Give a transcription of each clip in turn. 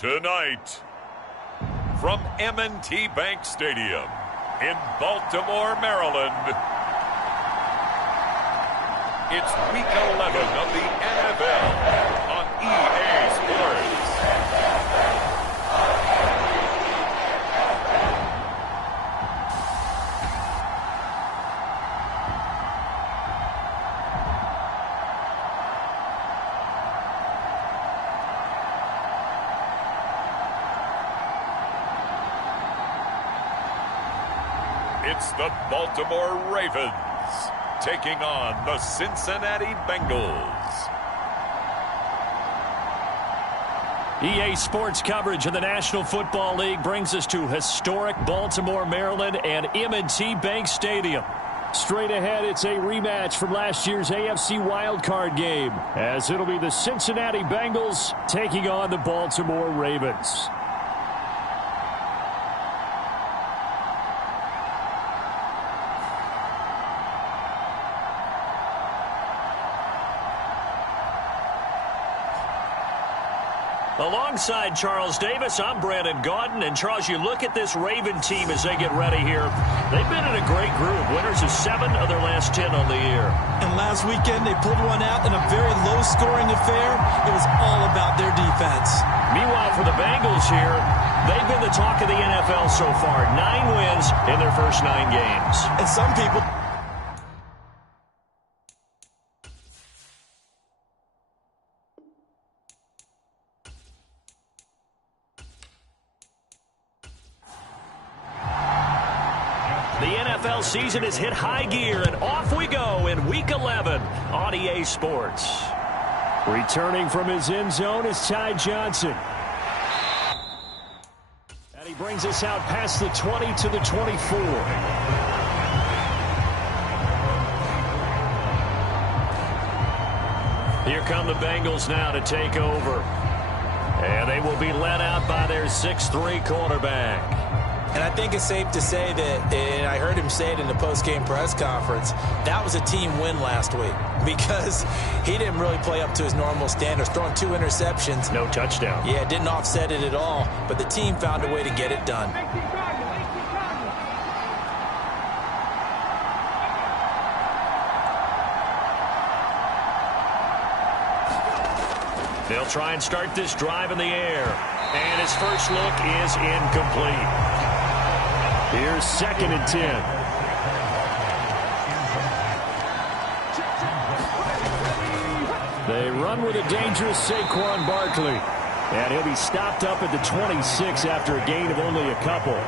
Tonight, from M&T Bank Stadium in Baltimore, Maryland, it's Week 11 of the NFL on EA Sports. It's the Baltimore Ravens taking on the Cincinnati Bengals. EA Sports coverage of the National Football League brings us to historic Baltimore, Maryland, and M&T Bank Stadium. Straight ahead, it's a rematch from last year's AFC wildcard game, as it'll be the Cincinnati Bengals taking on the Baltimore Ravens. Alongside Charles Davis, I'm Brandon Gaudin. And, Charles, you look at this Raven team as they get ready here. They've been in a great group. Winners of 7 of their last 10 on the year. And last weekend, they pulled one out in a very low-scoring affair. It was all about their defense. Meanwhile, for the Bengals here, they've been the talk of the NFL so far. 9 wins in their first 9 games. And some people... NFL season has hit high gear, and off we go in Week 11 on EA Sports. Returning from his end zone is Ty Johnson. And he brings us out past the 20 to the 24. Here come the Bengals now to take over. And they will be led out by their 6'3" quarterback. And I think it's safe to say that, and I heard him say it in the post-game press conference, that was a team win last week because he didn't really play up to his normal standards, throwing 2 interceptions. No touchdown. Yeah, didn't offset it at all, but the team found a way to get it done. They'll try and start this drive in the air. And his first look is incomplete. Here's 2nd and 10. They run with a dangerous Saquon Barkley. And he'll be stopped up at the 26 after a gain of only a couple.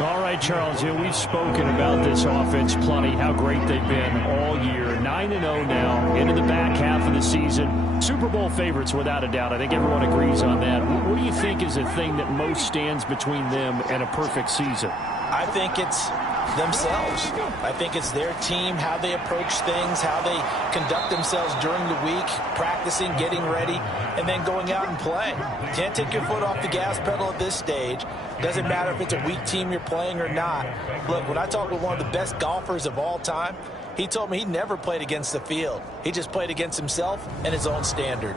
All right, Charles, we've spoken about this offense plenty, how great they've been all year. 9-0 now, into the back half of the season. Super Bowl favorites, without a doubt. I think everyone agrees on that. What do you think is the thing that most stands between them and a perfect season? I think it's themselves. I think it's their team, how they approach things, how they conduct themselves during the week, practicing, getting ready, and then going out and playing. You can't take your foot off the gas pedal at this stage. Doesn't matter if it's a weak team you're playing or not. Look, when I talk with one of the best golfers of all time, he told me he never played against the field. He just played against himself and his own standard.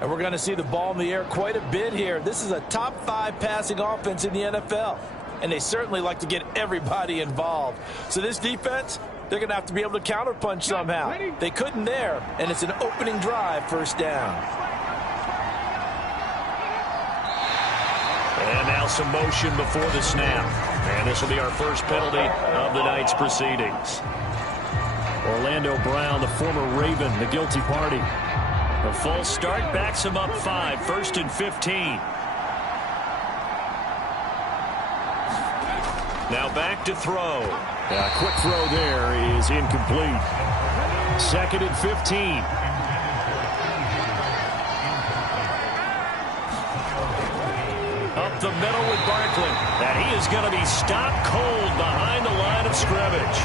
And we're going to see the ball in the air quite a bit here. This is a top 5 passing offense in the NFL. And they certainly like to get everybody involved. So this defense, they're going to have to be able to counterpunch somehow. They couldn't there, and it's an opening drive, first down. And now some motion before the snap. And this will be our first penalty of the night's proceedings. Orlando Brown, the former Raven, the guilty party. A false start backs him up 5, 1st and 15. Now back to throw. A quick throw there is incomplete. 2nd and 15. Up the middle with Barkley. And he is going to be stopped cold behind the line of scrimmage.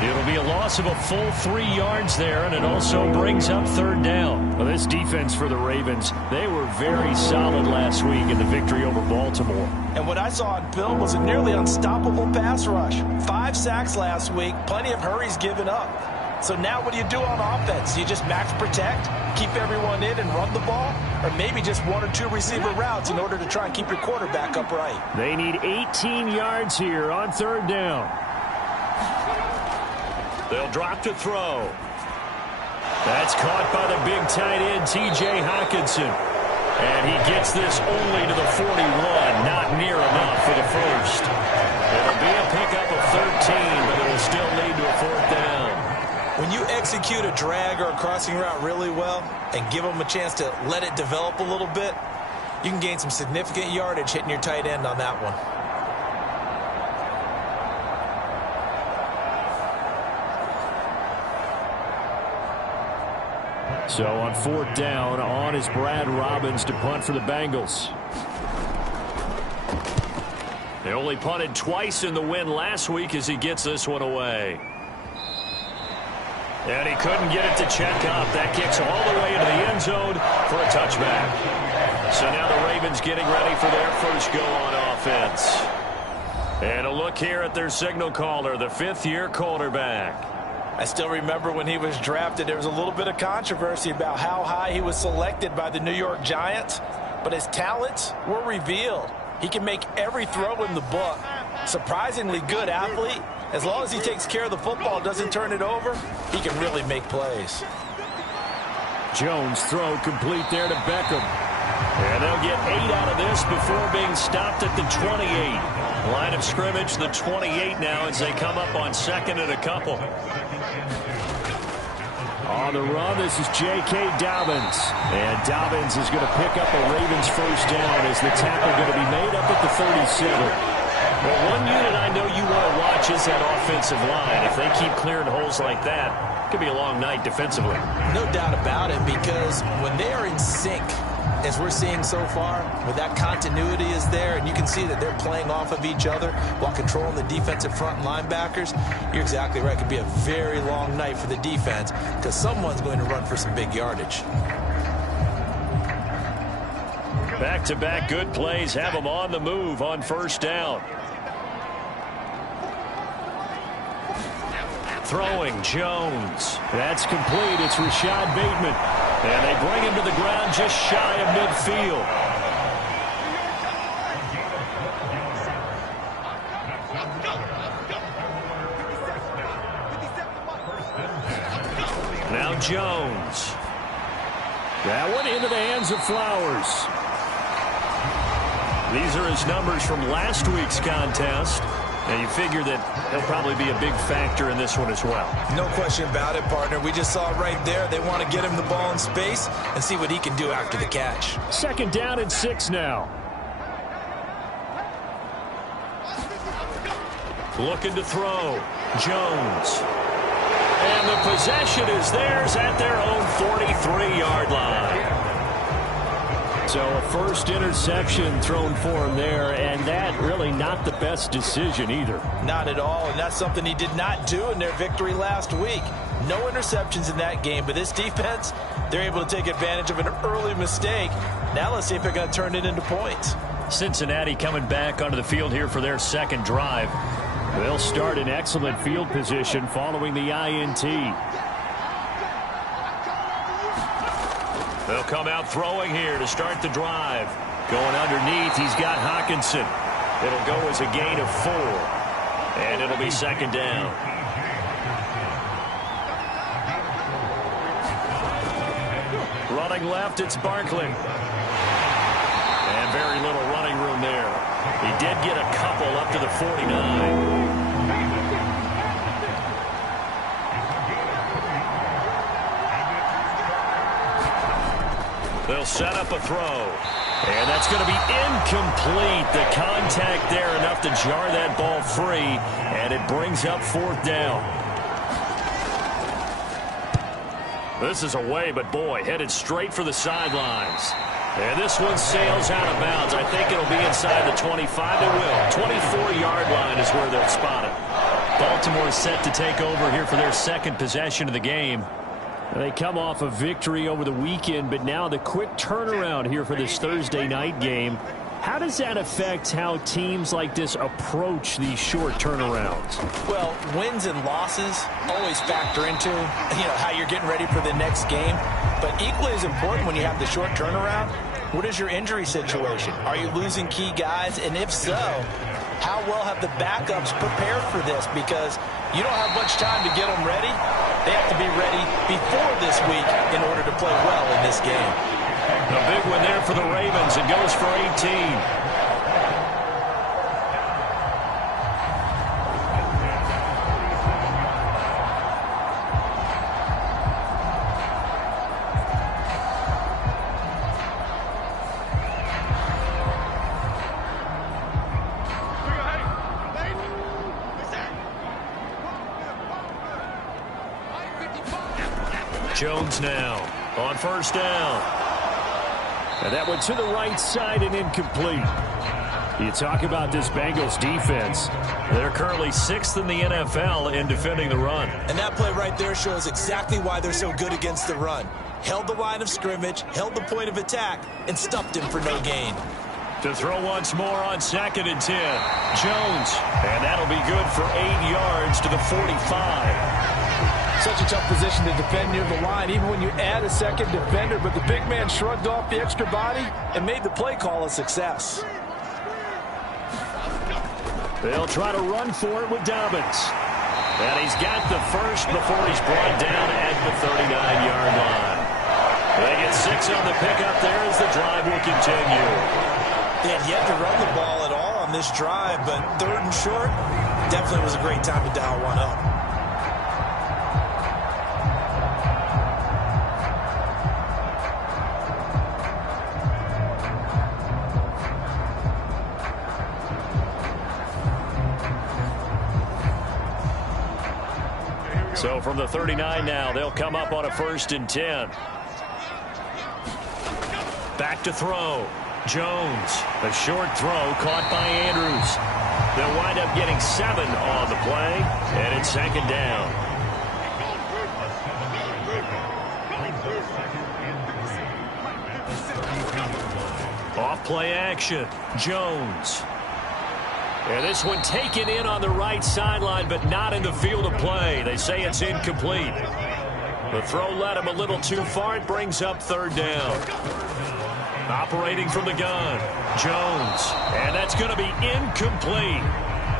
It'll be a loss of a full 3 yards there, and it also brings up 3rd down. Well, this defense for the Ravens, they were very solid last week in the victory over Baltimore. And what I saw on film was a nearly unstoppable pass rush. 5 sacks last week, plenty of hurries given up. So now what do you do on offense? You just max protect, keep everyone in and run the ball, or maybe just 1 or 2 receiver routes in order to try and keep your quarterback upright. They need 18 yards here on 3rd down. They'll drop to throw. That's caught by the big tight end, T.J. Hawkinson. And he gets this only to the 41, not near enough for the first. It'll be a pickup of 13, but it'll still lead to a 4th down. When you execute a drag or a crossing route really well and give them a chance to let it develop a little bit, you can gain some significant yardage hitting your tight end on that one. So on 4th down, on is Brad Robbins to punt for the Bengals. They only punted twice in the win last week as he gets this one away. And he couldn't get it to check up. That kicks all the way into the end zone for a touchback. So now the Ravens getting ready for their first go on offense. And a look here at their signal caller, the 5th-year quarterback. I still remember when he was drafted, there was a little bit of controversy about how high he was selected by the New York Giants, but his talents were revealed. He can make every throw in the book. Surprisingly good athlete. As long as he takes care of the football, doesn't turn it over, he can really make plays. Jones throw complete there to Beckham. And they'll get 8 out of this before being stopped at the 28. Line of scrimmage, the 28 now as they come up on 2nd and a couple. On the run, this is J.K. Dobbins. And Dobbins is going to pick up a Ravens first down as the tackle going to be made up at the 37. Well, one unit I know you want to watch is that offensive line. If they keep clearing holes like that, it could be a long night defensively. No doubt about it, because when they are in sync, as we're seeing so far, where that continuity is there, and you can see that they're playing off of each other while controlling the defensive front linebackers, you're exactly right. It could be a very long night for the defense because someone's going to run for some big yardage. Back-to-back good plays have them on the move on 1st down. Throwing, Jones. That's complete. It's Rashad Bateman. And they bring him to the ground just shy of midfield. Now Jones. That one into the hands of Flowers. These are his numbers from last week's contest. And you figure that he'll probably be a big factor in this one as well. No question about it, partner. We just saw it right there. They want to get him the ball in space and see what he can do after the catch. 2nd down and 6 now. Looking to throw. Jones. And the possession is theirs at their own 43-yard line. So a first interception thrown for him there, and that really not the best decision either. Not at all, and that's something he did not do in their victory last week. No interceptions in that game, but this defense, they're able to take advantage of an early mistake. Now let's see if they're going to turn it into points. Cincinnati coming back onto the field here for their 2nd drive. They'll start in excellent field position following the INT. They'll come out throwing here to start the drive. Going underneath, he's got Hawkinson. It'll go as a gain of 4. And it'll be 2nd down. Running left, it's Barkley. And very little running room there. He did get a couple up to the 49. They'll set up a throw. And that's going to be incomplete. The contact there enough to jar that ball free. And it brings up 4th down. This is away, but boy, headed straight for the sidelines. And this one sails out of bounds. I think it'll be inside the 25. It will. 24-yard line is where they'll spot it. Baltimore is set to take over here for their 2nd possession of the game. They come off a victory over the weekend, but now the quick turnaround here for this Thursday night game. How does that affect how teams like this approach these short turnarounds? Well, wins and losses always factor into, how you're getting ready for the next game. But equally as important when you have the short turnaround, what is your injury situation? Are you losing key guys? And if so, how well have the backups prepared for this? Because you don't have much time to get them ready. They have to be ready before this week in order to play well in this game. A big one there for the Ravens. It goes for 18. Jones now on first down. And that went to the right side and incomplete. You talk about this Bengals defense. They're currently 6th in the NFL in defending the run. And that play right there shows exactly why they're so good against the run. Held the line of scrimmage, held the point of attack, and stuffed him for no gain. To throw once more on 2nd and 10. Jones. And that'll be good for 8 yards to the 45. Such a tough position to defend near the line, even when you add a second defender. But the big man shrugged off the extra body and made the play call a success. They'll try to run for it with Dobbins. And he's got the first before he's brought down at the 39-yard line. They get 6 on the pickup there as the drive will continue. They had yet to run the ball at all on this drive, but 3rd and short definitely was a great time to dial one up. So from the 39 now, they'll come up on a 1st and 10. Back to throw. Jones. A short throw caught by Andrews. They'll wind up getting 7 on the play, and it's 2nd down. Off play action. Jones. And this one taken in on the right sideline, but not in the field of play. They say it's incomplete. The throw led him a little too far. It brings up 3rd down. Operating from the gun, Jones. And that's going to be incomplete.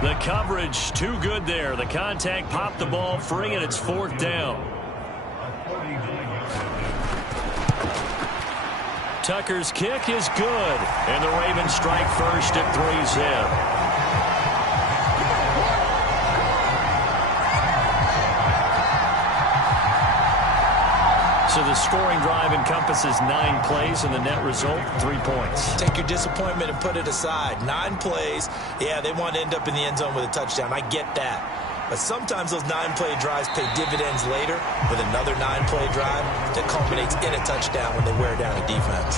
The coverage too good there. The contact popped the ball free, and it's 4th down. Tucker's kick is good. And the Ravens strike first at 3-zip. So the scoring drive encompasses 9 plays, and the net result, 3 points. Take your disappointment and put it aside. 9 plays. Yeah, they want to end up in the end zone with a touchdown. I get that. But sometimes those 9-play drives pay dividends later with another 9-play drive that culminates in a touchdown when they wear down a defense.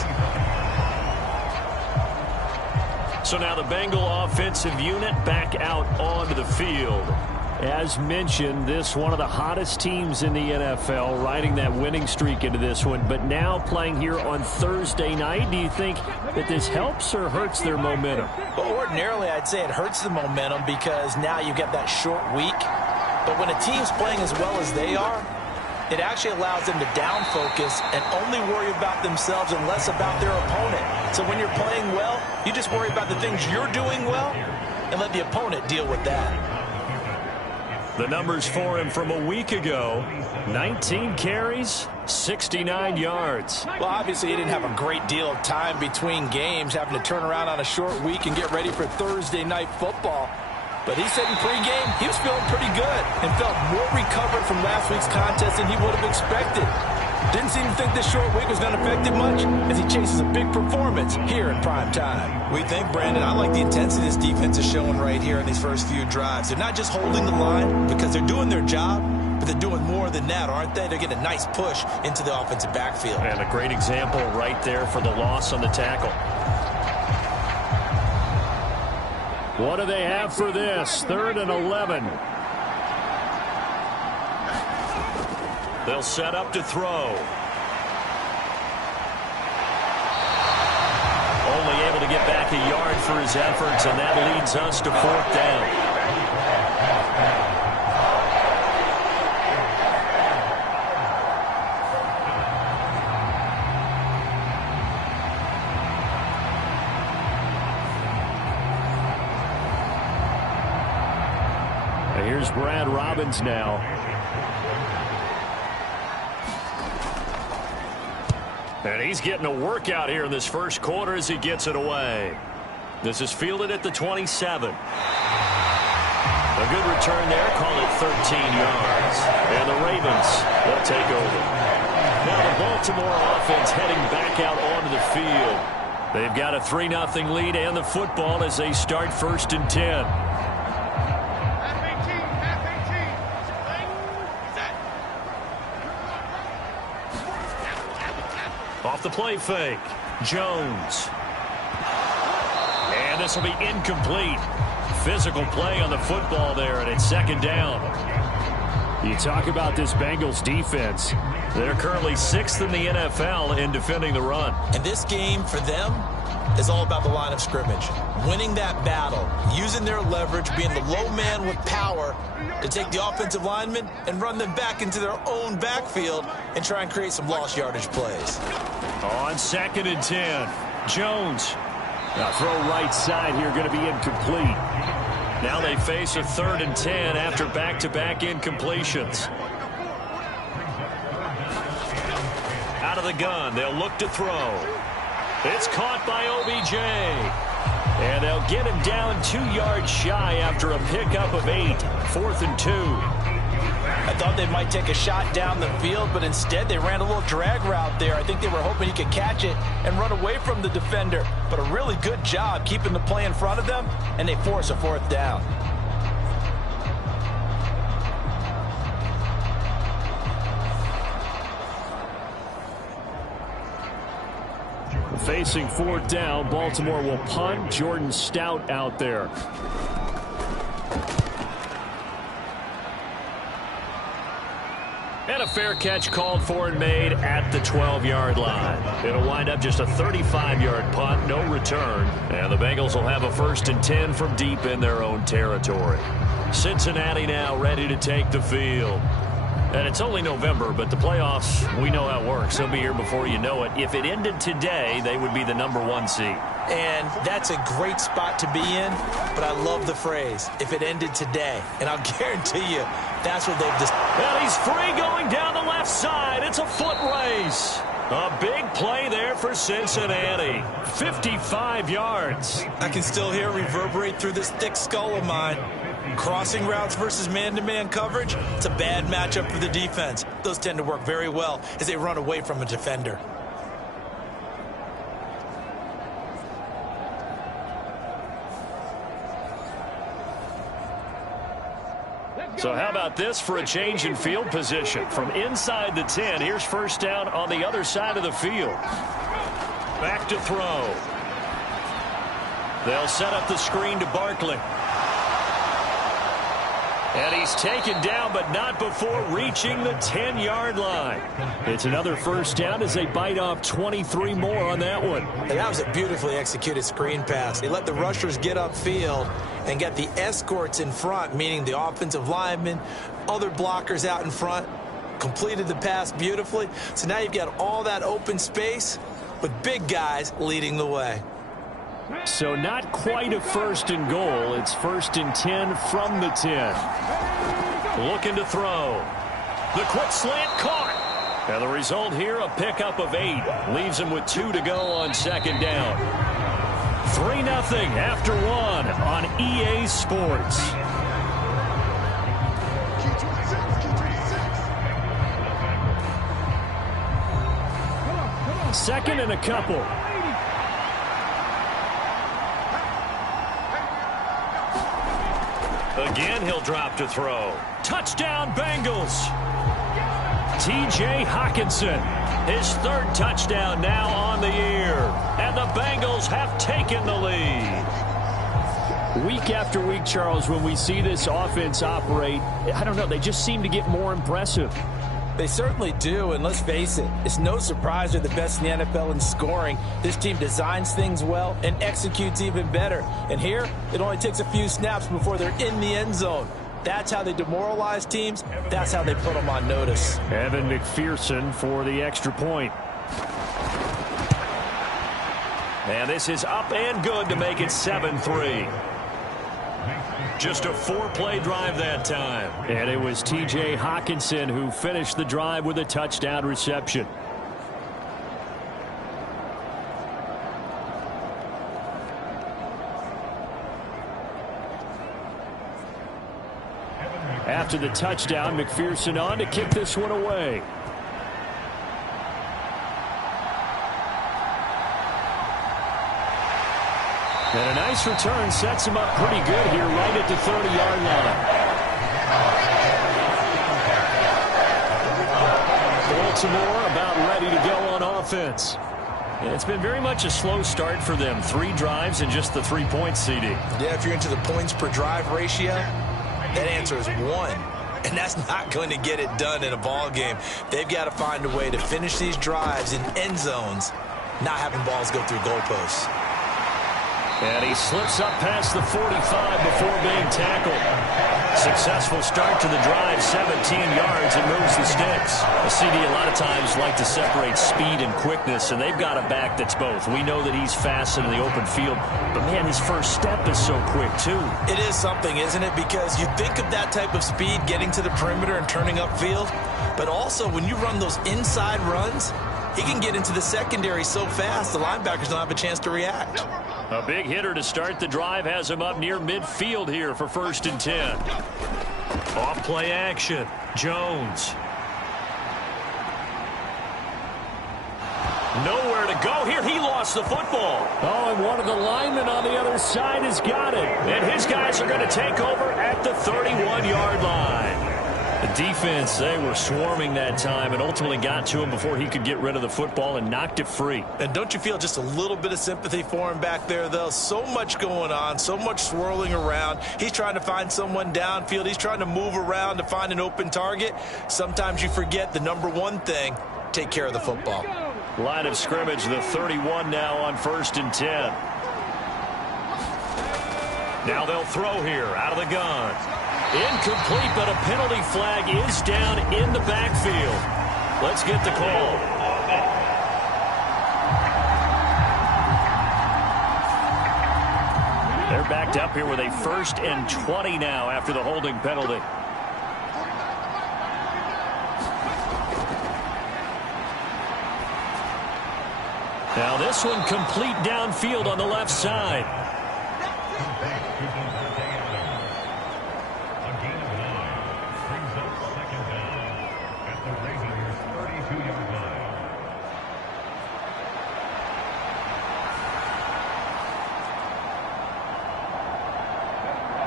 So now the Bengal offensive unit back out onto the field. As mentioned, this one of the hottest teams in the NFL, riding that winning streak into this one, but now playing here on Thursday night. Do you think that this helps or hurts their momentum? Well, ordinarily, I'd say it hurts the momentum because now you get that short week. But when a team's playing as well as they are, it actually allows them to down focus and only worry about themselves and less about their opponent. So when you're playing well, you just worry about the things you're doing well and let the opponent deal with that. The numbers for him from a week ago, 19 carries, 69 yards. Well, obviously, he didn't have a great deal of time between games, having to turn around on a short week and get ready for Thursday night football. But he said in pregame he was feeling pretty good and felt more recovered from last week's contest than he would have expected. Didn't seem to think this short week was going to affect him much as he chases a big performance here in prime time. We think, Brandon, I like the intensity this defense is showing right here in these first few drives. They're not just holding the line because they're doing their job, but they're doing more than that, aren't they? They're getting a nice push into the offensive backfield. And a great example right there for the loss on the tackle. What do they have for this? 3rd and 11. They'll set up to throw. Only able to get back a yard for his efforts, and that leads us to 4th down. Here's Brad Robbins now. And he's getting a workout here in this first quarter as he gets it away. This is fielded at the 27. A good return there. Call it 13 yards. And the Ravens will take over. Now the Baltimore offense heading back out onto the field. They've got a 3-0 lead and the football as they start 1st and 10. Off the play fake. Jones. And this will be incomplete. Physical play on the football there, and it's 2nd down. You talk about this Bengals defense. They're currently 6th in the NFL in defending the run. And this game for them is all about the line of scrimmage. Winning that battle, using their leverage, being the low man with power to take the offensive linemen and run them back into their own backfield and try and create some lost yardage plays. On 2nd and 10, Jones. Now throw right side here, going to be incomplete. Now they face a 3rd and 10 after back-to-back incompletions. Out of the gun, they'll look to throw. It's caught by OBJ. And they'll get him down 2 yards shy after a pickup of 8. 4th and 2. I thought they might take a shot down the field, but instead they ran a little drag route there. I think they were hoping he could catch it and run away from the defender. But a really good job keeping the play in front of them, and they force a 4th down. Facing 4th down, Baltimore will punt. Jordan Stout out there. And a fair catch called for and made at the 12-yard line. It'll wind up just a 35-yard punt, no return. And the Bengals will have a 1st and 10 from deep in their own territory. Cincinnati now ready to take the field. And it's only November, but the playoffs, we know how it works. They'll be here before you know it. If it ended today, they would be the #1 seed. And that's a great spot to be in, but I love the phrase, if it ended today. And I'll guarantee you, that's what they've decided. And he's free going down the left side. It's a foot race. A big play there for Cincinnati. 55 yards. I can still hear it reverberate through this thick skull of mine. Crossing routes versus man-to-man coverage, it's a bad matchup for the defense. Those tend to work very well as they run away from a defender. So how about this for a change in field position? From inside the 10, here's 1st down on the other side of the field. Back to throw. They'll set up the screen to Barkley. And he's taken down, but not before reaching the 10-yard line. It's another 1st down as they bite off 23 more on that one. And that was a beautifully executed screen pass. They let the rushers get upfield and get the escorts in front, meaning the offensive linemen, other blockers out in front, completed the pass beautifully. So now you've got all that open space with big guys leading the way. So not quite a 1st and goal. It's 1st and 10 from the 10. Looking to throw. The quick slant caught. And the result here, a pickup of 8. Leaves him with 2 to go on 2nd down. 3-0 after 1 on EA Sports. Second and a couple. Again, he'll drop to throw. Touchdown, Bengals. T.J. Hockenson, his 3rd touchdown now on the year. And the Bengals have taken the lead. Week after week, Charles, when we see this offense operate, I don't know, they just seem to get more impressive. They certainly do, and let's face it, it's no surprise they're the best in the NFL in scoring. This team designs things well and executes even better. And here, it only takes a few snaps before they're in the end zone. That's how they demoralize teams. That's how they put them on notice. Evan McPherson for the extra point. And this is up and good to make it 7-3. Just a 4-play drive that time. And it was T.J. Hawkinson who finished the drive with a touchdown reception. After the touchdown, McPherson on to kick this one away. And a nice return sets him up pretty good here right at the 30-yard line. Baltimore about ready to go on offense. It's been very much a slow start for them. 3 drives and just the 3 points, CD. Yeah, if you're into the points per drive ratio, that answer is 1. And that's not going to get it done in a ball game. They've got to find a way to finish these drives in end zones, not having balls go through goalposts. And he slips up past the 45 before being tackled. Successful start to the drive, 17 yards, and moves the sticks. A CD a lot of times like to separate speed and quickness, and they've got a back that's both. We know that he's fast in the open field, but man, his first step is so quick too. It is something, isn't it? Because you think of that type of speed getting to the perimeter and turning upfield, but also when you run those inside runs, he can get into the secondary so fast the linebackers don't have a chance to react. A big hitter to start the drive has him up near midfield here for 1st and 10. Off play action. Jones. Nowhere to go here. He lost the football. Oh, and one of the linemen on the other side has got it. And his guys are going to take over at the 31-yard line. The defense, they were swarming that time and ultimately got to him before he could get rid of the football and knocked it free. And don't you feel just a little bit of sympathy for him back there, though? So much going on, so much swirling around. He's trying to find someone downfield. He's trying to move around to find an open target. Sometimes you forget the number one thing, take care of the football. Line of scrimmage, the 31 now on 1st and 10. Now they'll throw here out of the gun. Incomplete, but a penalty flag is down in the backfield. Let's get the call. They're backed up here with a 1st and 20 now after the holding penalty. Now this one complete downfield on the left side.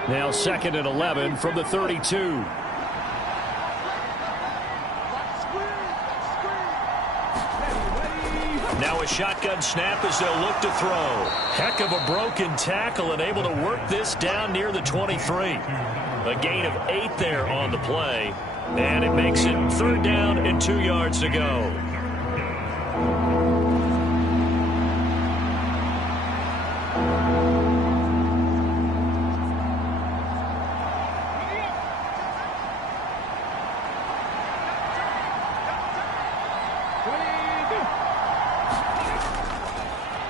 Now 2nd and 11 from the 32. Now a shotgun snap as they'll look to throw. Heck of a broken tackle and able to work this down near the 23. A gain of 8 there on the play. And it makes it 3rd down and 2 yards to go.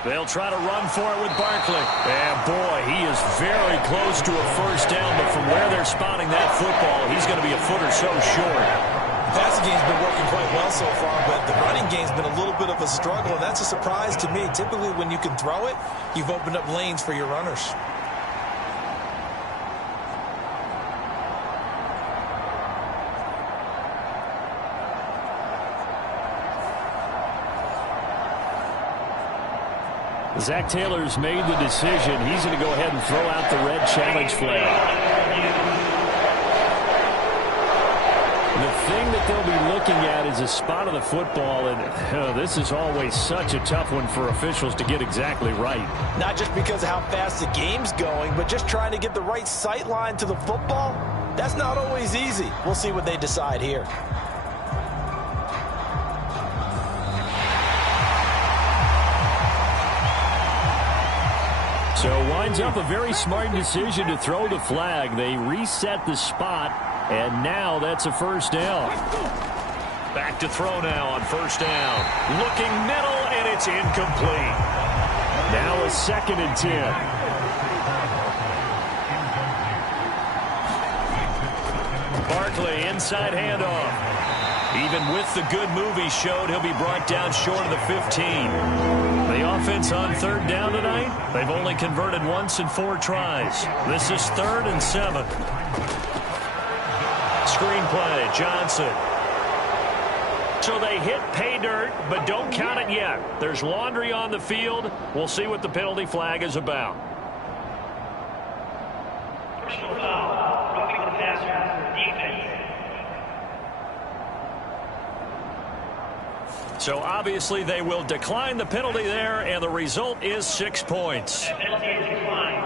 They'll try to run for it with Barkley. And boy, he is very close to a 1st down, but from where they're spotting that football, he's going to be a foot or so short. The passing game's been working quite well so far, but the running game's been a little bit of a struggle, and that's a surprise to me. Typically, when you can throw it, you've opened up lanes for your runners. Zach Taylor's made the decision. He's going to go ahead and throw out the red challenge flag. The thing that they'll be looking at is a spot of the football, and this is always such a tough one for officials to get exactly right. Not just because of how fast the game's going, but just trying to get the right sight line to the football. That's not always easy. We'll see what they decide here. So winds up a very smart decision to throw the flag. They reset the spot, and now that's a first down. Back to throw now on first down. Looking middle, and it's incomplete. Now a 2nd and 10. Barkley, inside handoff. Even with the good move he showed, he'll be brought down short of the 15. The offense on 3rd down tonight, they've only converted once in 4 tries. This is 3rd and 7. Screen play, Johnson. So they hit pay dirt, but don't count it yet. There's laundry on the field. We'll see what the penalty flag is about. Personal foul, roughing the passer, defense. So obviously they will decline the penalty there, and the result is 6 points. That penalty is declined.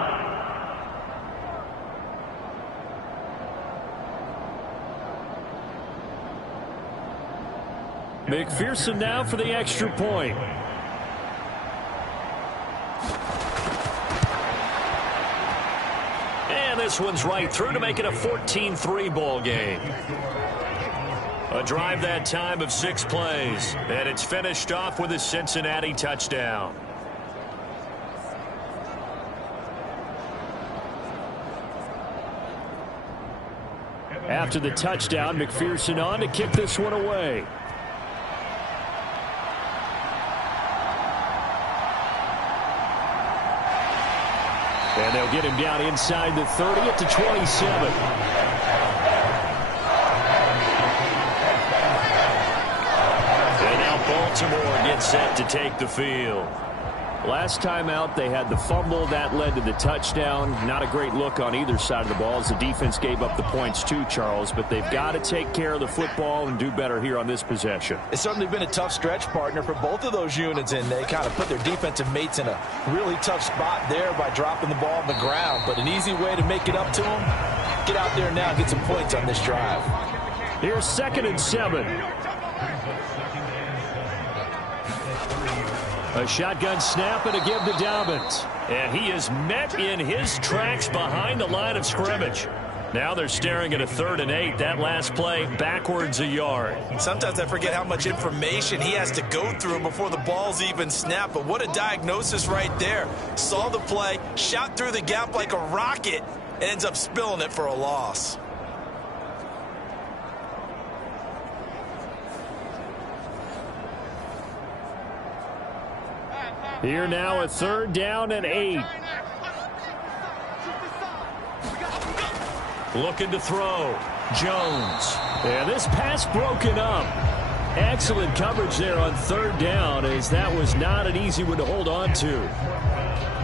McPherson now for the extra point. And this one's right through to make it a 14-3 ball game. A drive that time of 6 plays, and it's finished off with a Cincinnati touchdown. After the touchdown, McPherson on to kick this one away. And they'll get him down inside the 30 at the 27. And now Baltimore gets set to take the field. Last time out, they had the fumble. That led to the touchdown. Not a great look on either side of the ball as the defense gave up the points too, Charles. But they've got to take care of the football and do better here on this possession. It's certainly been a tough stretch, partner, for both of those units, and they kind of put their defensive mates in a really tough spot there by dropping the ball on the ground. But an easy way to make it up to them, get out there now and get some points on this drive. Here's 2nd and 7. A shotgun snap and a give to Dobbins. And he is met in his tracks behind the line of scrimmage. Now they're staring at a 3rd and 8. That last play backwards a yard. Sometimes I forget how much information he has to go through before the ball's even snapped. But what a diagnosis right there. Saw the play, shot through the gap like a rocket, and ends up spilling it for a loss. Here now a 3rd down and 8. Looking to throw. Jones. And this pass broken up. Excellent coverage there on 3rd down, as that was not an easy one to hold on to.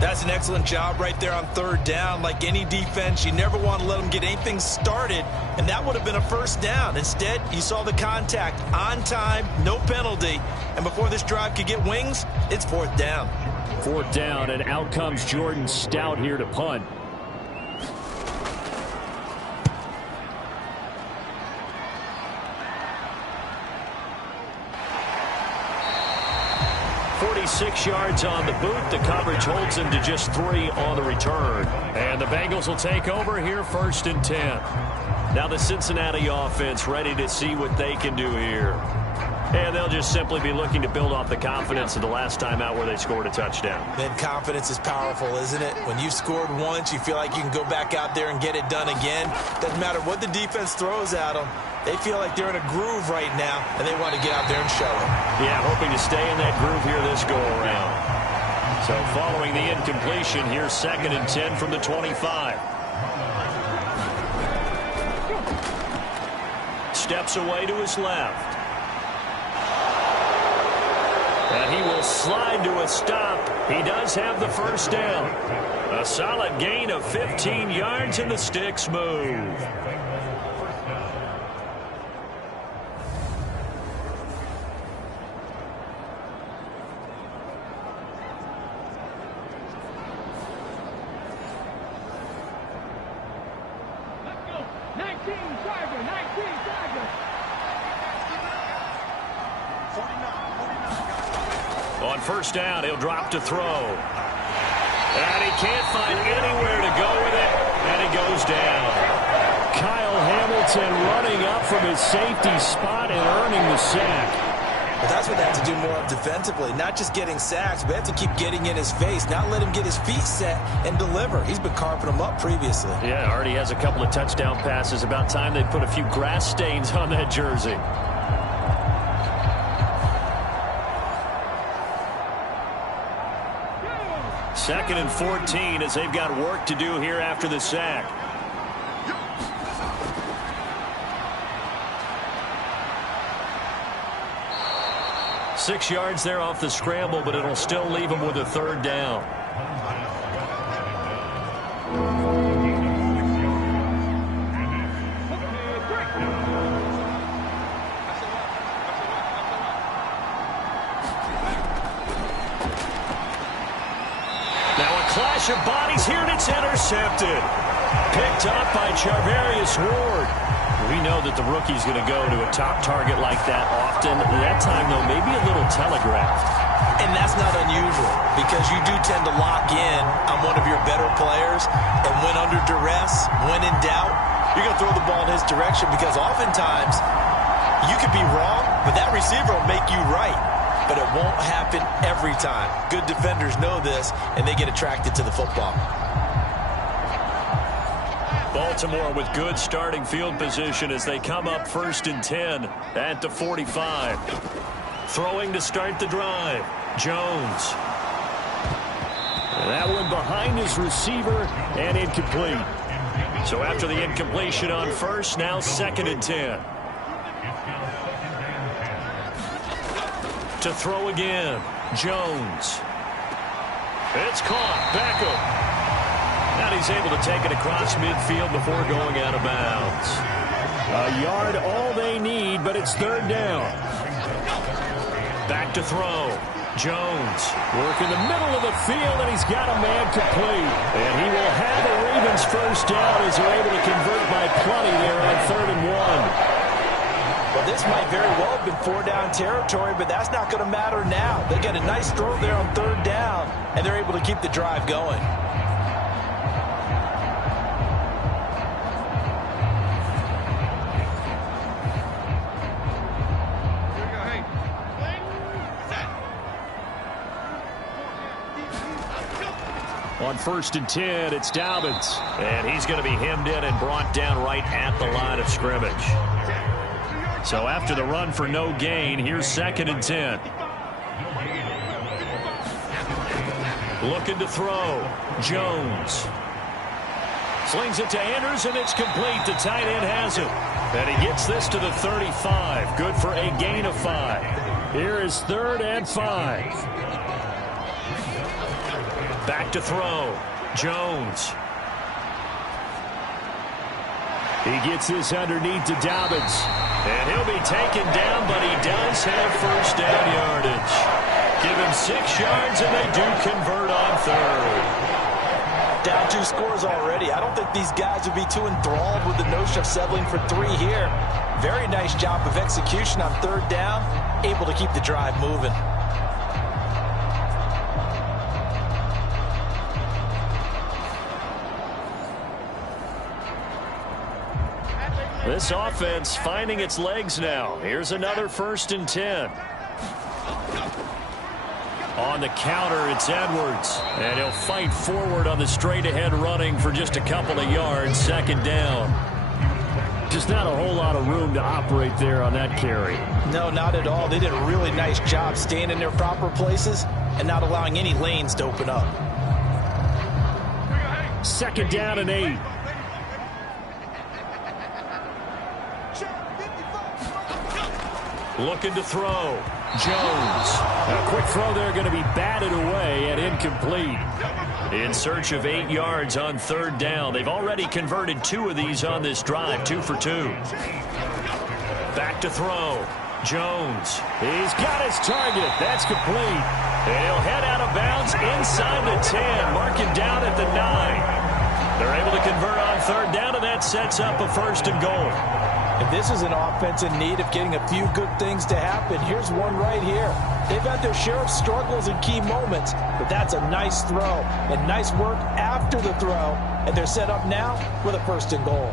That's an excellent job right there on 3rd down. Like any defense, you never want to let them get anything started, and that would have been a 1st down. Instead, you saw the contact on time, no penalty, and before this drive could get wings, it's 4th down. 4th down, and out comes Jordan Stout here to punt. Six yards on the boot. The coverage holds him to just 3 on the return. And the Bengals will take over here 1st and 10. Now the Cincinnati offense ready to see what they can do here. And they'll just simply be looking to build off the confidence of the last time out where they scored a touchdown. Then confidence is powerful, isn't it? When you've scored once, you feel like you can go back out there and get it done again. Doesn't matter what the defense throws at them. They feel like they're in a groove right now, and they want to get out there and show it. Yeah, hoping to stay in that groove here this go-around. So following the incompletion, here's 2nd and 10 from the 25. Steps away to his left. And he will slide to a stop. He does have the 1st down. A solid gain of 15 yards, and the sticks move. On 1st down, he'll drop to throw. And he can't find anywhere to go with it, and he goes down. Kyle Hamilton running up from his safety spot and earning the sack. But that's what they have to do more of defensively, not just getting sacks, but they have to keep getting in his face, not let him get his feet set and deliver. He's been carving them up previously. Yeah, already has a couple of touchdown passes. About time they put a few grass stains on that jersey. Second and 14 as they've got work to do here after the sack. Six yards there off the scramble, but it'll still leave them with a third down. Now a clash of bodies here, and it's intercepted. Picked up by Charvarius Ward. We know that the rookie's going to go to a top target like that often. That time, though, maybe a little telegraphed. And that's not unusual because you do tend to lock in on one of your better players. And when under duress, when in doubt, you're going to throw the ball in his direction because oftentimes you could be wrong, but that receiver will make you right. But it won't happen every time. Good defenders know this, and they get attracted to the football. Baltimore with good starting field position as they come up 1st and 10 at the 45. Throwing to start the drive. Jones. And that one behind his receiver and incomplete. So after the incompletion on first, now 2nd and 10. To throw again. Jones. It's caught. Beckham. And he's able to take it across midfield before going out of bounds. A yard all they need, but it's third down. Back to throw. Jones. Work in the middle of the field, and he's got a man complete. And he will have the Ravens first down as they're able to convert by plenty there on 3rd and 1. Well, this might very well have been 4-down territory, but that's not going to matter now. They got a nice throw there on 3rd down, and they're able to keep the drive going. On 1st and 10, it's Dobbins. And he's going to be hemmed in and brought down right at the line of scrimmage. So after the run for no gain, here's 2nd and 10. Looking to throw. Jones. Slings it to Andrews, and it's complete. The tight end has it. And he gets this to the 35. Good for a gain of 5. Here is 3rd and 5. Back to throw. Jones. He gets this underneath to Dobbins. And he'll be taken down, but he does have first down yardage. Give him 6 yards, and they do convert on 3rd. Down 2 scores already. I don't think these guys would be too enthralled with the notion of settling for 3 here. Very nice job of execution on 3rd down. Able to keep the drive moving. This offense finding its legs now. Here's another 1st and 10. On the counter, it's Edwards. And he'll fight forward on the straight-ahead running for just a couple of yards. 2nd down. Just not a whole lot of room to operate there on that carry. No, not at all. They did a really nice job staying in their proper places and not allowing any lanes to open up. 2nd down and 8. Looking to throw. Jones. A quick throw there going to be batted away and incomplete. In search of 8 yards on 3rd down. They've already converted 2 of these on this drive. 2 for 2. Back to throw. Jones. He's got his target. That's complete. And he'll head out of bounds inside the 10. Mark him down at the 9. They're able to convert on 3rd down, and that sets up a 1st and goal. And this is an offense in need of getting a few good things to happen. Here's one right here. They've had their share of struggles in key moments, but that's a nice throw and nice work after the throw. And they're set up now with a 1st and goal.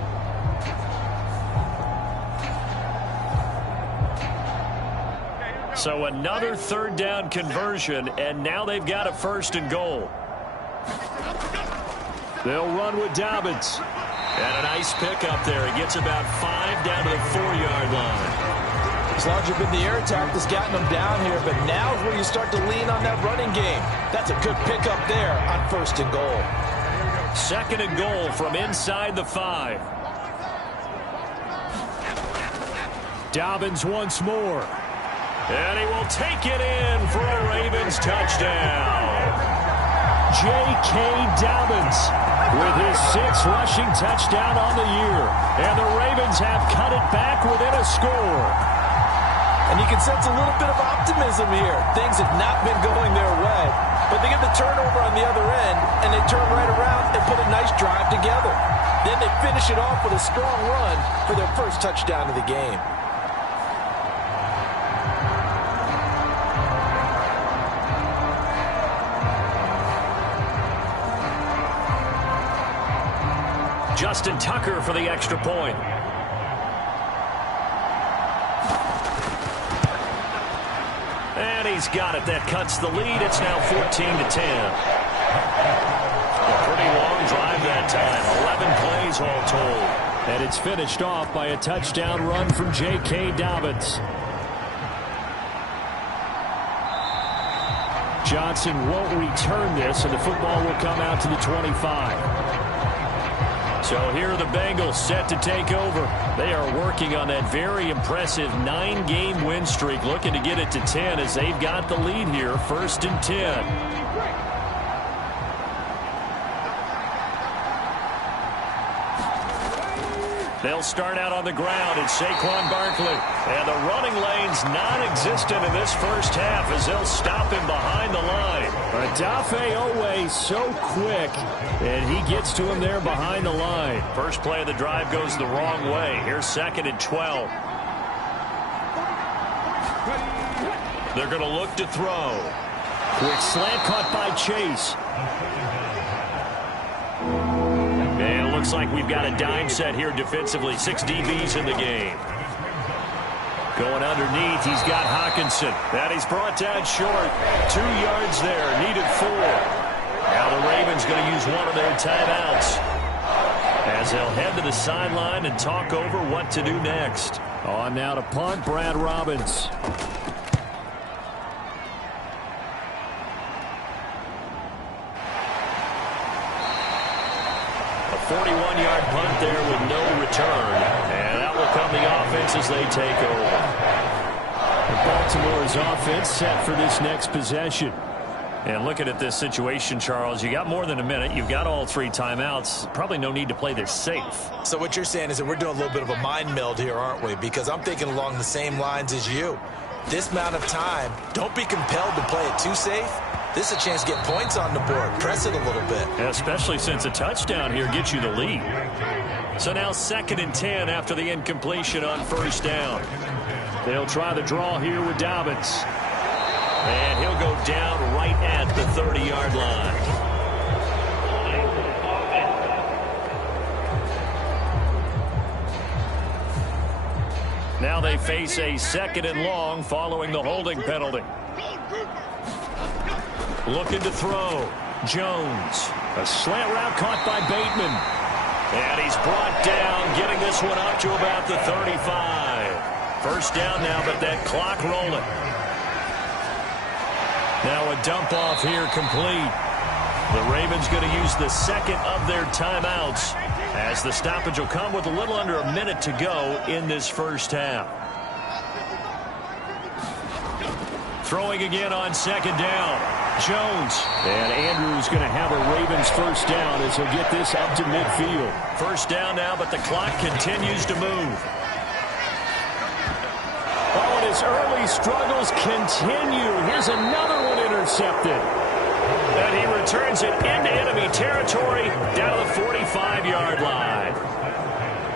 So another 3rd down conversion, and now they've got a 1st and goal. They'll run with Dobbins. And a nice pickup there. He gets about 5 down to the 4-yard line. It's largely been the air attack that's gotten them down here, but now is where you start to lean on that running game. That's a good pickup there on 1st and goal. 2nd and goal from inside the 5. Dobbins once more. And he will take it in for a Ravens touchdown. J.K. Dobbins with his 6th rushing touchdown on the year. And the Ravens have cut it back within a score. And you can sense a little bit of optimism here. Things have not been going their way. But they get the turnover on the other end, and they turn right around and put a nice drive together. Then they finish it off with a strong run for their 1st touchdown of the game. Justin Tucker for the extra point. And he's got it. That cuts the lead. It's now 14-10. A pretty long drive that time. 11 plays all told. And it's finished off by a touchdown run from J.K. Dobbins. Johnson won't return this, and the football will come out to the 25. So here are the Bengals set to take over. They are working on that very impressive 9-game win streak, looking to get it to 10 as they've got the lead here, 1st and 10. They'll start out on the ground. It's Saquon Barkley. And the running lane's non-existent in this 1st half as they'll stop him behind the line. Odafe Owe so quick, and he gets to him there behind the line. First play of the drive goes the wrong way. Here's 2nd and 12. They're going to look to throw. Quick slant caught by Chase. And it looks like we've got a dime set here defensively. 6 DBs in the game. Going underneath, he's got Hawkinson. And he's brought down short. 2 yards there, needed 4. Now the Ravens going to use one of their timeouts as they'll head to the sideline and talk over what to do next. On now to punt, Brad Robbins. A 41-yard punt there with no return. And that will come the offense as they take over. Baltimore's offense set for this next possession. And looking at this situation, Charles, you got more than a minute. You've got all 3 timeouts. Probably no need to play this safe. So what you're saying is that we're doing a little bit of a mind meld here, aren't we? Because I'm thinking along the same lines as you. This amount of time, don't be compelled to play it too safe. This is a chance to get points on the board. Press it a little bit. Especially since a touchdown here gets you the lead. So now 2nd and 10 after the incompletion on 1st down. They'll try the draw here with Dobbins. And he'll go down right at the 30-yard line. Now they face a 2nd and long following the holding penalty. Looking to throw. Jones. A slant route caught by Bateman. And he's brought down, getting this one up to about the 35. 1st down now, but that clock rolling. Now a dump off here complete. The Ravens going to use the 2nd of their timeouts as the stoppage will come with a little under a minute to go in this 1st half. Throwing again on 2nd down. Jones. And Andrews going to have a Ravens 1st down as he'll get this up to midfield. 1st down now, but the clock continues to move. Oh, and his early struggles continue. Here's another one intercepted. And he returns it into enemy territory down to the 45-yard line.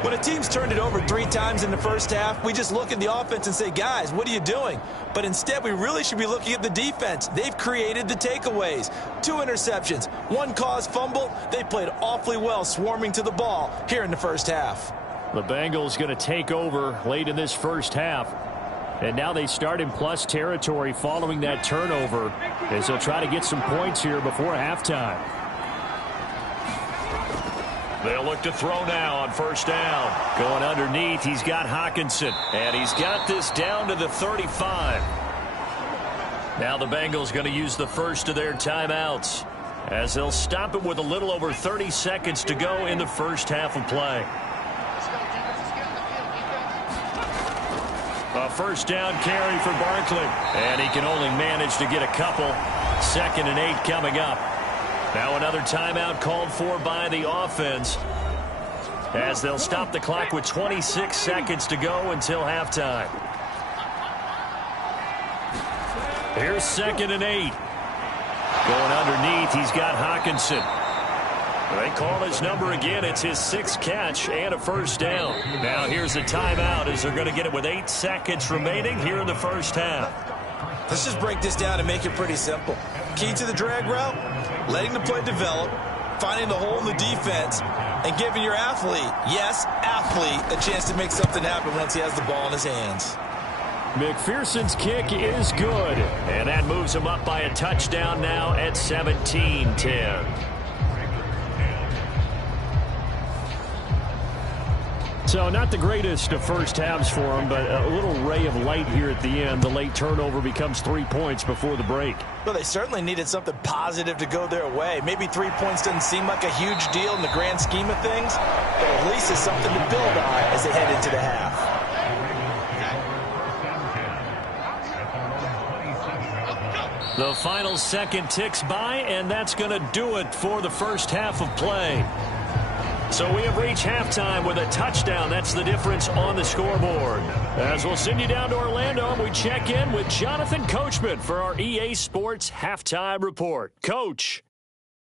When a team's turned it over 3 times in the first half, we just look at the offense and say, guys, what are you doing? But instead, we really should be looking at the defense. They've created the takeaways. 2 interceptions, 1 caused fumble. They played awfully well swarming to the ball here in the first half. The Bengals going to take over late in this first half. And now they start in plus territory following that turnover as they'll try to get some points here before halftime. They'll look to throw now on first down. Going underneath, he's got Hockenson. And he's got this down to the 35. Now the Bengals going to use the first of their timeouts as they'll stop it with a little over 30 seconds to go in the first half of play. A first down carry for Barkley. And he can only manage to get a couple. 2nd and 8 coming up. Now another timeout called for by the offense as they'll stop the clock with 26 seconds to go until halftime. Here's 2nd and 8. Going underneath, he's got Hockenson. They call his number again. It's his 6th catch and a first down. Now here's a timeout as they're going to get it with 8 seconds remaining here in the first half. Let's just break this down and make it pretty simple. Key to the drag route, letting the play develop, finding the hole in the defense, and giving your athlete, yes, athlete, a chance to make something happen once he has the ball in his hands. McPherson's kick is good. And that moves him up by a touchdown now at 17-10. So not the greatest of first halves for him, but a little ray of light here at the end. The late turnover becomes 3 points before the break. Well, they certainly needed something positive to go their way. Maybe 3 points doesn't seem like a huge deal in the grand scheme of things, but at least it's something to build on as they head into the half. The final second ticks by, and that's going to do it for the first half of play. So we have reached halftime with a touchdown. That's the difference on the scoreboard. As we'll send you down to Orlando, and we check in with Jonathan Coachman for our EA Sports Halftime Report. Coach.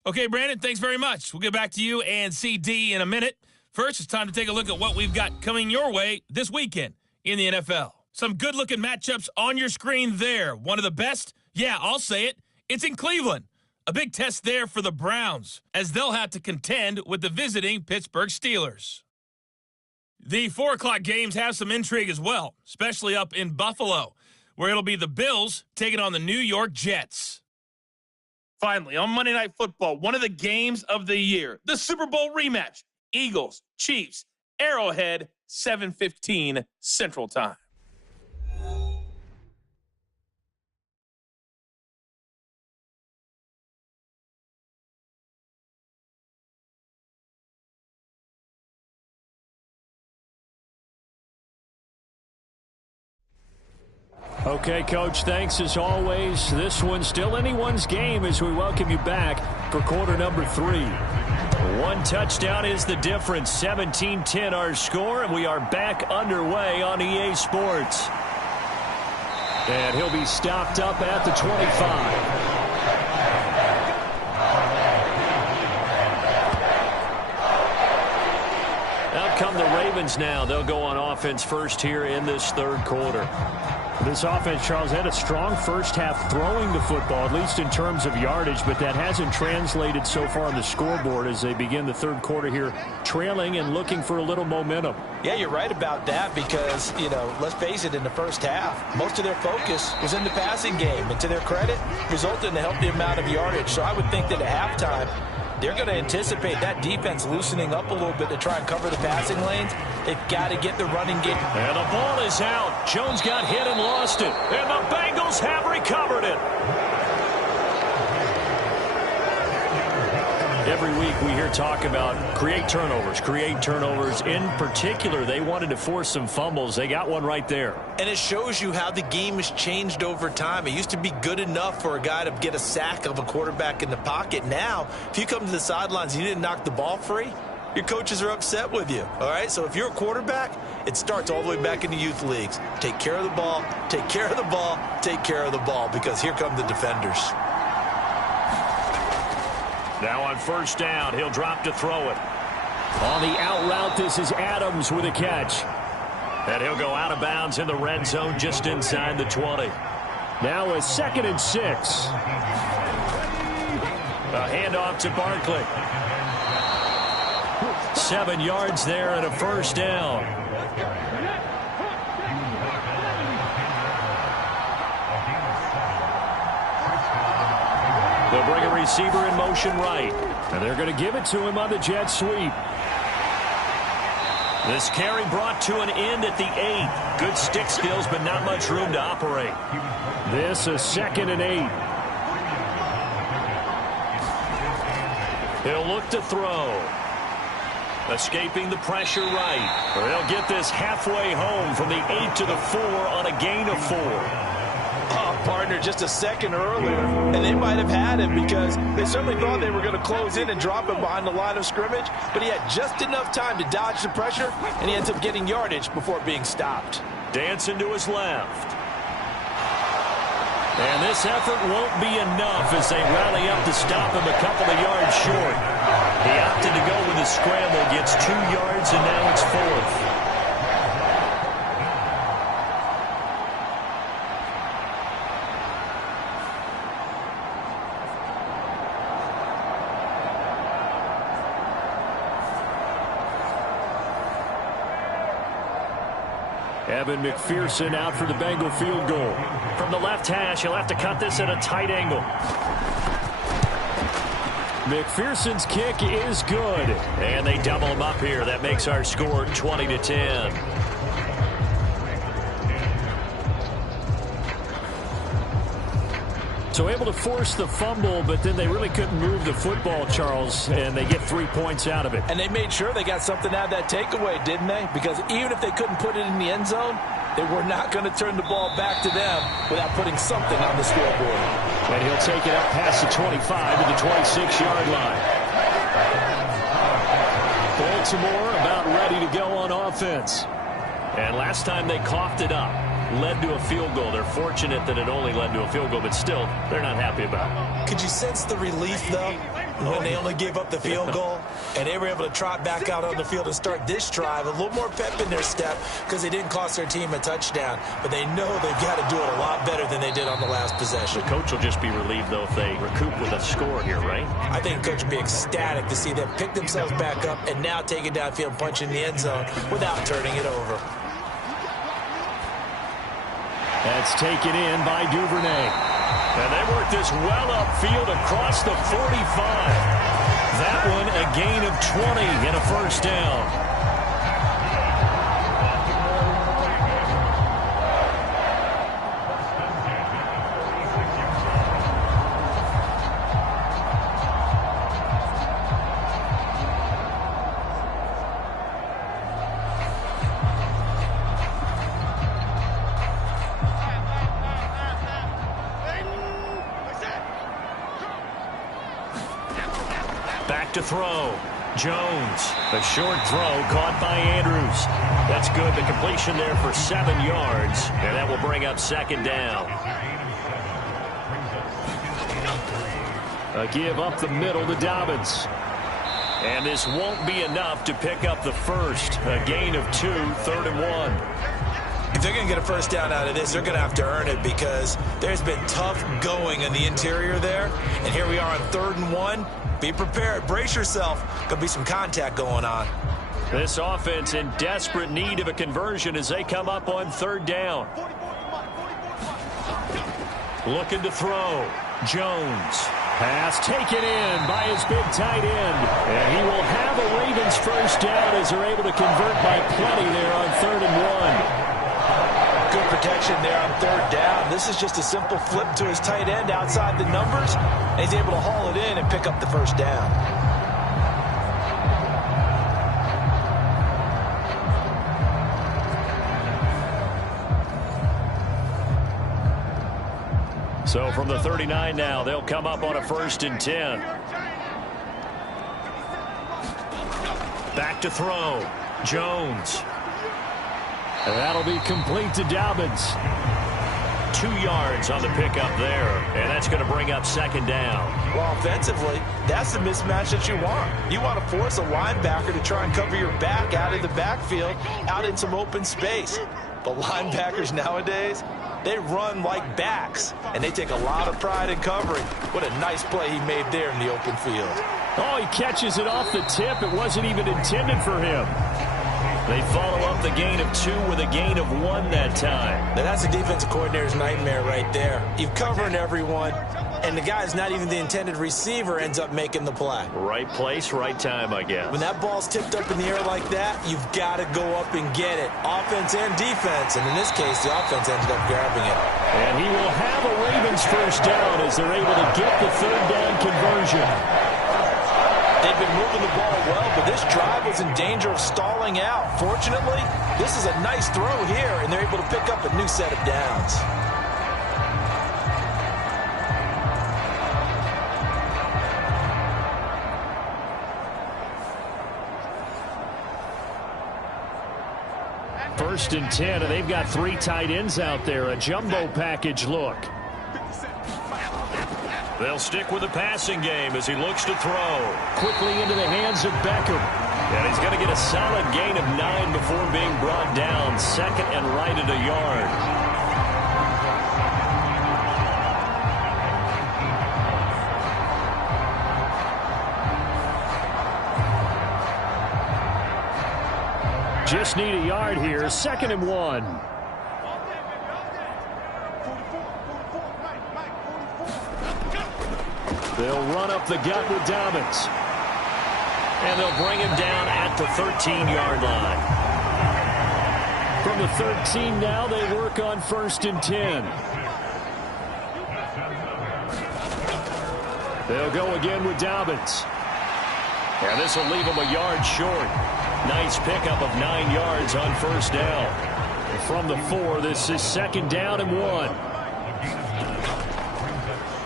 Okay, Brandon, thanks very much. We'll get back to you and CD in a minute. First, it's time to take a look at what we've got coming your way this weekend in the NFL. Some good-looking matchups on your screen there. One of the best, yeah, I'll say it, it's in Cleveland. A big test there for the Browns, as they'll have to contend with the visiting Pittsburgh Steelers. The 4 o'clock games have some intrigue as well, especially up in Buffalo, where it'll be the Bills taking on the New York Jets. Finally, on Monday Night Football, one of the games of the year, the Super Bowl rematch, Eagles, Chiefs, Arrowhead, 7:15 Central Time. Okay, Coach, thanks as always. This one's still anyone's game as we welcome you back for quarter number 3. 1 touchdown is the difference. 17-10 our score, and we are back underway on EA Sports. And he'll be stopped up at the 25. Out come the Ravens now. They'll go on offense first here in this 3rd quarter. This offense, Charles, had a strong first half throwing the football, at least in terms of yardage, but that hasn't translated so far on the scoreboard as they begin the 3rd quarter here, trailing and looking for a little momentum. Yeah, you're right about that because, let's face it, in the first half, most of their focus was in the passing game. And to their credit, resulted in a healthy amount of yardage. So I would think that at halftime, they're going to anticipate that defense loosening up a little bit to try and cover the passing lanes. They've got to get the running game. And the ball is out. Jones got hit and lost it. And the Bengals have recovered it. Every week we hear talk about create turnovers. In particular, they wanted to force some fumbles. They got one right there. And it shows you how the game has changed over time. It used to be good enough for a guy to get a sack of a quarterback in the pocket. Now, if you come to the sidelines and you didn't knock the ball free, your coaches are upset with you. All right, so if you're a quarterback, it starts all the way back in the youth leagues. Take care of the ball, take care of the ball, take care of the ball, because here come the defenders. Now on first down, he'll drop to throw it. On the out route, this is Adams with a catch. And he'll go out of bounds in the red zone just inside the 20. Now a 2nd and 6. A handoff to Barkley. 7 yards there and a first down. They'll bring a receiver in motion right. And they're going to give it to him on the jet sweep. This carry brought to an end at the 8. Good stick skills, but not much room to operate. This a 2nd and 8. He'll look to throw. Escaping the pressure right. They'll get this halfway home from the 8 to the 4 on a gain of 4. Oh, partner, just a second earlier, and they might have had him because they certainly thought they were going to close in and drop him behind the line of scrimmage, but he had just enough time to dodge the pressure, and he ends up getting yardage before being stopped. Dancing to his left. And this effort won't be enough as they rally up to stop him a couple of yards short. He opted to go with a scramble, gets 2 yards, and now it's 4th. Evan McPherson out for the Bengal field goal. From the left hash, he'll have to cut this at a tight angle. McPherson's kick is good. And they double him up here. That makes our score 20-10. So able to force the fumble, but then they really couldn't move the football, Charles, and they get 3 points out of it. And they made sure they got something out of that takeaway, didn't they? Because even if they couldn't put it in the end zone, they were not going to turn the ball back to them without putting something on the scoreboard. And he'll take it up past the 25 to the 26-yard line. Baltimore about ready to go on offense. And last time they coughed it up, led to a field goal. They're fortunate that it only led to a field goal, but still, they're not happy about it. Could you sense the relief, though, when they only gave up the field goal and they were able to trot back out on the field and start this drive? A little more pep in their step because they didn't cost their team a touchdown, but they know they've got to do it a lot better than they did on the last possession. The coach will just be relieved, though, if they recoup with a score here, right? I think the coach will be ecstatic to see them pick themselves back up and now take it downfield and punch in the end zone without turning it over. That's taken in by Duvernay. And they work this well upfield across the 45. That one a gain of 20 and a first down. To throw. Jones. A short throw caught by Andrews. That's good. The completion there for 7 yards. And that will bring up second down. A give up the middle to Dobbins. And this won't be enough to pick up the first. A gain of 2, 3rd and 1. If they're going to get a first down out of this, they're going to have to earn it because there's been tough going in the interior there. And here we are on 3rd and 1. Be prepared. Brace yourself. Going to be some contact going on. This offense in desperate need of a conversion as they come up on 3rd down. Looking to throw. Jones. Pass taken in by his big tight end. And he will have a Ravens first down as they're able to convert by plenty there on 3rd and 1. Good protection there on 3rd down. This is just a simple flip to his tight end outside the numbers, and he's able to haul it in and pick up the first down. So from the 39 now, they'll come up on a 1st and 10. Back to throw. Jones. And that'll be complete to Dobbins. 2 yards on the pickup there, and that's going to bring up second down. Well, offensively, that's the mismatch that you want. You want to force a linebacker to try and cover your back out in the backfield, out in some open space. But linebackers nowadays, they run like backs, and they take a lot of pride in covering. What a nice play he made there in the open field. Oh, he catches it off the tip. It wasn't even intended for him. They follow up the gain of 2 with a gain of 1 that time. Now, that's a defensive coordinator's nightmare right there. You're covering everyone, and the guy's not even the intended receiver ends up making the play. Right place, right time, I guess. When that ball's tipped up in the air like that, you've got to go up and get it. Offense and defense, and in this case, the offense ended up grabbing it. And he will have a Ravens first down as they're able to get the third down conversion. They've been moving the ball well, but this drive was in danger of stalling out. Fortunately, this is a nice throw here, and they're able to pick up a new set of downs. First and 10, and they've got 3 tight ends out there. A jumbo package look. They'll stick with the passing game as he looks to throw. Quickly into the hands of Beckham. And he's going to get a solid gain of 9 before being brought down. Second and right at a yard. Just need a yard here. Second and 1. They'll run up the gut with Dobbins. And they'll bring him down at the 13-yard line. From the 13 now, they work on first and 10. They'll go again with Dobbins. And this will leave him a yard short. Nice pickup of 9 yards on first down. From the 4, this is second down and 1.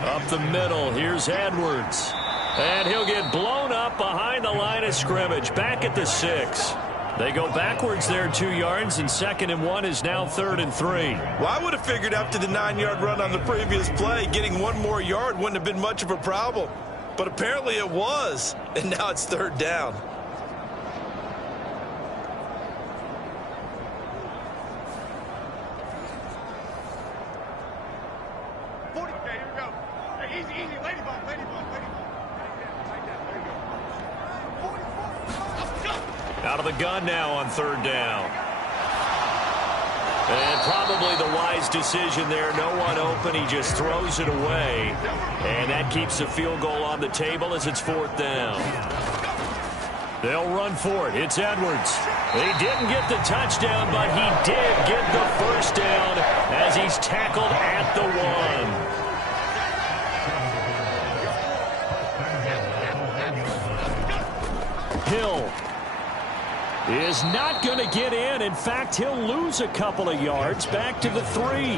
Up the middle, here's Edwards. And he'll get blown up behind the line of scrimmage, back at the 6. They go backwards there 2 yards, and second and 1 is now third and 3. Well, I would have figured after the 9-yard run on the previous play, getting 1 more yard wouldn't have been much of a problem. But apparently it was, and now it's third down. Out of the gun now on third down. And probably the wise decision there. No one open. He just throws it away. And that keeps the field goal on the table as it's fourth down. They'll run for it. It's Edwards. He didn't get the touchdown, but he did get the first down as he's tackled at the 1. Hill is not going to get in. In fact, he'll lose a couple of yards back to the 3.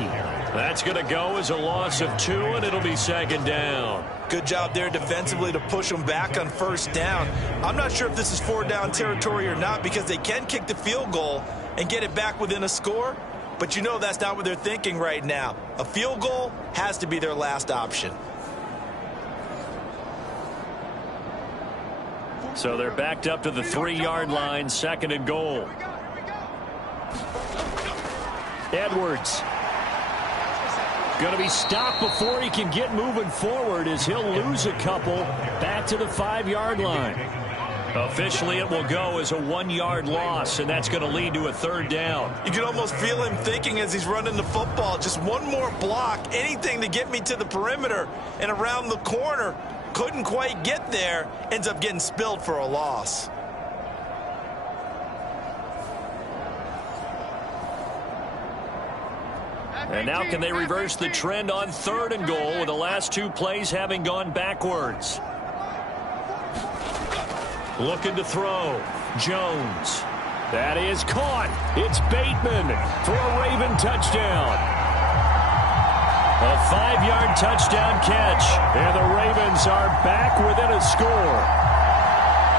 That's going to go as a loss of 2, and it'll be second down. Good job there defensively to push them back on first down. I'm not sure if this is 4-down territory or not because they can kick the field goal and get it back within a score, but you know that's not what they're thinking right now. A field goal has to be their last option. So they're backed up to the 3-yard line, second and goal. Edwards going to be stopped before he can get moving forward as he'll lose a couple back to the 5-yard line. Officially, it will go as a 1-yard loss, and that's going to lead to a third down. You can almost feel him thinking as he's running the football, just one more block, anything to get me to the perimeter and around the corner. Couldn't quite get there, ends up getting spilled for a loss. And now can they reverse the trend on third and goal with the last 2 plays having gone backwards? Looking to throw. Jones. That is caught. It's Bateman for a Raven touchdown. A 5-yard touchdown catch. And the Ravens are back within a score.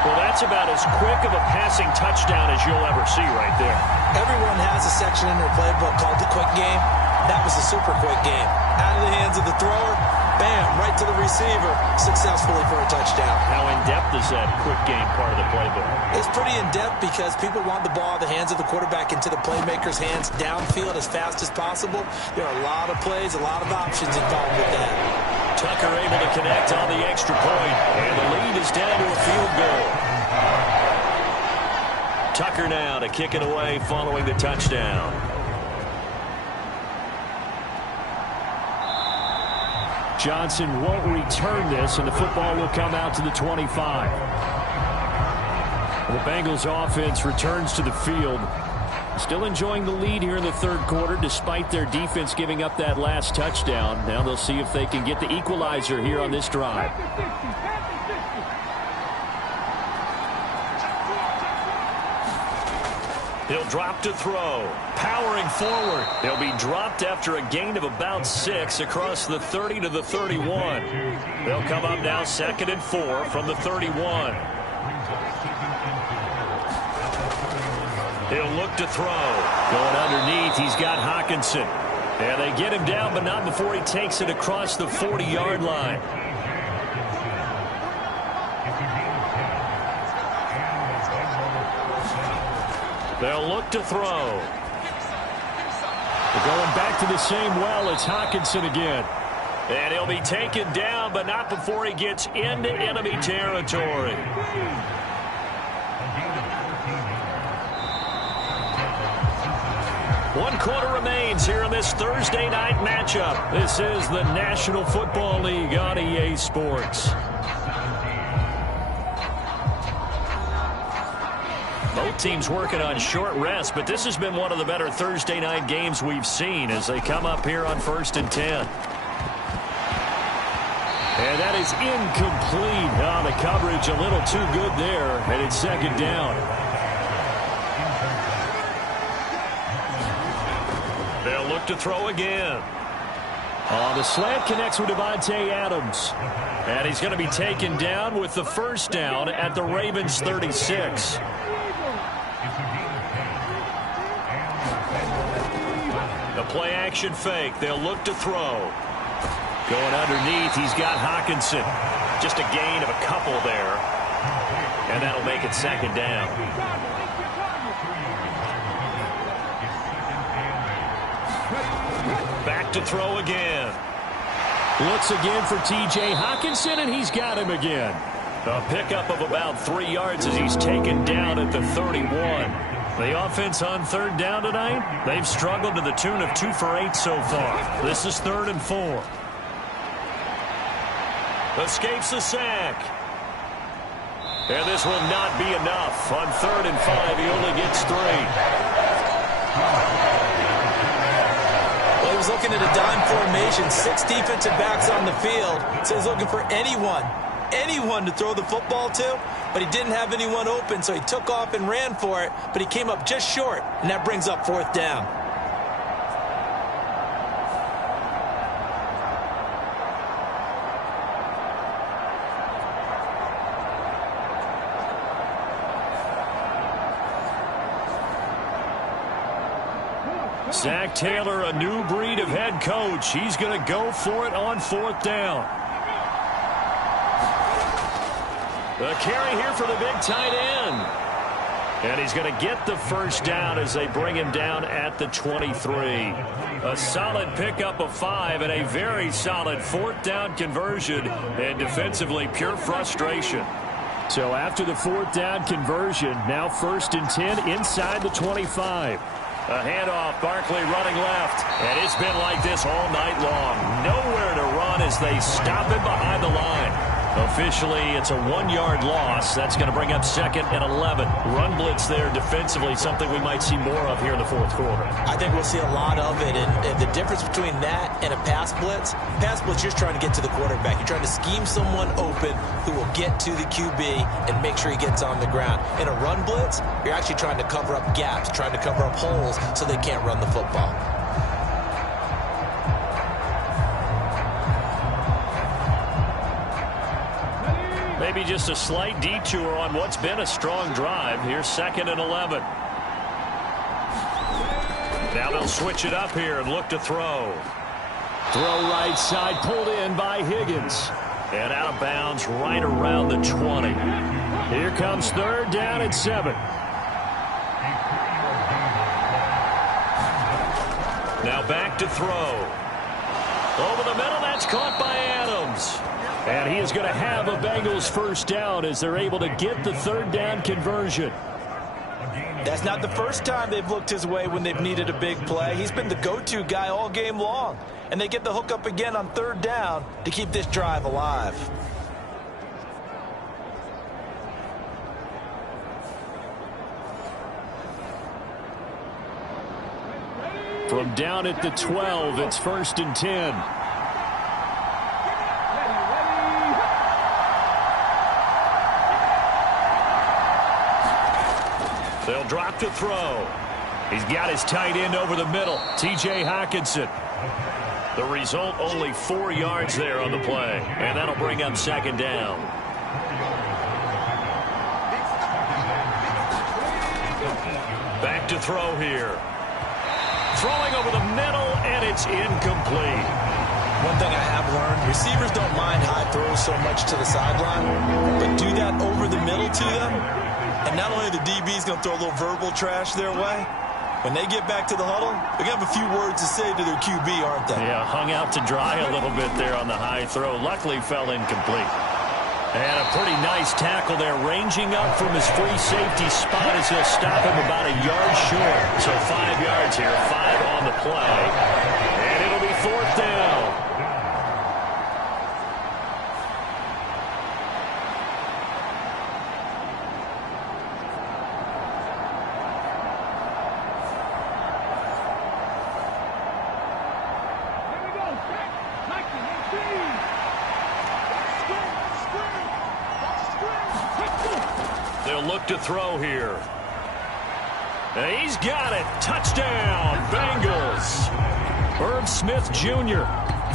Well, that's about as quick of a passing touchdown as you'll ever see right there. Everyone has a section in their playbook called the quick game. That was a super quick game. Out of the hands of the thrower, bam, right to the receiver, successfully for a touchdown. How in-depth is that quick game part of the playbook? It's pretty in-depth because people want the ball in the hands of the quarterback into the playmaker's hands downfield as fast as possible. There are a lot of plays, a lot of options involved with that. Tucker able to connect on the extra point, and the lead is down to a field goal. Tucker now to kick it away following the touchdown. Johnson won't return this, and the football will come out to the 25. The Bengals offense returns to the field. Still enjoying the lead here in the third quarter, despite their defense giving up that last touchdown. Now they'll see if they can get the equalizer here on this drive. He'll drop to throw. Powering forward. He'll be dropped after a gain of about 6 across the 30 to the 31. They'll come up now 2nd and 4 from the 31. He'll look to throw. Going underneath, he's got Hockenson. And they get him down, but not before he takes it across the 40-yard line. They'll look to throw. They're going back to the same well. It's Hockenson again. And he'll be taken down, but not before he gets into enemy territory. One quarter remains here in this Thursday night matchup. This is the National Football League on EA Sports. Both teams working on short rest, but this has been one of the better Thursday night games we've seen as they come up here on 1st and 10. And that is incomplete. Oh, the coverage a little too good there, and it's 2nd down. They'll look to throw again. The slant connects with Devontae Adams. And he's going to be taken down with the 1st down at the Ravens 36. The play action fake. They'll look to throw. Going underneath, he's got Hockenson. Just a gain of a couple there. And that'll make it 2nd down. Back to throw again. Looks again for T.J. Hockenson, and he's got him again. A pickup of about 3 yards as he's taken down at the 31. The offense on 3rd down tonight, they've struggled to the tune of 2 for 8 so far. This is 3rd and 4. Escapes the sack. And this will not be enough. On 3rd and 5, he only gets 3. Well, he was looking at a dime formation, 6 defensive backs on the field. So he's looking for anyone to throw the football to, but he didn't have anyone open, so he took off and ran for it, but he came up just short, and that brings up 4th down. Zach Taylor, a new breed of head coach. He's going to go for it on 4th down. The carry here for the big tight end. And he's going to get the 1st down as they bring him down at the 23. A solid pickup of 5 and a very solid 4th down conversion. And defensively, pure frustration. So after the 4th down conversion, now 1st and 10 inside the 25. A handoff, Barkley running left. And it's been like this all night long. Nowhere to run as they stop him behind the line. Officially, it's a 1-yard loss. That's going to bring up 2nd and 11. Run blitz there defensively, something we might see more of here in the 4th quarter. I think we'll see a lot of it, and the difference between that and a pass blitz, you're just trying to get to the quarterback. You're trying to scheme someone open who will get to the QB and make sure he gets on the ground. In a run blitz, you're actually trying to cover up gaps, trying to cover up holes so they can't run the football. Maybe just a slight detour on what's been a strong drive. Here's 2nd and 11. Now they'll switch it up here and look to throw. Throw right side, pulled in by Higgins. And out of bounds right around the 20. Here comes third down and 7. Now back to throw. Over the middle, that's caught by Adams. And he is going to have a Bengals first down as they're able to get the third down conversion. That's not the first time they've looked his way when they've needed a big play. He's been the go-to guy all game long. And they get the hook up again on third down to keep this drive alive. From down at the 12, it's 1st and 10. They'll drop to throw. He's got his tight end over the middle, T.J. Hockenson. The result, only 4 yards there on the play. And that'll bring up second down. Back to throw here. Throwing over the middle, and it's incomplete. One thing I have learned, receivers don't mind high throws so much to the sideline, but do that over the middle to them, and not only the DB's going to throw a little verbal trash their way, when they get back to the huddle, they're going to have a few words to say to their QB, aren't they? Yeah, hung out to dry a little bit there on the high throw. Luckily fell incomplete. And a pretty nice tackle there, ranging up from his free safety spot as he'll stop him about a yard short. So 5 yards here, 5 on the play. And it'll be fourth down. They'll look to throw here. And he's got it. Touchdown, Bengals. Irv Smith Jr.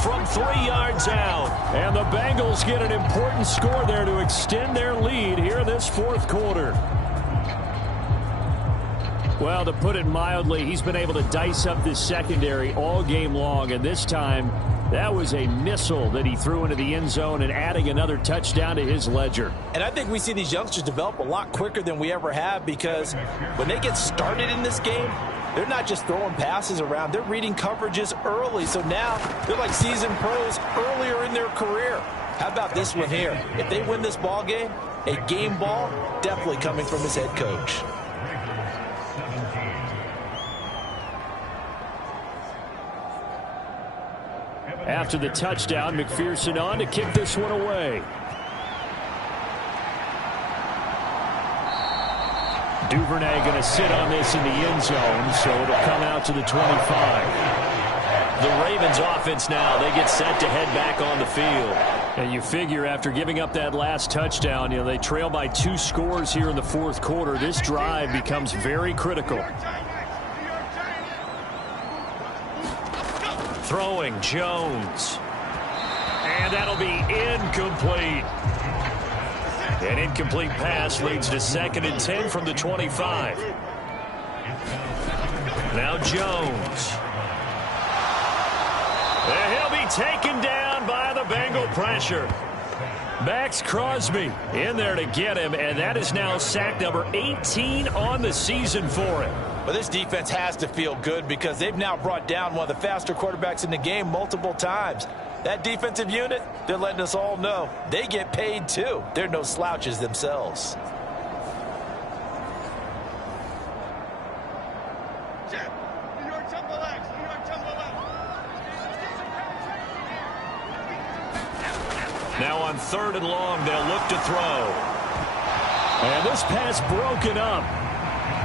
from 3 yards out. And the Bengals get an important score there to extend their lead here this fourth quarter. Well, to put it mildly, he's been able to dice up this secondary all game long. And this time, that was a missile that he threw into the end zone and adding another touchdown to his ledger. And I think we see these youngsters develop a lot quicker than we ever have, because when they get started in this game, they're not just throwing passes around. They're reading coverages early. So now they're like seasoned pros earlier in their career. How about this one here? If they win this ball game, a game ball definitely coming from his head coach. After the touchdown, McPherson on to kick this one away. Duvernay going to sit on this in the end zone, so it'll come out to the 25. The Ravens offense now, they get set to head back on the field. And you figure after giving up that last touchdown, they trail by 2 scores here in the fourth quarter. This drive becomes very critical. Throwing Jones. And that'll be incomplete. An incomplete pass leads to 2nd and 10 from the 25. Now Jones. And he'll be taken down by the Bengal pressure. Max Crosby in there to get him, and that is now sack number 18 on the season for him. But this defense has to feel good, because they've now brought down one of the faster quarterbacks in the game multiple times. That defensive unit, they're letting us all know they get paid too. They're no slouches themselves. Now on 3rd and long, they'll look to throw. And this pass broken up.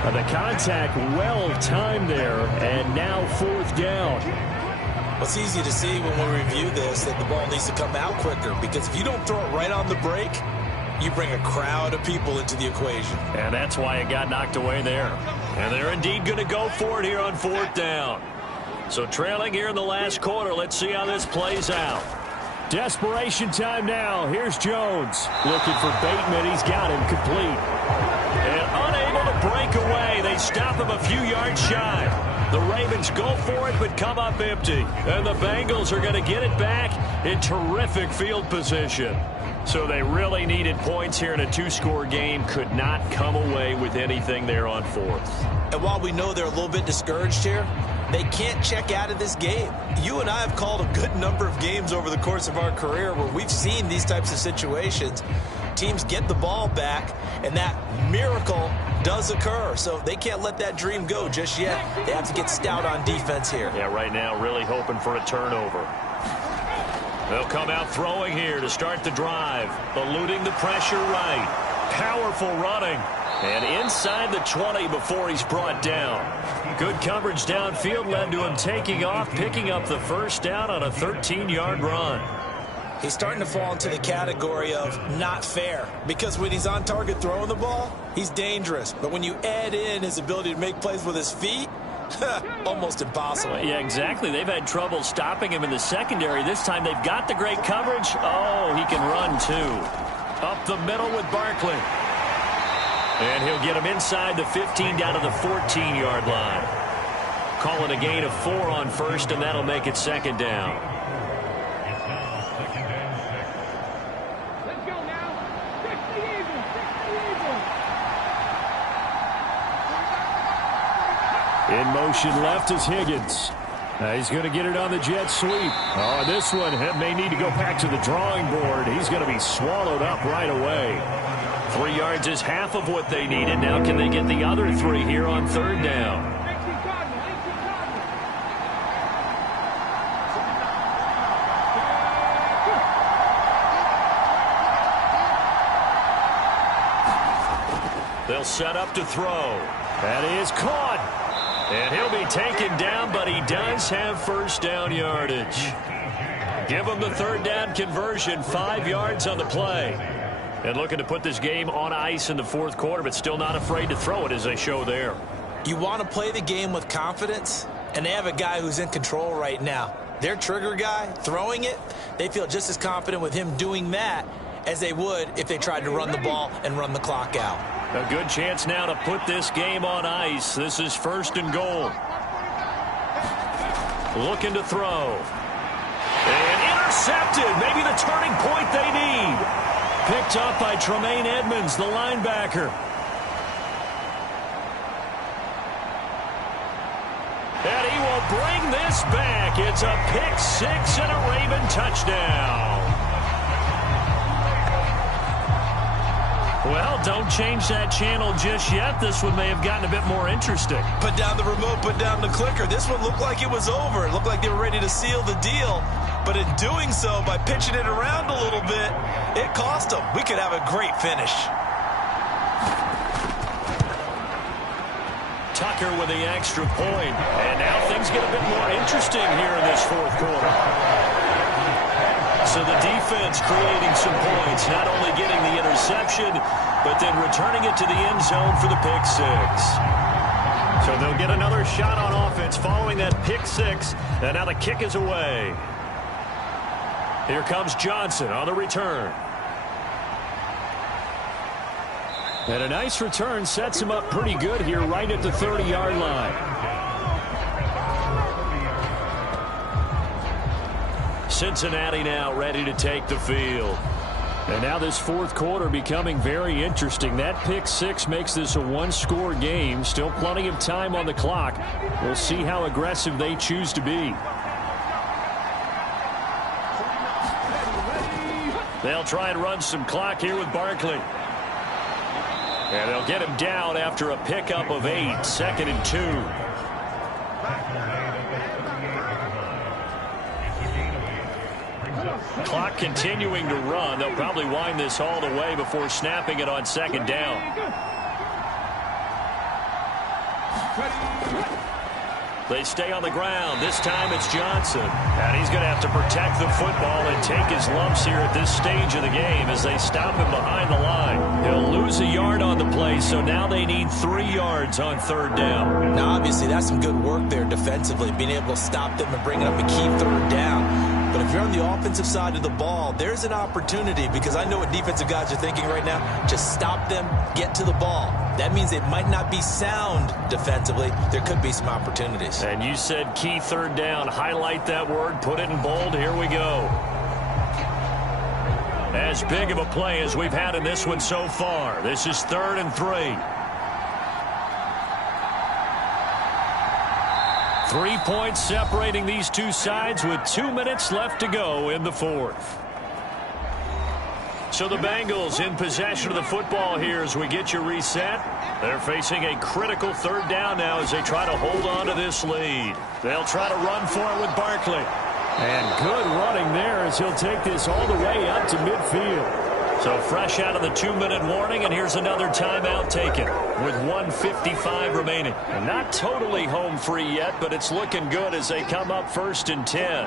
The contact well timed there, and now 4th down. Well, it's easy to see when we review this that the ball needs to come out quicker, because if you don't throw it right on the break, you bring a crowd of people into the equation. And that's why it got knocked away there. And they're indeed going to go for it here on 4th down. So trailing here in the last quarter, let's see how this plays out. Desperation time now. Here's Jones looking for Bateman. He's got him complete. And unable to break away. They stop him a few yards shy. The Ravens go for it but come up empty. And the Bengals are going to get it back in terrific field position. So they really needed points here in a two-score game. Could not come away with anything there on fourth. And while we know they're a little bit discouraged here, they can't check out of this game. You and I have called a good number of games over the course of our career where we've seen these types of situations. Teams get the ball back, and that miracle does occur. So they can't let that dream go just yet. They have to get stout on defense here. Yeah, right now really hoping for a turnover. They'll come out throwing here to start the drive. Eluding the pressure right. Powerful running. And inside the 20 before he's brought down. Good coverage downfield led to him taking off, picking up the first down on a 13-yard run. He's starting to fall into the category of not fair, because when he's on target throwing the ball, he's dangerous. But when you add in his ability to make plays with his feet, almost impossible. Yeah, exactly. They've had trouble stopping him in the secondary. This time they've got the great coverage. Oh, he can run too. Up the middle with Barkley. And he'll get him inside the 15 down to the 14-yard line. Calling a gain of 4 on first, and that'll make it second down. Let's go now. Fix the Eagles. Fix the Eagles. In motion left is Higgins. He's going to get it on the jet sweep. Oh, this one may need to go back to the drawing board. He's going to be swallowed up right away. 3 yards is half of what they needed. Now can they get the other 3 here on third down? They'll set up to throw. That is caught. And he'll be taken down, but he does have first down yardage. Give him the third down conversion, 5 yards on the play. And looking to put this game on ice in the fourth quarter, but still not afraid to throw it as they show there. You want to play the game with confidence, and they have a guy who's in control right now. Their trigger guy, throwing it, they feel just as confident with him doing that as they would if they tried to run the ball and run the clock out. A good chance now to put this game on ice. This is first and goal. Looking to throw. And intercepted. Maybe the turning point they need. Picked up by Tremaine Edmonds, the linebacker. And he will bring this back. It's a pick 6 and a Raven touchdown. Well, don't change that channel just yet. This one may have gotten a bit more interesting. Put down the remote, put down the clicker. This one looked like it was over. It looked like they were ready to seal the deal. But in doing so, by pitching it around a little bit, it cost them. We could have a great finish. Tucker with the extra point. And now things get a bit more interesting here in this fourth quarter. So the defense creating some points, not only getting the interception, but then returning it to the end zone for the pick 6. So they'll get another shot on offense following that pick 6. And now the kick is away. Here comes Johnson on the return. And a nice return sets him up pretty good here right at the 30-yard line. Cincinnati now ready to take the field. And now this fourth quarter becoming very interesting. That pick 6 makes this a one-score game. Still plenty of time on the clock. We'll see how aggressive they choose to be. They'll try and run some clock here with Barkley. And they'll get him down after a pickup of 8, 2nd and 2. Clock continuing to run. They'll probably wind this all the way before snapping it on second down. They stay on the ground. This time it's Johnson. And he's going to have to protect the football and take his lumps here at this stage of the game as they stop him behind the line. He'll lose a yard on the play, so now they need 3 yards on third down. Now, obviously, that's some good work there defensively, being able to stop them and bring up a key third down. But if you're on the offensive side of the ball, there's an opportunity, because I know what defensive guys are thinking right now. Just stop them, get to the ball. That means it might not be sound defensively. There could be some opportunities. And you said key third down. Highlight that word. Put it in bold. Here we go. As big of a play as we've had in this one so far. This is 3rd and 3. 3 points separating these two sides with 2 minutes left to go in the 4th. So the Bengals in possession of the football here as we get you reset. They're facing a critical 3rd down now as they try to hold on to this lead. They'll try to run for it with Barkley. And good running there as he'll take this all the way up to midfield. So fresh out of the 2-minute warning, and here's another timeout taken with 1:55 remaining. And not totally home free yet, but it's looking good as they come up 1st and 10.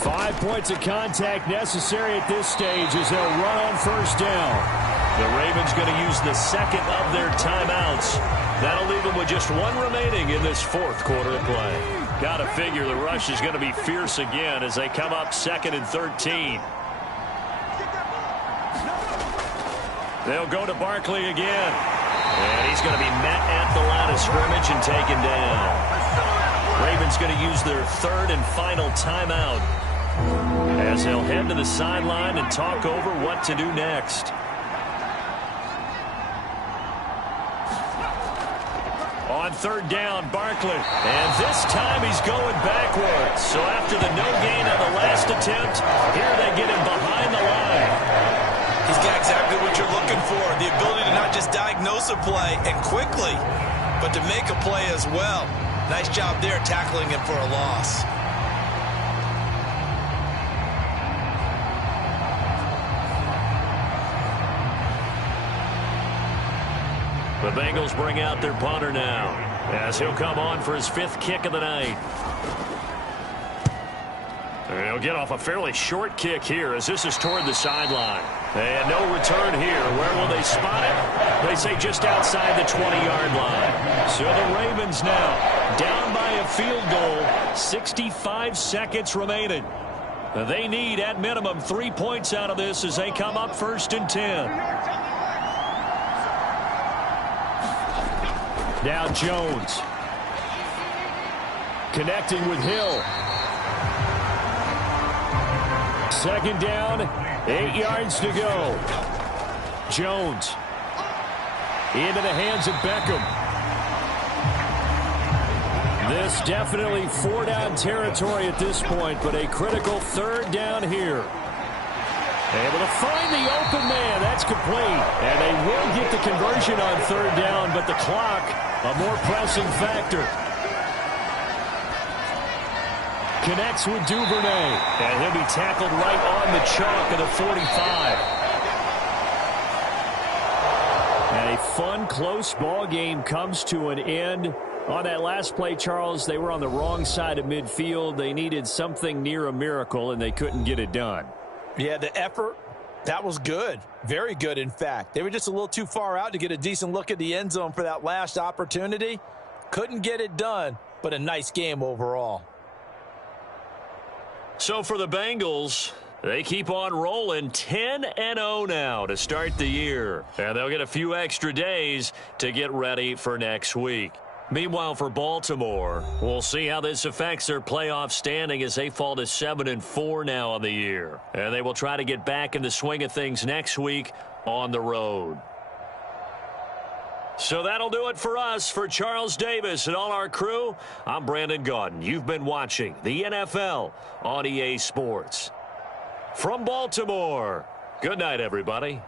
5 points of contact necessary at this stage as they'll run on 1st down. The Ravens going to use the 2nd of their timeouts. That'll leave them with just 1 remaining in this 4th quarter of play. Got to figure the rush is going to be fierce again as they come up 2nd and 13. They'll go to Barkley again. And he's going to be met at the line of scrimmage and taken down. Ravens going to use their 3rd and final timeout as they'll head to the sideline and talk over what to do next. On 3rd down, Barkley. And this time he's going backwards. So after the no gain on the last attempt, here they get him behind the line. He's got exactly what you're looking for, the ability to not just diagnose a play and quickly, but to make a play as well. Nice job there tackling him for a loss. The Bengals bring out their punter now as he'll come on for his 5th kick of the night. He'll get off a fairly short kick here as this is toward the sideline. And no return here. Where will they spot it? They say just outside the 20-yard line. So the Ravens now down by a field goal. 65 seconds remaining. They need at minimum 3 points out of this as they come up 1st and 10. Now Jones. Connecting with Hill. 2nd down, 8 yards to go. Jones into the hands of Beckham. This definitely 4-down territory at this point, but a critical 3rd down here. Able to find the open man. That's complete. And they will get the conversion on 3rd down, but the clock, a more pressing factor. Connects with Duvernay. And he'll be tackled right on the chalk of the 45. And a fun, close ball game comes to an end. On that last play, Charles, they were on the wrong side of midfield. They needed something near a miracle, and they couldn't get it done. Yeah, the effort, that was good. Very good, in fact. They were just a little too far out to get a decent look at the end zone for that last opportunity. Couldn't get it done, but a nice game overall. So for the Bengals, they keep on rolling 10-0 now to start the year. And they'll get a few extra days to get ready for next week. Meanwhile, for Baltimore, we'll see how this affects their playoff standing as they fall to 7-4 now on the year. And they will try to get back in the swing of things next week on the road. So that'll do it for us. For Charles Davis and all our crew, I'm Brandon Gaudin. You've been watching the NFL on EA Sports. From Baltimore, good night, everybody.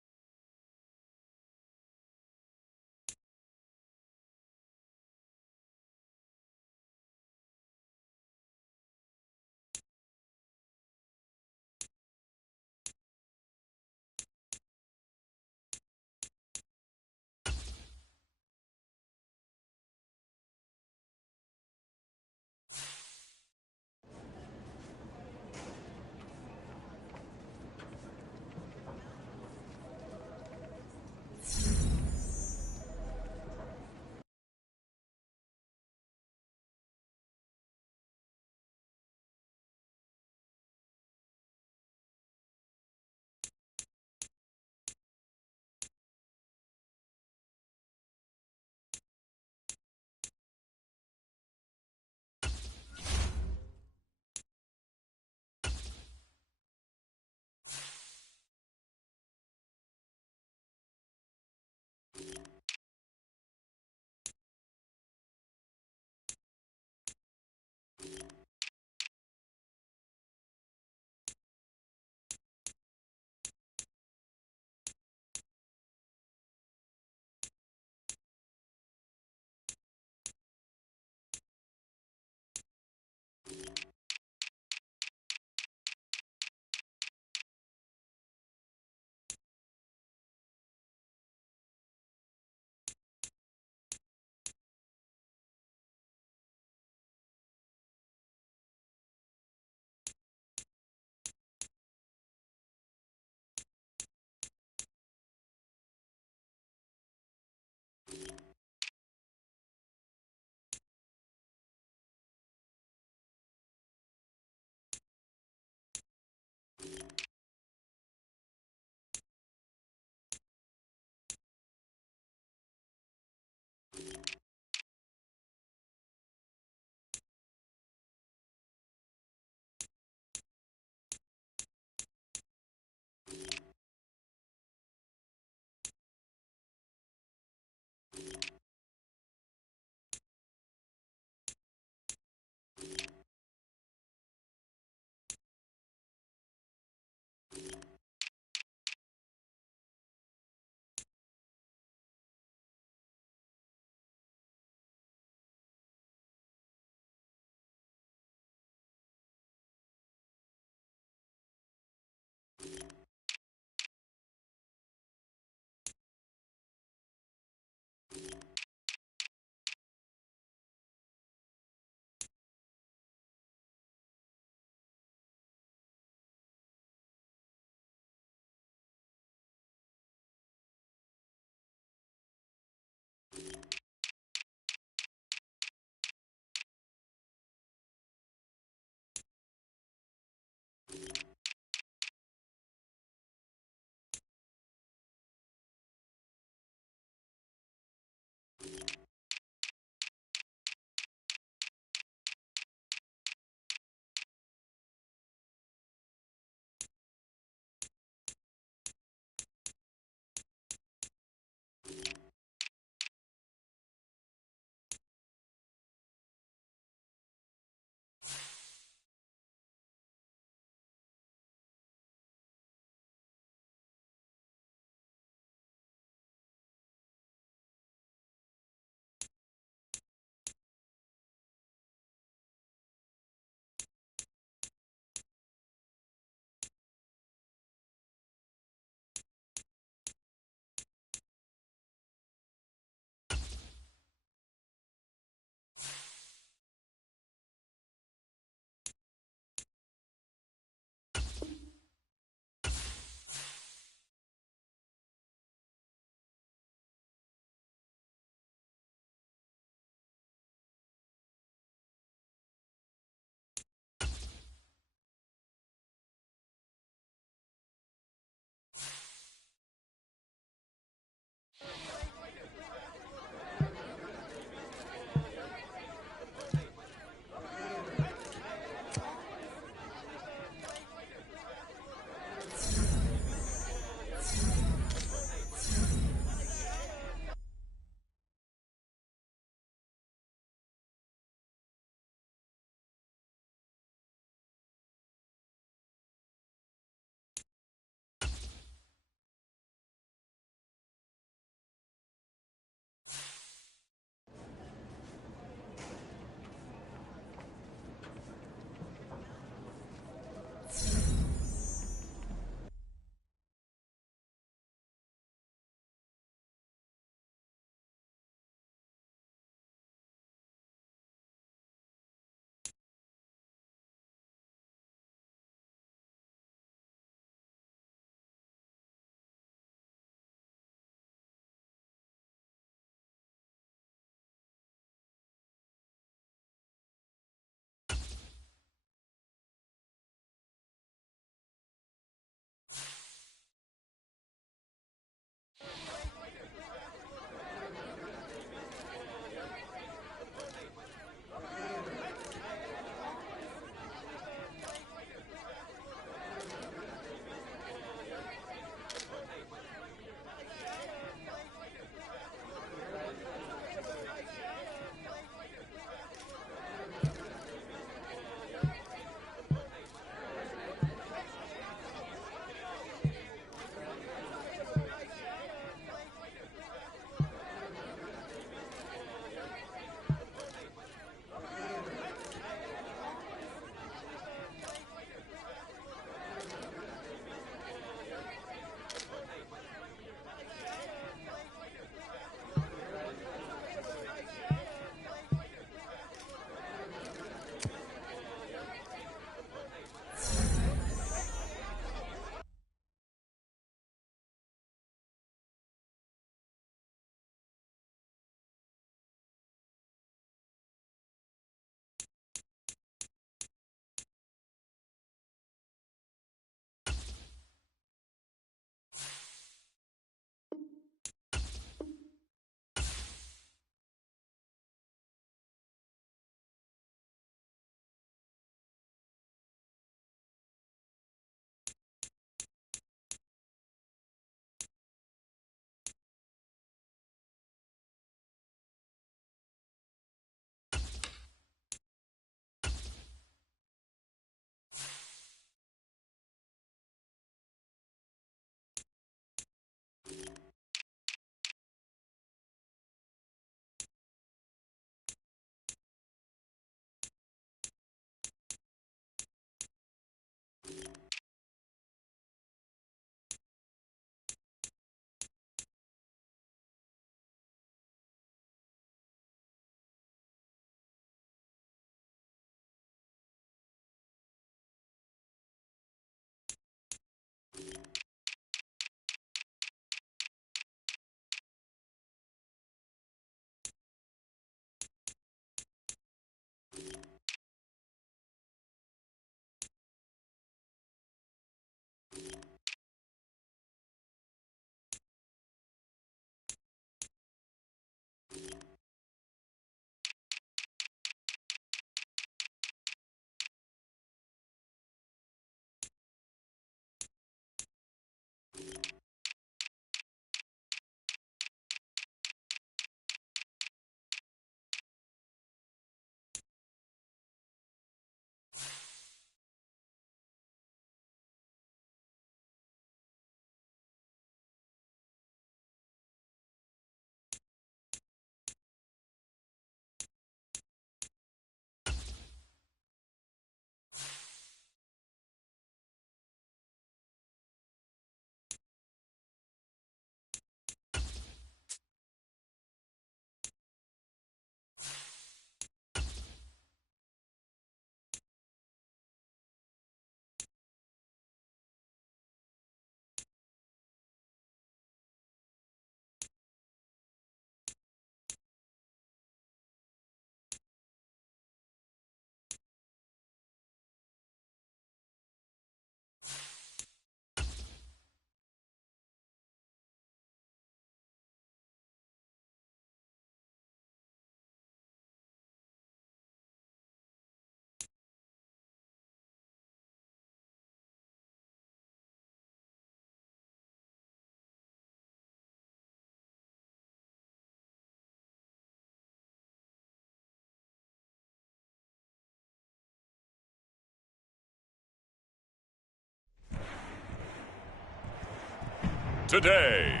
Today,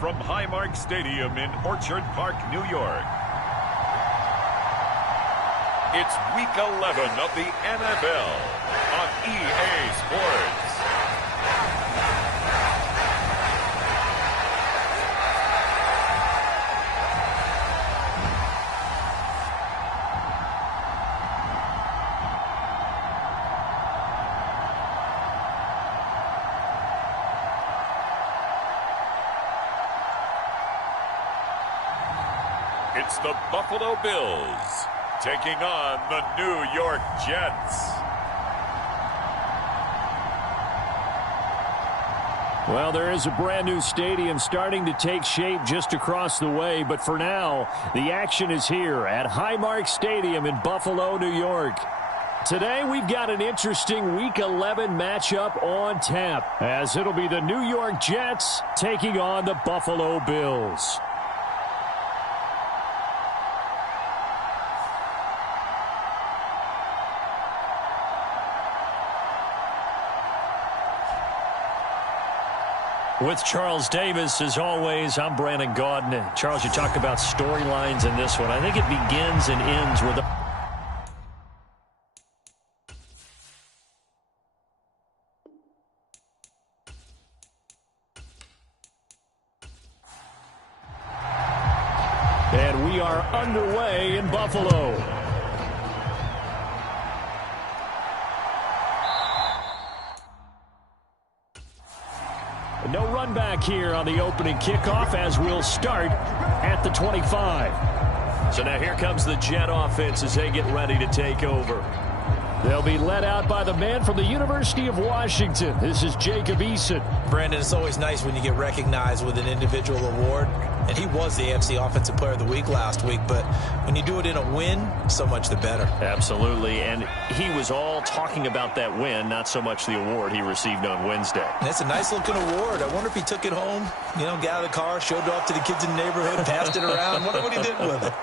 from Highmark Stadium in Orchard Park, New York, it's Week 11 of the NFL on EA Sports. It's the Buffalo Bills taking on the New York Jets. Well, there is a brand new stadium starting to take shape just across the way, but for now, the action is here at Highmark Stadium in Buffalo, New York. Today, we've got an interesting Week 11 matchup on tap, as it'll be the New York Jets taking on the Buffalo Bills. With Charles Davis, as always, I'm Brandon Gaudin. Charles, you talk about storylines in this one. I think it begins and ends with and we are underway in Buffalo. No run back here on the opening kickoff, as we'll start at the 25. So now here comes the Jet offense as they get ready to take over. They'll be led out by the man from the University of Washington. This is Jacob Eason. Brandon, it's always nice when you get recognized with an individual award. And he was the AFC Offensive Player of the Week last week. But when you do it in a win, so much the better. Absolutely. And he was all talking about that win, not so much the award he received on Wednesday. And it's a nice-looking award. I wonder if he took it home, you know, got out of the car, showed it off to the kids in the neighborhood, passed it around. Wonder what he did with it.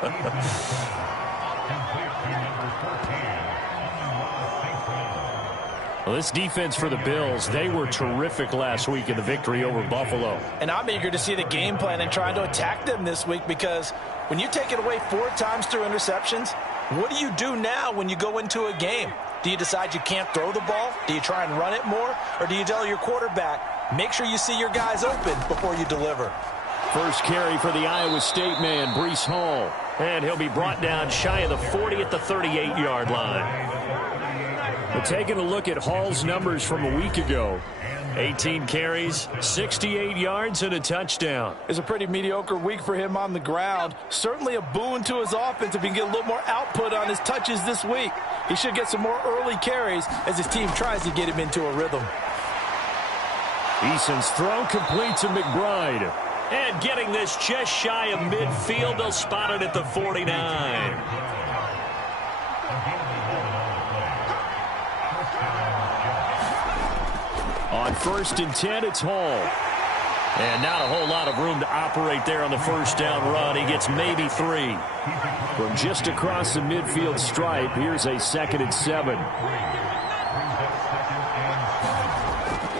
Well, this defense for the Bills, they were terrific last week in the victory over Buffalo. And I'm eager to see the game plan and trying to attack them this week, because when you take it away 4 times through interceptions, what do you do now when you go into a game? Do you decide you can't throw the ball? Do you try and run it more? Or do you tell your quarterback, make sure you see your guys open before you deliver? First carry for the Iowa State man, Breece Hall. And he'll be brought down shy of the 40 at the 38-yard line. But taking a look at Hall's numbers from a week ago, 18 carries, 68 yards, and a touchdown. It's a pretty mediocre week for him on the ground. Certainly a boon to his offense if he can get a little more output on his touches this week. He should get some more early carries as his team tries to get him into a rhythm. Eason's throw complete to McBride. And getting this just shy of midfield, they'll spot it at the 49. On 1st and 10, it's Hall. And not a whole lot of room to operate there on the first down run. He gets maybe 3. From just across the midfield stripe, here's a 2nd and 7.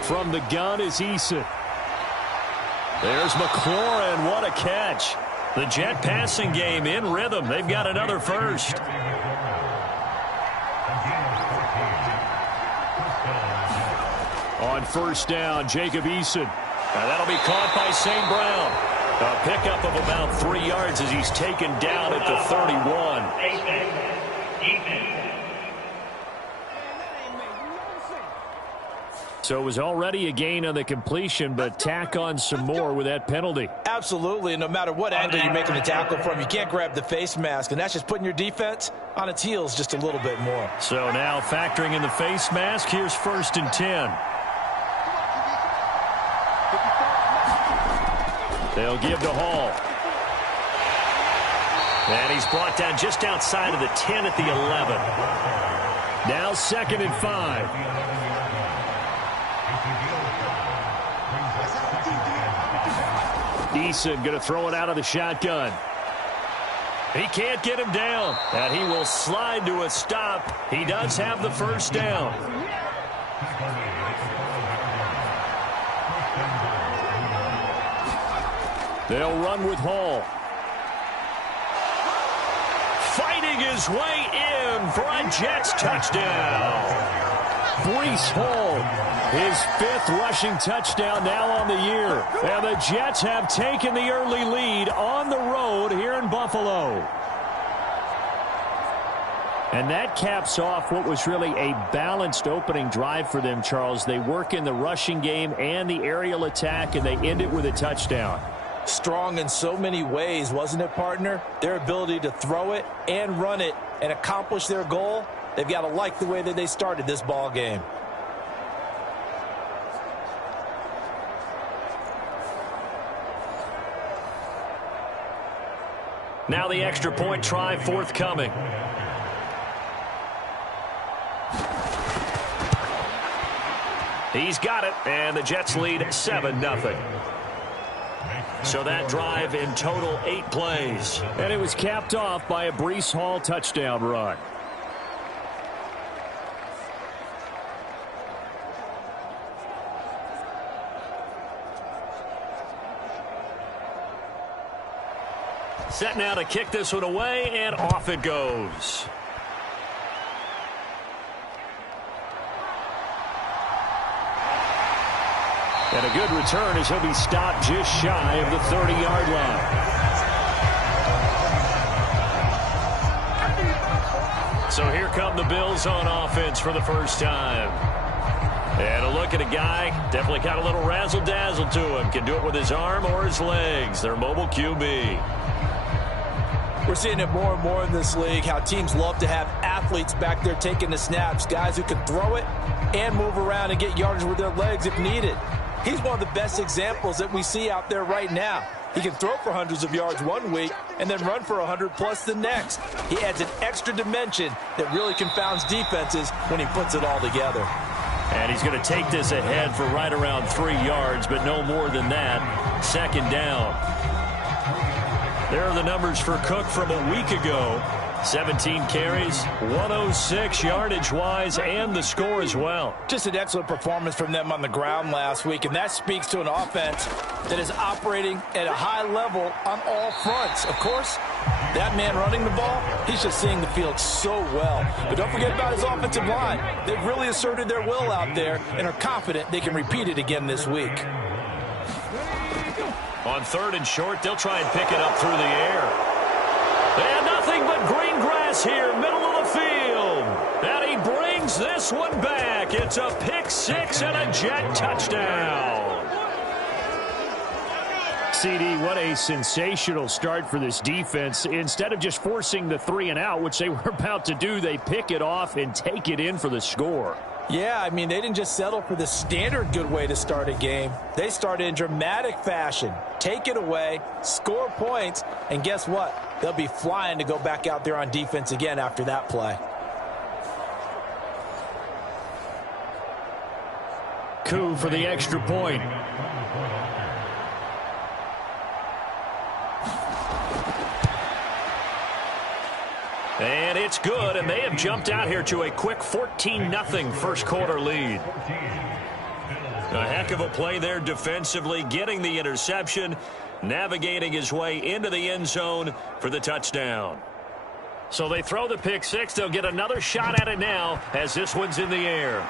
From the gun is Eason. There's McLaurin. What a catch. The Jet passing game in rhythm. They've got another first. On 1st down, Jacob Eason. Now that'll be caught by St. Brown. A pickup of about 3 yards as he's taken down at the 31. So it was already a gain on the completion, but tack on some more with that penalty. Absolutely, and no matter what angle you're making the tackle from, you can't grab the face mask, and that's just putting your defense on its heels just a little bit more. So now factoring in the face mask, here's 1st and 10. They'll give to Hall. And he's brought down just outside of the 10 at the 11. Now 2nd and 5. Eason going to throw it out of the shotgun. He can't get him down. And he will slide to a stop. He does have the first down. They'll run with Hall. Fighting his way in for a Jets touchdown. Breece Hall, his 5th rushing touchdown now on the year. And the Jets have taken the early lead on the road here in Buffalo. And that caps off what was really a balanced opening drive for them, Charles. They work in the rushing game and the aerial attack, and they end it with a touchdown. Strong in so many ways, wasn't it, partner? Their ability to throw it and run it and accomplish their goal, they've got to like the way that they started this ball game. Now the extra point try forthcoming. He's got it, and the Jets lead 7-0. So that drive in total 8 plays. And it was capped off by a Breece Hall touchdown run. Set now to kick this one away, and off it goes. And a good return as he'll be stopped just shy of the 30-yard line. So here come the Bills on offense for the first time. And a look at a guy, definitely got a little razzle-dazzle to him. Can do it with his arm or his legs. Their mobile QB. We're seeing it more and more in this league, how teams love to have athletes back there taking the snaps, guys who can throw it and move around and get yardage with their legs if needed. He's one of the best examples that we see out there right now. He can throw for hundreds of yards one week and then run for 100+ the next. He adds an extra dimension that really confounds defenses when he puts it all together. And he's going to take this ahead for right around 3 yards, but no more than that. 2nd down. There are the numbers for Cook from a week ago. 17 carries, 106 yardage-wise, and the score as well. Just an excellent performance from them on the ground last week, and that speaks to an offense that is operating at a high level on all fronts. Of course, that man running the ball, he's just seeing the field so well. But don't forget about his offensive line. They've really asserted their will out there and are confident they can repeat it again this week. On 3rd and short, they'll try and pick it up through the air. And nothing but green grass here, middle of the field. And he brings this one back. It's a pick six and a Jet touchdown. CD, what a sensational start for this defense. Instead of just forcing the 3 and out, which they were about to do, they pick it off and take it in for the score. Yeah, I mean, they didn't just settle for the standard good way to start a game. They started in dramatic fashion. Take it away, score points, and guess what? They'll be flying to go back out there on defense again after that play. Coup for the extra point. And it's good, and they have jumped out here to a quick 14-0 first quarter lead. A heck of a play there defensively, getting the interception, navigating his way into the end zone for the touchdown. So they throw the pick six. They'll get another shot at it now as this one's in the air.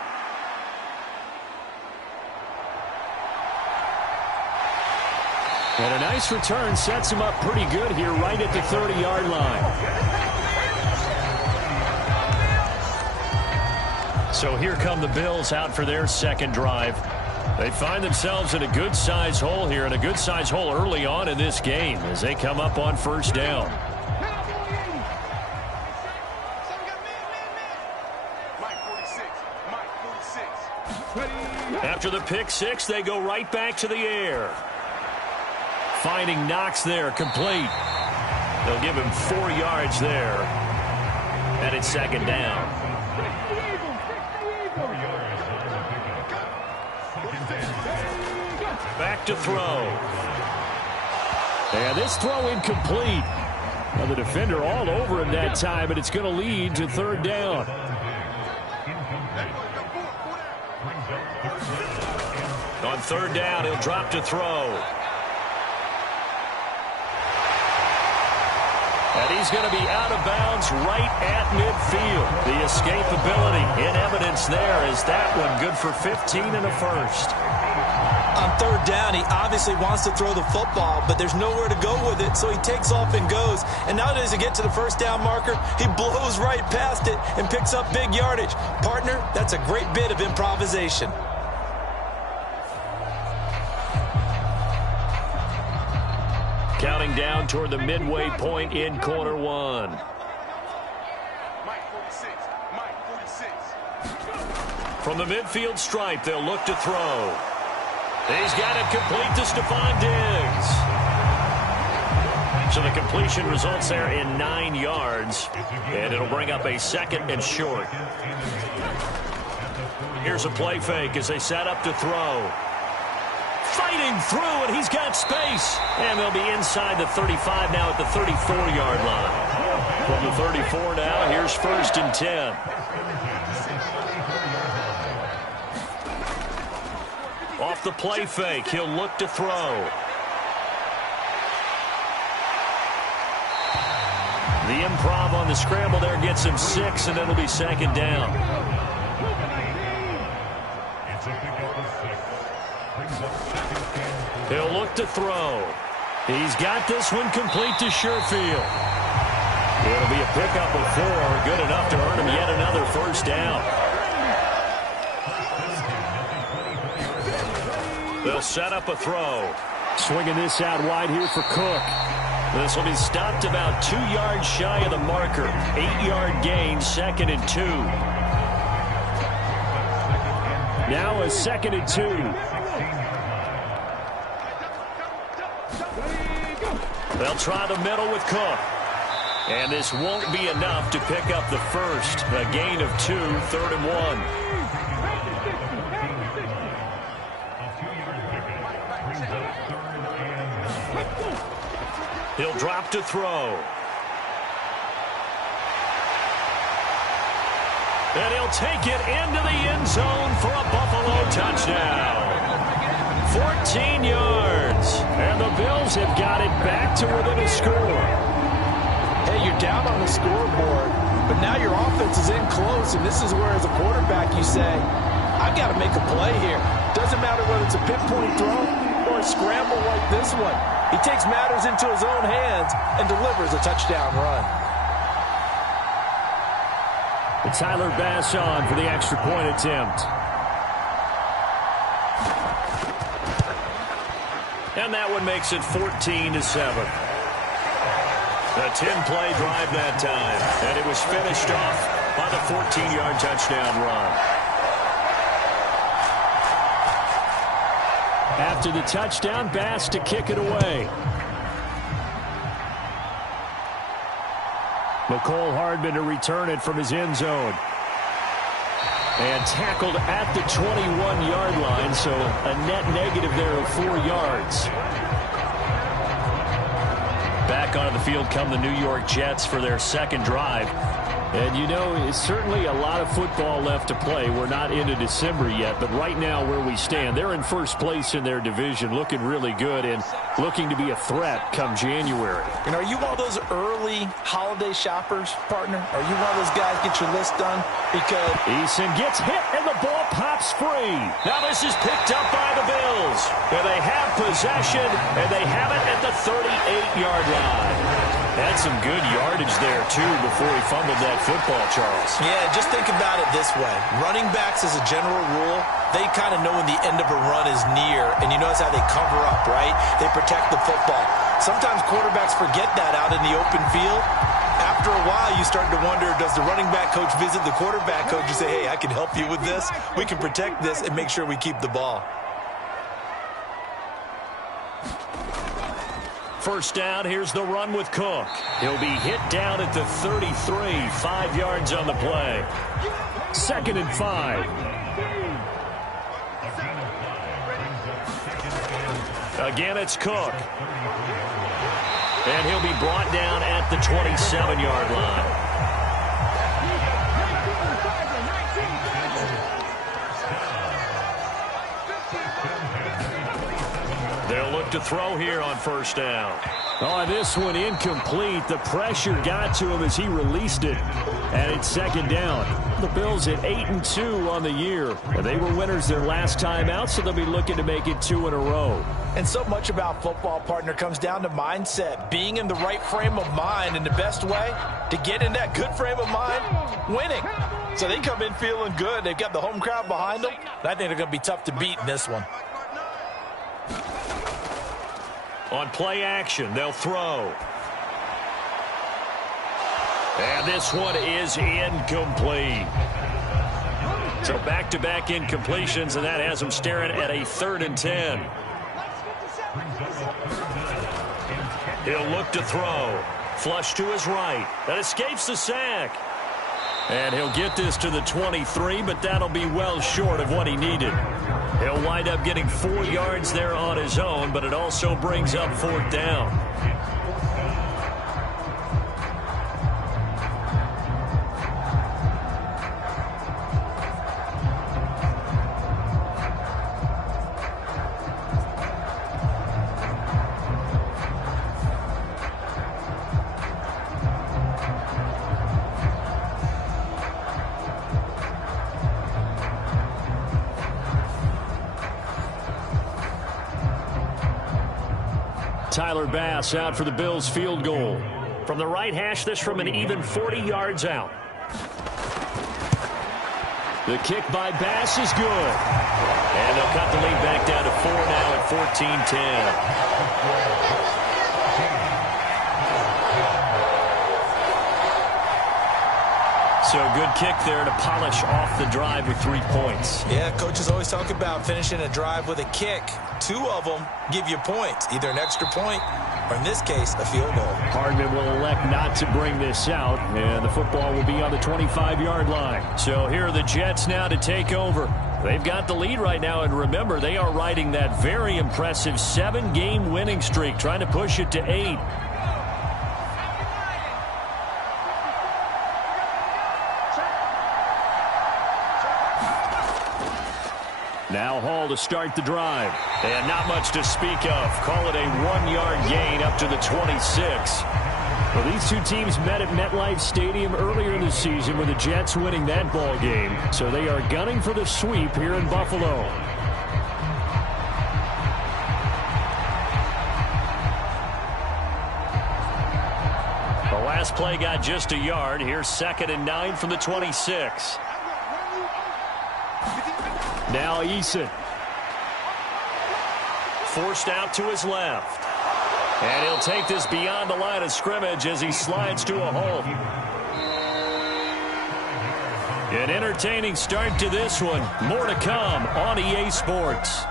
And a nice return sets him up pretty good here right at the 30-yard line. So here come the Bills out for their second drive. They find themselves in a good-sized hole here, and a good-sized hole early on in this game as they come up on first down. After the pick six, they go right back to the air. Finding Knox there, complete. They'll give him 4 yards there. And it's second down. Back to throw. And this throw incomplete. Well, the defender all over him that time, but it's going to lead to third down. On third down, he'll drop to throw. And he's going to be out of bounds right at midfield. The escapability in evidence there is that one good for 15 and a first. On third down, he obviously wants to throw the football, but there's nowhere to go with it, so he takes off and goes. And now does he get to the first down marker? He blows right past it and picks up big yardage. Partner, that's a great bit of improvisation. Counting down toward the midway point in quarter one. From the midfield stripe, they'll look to throw. He's got it complete to Stephon Diggs. So the completion results there in 9 yards, and it'll bring up a second and short. Here's a play fake as they set up to throw. Fighting through, and he's got space. And they'll be inside the 35 now at the 34-yard line. From the 34 now, here's first and 10. Off the play fake, he'll look to throw. The improv on the scramble there gets him 6, and it'll be second down. He'll look to throw. He's got this one complete to Sherfield. It'll be a pickup of 4, good enough to earn him yet another first down. They'll set up a throw. Swinging this out wide here for Cook. This will be stopped about 2 yards shy of the marker. 8-yard gain, second and 2. Now a second and 2. They'll try the middle with Cook. And this won't be enough to pick up the first. A gain of 2, third and 1. He'll drop to throw. And he'll take it into the end zone for a Buffalo touchdown. 14 yards. And the Bills have got it back to within a score. Hey, you're down on the scoreboard, but now your offense is in close, and this is where, as a quarterback, you say, I've got to make a play here. Doesn't matter whether it's a pinpoint throw or a scramble like this one. He takes matters into his own hands and delivers a touchdown run. And Tyler Bass on for the extra point attempt. And that one makes it 14-7. A 10-play drive that time. And it was finished off by the 14-yard touchdown run. After the touchdown, Bass to kick it away. McCole Hardman to return it from his end zone. And tackled at the 21-yard line, so a net negative there of 4 yards. Back onto the field come the New York Jets for their second drive. And, you know, it's certainly a lot of football left to play. We're not into December yet, but right now where we stand, they're in first place in their division, looking really good and looking to be a threat come January. And are you one of those early holiday shoppers, partner? Are you one of those guys get your list done? Because Eason gets hit and the ball pops free. Now this is picked up by the Bills. And they have possession, and they have it at the 38-yard line. Had some good yardage there, too, before he fumbled that football, Charles. yeah, just think about it this way. Running backs, as a general rule, they kind of know when the end of a run is near, and you notice how they cover up, right? They protect the football. Sometimes quarterbacks forget that out in the open field. After a while, you start to wonder, does the running back coach visit the quarterback coach and say, hey, I can help you with this? We can protect this and make sure we keep the ball. First down, here's the run with Cook. He'll be hit down at the 33, 5 yards on the play. 2nd and 5. Again, it's Cook. And he'll be brought down at the 27-yard line. They'll look to throw here on first down. Oh, this one incomplete. The pressure got to him as he released it. And it's 2nd down. The Bills at 8-2 on the year. And they were winners their last time out, so they'll be looking to make it 2 in a row. And so much about football, partner, comes down to mindset, being in the right frame of mind. And the best way to get in that good frame of mind, winning. So they come in feeling good. They've got the home crowd behind them. And I think they're going to be tough to beat in this one. On play action, they'll throw. And this one is incomplete. So back-to-back incompletions, and that has them staring at a 3rd and 10. He'll look to throw. Flush to his right. That escapes the sack. And he'll get this to the 23, but that'll be well short of what he needed. He'll wind up getting 4 yards there on his own, but it also brings up 4th down. Tyler Bass out for the Bills field goal. From the right hash, this from an even 40 yards out. The kick by Bass is good. And they'll cut the lead back down to 4 now at 14-10. So good kick there to polish off the drive with 3 points. Yeah, coaches always talk about finishing a drive with a kick. 2 of them give you points, either an extra point or, in this case, a field goal. Hardman will elect not to bring this out, and the football will be on the 25-yard line. So here are the Jets now to take over. They've got the lead right now, and remember, they are riding that very impressive 7-game winning streak, trying to push it to 8. Now Hall to start the drive. And not much to speak of. Call it a 1-yard gain up to the 26. Well, these two teams met at MetLife Stadium earlier in the season with the Jets winning that ball game. So they are gunning for the sweep here in Buffalo. The last play got just a yard. Here's 2nd and 9 from the 26. Now Eason. Forced out to his left. And he'll take this beyond the line of scrimmage as he slides to a hole. An entertaining start to this one. More to come on EA Sports.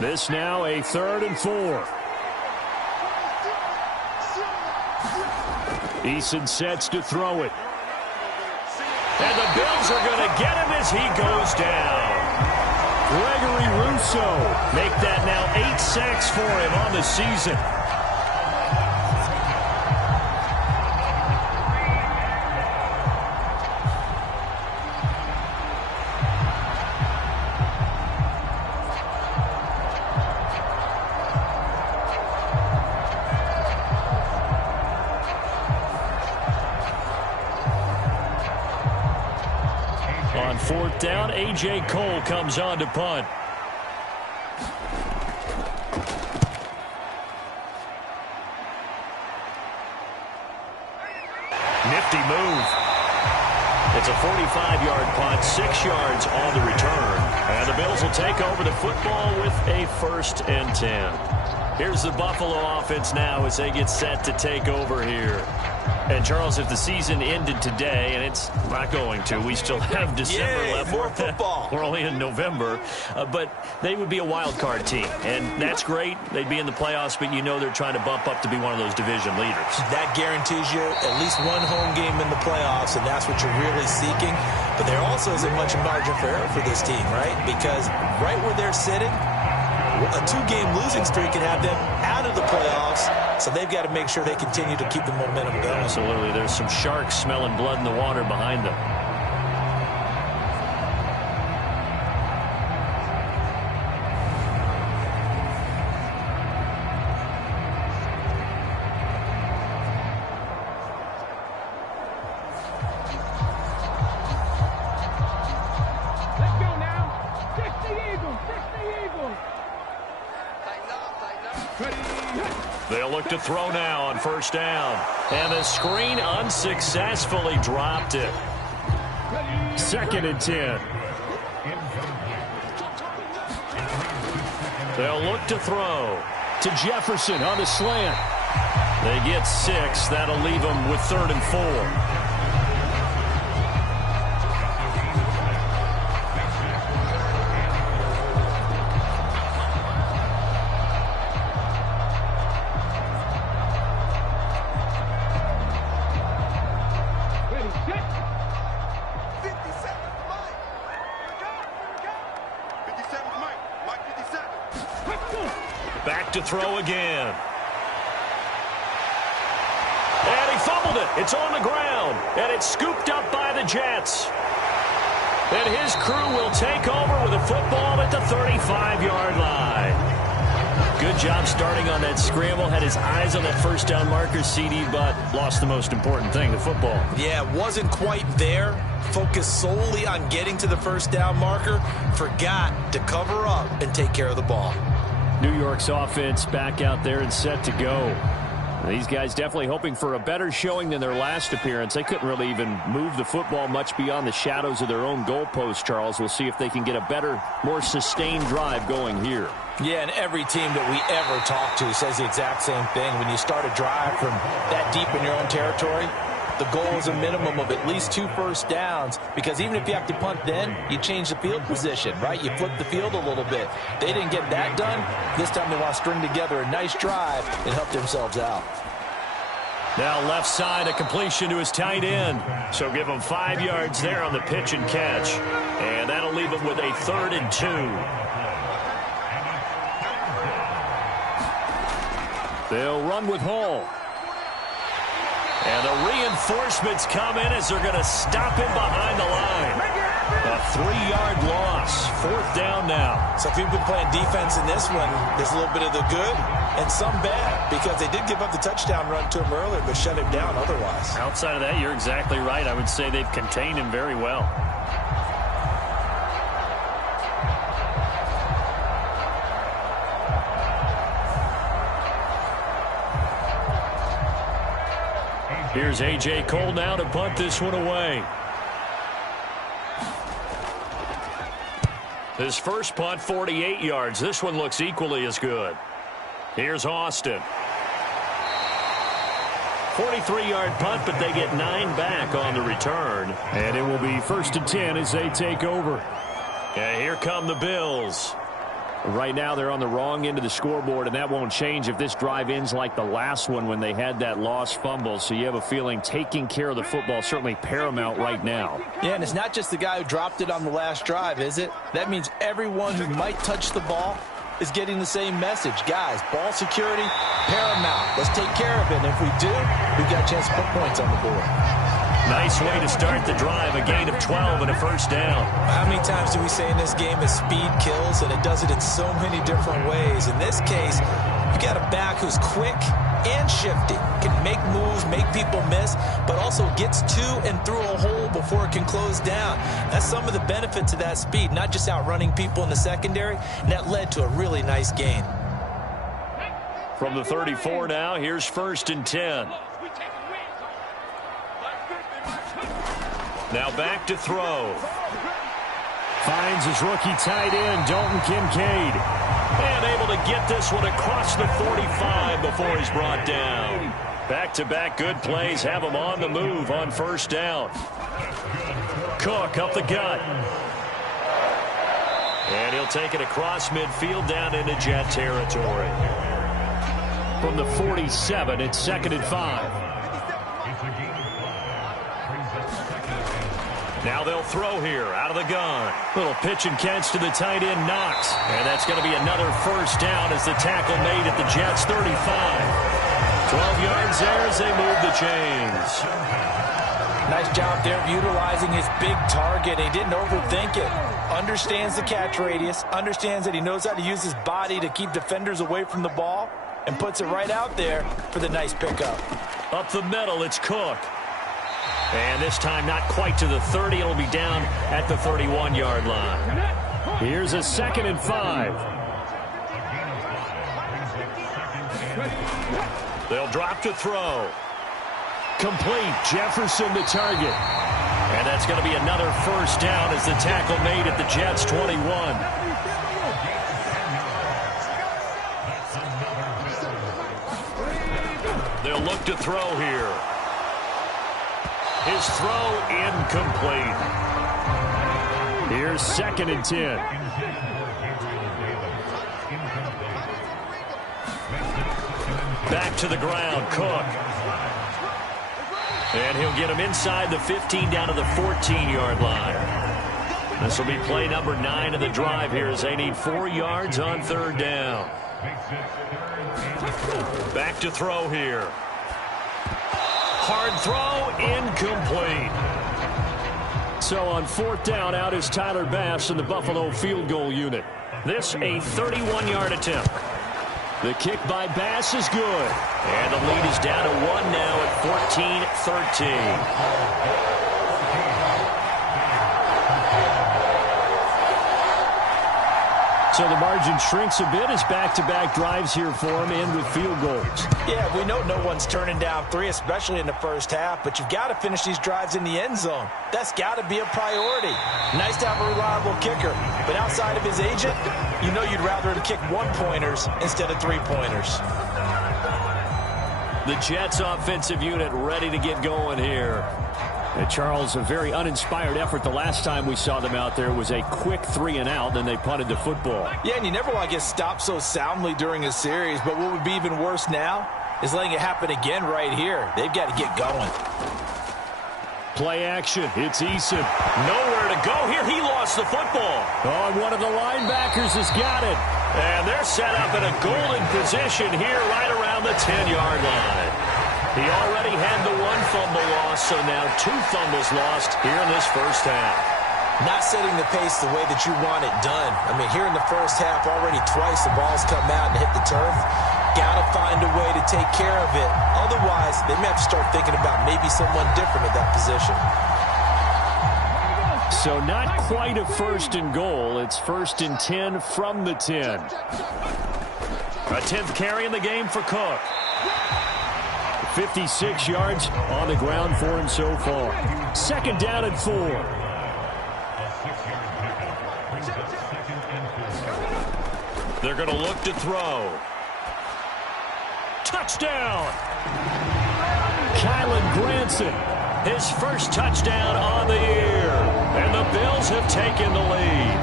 This now a 3rd and 4. Eason sets to throw it. And the Bills are going to get him as he goes down. Gregory Rousseau. Make that now 8 sacks for him on the season. On 4th down, A.J. Cole comes on to punt. Nifty move. It's a 45-yard punt, 6 yards on the return. And the Bills will take over the football with a 1st and 10. Here's the Buffalo offense now as they get set to take over here. And, Charles, if the season ended today, and it's not going to, we still have December left. More football. We're only in November. But they would be a wild card team. And that's great. They'd be in the playoffs, but you know they're trying to bump up to be one of those division leaders. That guarantees you at least one home game in the playoffs, and that's what you're really seeking. But there also isn't much margin for error for this team, right? Because right where they're sitting, a 2-game losing streak can have them out of the playoffs, so they've got to make sure they continue to keep the momentum going. Absolutely. There's some sharks smelling blood in the water behind them. Let's go now. 60 Eagles. 60 Eagles. They'll look to throw now on 1st down. And the screen unsuccessfully dropped it. 2nd and 10. They'll look to throw. To Jefferson on the slant. They get 6. That'll leave them with 3rd and 4. Back to throw again. And he fumbled it. It's on the ground. And it's scooped up by the Jets. And his crew will take over with a football at the 35-yard line. Good job starting on that scramble. Had his eyes on that 1st down marker, CD, but lost the most important thing, the football. Yeah, wasn't quite there. Focused solely on getting to the 1st down marker. Forgot to cover up and take care of the ball. New York's offense back out there and set to go. These guys definitely hoping for a better showing than their last appearance. They couldn't really even move the football much beyond the shadows of their own goalpost, Charles. We'll see if they can get a better, more sustained drive going here. Yeah, and every team that we ever talk to says the exact same thing. When you start a drive from that deep in your own territory, the goal is a minimum of at least 2 first downs, because even if you have to punt then, you change the field position, right? You flip the field a little bit. They didn't get that done. This time they want to string together a nice drive and help themselves out. Now left side, a completion to his tight end. So give him 5 yards there on the pitch and catch. And that'll leave him with a 3rd and 2. They'll run with Hall. And the reinforcements come in as they're going to stop him behind the line. A 3-yard loss. 4th down now. So if you've been playing defense in this one, there's a little bit of the good and some bad, because they did give up the touchdown run to him earlier, but shut him down otherwise. Outside of that, you're exactly right. I would say they've contained him very well. Here's A.J. Cole now to punt this one away. His first punt, 48 yards. This one looks equally as good. Here's Austin. 43-yard punt, but they get 9 back on the return. And it will be 1st and 10 as they take over. And here come the Bills. Right now they're on the wrong end of the scoreboard, and that won't change if this drive ends like the last one when they had that lost fumble. So you have a feeling taking care of the football is certainly paramount right now. Yeah, and it's not just the guy who dropped it on the last drive, is it? That means everyone who might touch the ball is getting the same message. Guys, ball security, paramount. Let's take care of it. And if we do, we've got a chance to put points on the board. Nice way to start the drive, a gain of 12 and a 1st down. How many times do we say in this game that speed kills, and it does it in so many different ways? In this case, you got a back who's quick and shifty, can make moves, make people miss, but also gets to and through a hole before it can close down. That's some of the benefits of that speed, not just outrunning people in the secondary, and that led to a really nice gain. From the 34 now, here's 1st and 10. Now back to throw. Finds his rookie tight end, Dalton Kincaid. And able to get this one across the 45 before he's brought down. Back-to-back good plays have him on the move on 1st down. Cook up the gut. And he'll take it across midfield down into Jet territory. From the 47, it's 2nd and 5. Now they'll throw here out of the gun. Little pitch and catch to the tight end, Knox. And that's going to be another 1st down as the tackle made at the Jets' 35. 12 yards there as they move the chains. Nice job there of utilizing his big target. He didn't overthink it. Understands the catch radius. Understands that he knows how to use his body to keep defenders away from the ball. And puts it right out there for the nice pickup. Up the middle, it's Cook. And this time not quite to the 30. It'll be down at the 31-yard line. Here's a 2nd and 5. They'll drop to throw. Complete. Jefferson the target. And that's going to be another 1st down as the tackle made at the Jets' 21. They'll look to throw here. His throw incomplete. Here's 2nd and 10. Back to the ground, Cook. And he'll get him inside the 15 down to the 14-yard line. This will be play number 9 of the drive here as they need 4 yards on 3rd down. Back to throw here. Hard throw, incomplete. So on 4th down, out is Tyler Bass in the Buffalo field goal unit. This a 31-yard attempt. The kick by Bass is good. And the lead is down to 1 now at 14-13. So the margin shrinks a bit as back-to-back drives here for him end with field goals. Yeah, we know no one's turning down 3, especially in the first half, but you've got to finish these drives in the end zone. That's got to be a priority. Nice to have a reliable kicker, but outside of his agent, you know you'd rather him kick 1-pointers instead of 3-pointers. The Jets offensive unit ready to get going here. And Charles, a very uninspired effort. The last time we saw them out there was a quick 3-and-out, then they punted the football. Yeah, and you never want to get stopped so soundly during a series, but what would be even worse now is letting it happen again right here. They've got to get going. Play action. It's Eason. Nowhere to go here. He lost the football. Oh, and one of the linebackers has got it. And they're set up in a golden position here right around the 10-yard line. He already had the 1 fumble loss, so now 2 fumbles lost here in this first half. Not setting the pace the way that you want it done. I mean, here in the first half, already twice the ball's come out and hit the turf. Got to find a way to take care of it. Otherwise, they may have to start thinking about maybe someone different at that position. So not quite a 1st and goal. It's 1st and 10 from the 10. A 10th carry in the game for Cook. 56 yards on the ground for him so far. 2nd down and 4. They're going to look to throw. Touchdown! Kylan Granson. His first touchdown on the year. And the Bills have taken the lead.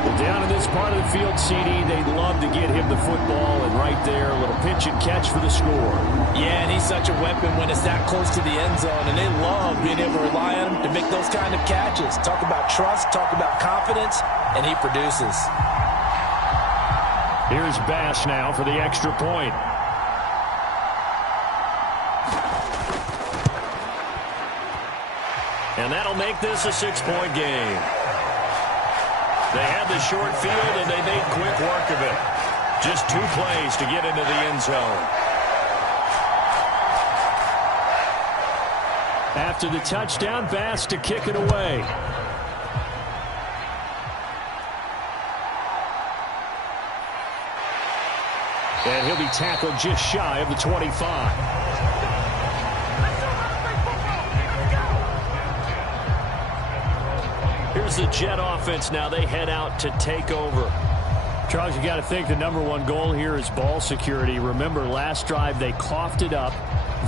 Well, down in this part of the field, CD, they'd love to get him the football, and right there, a little pitch and catch for the score. Yeah, and he's such a weapon when it's that close to the end zone, and they love being able to rely on him to make those kind of catches. Talk about trust, talk about confidence, and he produces. Here's Bass now for the extra point. And that'll make this a 6-point game. They had the short field, and they made quick work of it. Just 2 plays to get into the end zone. After the touchdown, Bass to kick it away. And he'll be tackled just shy of the 25. Here's the Jet offense now. They head out to take over. Charles, you got to think the #1 goal here is ball security. Remember, last drive they coughed it up.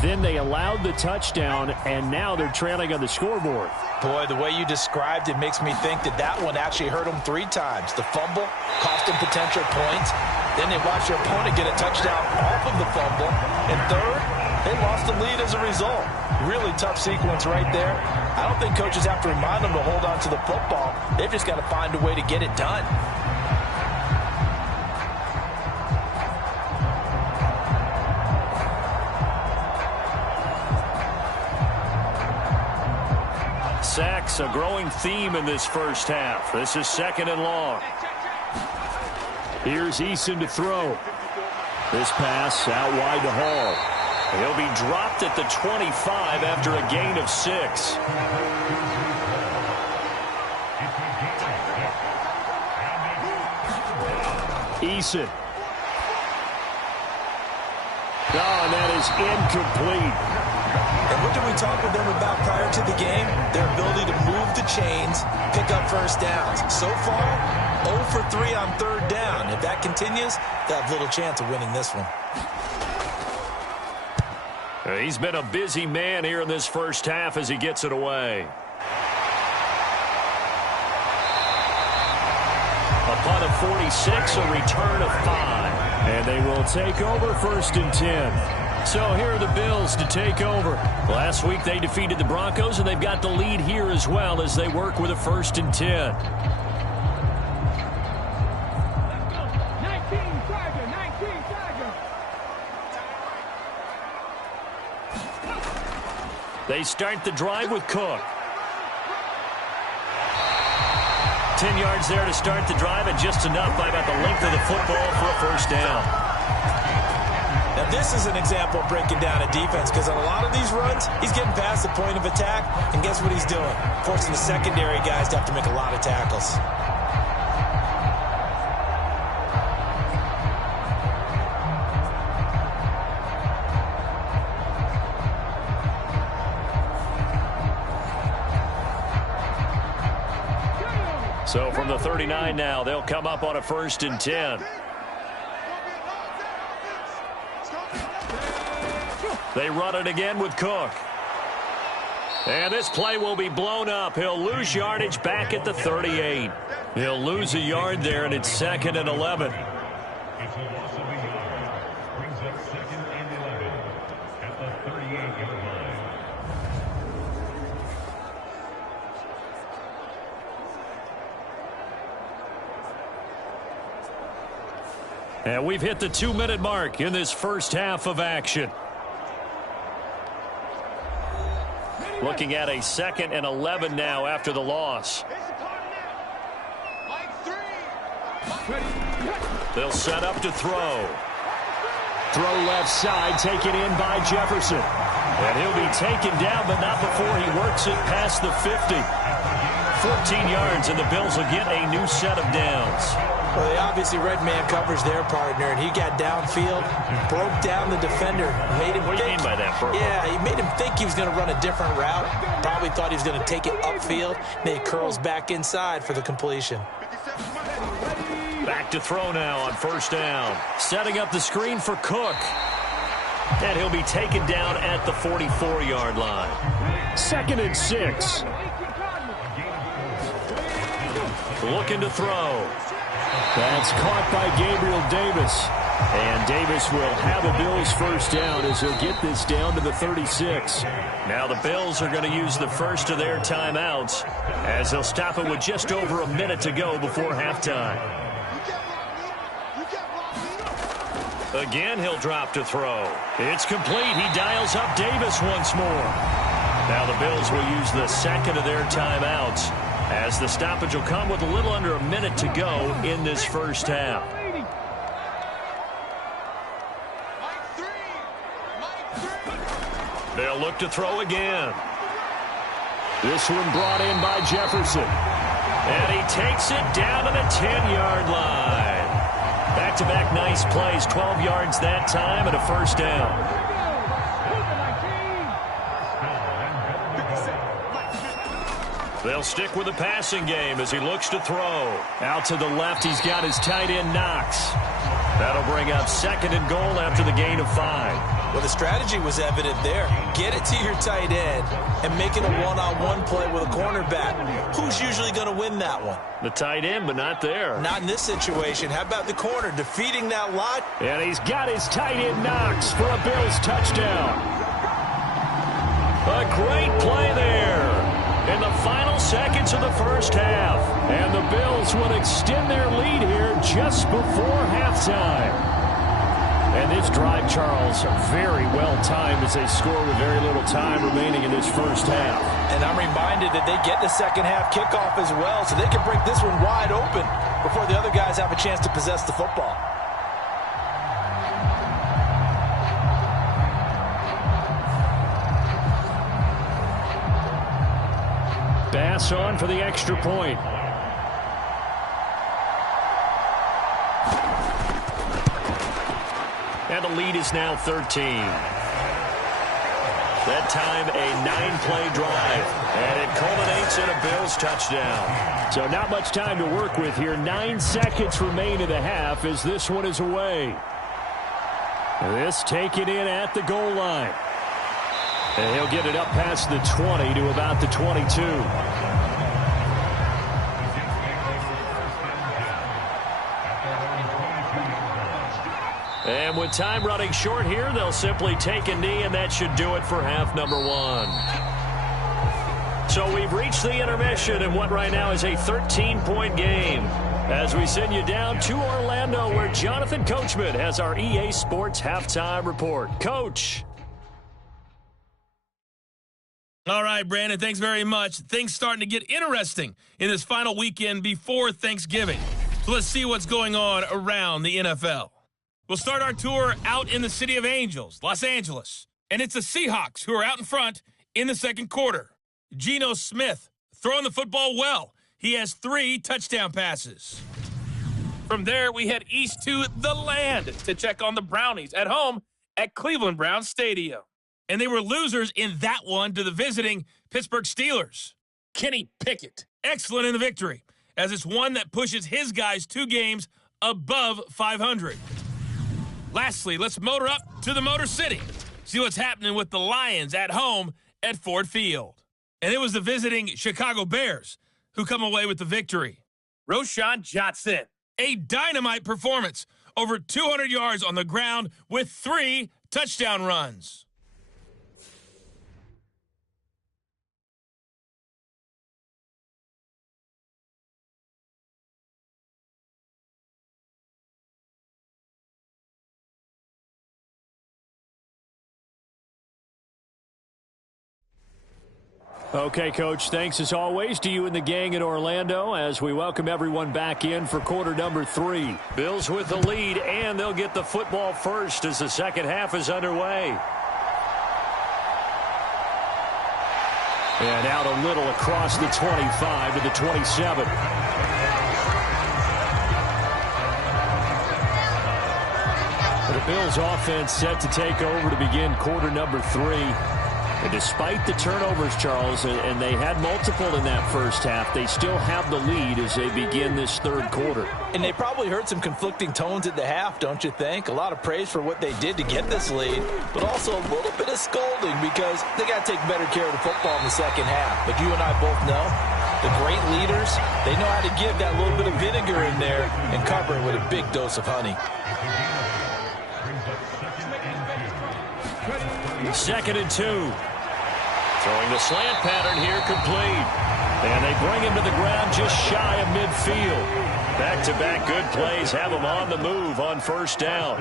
Then they allowed the touchdown, and now they're trailing on the scoreboard. Boy, the way you described it makes me think that that one actually hurt them 3 times. The fumble cost them potential points. Then they watched their opponent get a touchdown off of the fumble. And third, they lost the lead as a result. Really tough sequence right there. I don't think coaches have to remind them to hold on to the football. They've just got to find a way to get it done. Sacks, a growing theme in this first half. This is 2nd and long. Here's Eason to throw. This pass out wide to Hall. He'll be dropped at the 25 after a gain of 6. Eason. Oh, and that is incomplete. And what did we talk with them about prior to the game? Their ability to move the chains, pick up first downs. So far, 0 for 3 on 3rd down. If that continues, they'll have little chance of winning this one. He's been a busy man here in this first half as he gets it away. Upon a 46, a return of 5. And they will take over 1st and 10. So here are the Bills to take over. Last week they defeated the Broncos, and they've got the lead here as well as they work with a 1st and 10. 19 Tiger. They start the drive with Cook. 10 yards there to start the drive, and just enough by about the length of the football for a 1st down. Now, this is an example of breaking down a defense, because on a lot of these runs, he's getting past the point of attack, and guess what he's doing? Forcing the secondary guys to have to make a lot of tackles. So from the 39 now, they'll come up on a 1st and 10. They run it again with Cook. And this play will be blown up. He'll lose yardage back at the 38. He'll lose a yard there, and it's 2nd and 11. It's a loss of a yard. Brings up 2nd and 11 at the 38-yard line. And we've hit the 2-minute mark in this first half of action. Looking at a 2nd and 11 now after the loss. They'll set up to throw. Throw left side, taken in by Jefferson. And he'll be taken down, but not before he works it past the 50. 14 yards, and the Bills will get a new set of downs. Well, they obviously read man coverage their partner, and he got downfield, broke down the defender, made him What do you mean by that, Burrow? Yeah, he made him think he was going to run a different route. Probably thought he was going to take it upfield, and he curls back inside for the completion. Back to throw now on 1st down. Setting up the screen for Cook. And he'll be taken down at the 44-yard line. 2nd and 6. Looking to throw. That's caught by Gabriel Davis. And Davis will have a Bills 1st down as he'll get this down to the 36. Now the Bills are going to use the first of their timeouts as they'll stop it with just over a minute to go before halftime. Again, he'll drop to throw. It's complete. He dials up Davis once more. Now the Bills will use the 2nd of their timeouts as the stoppage will come with a little under a minute to go in this 1st half. They'll look to throw again. This one brought in by Jefferson. And he takes it down to the 10-yard line. Back-to-back nice plays, 12 yards that time and a 1st down. They'll stick with the passing game as he looks to throw. Out to the left, he's got his tight end Knox. That'll bring up 2nd and goal after the gain of 5. Well, the strategy was evident there. Get it to your tight end and make it a one-on-one play with a cornerback. Who's usually going to win that one? The tight end, but not there. Not in this situation. How about the corner defeating that lot? And he's got his tight end Knox for a Bills touchdown. A great play there in the final seconds of the 1st half. And the Bills will extend their lead here just before halftime. And this drive, Charles, very well timed as they score with very little time remaining in this 1st half. And I'm reminded that they get the 2nd half kickoff as well, so they can break this one wide open before the other guys have a chance to possess the football. Bass on for the extra point. And the lead is now 13. That time a 9-play drive. And it culminates in a Bills touchdown. So not much time to work with here. 9 seconds remain in the half as this one is away. This taken in at the goal line. And he'll get it up past the 20 to about the 22. And with time running short here, they'll simply take a knee, and that should do it for half number 1. So we've reached the intermission in what right now is a 13-point game as we send you down to Orlando where Jonathan Coachman has our EA Sports Halftime Report. Coach. All right, Brandon, thanks very much. Things starting to get interesting in this final weekend before Thanksgiving. So let's see what's going on around the NFL. We'll start our tour out in the City of Angels, Los Angeles. And it's the Seahawks who are out in front in the 2nd quarter. Geno Smith throwing the football well. He has 3 touchdown passes. From there, we head east to the land to check on the Brownies at home at Cleveland Browns Stadium. And they were losers in that one to the visiting Pittsburgh Steelers. Kenny Pickett, excellent in the victory, as it's one that pushes his guys 2 games above 500. Lastly, let's motor up to the Motor City. See what's happening with the Lions at home at Ford Field. And it was the visiting Chicago Bears who come away with the victory. Roshan Johnson, a dynamite performance. Over 200 yards on the ground with 3 touchdown runs. Okay, Coach, thanks as always to you and the gang in Orlando as we welcome everyone back in for quarter number 3. Bills with the lead, and they'll get the football first as the second half is underway. And out a little across the 25 to the 27. The Bills offense set to take over to begin quarter number 3. And despite the turnovers, Charles, and they had multiple in that first half, they still have the lead as they begin this third quarter. And they probably heard some conflicting tones at the half, don't you think? A lot of praise for what they did to get this lead, but also a little bit of scolding because they got to take better care of the football in the second half. But you and I both know the great leaders, they know how to give that little bit of vinegar in there and cover it with a big dose of honey. 2nd and 2. Throwing the slant pattern here complete. And they bring him to the ground just shy of midfield. Back-to-back good plays have him on the move on first down.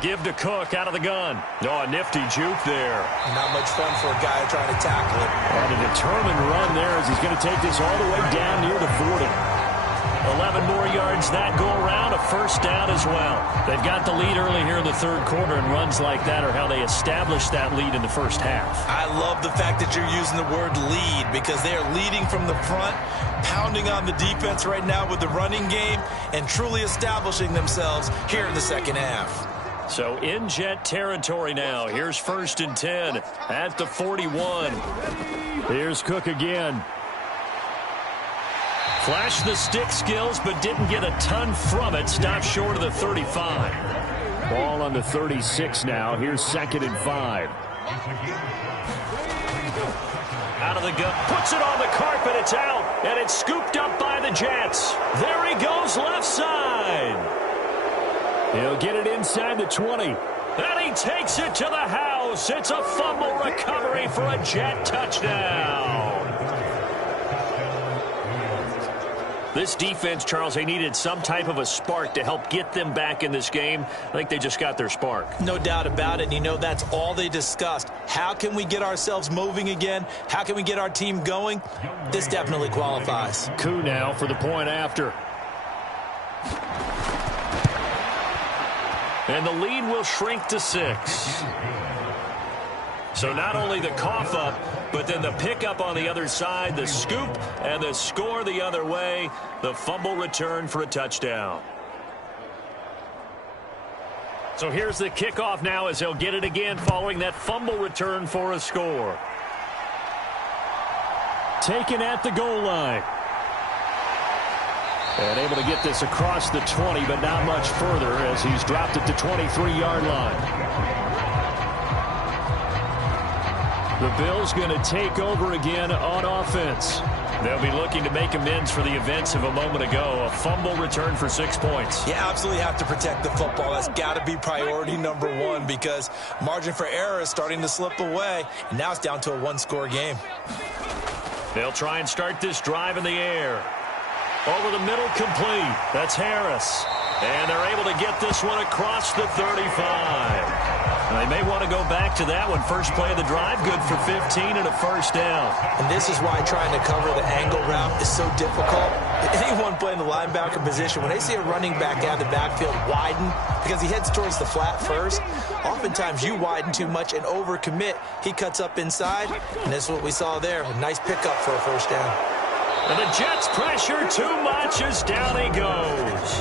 Give to Cook out of the gun. Oh, a nifty juke there. Not much fun for a guy trying to tackle him. And a determined run there as he's going to take this all the way down near the 40. 11 more yards that go around, a first down as well. They've got the lead early here in the third quarter, and runs like that are how they establish that lead in the first half. I love the fact that you're using the word lead because they are leading from the front, pounding on the defense right now with the running game, and truly establishing themselves here in the second half. So in jet territory now. Here's 1st and 10 at the 41. Here's Cook again. Flashed the stick skills, but didn't get a ton from it. Stopped short of the 35. Ball on the 36 now. Here's 2nd and 5. Out of the gun. Puts it on the carpet. It's out. And it's scooped up by the Jets. There he goes left side. He'll get it inside the 20. And he takes it to the house. It's a fumble recovery for a Jet touchdown. This defense, Charles, they needed some type of a spark to help get them back in this game. I think they just got their spark. No doubt about it. And you know, that's all they discussed. How can we get ourselves moving again? How can we get our team going? This definitely qualifies. Coup now for the point after. And the lead will shrink to 6. So not only the cough up, but then the pickup on the other side, the scoop, and the score the other way. The fumble return for a touchdown. So here's the kickoff now as they'll get it again following that fumble return for a score. Taken at the goal line. And able to get this across the 20, but not much further as he's dropped it to 23-yard line. The Bills going to take over again on offense. They'll be looking to make amends for the events of a moment ago. A fumble return for 6 points. You absolutely have to protect the football. That's got to be priority number 1 because margin for error is starting to slip away. And now it's down to a 1-score game. They'll try and start this drive in the air. Over the middle, complete. That's Harris. And they're able to get this one across the 35. They may want to go back to that one. First play of the drive, good for 15 and a first down. And this is why trying to cover the angle route is so difficult. Anyone playing the linebacker position, when they see a running back out of the backfield widen because he heads towards the flat first, oftentimes you widen too much and overcommit. He cuts up inside, and this is what we saw there. A nice pickup for a first down. And the Jets pressure too much as down he goes.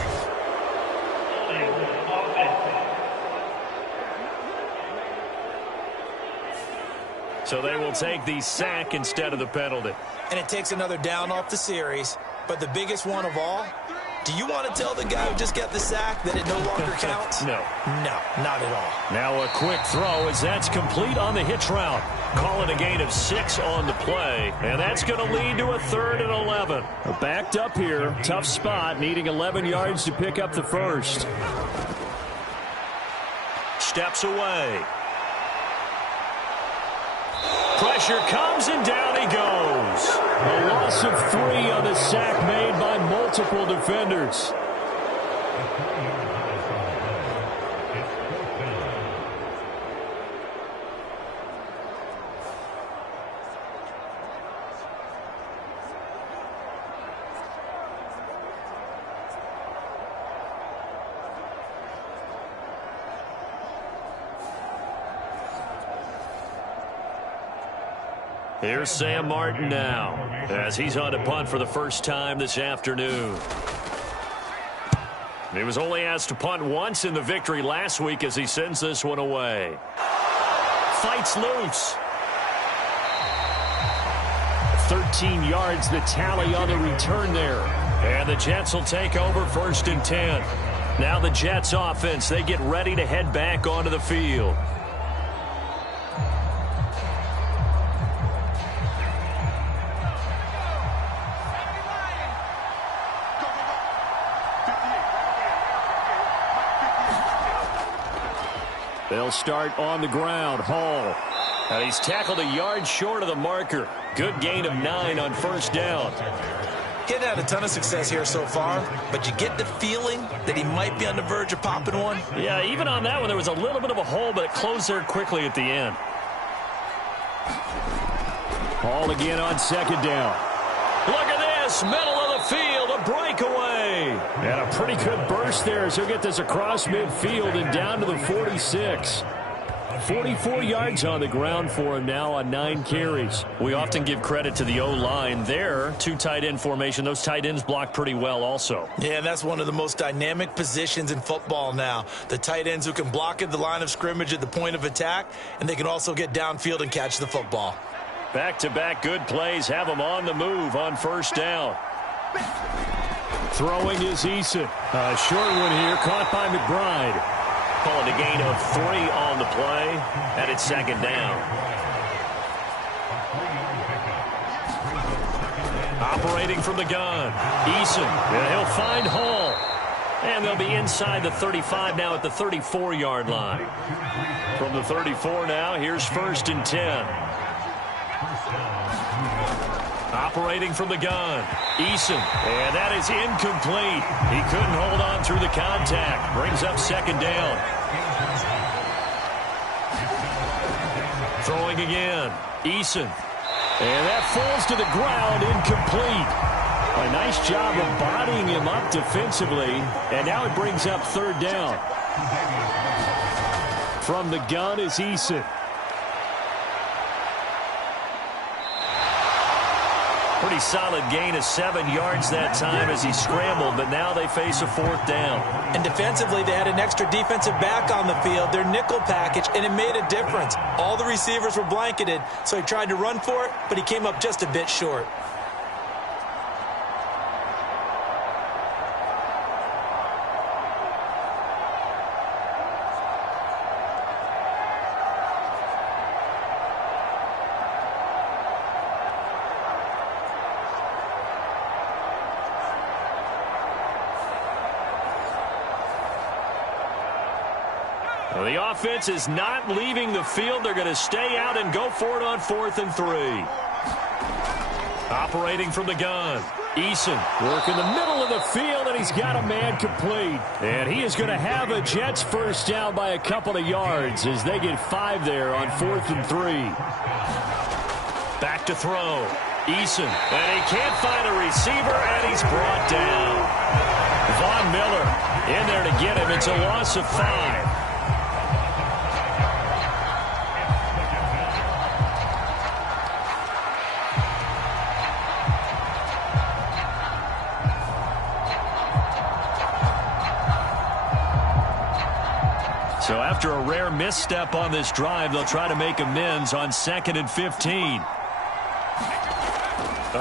So they will take the sack instead of the penalty. And it takes another down off the series. But the biggest one of all, do you want to tell the guy who just got the sack that it no longer counts? No. No, not at all. Now a quick throw as that's complete on the hitch route. Calling a gain of 6 on the play. And that's going to lead to a 3rd and 11. Backed up here. Tough spot. Needing 11 yards to pick up the first. Steps away. Pressure comes and down he goes. A loss of 3 on the sack made by multiple defenders. Here's Sam Martin now, as he's on to punt for the first time this afternoon. He was only asked to punt once in the victory last week as he sends this one away. Fights loose. 13 yards the tally on the return there. And the Jets will take over 1st and 10. Now the Jets offense, they get ready to head back onto the field. They'll start on the ground. Hall. And he's tackled a yard short of the marker. Good gain of 9 on 1st down. Getting had a ton of success here so far, but you get the feeling that he might be on the verge of popping one. Yeah, even on that one, there was a little bit of a hole, but it closed there quickly at the end. Hall again on 2nd down. Look at this, middle of the field, a breakaway. And a pretty good burst there as he'll get this across midfield and down to the 46. 44 yards on the ground for him now on 9 carries. We often give credit to the O-line there. 2 tight end formation. Those tight ends block pretty well also. Yeah, and that's one of the most dynamic positions in football now. The tight ends who can block at the line of scrimmage at the point of attack, and they can also get downfield and catch the football. Back-to-back good plays have them on the move on 1st down. Throwing is Eason. A short one here, caught by McBride. Calling a gain of 3 on the play, and it's 2nd down. Operating from the gun, Eason, and he'll find Hall. And they'll be inside the 35 now at the 34-yard line. From the 34 now, here's 1st and 10. Operating from the gun, Eason, and that is incomplete. He couldn't hold on through the contact. Brings up 2nd down. Throwing again, Eason, and that falls to the ground, incomplete. A nice job of bodying him up defensively, and now it brings up 3rd down. From the gun is Eason. Pretty solid gain of 7 yards that time as he scrambled, but now they face a 4th down. And defensively, they had an extra defensive back on the field, their nickel package, and it made a difference. All the receivers were blanketed, so he tried to run for it, but he came up just a bit short. Well, the offense is not leaving the field. They're going to stay out and go for it on 4th and 3. Operating from the gun, Eason working the middle of the field, and he's got a man complete. And he is going to have a Jets 1st down by a couple of yards as they get 5 there on 4th and 3. Back to throw, Eason, and he can't find a receiver, and he's brought down. Von Miller in there to get him. It's a loss of 5. So after a rare misstep on this drive, they'll try to make amends on 2nd and 15.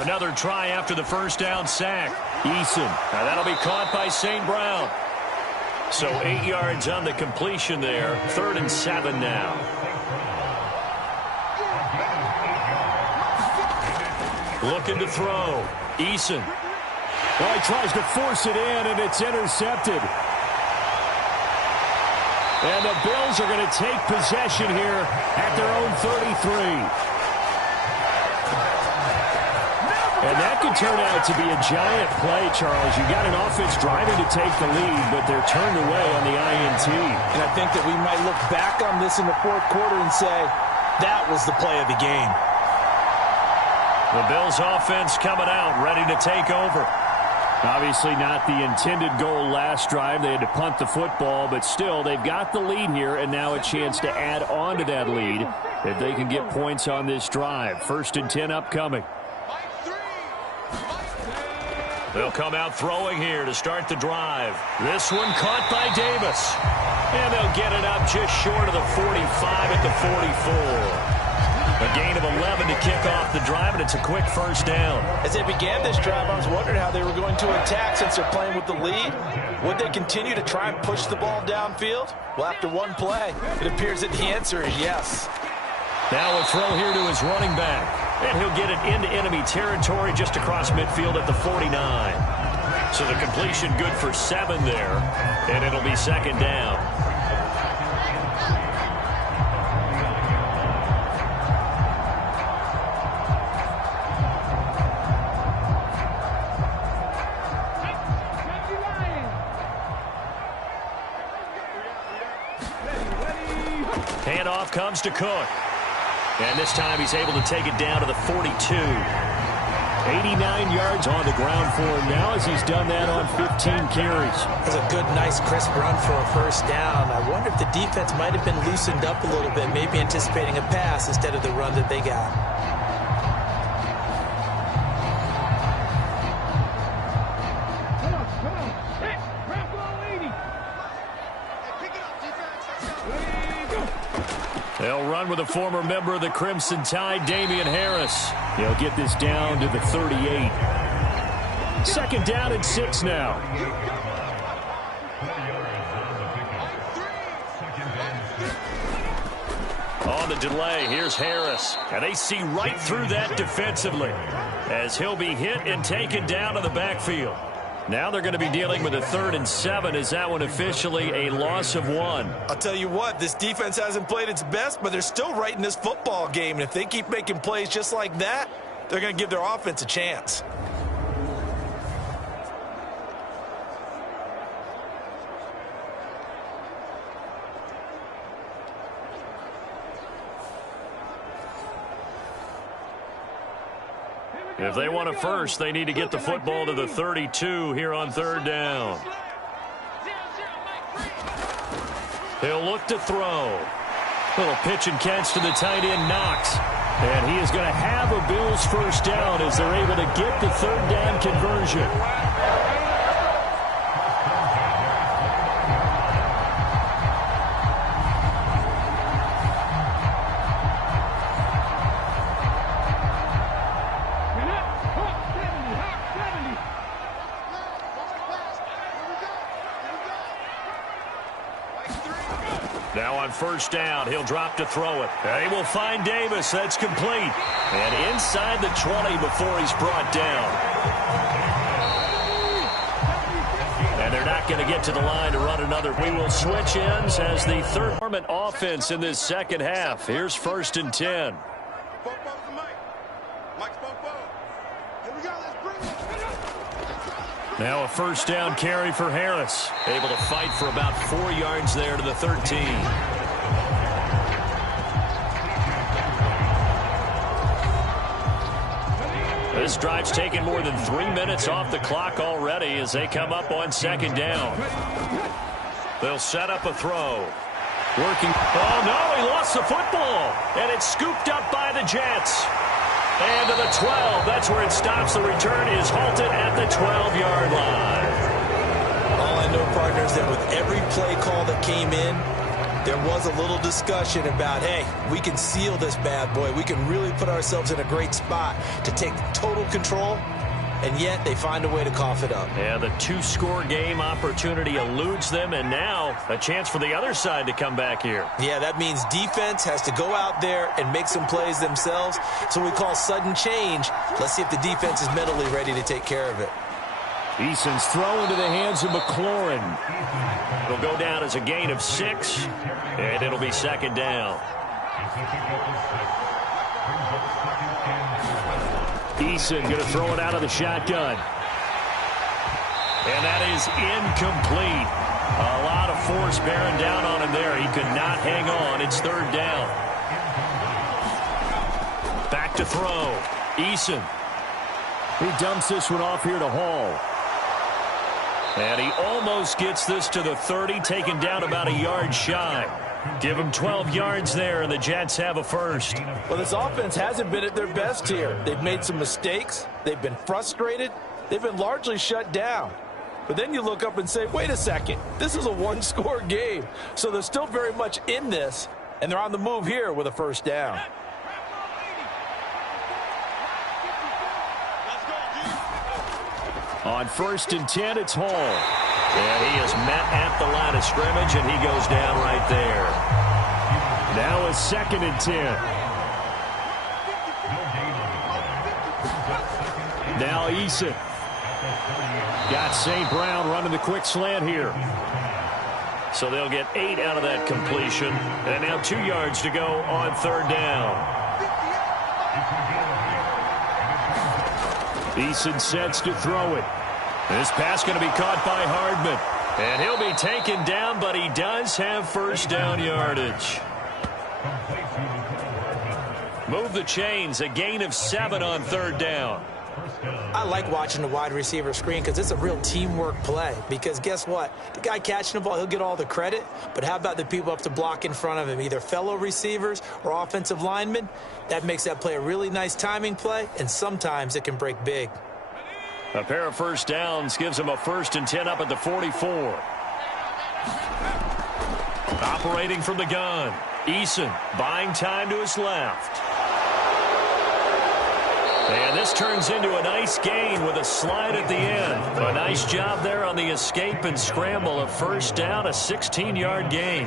Another try after the 1st down sack. Eason. Now that'll be caught by St. Brown. So 8 yards on the completion there. 3rd and 7 now. Looking to throw. Eason. Well, he tries to force it in, and it's intercepted. And the Bills are going to take possession here at their own 33. And that could turn out to be a giant play, Charles. You got an offense driving to take the lead, but they're turned away on the INT. And I think that we might look back on this in the 4th quarter and say, that was the play of the game. The Bills offense coming out, ready to take over. Obviously not the intended goal last drive. They had to punt the football, but still they've got the lead here and now a chance to add on to that lead if they can get points on this drive. 1st and 10 upcoming. They'll come out throwing here to start the drive. This one caught by Davis. And they'll get it up just short of the 45 at the 44. A gain of 11 to kick off the drive, and it's a quick 1st down. As they began this drive, I was wondering how they were going to attack since they're playing with the lead. Would they continue to try and push the ball downfield? Well, after one play, it appears that the answer is yes. Now a throw here to his running back. And he'll get it into enemy territory just across midfield at the 49. So the completion good for 7 there, and it'll be 2nd down. Handoff comes to Cook. And this time he's able to take it down to the 42. 89 yards on the ground for him now as he's done that on 15 carries. That's a good, nice, crisp run for a 1st down. I wonder if the defense might have been loosened up a little bit, maybe anticipating a pass instead of the run that they got. Come on. Hey, grab ball 80. They'll run with a former member of the Crimson Tide, Damian Harris. He'll get this down to the 38. 2nd down and 6 now. On the delay, here's Harris. And they see right through that defensively as he'll be hit and taken down to the backfield. Now they're going to be dealing with a 3rd and 7. Is that one officially a loss of 1? I'll tell you what, this defense hasn't played its best, but they're still right in this football game. And if they keep making plays just like that, they're going to give their offense a chance. If they want a first, they need to get the football to the 32 here on 3rd down. He'll look to throw. Little pitch and catch to the tight end, Knox. And he is going to have a Bills 1st down as they're able to get the 3rd down conversion. Now on 1st down, he'll drop to throw it. They will find Davis. That's complete. And inside the 20 before he's brought down. And they're not going to get to the line to run another. We will switch ends as the 3rd offense in this 2nd half. Here's 1st and 10. Now a 1st down carry for Harris. Able to fight for about 4 yards there to the 13. This drive's taken more than 3 minutes off the clock already as they come up on 2nd down. They'll set up a throw. Working. Oh, no, he lost the football. And it's scooped up by the Jets. And to the 12. That's where it stops. The return is halted at the 12-yard line. All I know, partner, is that with every play call that came in, there was a little discussion about, hey, we can seal this bad boy. We can really put ourselves in a great spot to take total control, and yet they find a way to cough it up. Yeah, the 2-score game opportunity eludes them, and now a chance for the other side to come back here. Yeah, that means defense has to go out there and make some plays themselves. So we call sudden change. Let's see if the defense is mentally ready to take care of it. Eason's throw into the hands of McLaurin. It'll go down as a gain of 6, and it'll be 2nd down. Eason going to throw it out of the shotgun. And that is incomplete. A lot of force bearing down on him there. He could not hang on. It's 3rd down. Back to throw. Eason. He dumps this one off here to Hall. And he almost gets this to the 30, taken down about a yard shy. Give them 12 yards there, and the Jets have a first. Well, this offense hasn't been at their best here. They've made some mistakes. They've been frustrated. They've been largely shut down. But then you look up and say, wait a second, this is a one-score game. So they're still very much in this, and they're on the move here with a first down. On 1st and 10, it's Hall. And he is met at the line of scrimmage, and he goes down right there. Now a 2nd and 10. Now Eason. Got St. Brown running the quick slant here. So they'll get 8 out of that completion. And now 2 yards to go on 3rd down. Eason sets to throw it. This pass going to be caught by Hardman. And he'll be taken down, but he does have first down yardage. Move the chains, a gain of 7 on 3rd down. I like watching the wide receiver screen because it's a real teamwork play. Because guess what? The guy catching the ball, he'll get all the credit. But how about the people up to block in front of him, either fellow receivers or offensive linemen? That makes that play a really nice timing play, and sometimes it can break big. A pair of first downs gives him a 1st and 10 up at the 44. Operating from the gun, Eason buying time to his left. And this turns into a nice gain with a slide at the end. A nice job there on the escape and scramble. A first down, a 16-yard gain.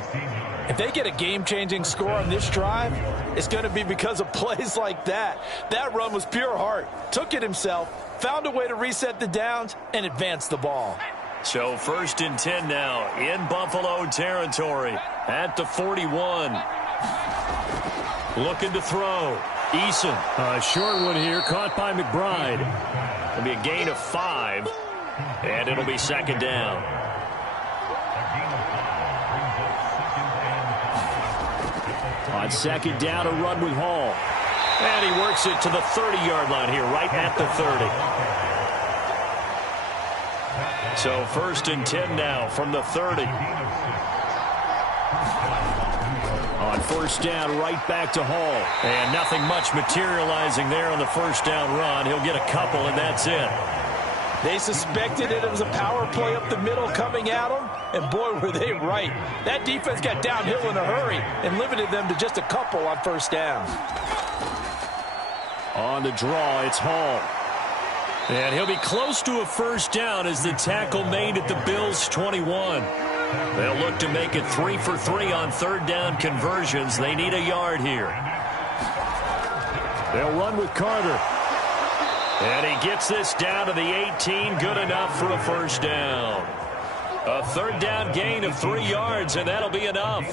If they get a game-changing score on this drive, it's going to be because of plays like that. That run was pure heart. Took it himself, found a way to reset the downs, and advance the ball. So 1st and 10 now in Buffalo territory at the 41. Looking to throw. Eason. A short one here, caught by McBride. It'll be a gain of 5, and it'll be 2nd down. On 2nd down, a run with Hall. And he works it to the 30-yard line here, right at the 30. So 1st and 10 now from the 30. On 1st down, right back to Hall. And nothing much materializing there on the 1st down run. He'll get a couple, and that's it. They suspected it was a power play up the middle coming at them, and boy, were they right. That defense got downhill in a hurry and limited them to just a couple on 1st down. On the draw, it's Hall. And he'll be close to a 1st down as the tackle made at the Bills' 21. They'll look to make it 3 for 3 on 3rd down conversions. They need a yard here. They'll run with Carter. And he gets this down to the 18. Good enough for a 1st down. A 3rd down gain of 3 yards, and that'll be enough.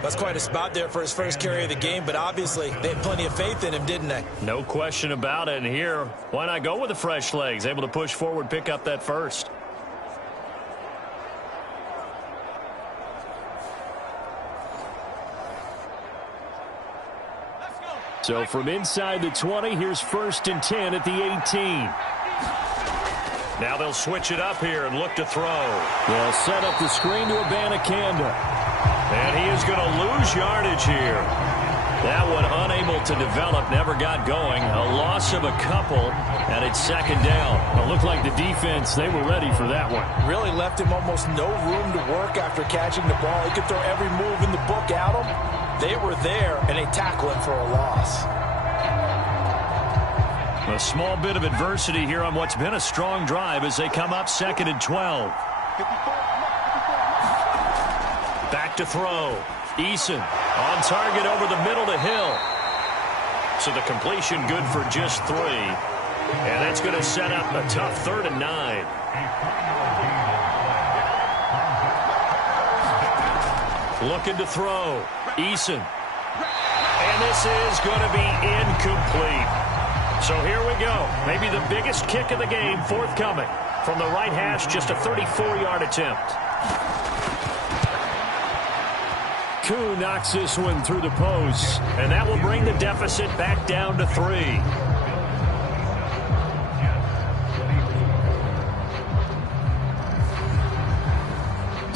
That's quite a spot there for his first carry of the game, but obviously they had plenty of faith in him, didn't they? No question about it. And here, why not go with the fresh legs? Able to push forward, pick up that first. So from inside the 20, here's 1st and 10 at the 18. Now they'll switch it up here and look to throw. They'll set up the screen to Abanikanda. And he is going to lose yardage here. That one unable to develop, never got going. A loss of a couple, and it's 2nd down. It looked like the defense, they were ready for that one. Really left him almost no room to work after catching the ball. He could throw every move in the book at him. They were there, and they tackle him for a loss. A small bit of adversity here on what's been a strong drive as they come up 2nd and 12. Back to throw. Eason on target over the middle to Hill. So the completion good for just 3. And that's going to set up a tough 3rd and 9. Looking to throw. Eason. And this is going to be incomplete. So here we go. Maybe the biggest kick of the game forthcoming. From the right hash, just a 34-yard attempt. Koo knocks this one through the post. And that will bring the deficit back down to 3.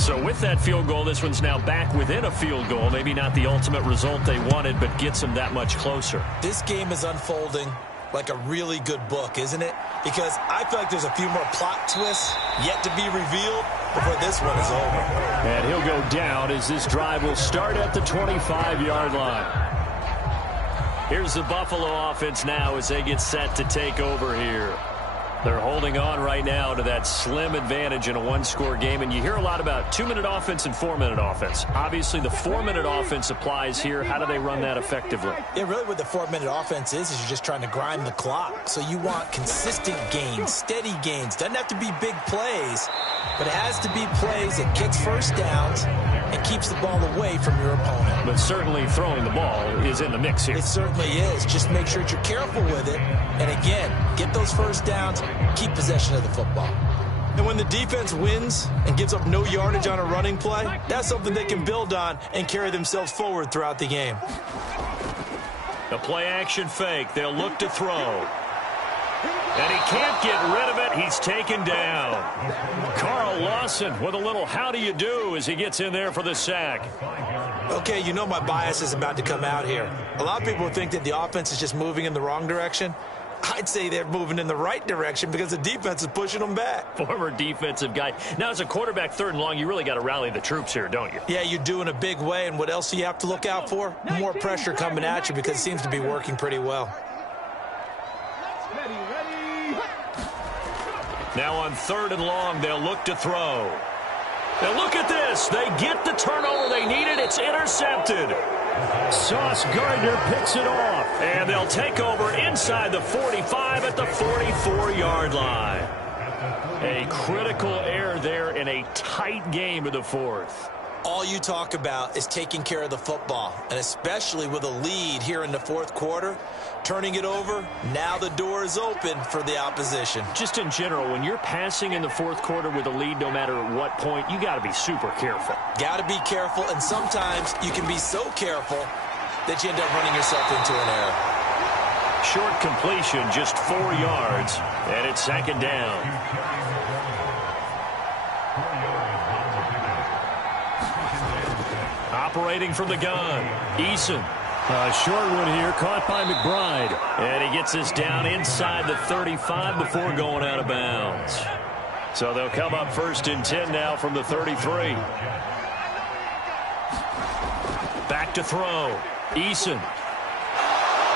So with that field goal, this one's now back within a field goal. Maybe not the ultimate result they wanted, but gets them that much closer. This game is unfolding like a really good book, isn't it? Because I feel like there's a few more plot twists yet to be revealed before this one is over. And he'll go down as this drive will start at the 25-yard line. Here's the Buffalo offense now as they get set to take over here. They're holding on right now to that slim advantage in a one-score game. And you hear a lot about 2-minute offense and 4-minute offense. Obviously, the 4-minute offense applies here. How do they run that effectively? Yeah, really what the 4-minute offense is you're just trying to grind the clock. So you want consistent gains, steady gains. Doesn't have to be big plays, but it has to be plays that gets first downs and keeps the ball away from your opponent. But certainly throwing the ball is in the mix here. It certainly is. Just make sure that you're careful with it. And again, get those first downs, keep possession of the football. And when the defense wins and gives up no yardage on a running play, that's something they can build on and carry themselves forward throughout the game. The play-action fake. They'll look to throw. And he can't get rid of it. He's taken down. Carl Lawson with a little how do you do as he gets in there for the sack. Okay, you know my bias is about to come out here. A lot of people think that the offense is just moving in the wrong direction. I'd say they're moving in the right direction because the defense is pushing them back. Former defensive guy. Now, as a quarterback, 3rd and long, you really got to rally the troops here, don't you? Yeah, you do in a big way. And what else do you have to look out for? More pressure coming at you because it seems to be working pretty well. Now on 3rd and long, they'll look to throw. Now look at this. They get the turnover they needed. It's intercepted. Sauce Gardner picks it off. And they'll take over inside the 45 at the 44-yard line. A critical error there in a tight game of the 4th. All you talk about is taking care of the football, and especially with a lead here in the 4th quarter, turning it over, now the door is open for the opposition. Just in general, when you're passing in the 4th quarter with a lead, no matter at what point, you got to be super careful. Got to be careful, and sometimes you can be so careful that you end up running yourself into an error. Short completion, just 4 yards, and it's 2nd down. Operating from the gun, Eason. A short one here, caught by McBride. And he gets us down inside the 35 before going out of bounds. So they'll come up 1st and 10 now from the 33. Back to throw. Eason.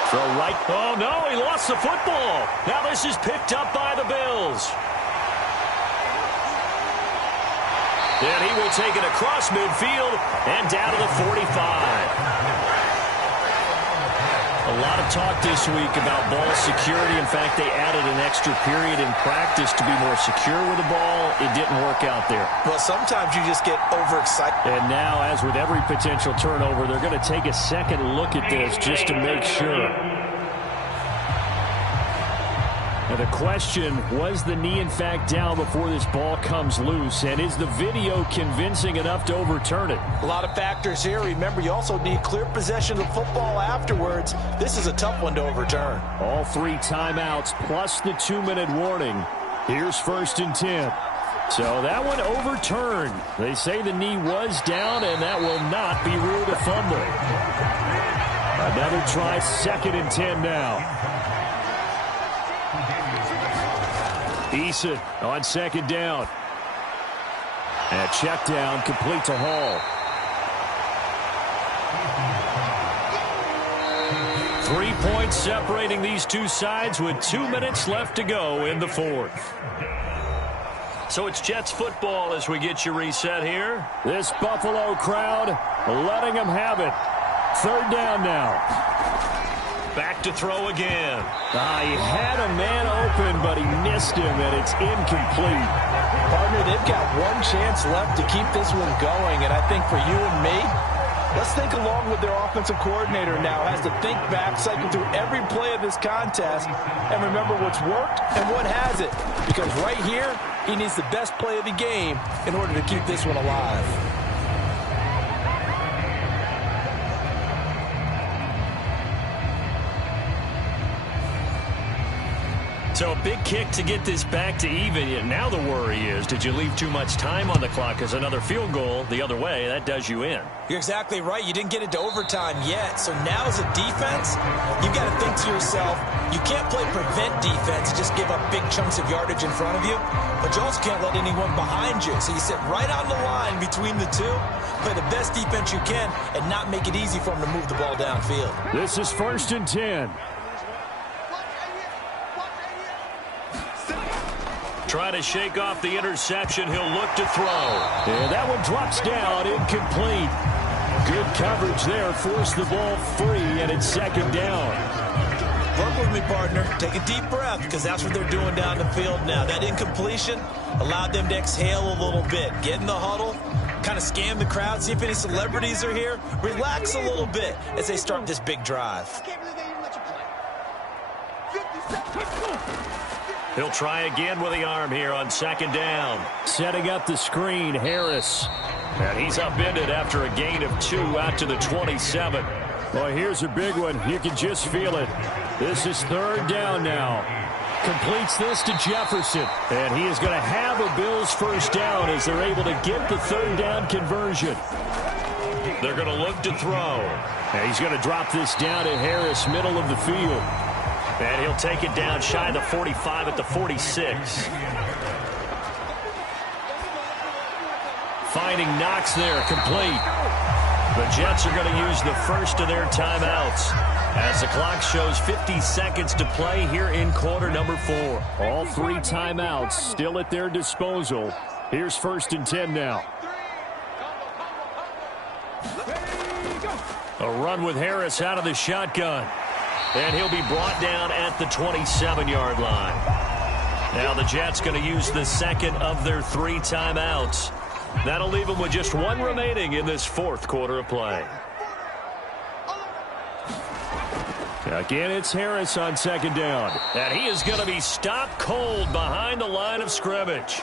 Throw right. Oh, no, he lost the football. Now this is picked up by the Bills. And he will take it across midfield and down to the 45. A lot of talk this week about ball security. In fact, they added an extra period in practice to be more secure with the ball. It didn't work out there. Well, sometimes you just get overexcited. And now, as with every potential turnover, they're going to take a second look at this just to make sure. Now the question, was the knee in fact down before this ball comes loose? And is the video convincing enough to overturn it? A lot of factors here. Remember, you also need clear possession of football afterwards. This is a tough one to overturn. All 3 timeouts plus the 2-minute warning. Here's 1st and 10. So that one overturned. They say the knee was down, and that will not be ruled a fumble. Another try, 2nd and 10 now. Eason on 2nd down. And a check down complete to Hall. 3 points separating these two sides with 2 minutes left to go in the 4th. So it's Jets football as we get you reset here. This Buffalo crowd letting them have it. 3rd down now. Back to throw again. He had a man open, but he missed him, and it's incomplete. Partner, they've got one chance left to keep this one going, and I think for you and me, let's think along with their offensive coordinator now. Has to think back, cycle through every play of this contest, and remember what's worked and what hasn't. Because right here, he needs the best play of the game in order to keep this one alive. So a big kick to get this back to even. Now the worry is, did you leave too much time on the clock? Because another field goal the other way, that does you in. You're exactly right. You didn't get it to overtime yet. So now as a defense, you've got to think to yourself, you can't play prevent defense and just give up big chunks of yardage in front of you. But you also can't let anyone behind you. So you sit right on the line between the two, play the best defense you can, and not make it easy for them to move the ball downfield. This is 1st and 10. Try to shake off the interception. He'll look to throw. And that one drops down, incomplete. Good coverage there. Forced the ball free, and it's 2nd down. Work with me, partner. Take a deep breath, because that's what they're doing down the field now. That incompletion allowed them to exhale a little bit. Get in the huddle, kind of scan the crowd, see if any celebrities are here. Relax a little bit as they start this big drive. He'll try again with the arm here on 2nd down. Setting up the screen, Harris. And he's upended after a gain of 2 out to the 27. Well, here's a big one. You can just feel it. This is 3rd down now. Completes this to Jefferson. And he is going to have a Bills 1st down as they're able to get the 3rd down conversion. They're going to look to throw. And he's going to drop this down to Harris, middle of the field. And he'll take it down shy of the 45 at the 46. Finding Knox there, complete. The Jets are going to use the first of their timeouts as the clock shows 50 seconds to play here in quarter number 4. All 3 timeouts still at their disposal. Here's 1st and 10 now. A run with Harris out of the shotgun. And he'll be brought down at the 27-yard line. Now the Jets going to use the second of their 3 timeouts. That'll leave them with just 1 remaining in this 4th quarter of play. Again, it's Harris on 2nd down. And he is going to be stopped cold behind the line of scrimmage.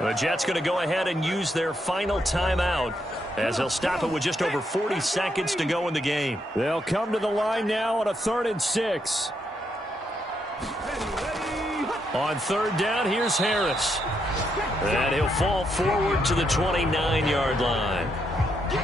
The Jets going to go ahead and use their final timeout as they'll stop it with just over 40 seconds to go in the game. They'll come to the line now on a 3rd and 6. On 3rd down, here's Harris. And he'll fall forward to the 29-yard line.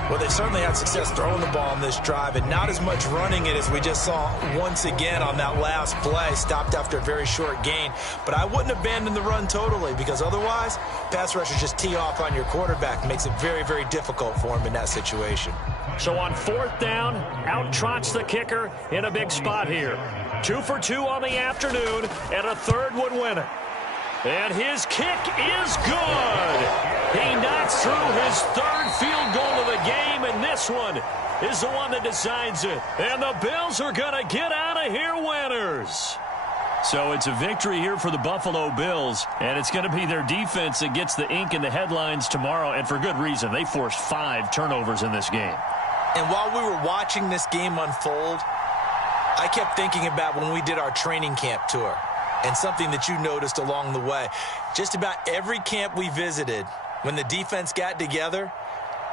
Well, they certainly had success throwing the ball on this drive and not as much running it as we just saw once again on that last play. Stopped after a very short gain. But I wouldn't abandon the run totally, because otherwise, pass rushers just tee off on your quarterback. It makes it very, very difficult for him in that situation. So on 4th down, out trots the kicker in a big spot here. 2 for 2 on the afternoon, and a 3rd would win it. And his kick is good. He knocks through his 3rd field goal of the game, and this one is the one that decides it. And the Bills are going to get out of here winners. So it's a victory here for the Buffalo Bills, and it's going to be their defense that gets the ink in the headlines tomorrow, and for good reason. They forced 5 turnovers in this game. And while we were watching this game unfold, I kept thinking about when we did our training camp tour. And something that you noticed along the way. Just about every camp we visited, when the defense got together,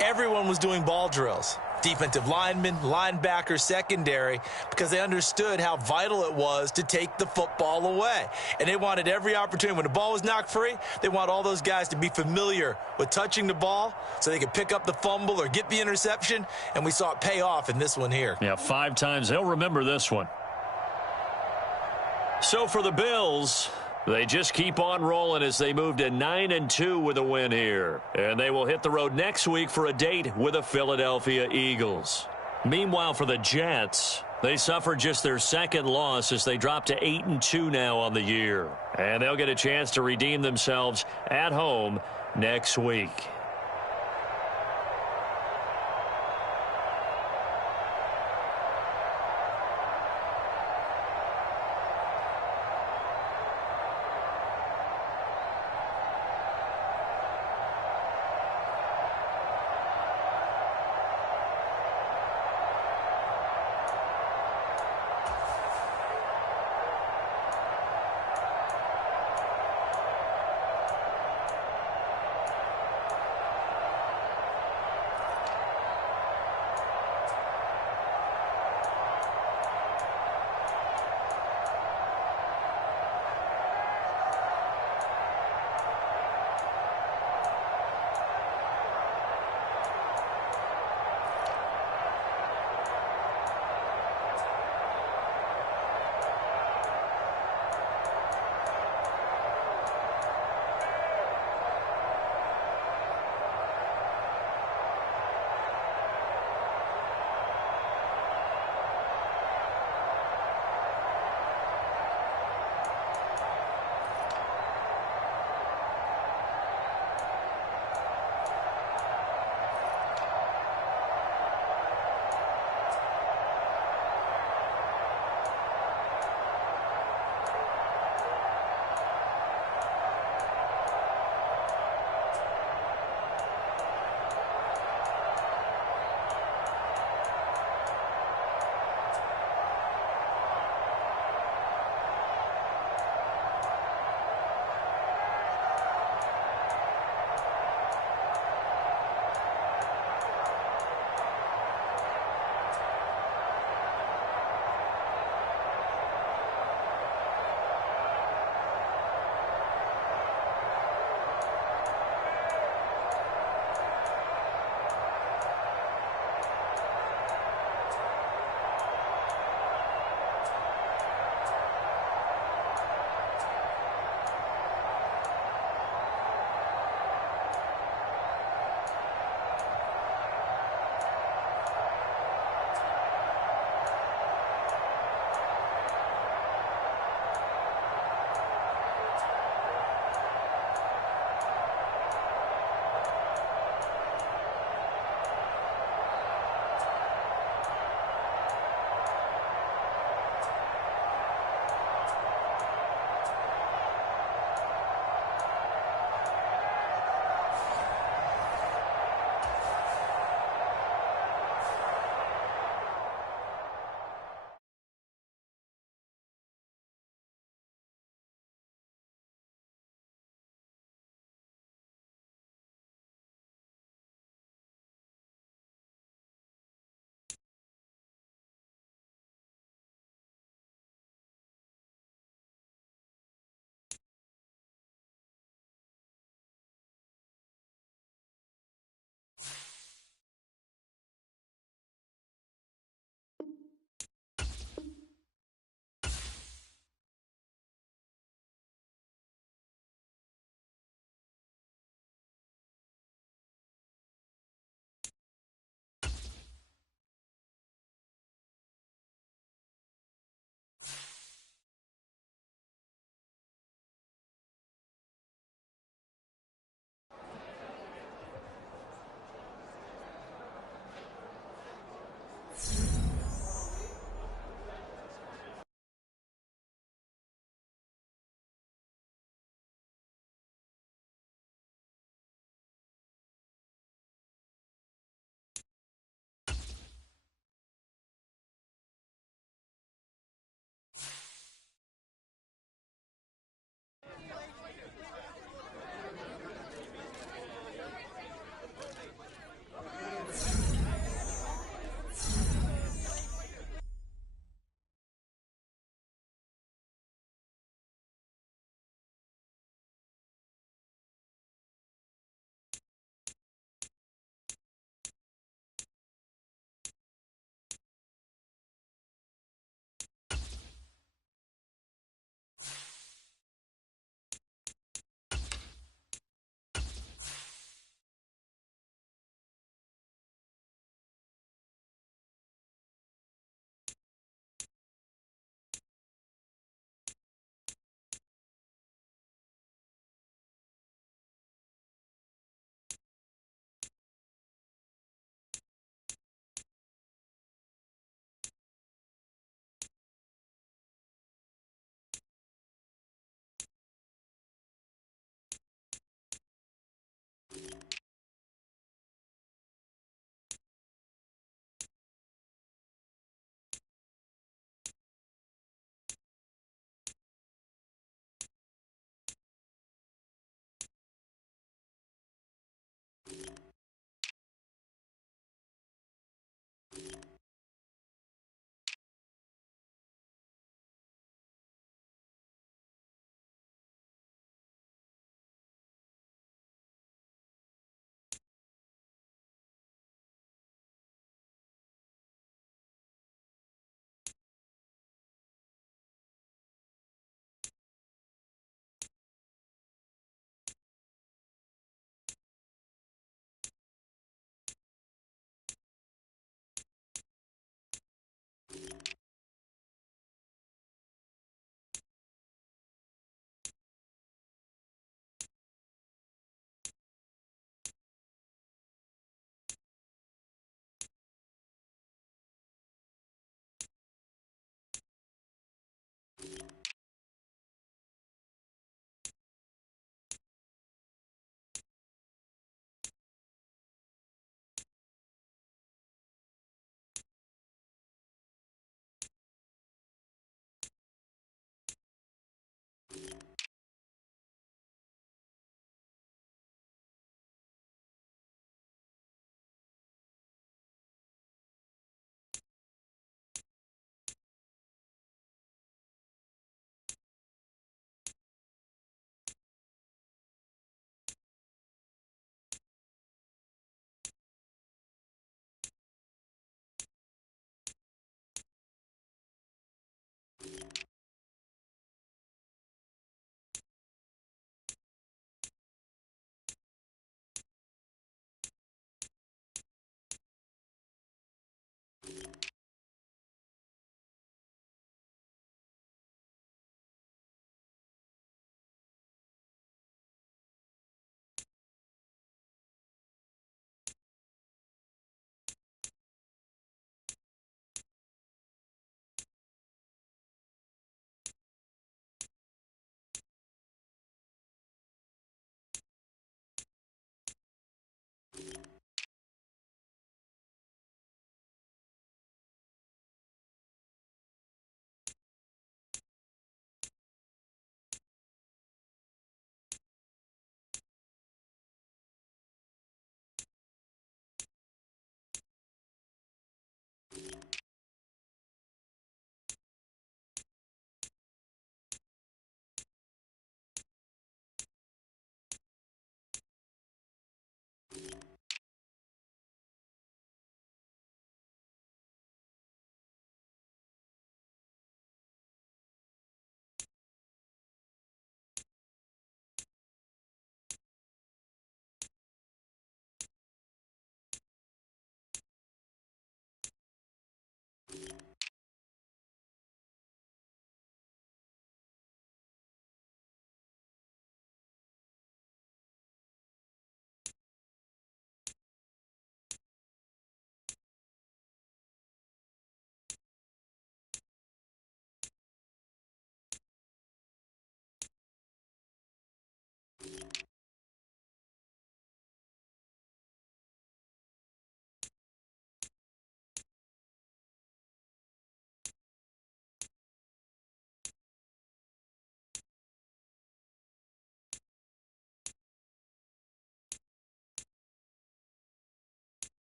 everyone was doing ball drills. Defensive linemen, linebackers, secondary, because they understood how vital it was to take the football away. And they wanted every opportunity. When the ball was knocked free, they want all those guys to be familiar with touching the ball so they could pick up the fumble or get the interception. And we saw it pay off in this one here. Yeah, 5 times. They'll remember this one. So for the Bills, they just keep on rolling as they move to 9-2 with a win here. And they will hit the road next week for a date with the Philadelphia Eagles. Meanwhile, for the Jets, they suffered just their 2nd loss as they drop to 8-2 now on the year. And they'll get a chance to redeem themselves at home next week.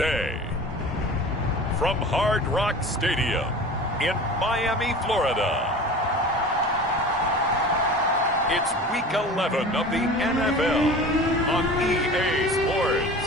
today. From Hard Rock Stadium in Miami, Florida, it's Week 11 of the NFL on EA Sports.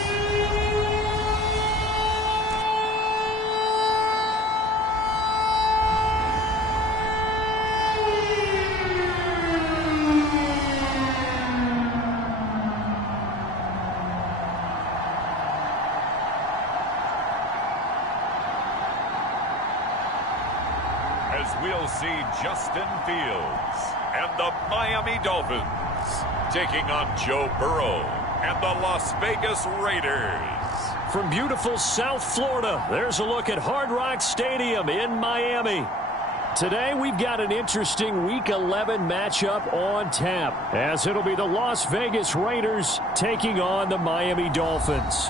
We'll see Justin Fields and the Miami Dolphins taking on Joe Burrow and the Las Vegas Raiders. From beautiful South Florida, there's a look at Hard Rock Stadium in Miami. Today, we've got an interesting Week 11 matchup on tap, as it'll be the Las Vegas Raiders taking on the Miami Dolphins.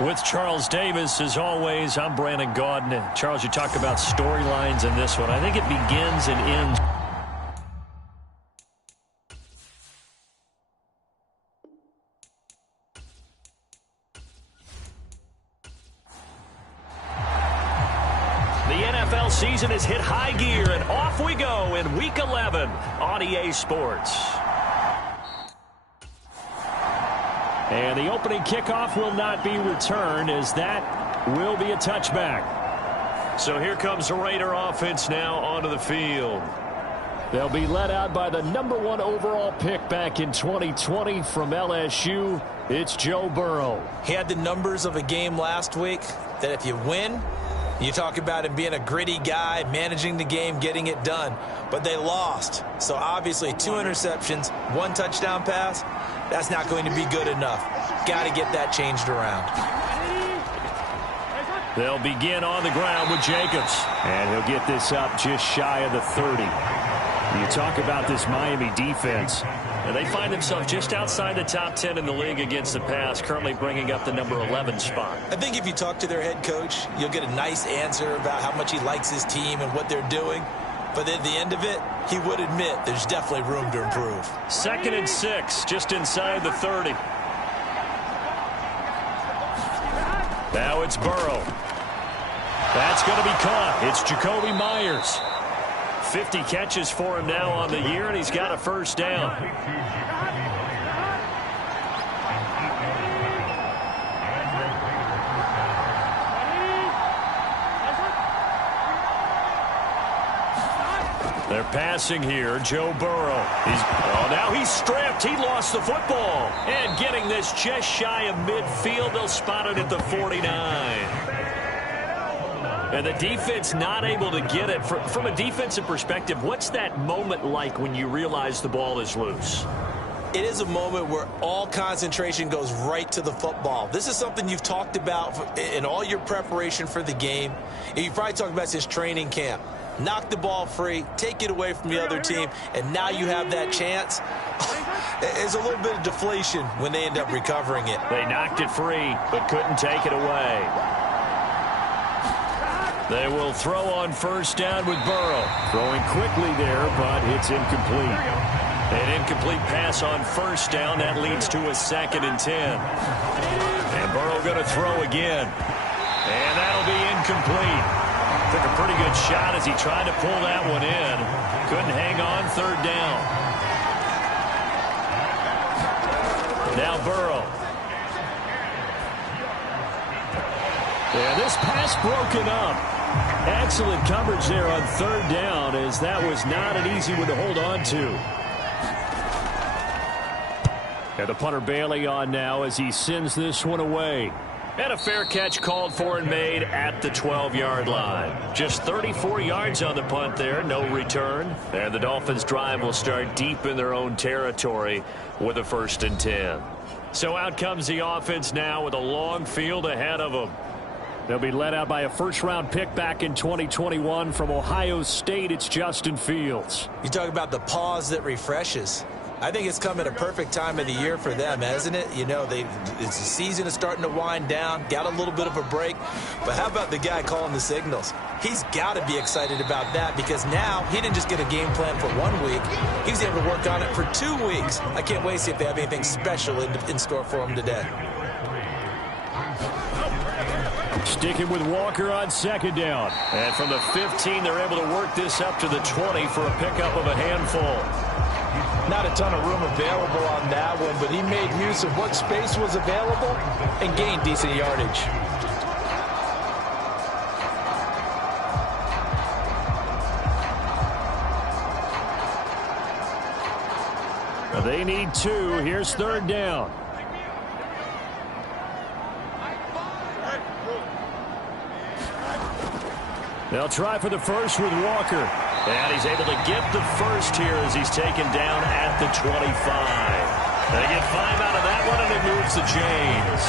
With Charles Davis, as always, I'm Brandon Gaudin. Charles, you talk about storylines in this one. I think it begins and ends. The NFL season has hit high gear, and off we go in Week 11 on EA Sports. And the opening kickoff will not be returned, as that will be a touchback. So here comes the Raider offense now onto the field. They'll be led out by the #1 overall pick back in 2020 from LSU. It's Joe Burrow. He had the numbers of a game last week that if you win, you talk about him being a gritty guy, managing the game, getting it done. But they lost. So obviously 2 interceptions, 1 touchdown pass. That's not going to be good enough. Got to get that changed around. They'll begin on the ground with Jacobs. And he'll get this up just shy of the 30. You talk about this Miami defense. And they find themselves just outside the top 10 in the league against the pass, currently bringing up the number 11 spot. I think if you talk to their head coach, you'll get a nice answer about how much he likes his team and what they're doing. But at the end of it, he would admit there's definitely room to improve. 2nd and 6, just inside the 30. Now it's Burrow. That's going to be caught. It's Jacoby Myers. 50 catches for him now on the year, and he's got a first down. They're passing here. Joe Burrow. Now he's stripped. He lost the football. And getting this just shy of midfield. They'll spot it at the 49. And the defense not able to get it. From a defensive perspective, what's that moment like when you realize the ball is loose? It is a moment where all concentration goes right to the football. This is something you've talked about in all your preparation for the game. You probably talked about since training camp. Knock the ball free, take it away from the other team, and now you have that chance. There's a little bit of deflation when they end up recovering it. They knocked it free, but couldn't take it away. They will throw on first down with Burrow. Throwing quickly there, but it's incomplete. An incomplete pass on first down. That leads to a 2nd and 10. And Burrow going to throw again. And that'll be incomplete. Took a pretty good shot as he tried to pull that one in. Couldn't hang on, 3rd down. Now Burrow. Yeah, this pass broken up. Excellent coverage there on 3rd down, as that was not an easy one to hold on to. And the punter Bailey on now as he sends this one away. And a fair catch called for and made at the 12-yard line. Just 34 yards on the punt there, no return. And the Dolphins' drive will start deep in their own territory with a 1st and 10. So out comes the offense now with a long field ahead of them. They'll be led out by a first-round pick back in 2021 from Ohio State. It's Justin Fields. You talk about the pause that refreshes. I think it's come at a perfect time of the year for them, hasn't it? You know, the season is starting to wind down, got a little bit of a break. But how about the guy calling the signals? He's got to be excited about that because now he didn't just get a game plan for 1 week. He was able to work on it for 2 weeks. I can't wait to see if they have anything special in store for him today. Sticking with Walker on second down. And from the 15, they're able to work this up to the 20 for a pickup of a handful. Not a ton of room available on that one, but he made use of what space was available and gained decent yardage. They need 2. Here's third down. They'll try for the first with Walker. And he's able to get the first here as he's taken down at the 25. They get 5 out of that one, and it moves the chains.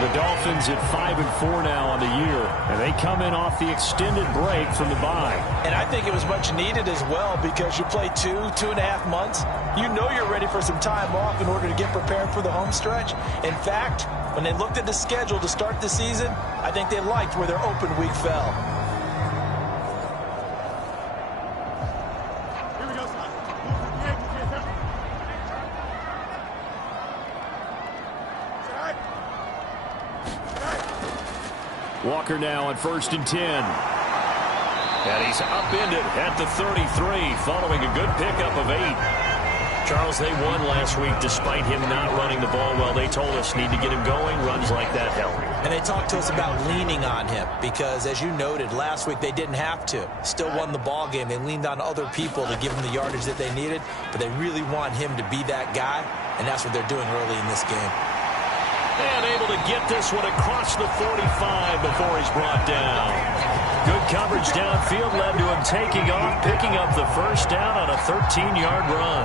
The Dolphins at 5-4 now on the year, and they come in off the extended break from the bye. And I think it was much needed as well because you play 2.5 months. You know you're ready for some time off in order to get prepared for the home stretch. In fact, when they looked at the schedule to start the season, I think they liked where their open week fell. Walker now on 1st and 10. And he's upended at the 33 following a good pickup of 8. Charles, they won last week despite him not running the ball well. They told us need to get him going. Runs like that help. And they talked to us about leaning on him because, as you noted, last week they didn't have to. Still won the ball game. They leaned on other people to give them the yardage that they needed, but they really want him to be that guy, and that's what they're doing early in this game. And able to get this one across the 45 before he's brought down. Good coverage downfield led to him taking off, picking up the first down on a 13-yard run.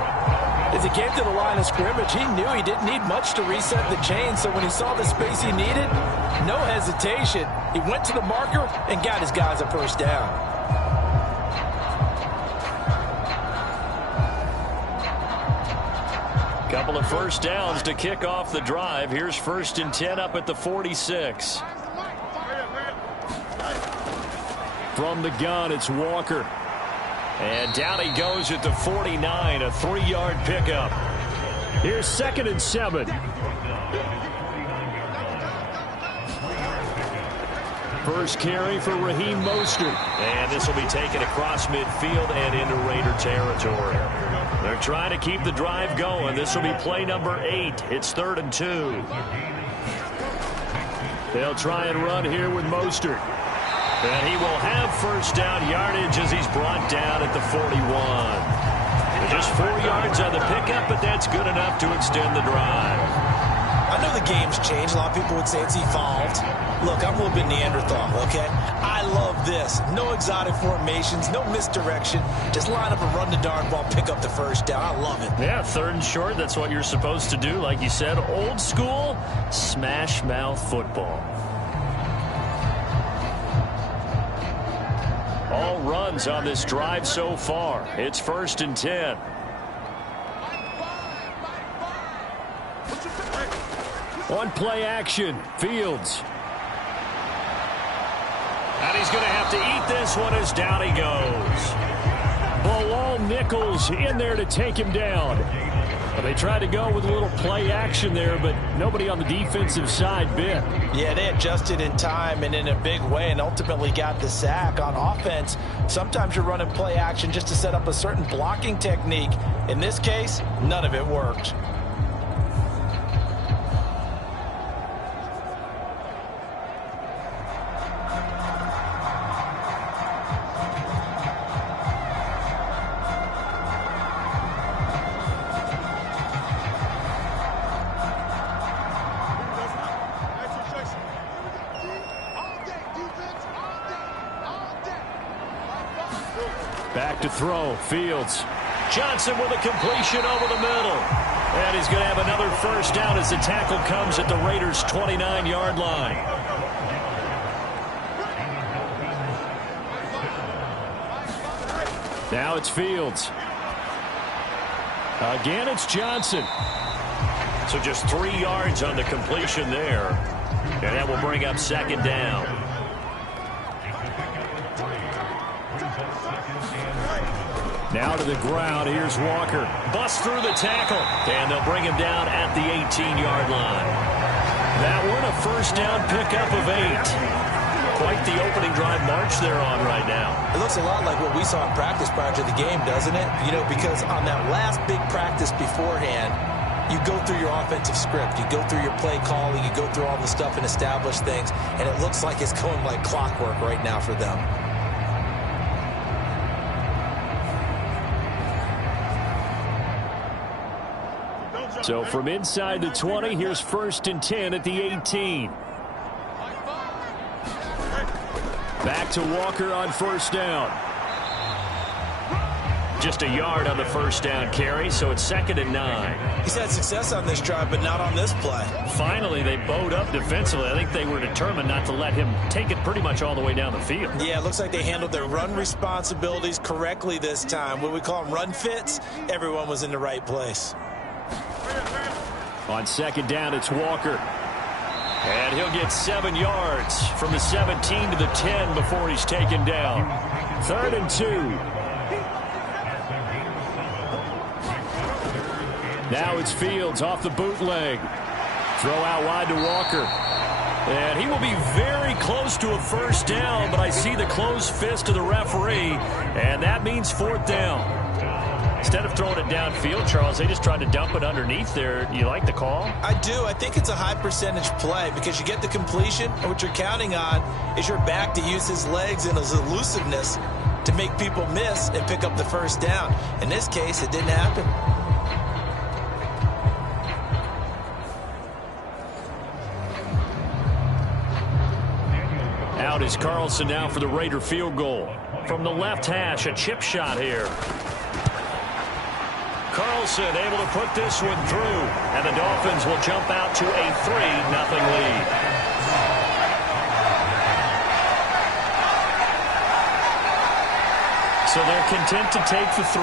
As he came to the line of scrimmage, he knew he didn't need much to reset the chain, so when he saw the space he needed, no hesitation. He went to the marker and got his guys a first down. Couple of first downs to kick off the drive. Here's 1st and 10 up at the 46. From the gun, it's Walker. And down he goes at the 49, a 3-yard pickup. Here's 2nd and 7. First carry for Raheem Mostert. And this will be taken across midfield and into Raider territory. They're trying to keep the drive going. This will be play number 8. It's 3rd and 2. They'll try and run here with Mostert. And he will have first down yardage as he's brought down at the 41. Just 4 yards on the pickup, but that's good enough to extend the drive. I know the game's changed. A lot of people would say it's evolved. Look, I'm a little bit Neanderthal, okay? I love this. No exotic formations, no misdirection. Just line up and run the darn ball, pick up the first down. I love it. Yeah, 3rd and short. That's what you're supposed to do. Like you said, old school, smash mouth football. All runs on this drive so far. It's 1st and 10. On play action, Fields. And he's going to have to eat this one as down he goes. Bilal Nichols in there to take him down. Well, they tried to go with a little play action there, but nobody on the defensive side bit. Yeah, they adjusted in time and in a big way and ultimately got the sack. On offense, sometimes you're running play action just to set up a certain blocking technique. In this case, none of it worked. Back to throw, Fields. Johnson with a completion over the middle. And he's going to have another first down as the tackle comes at the Raiders' 29-yard line. Now it's Fields. Again, it's Johnson. So just 3 yards on the completion there. And that will bring up second down. Now to the ground. Here's Walker. Busts through the tackle. And they'll bring him down at the 18-yard line. That one, a first down pickup of 8. Quite the opening drive march they're on right now. It looks a lot like what we saw in practice prior to the game, doesn't it? You know, because on that last big practice beforehand, you go through your offensive script. You go through your play calling. You go through all the stuff and establish things. And it looks like it's going like clockwork right now for them. So from inside the 20, here's 1st and 10 at the 18. Back to Walker on 1st down. Just a yard on the first down carry, so it's 2nd and 9. He's had success on this drive, but not on this play. Finally, they bowed up defensively. I think they were determined not to let him take it pretty much all the way down the field. Yeah, it looks like they handled their run responsibilities correctly this time. What we call them run fits, everyone was in the right place. On 2nd down, it's Walker. And he'll get 7 yards from the 17 to the 10 before he's taken down. 3rd and 2. Now it's Fields off the bootleg. Throw out wide to Walker. And he will be very close to a first down, but I see the closed fist of the referee, and that means 4th down. Instead of throwing it downfield, Charles, they just tried to dump it underneath there. You like the call? I do. I think it's a high percentage play because you get the completion, and what you're counting on is your back to use his legs and his elusiveness to make people miss and pick up the first down. In this case, it didn't happen. Out is Carlson now for the Raider field goal. From the left hash, a chip shot here. Carlson able to put this one through, and the Dolphins will jump out to a 3-0 lead. So they're content to take the 3.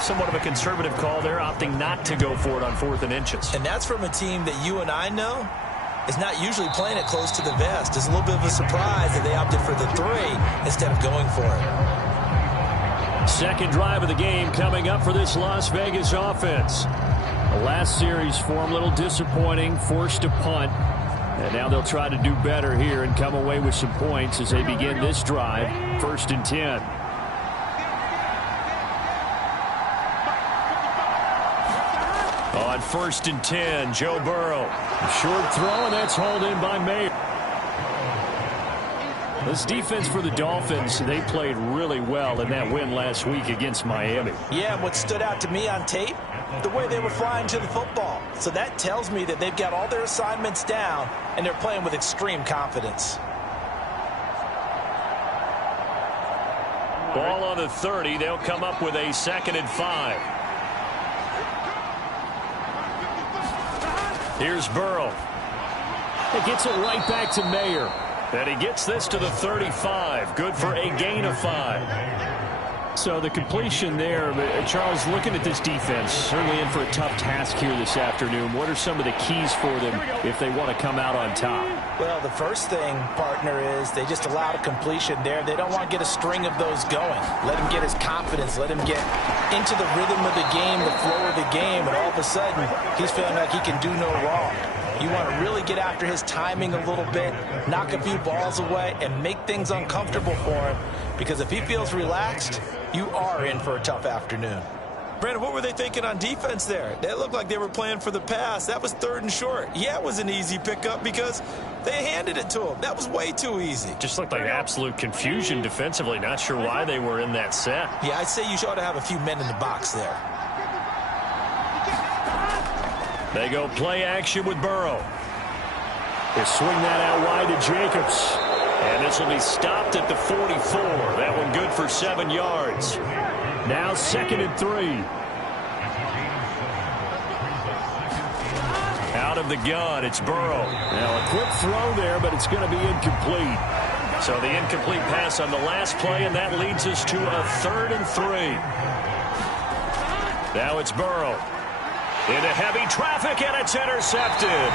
Somewhat of a conservative call there, opting not to go for it on 4th and inches. And that's from a team that you and I know is not usually playing it close to the vest. It's a little bit of a surprise that they opted for the 3 instead of going for it. Second drive of the game coming up for this Las Vegas offense. The last series for them, a little disappointing, forced to punt. And now they'll try to do better here and come away with some points as they begin this drive. 1st and 10. On 1st and 10, Joe Burrow. Short throw, and that's hauled in by Mayer. This defense for the Dolphins, they played really well in that win last week against Miami. Yeah, what stood out to me on tape, the way they were flying to the football. So that tells me that they've got all their assignments down, and they're playing with extreme confidence. Ball on the 30. They'll come up with a 2nd and 5. Here's Burrow. It gets it right back to Mayer. And he gets this to the 35. Good for a gain of 5. So the completion there, Charles, looking at this defense, certainly in for a tough task here this afternoon. What are some of the keys for them if they want to come out on top? Well, the first thing, partner, is they just allowed a completion there. They don't want to get a string of those going. Let him get his confidence. Let him get into the rhythm of the game, the flow of the game, and all of a sudden, he's feeling like he can do no wrong. You want to really get after his timing a little bit, knock a few balls away, and make things uncomfortable for him. Because if he feels relaxed, you are in for a tough afternoon. Brandon, what were they thinking on defense there? They looked like they were playing for the pass. That was 3rd and short. Yeah, it was an easy pickup because they handed it to him. That was way too easy. Just looked like absolute confusion defensively. Not sure why they were in that set. Yeah, I'd say you ought to have a few men in the box there. They go play action with Burrow. They swing that out wide to Jacobs. And this will be stopped at the 44. That one good for 7 yards. Now 2nd and 3. Out of the gun, it's Burrow. Now a quick throw there, but it's going to be incomplete. So the incomplete pass on the last play, and that leads us to a 3rd and 3. Now it's Burrow. Into heavy traffic, and it's intercepted.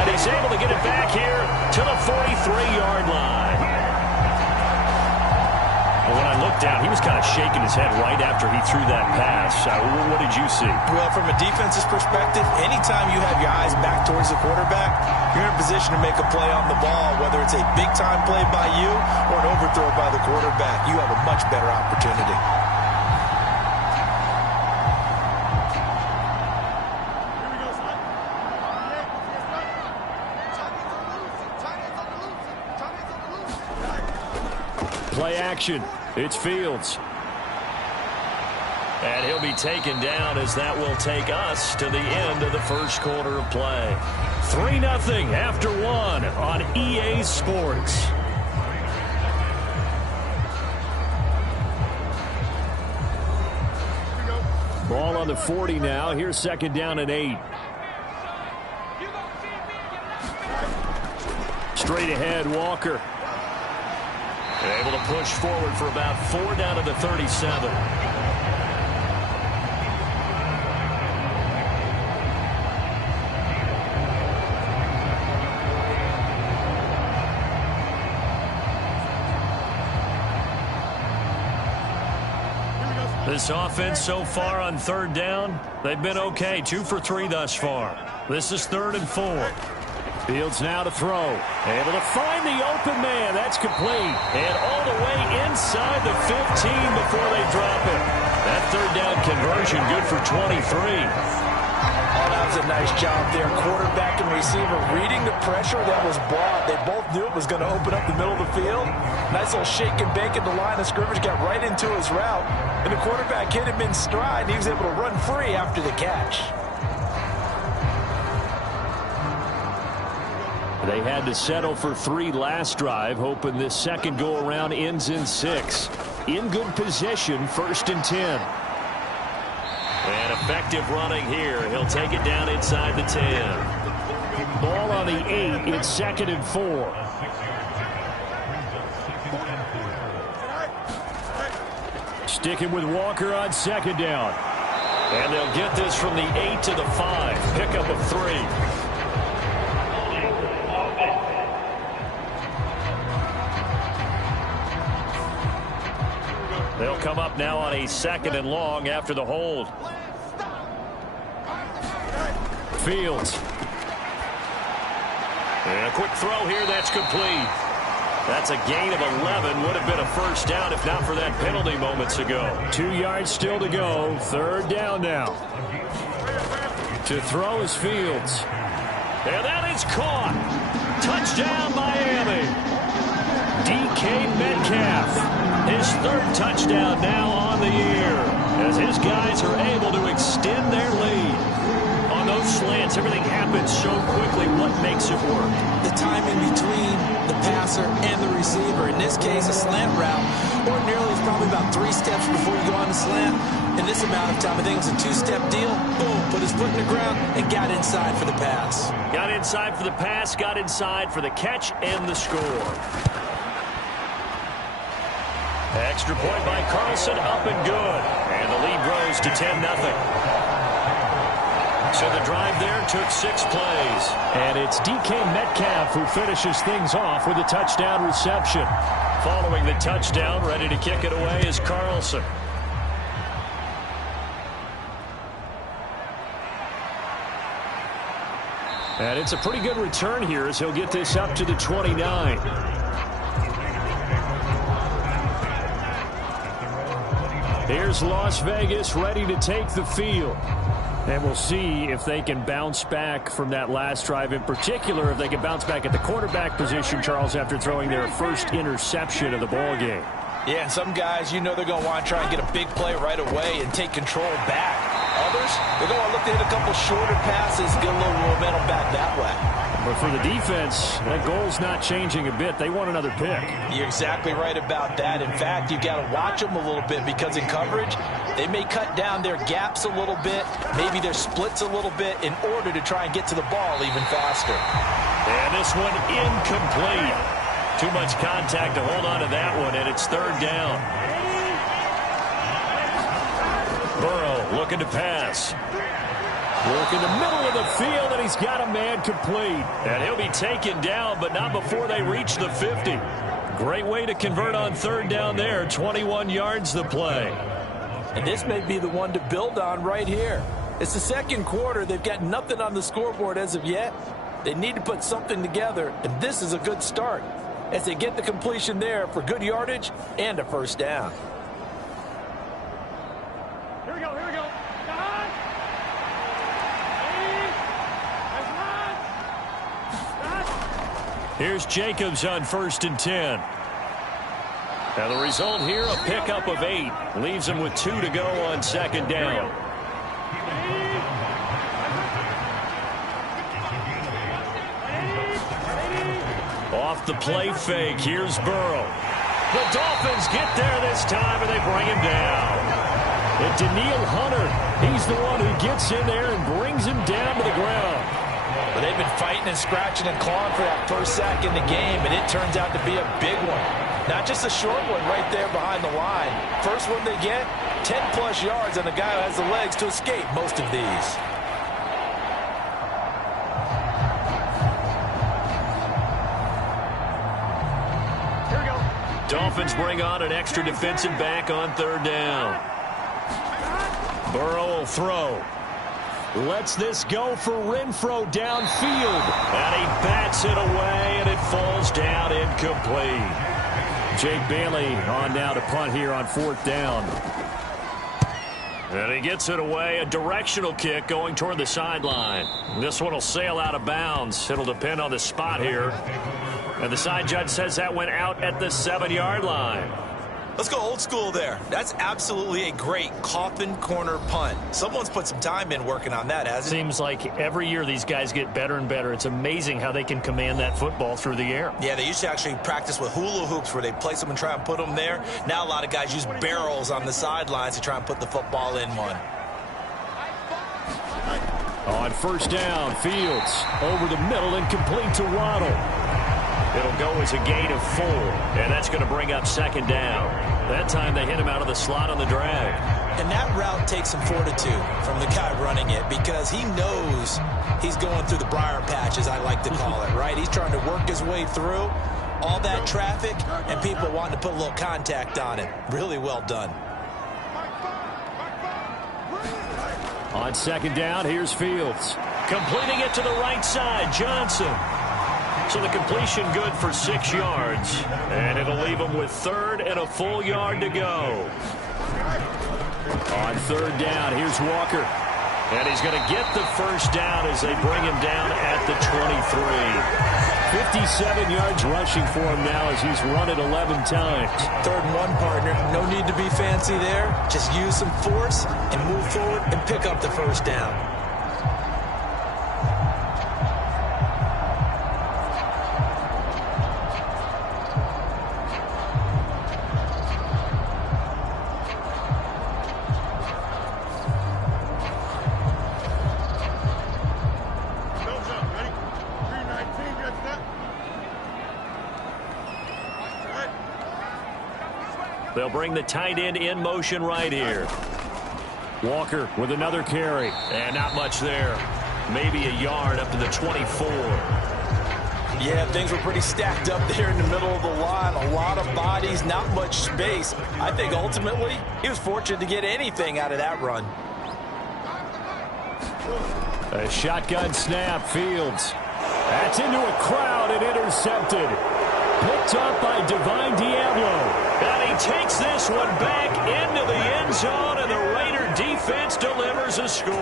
And he's able to get it back here to the 43-yard line. Well, when I looked down, he was kind of shaking his head right after he threw that pass. What did you see? Well, from a defense's perspective, anytime you have your eyes back towards the quarterback, you're in a position to make a play on the ball, whether it's a big-time play by you or an overthrow by the quarterback. You have a much better opportunity. Play action. It's Fields. And he'll be taken down as that will take us to the end of the first quarter of play. 3-0 after 1 on EA Sports. Ball on the 40 now. Here's second down and 8. Straight ahead, Walker. Able to push forward for about 4 down to the 37. This offense so far on third down, they've been okay. 2 for 3 thus far. This is 3rd and 4. Fields now to throw. Able to find the open man. That's complete. And all the way inside the 15 before they drop it. That third down conversion good for 23. Oh, that was a nice job there. Quarterback and receiver reading the pressure that was brought. They both knew it was going to open up the middle of the field. Nice little shake and bake at the line of scrimmage. Got right into his route. And the quarterback hit him in stride. And he was able to run free after the catch. They had to settle for 3 last drive, hoping this second go-around ends in 6. In good position, 1st and 10. And effective running here. He'll take it down inside the 10. Ball on the 8. It's 2nd and 4. Sticking with Walker on 2nd down. And they'll get this from the 8 to the 5. Pickup of 3. They'll come up now on a 2nd and long after the hold. Fields. And a quick throw here, that's complete. That's a gain of 11. Would have been a first down if not for that penalty moments ago. 2 yards still to go. 3rd down now. To throw is Fields. And that is caught. Touchdown, Miami. DK Metcalf. His 3rd touchdown now on the year as his guys are able to extend their lead. On those slants, everything happens so quickly. What makes it work? The timing between the passer and the receiver. In this case, a slant route ordinarily is probably about 3 steps before you go on the slant. In this amount of time, I think it was a 2-step deal. Boom, put his foot in the ground and got inside for the pass. Got inside for the pass, got inside for the catch and the score. Extra point by Carlson, up and good. And the lead grows to 10-0. So the drive there took 6 plays. And it's DK Metcalf who finishes things off with a touchdown reception. Following the touchdown, ready to kick it away is Carlson. And it's a pretty good return here as he'll get this up to the 29. Here's Las Vegas ready to take the field. And we'll see if they can bounce back from that last drive. In particular, if they can bounce back at the quarterback position, Charles, after throwing their first interception of the ball game. Yeah, and some guys, you know they're going to want to try and get a big play right away and take control back. Others, they're going to look to hit a couple shorter passes, get a little momentum back that way. But for the defense, that goal's not changing a bit. They want another pick. You're exactly right about that. In fact, you've got to watch them a little bit because in coverage, they may cut down their gaps a little bit, maybe their splits a little bit in order to try and get to the ball even faster. And this one incomplete. Too much contact to hold on to that one, and it's 3rd down. Burrow looking to pass. Working the middle of the field, and he's got a man complete. And he'll be taken down, but not before they reach the 50. Great way to convert on third down there. 21 yards the play. And this may be the one to build on right here. It's the second quarter. They've got nothing on the scoreboard as of yet. They need to put something together, and this is a good start as they get the completion there for good yardage and a first down. Here we go, here we go. Here's Jacobs on 1st and 10. Now the result here, a pickup of 8. Leaves him with 2 to go on 2nd down. Off the play fake, here's Burrow. The Dolphins get there this time, and they bring him down. And Danielle Hunter, he's the one who gets in there and brings him down to the ground. But they've been fighting and scratching and clawing for that first sack in the game, and it turns out to be a big one. Not just a short one right there behind the line. First one they get, 10-plus yards on the guy who has the legs to escape most of these. Here we go. Dolphins bring on an extra defensive back on 3rd down. Burrow will throw. Lets this go for Renfro downfield. And he bats it away, and it falls down incomplete. Jake Bailey on now to punt here on 4th down. And he gets it away, a directional kick going toward the sideline. This one will sail out of bounds. It'll depend on the spot here. And the side judge says that went out at the 7-yard line. Let's go old school there. That's absolutely a great coffin corner punt. Someone's put some time in working on that, hasn't it? Seems like every year these guys get better and better. It's amazing how they can command that football through the air. Yeah, they used to actually practice with hula hoops where they place them and try and put them there. Now a lot of guys use barrels on the sidelines to try and put the football in one. On 1st down, Fields over the middle and complete to Waddle. It'll go as a gain of 4, and that's going to bring up 2nd down. That time they hit him out of the slot on the drag. And that route takes some fortitude from the guy running it because he knows he's going through the briar patch, as I like to call it, right? He's trying to work his way through all that traffic and people wanting to put a little contact on it. Really well done. On 2nd down, here's Fields. Completing it to the right side, Johnson. So the completion good for 6 yards. And it'll leave him with 3rd and a full yard to go. On 3rd down, here's Walker. And he's going to get the first down as they bring him down at the 23. 57 yards rushing for him now as he's run it 11 times. 3rd and 1, partner. No need to be fancy there. Just use some force and move forward and pick up the first down. They'll bring the tight end in motion right here. Walker with another carry. And not much there. Maybe a yard up to the 24. Yeah, things were pretty stacked up there in the middle of the line. A lot of bodies, not much space. I think ultimately he was fortunate to get anything out of that run. A shotgun snap, Fields. That's into a crowd and intercepted. Picked up by Divine Diablo. And he takes this one back into the end zone, and the Raider defense delivers a score.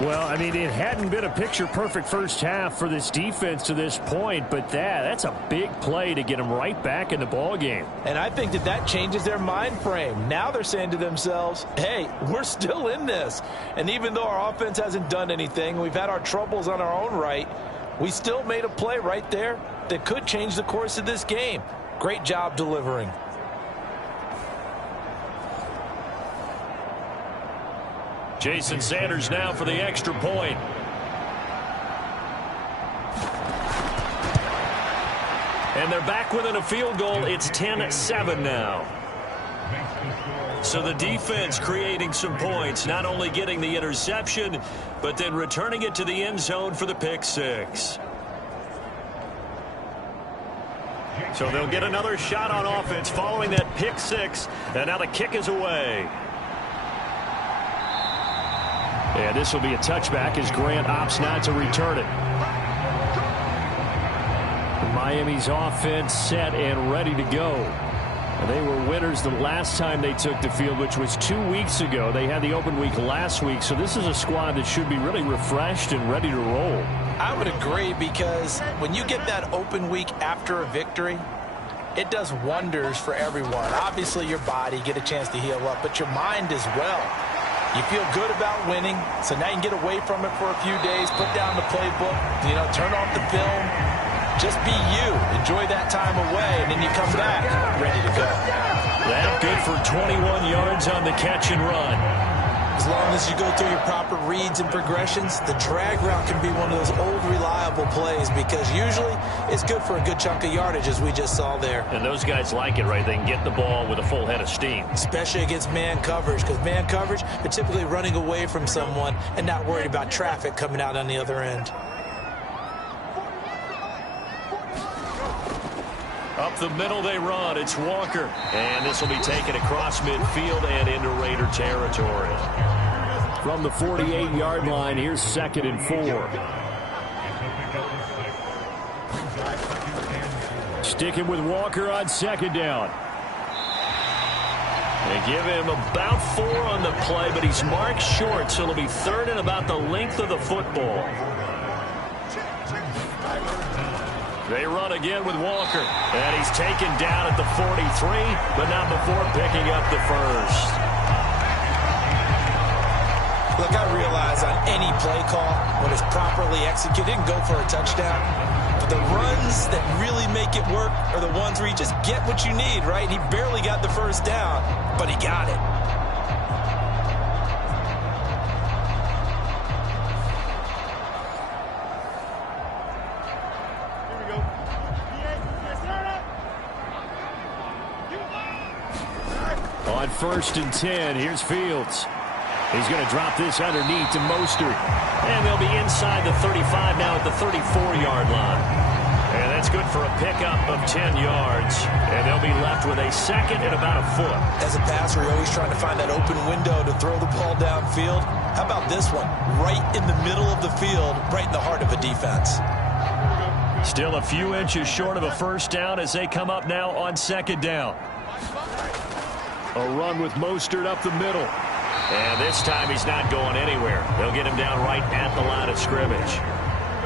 Well, I mean, it hadn't been a picture-perfect first half for this defense to this point, but that's a big play to get them right back in the ballgame. And I think that changes their mind frame. Now they're saying to themselves, hey, we're still in this. And even though our offense hasn't done anything, we've had our troubles on our own right, we still made a play right there that could change the course of this game. Great job delivering. Jason Sanders now for the extra point. And they're back within a field goal. It's 10-7 now. So the defense creating some points, not only getting the interception, but then returning it to the end zone for the pick six. So they'll get another shot on offense following that pick six, and now the kick is away. And this will be a touchback as Grant opts not to return it. Miami's offense set and ready to go. They were winners the last time they took the field, which was 2 weeks ago. They had the open week last week, so this is a squad that should be really refreshed and ready to roll. I would agree, because when you get that open week after a victory, it does wonders for everyone. Obviously, your body get a chance to heal up, but your mind as well. You feel good about winning, so now you can get away from it for a few days, put down the playbook, turn off the film. Just be you. Enjoy that time away, and then you come back ready to go. That good for 21 yards on the catch and run. As long as you go through your proper reads and progressions, the drag route can be one of those old reliable plays, because usually it's good for a good chunk of yardage, as we just saw there. And those guys like it, right? They can get the ball with a full head of steam. Especially against man coverage, because man coverage, they're typically running away from someone and not worried about traffic coming out on the other end. Up the middle they run. It's Walker. And this will be taken across midfield and into Raider territory. From the 48-yard line, here's 2nd and 4. Sticking with Walker on 2nd down. They give him about 4 on the play, but he's marked short, so it'll be 3rd and about the length of the football. They run again with Walker, and he's taken down at the 43, but not before picking up the first. Look, I realize on any play call, when it's properly executed, it can go for a touchdown. But the runs that really make it work are the ones where you just get what you need, right? He barely got the first down, but he got it. On 1st and 10, here's Fields. He's going to drop this underneath to Mostert. And they'll be inside the 35 now at the 34-yard line. And that's good for a pickup of 10 yards. And they'll be left with a 2nd and about a foot. As a passer, you're always trying to find that open window to throw the ball downfield. How about this one? Right in the middle of the field, right in the heart of a defense. Still a few inches short of a first down as they come up now on 2nd down. A run with Mostert up the middle. And this time he's not going anywhere. They'll get him down right at the line of scrimmage.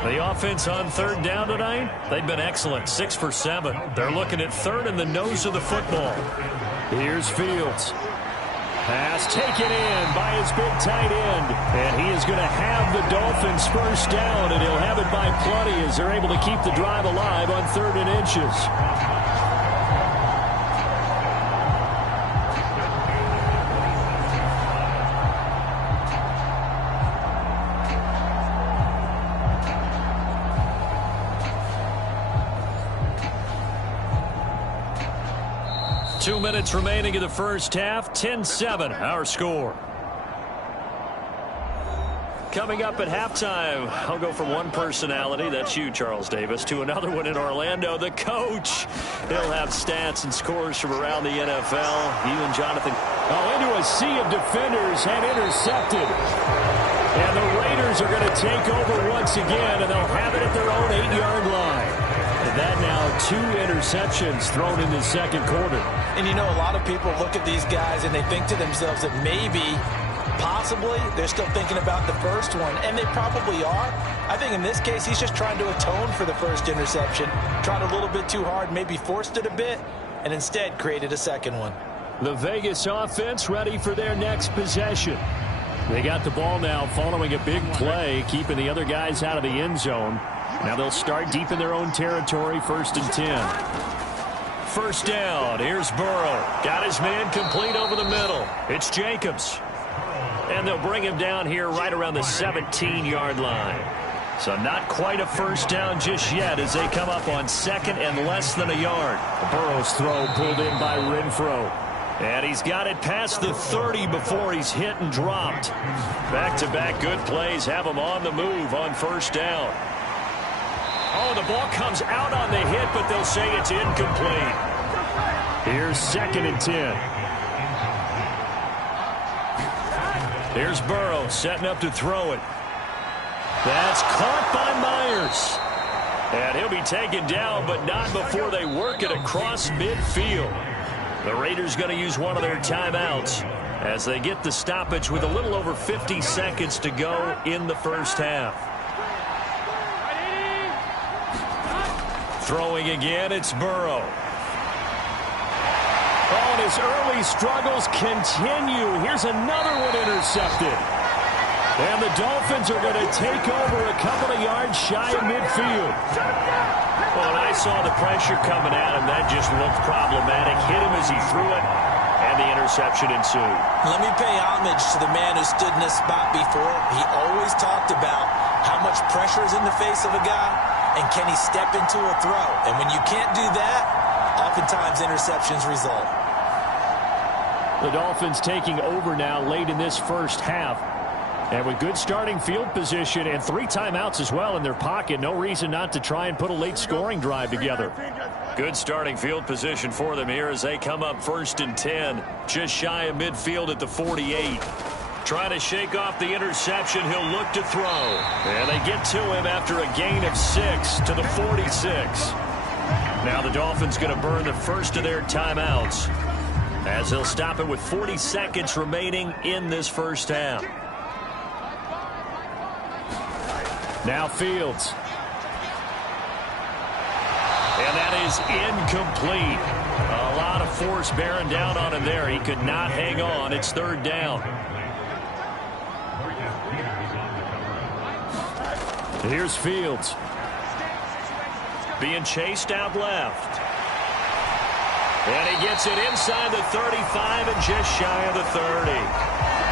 The offense on 3rd down tonight, they've been excellent, 6 for 7. They're looking at 3rd in the nose of the football. Here's Fields. Pass taken in by his big tight end. And he is going to have the Dolphins first down, and he'll have it by plenty as they're able to keep the drive alive on 3rd and inches. 2 minutes remaining in the first half. 10-7, our score. Coming up at halftime, I'll go from one personality, that's you, Charles Davis, to another one in Orlando, the coach. He'll have stats and scores from around the NFL. You and Jonathan. Into a sea of defenders and intercepted. And the Raiders are going to take over once again, and they'll have it at their own 8-yard line. And that now 2 interceptions thrown in the second quarter. And a lot of people look at these guys and they think to themselves that maybe, possibly, they're still thinking about the first one. And they probably are. I think in this case, he's just trying to atone for the first interception. Tried a little bit too hard, maybe forced it a bit, and instead created a second one. The Vegas offense ready for their next possession. They got the ball now following a big play, keeping the other guys out of the end zone. Now they'll start deep in their own territory, 1st and 10. First down, here's Burrow. Got his man complete over the middle. It's Jacobs. And they'll bring him down here right around the 17-yard line. So not quite a first down just yet as they come up on 2nd and less than a yard. Burrow's throw pulled in by Renfro. And he's got it past the 30 before he's hit and dropped. Back-to-back good plays have him on the move on first down. Oh, the ball comes out on the hit, but they'll say it's incomplete. Here's 2nd and 10. Here's Burrow setting up to throw it. That's caught by Myers. And he'll be taken down, but not before they work it across midfield. The Raiders going to use one of their timeouts as they get the stoppage with a little over 50 seconds to go in the first half. Throwing again, it's Burrow. Oh, and his early struggles continue. Here's another one intercepted. And the Dolphins are going to take over a couple of yards shy of midfield. Well, and I saw the pressure coming at him. That just looked problematic. Hit him as he threw it, and the interception ensued. Let me pay homage to the man who stood in this spot before. He always talked about how much pressure is in the face of a guy, and can he step into a throw. And when you can't do that, oftentimes interceptions result. The Dolphins taking over now late in this first half. And with good starting field position and 3 timeouts as well in their pocket, no reason not to try and put a late scoring drive together. Good starting field position for them here as they come up 1st and 10, just shy of midfield at the 48. Trying to shake off the interception, he'll look to throw. And they get to him after a gain of 6 to the 46. Now the Dolphins going to burn the first of their timeouts as they'll stop it with 40 seconds remaining in this first half. Now Fields. And that is incomplete. A lot of force bearing down on him there. He could not hang on. It's 3rd down. Here's Fields. Being chased out left. And he gets it inside the 35 and just shy of the 30.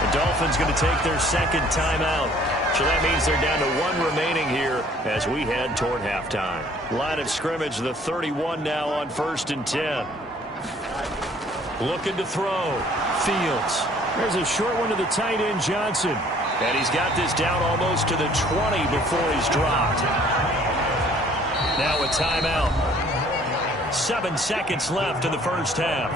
The Dolphins going to take their 2nd timeout. So that means they're down to 1 remaining here as we head toward halftime. Line of scrimmage, the 31 now on 1st and 10. Looking to throw. Fields. There's a short one to the tight end, Johnson. And he's got this down almost to the 20 before he's dropped. Now a timeout. 7 seconds left in the first half.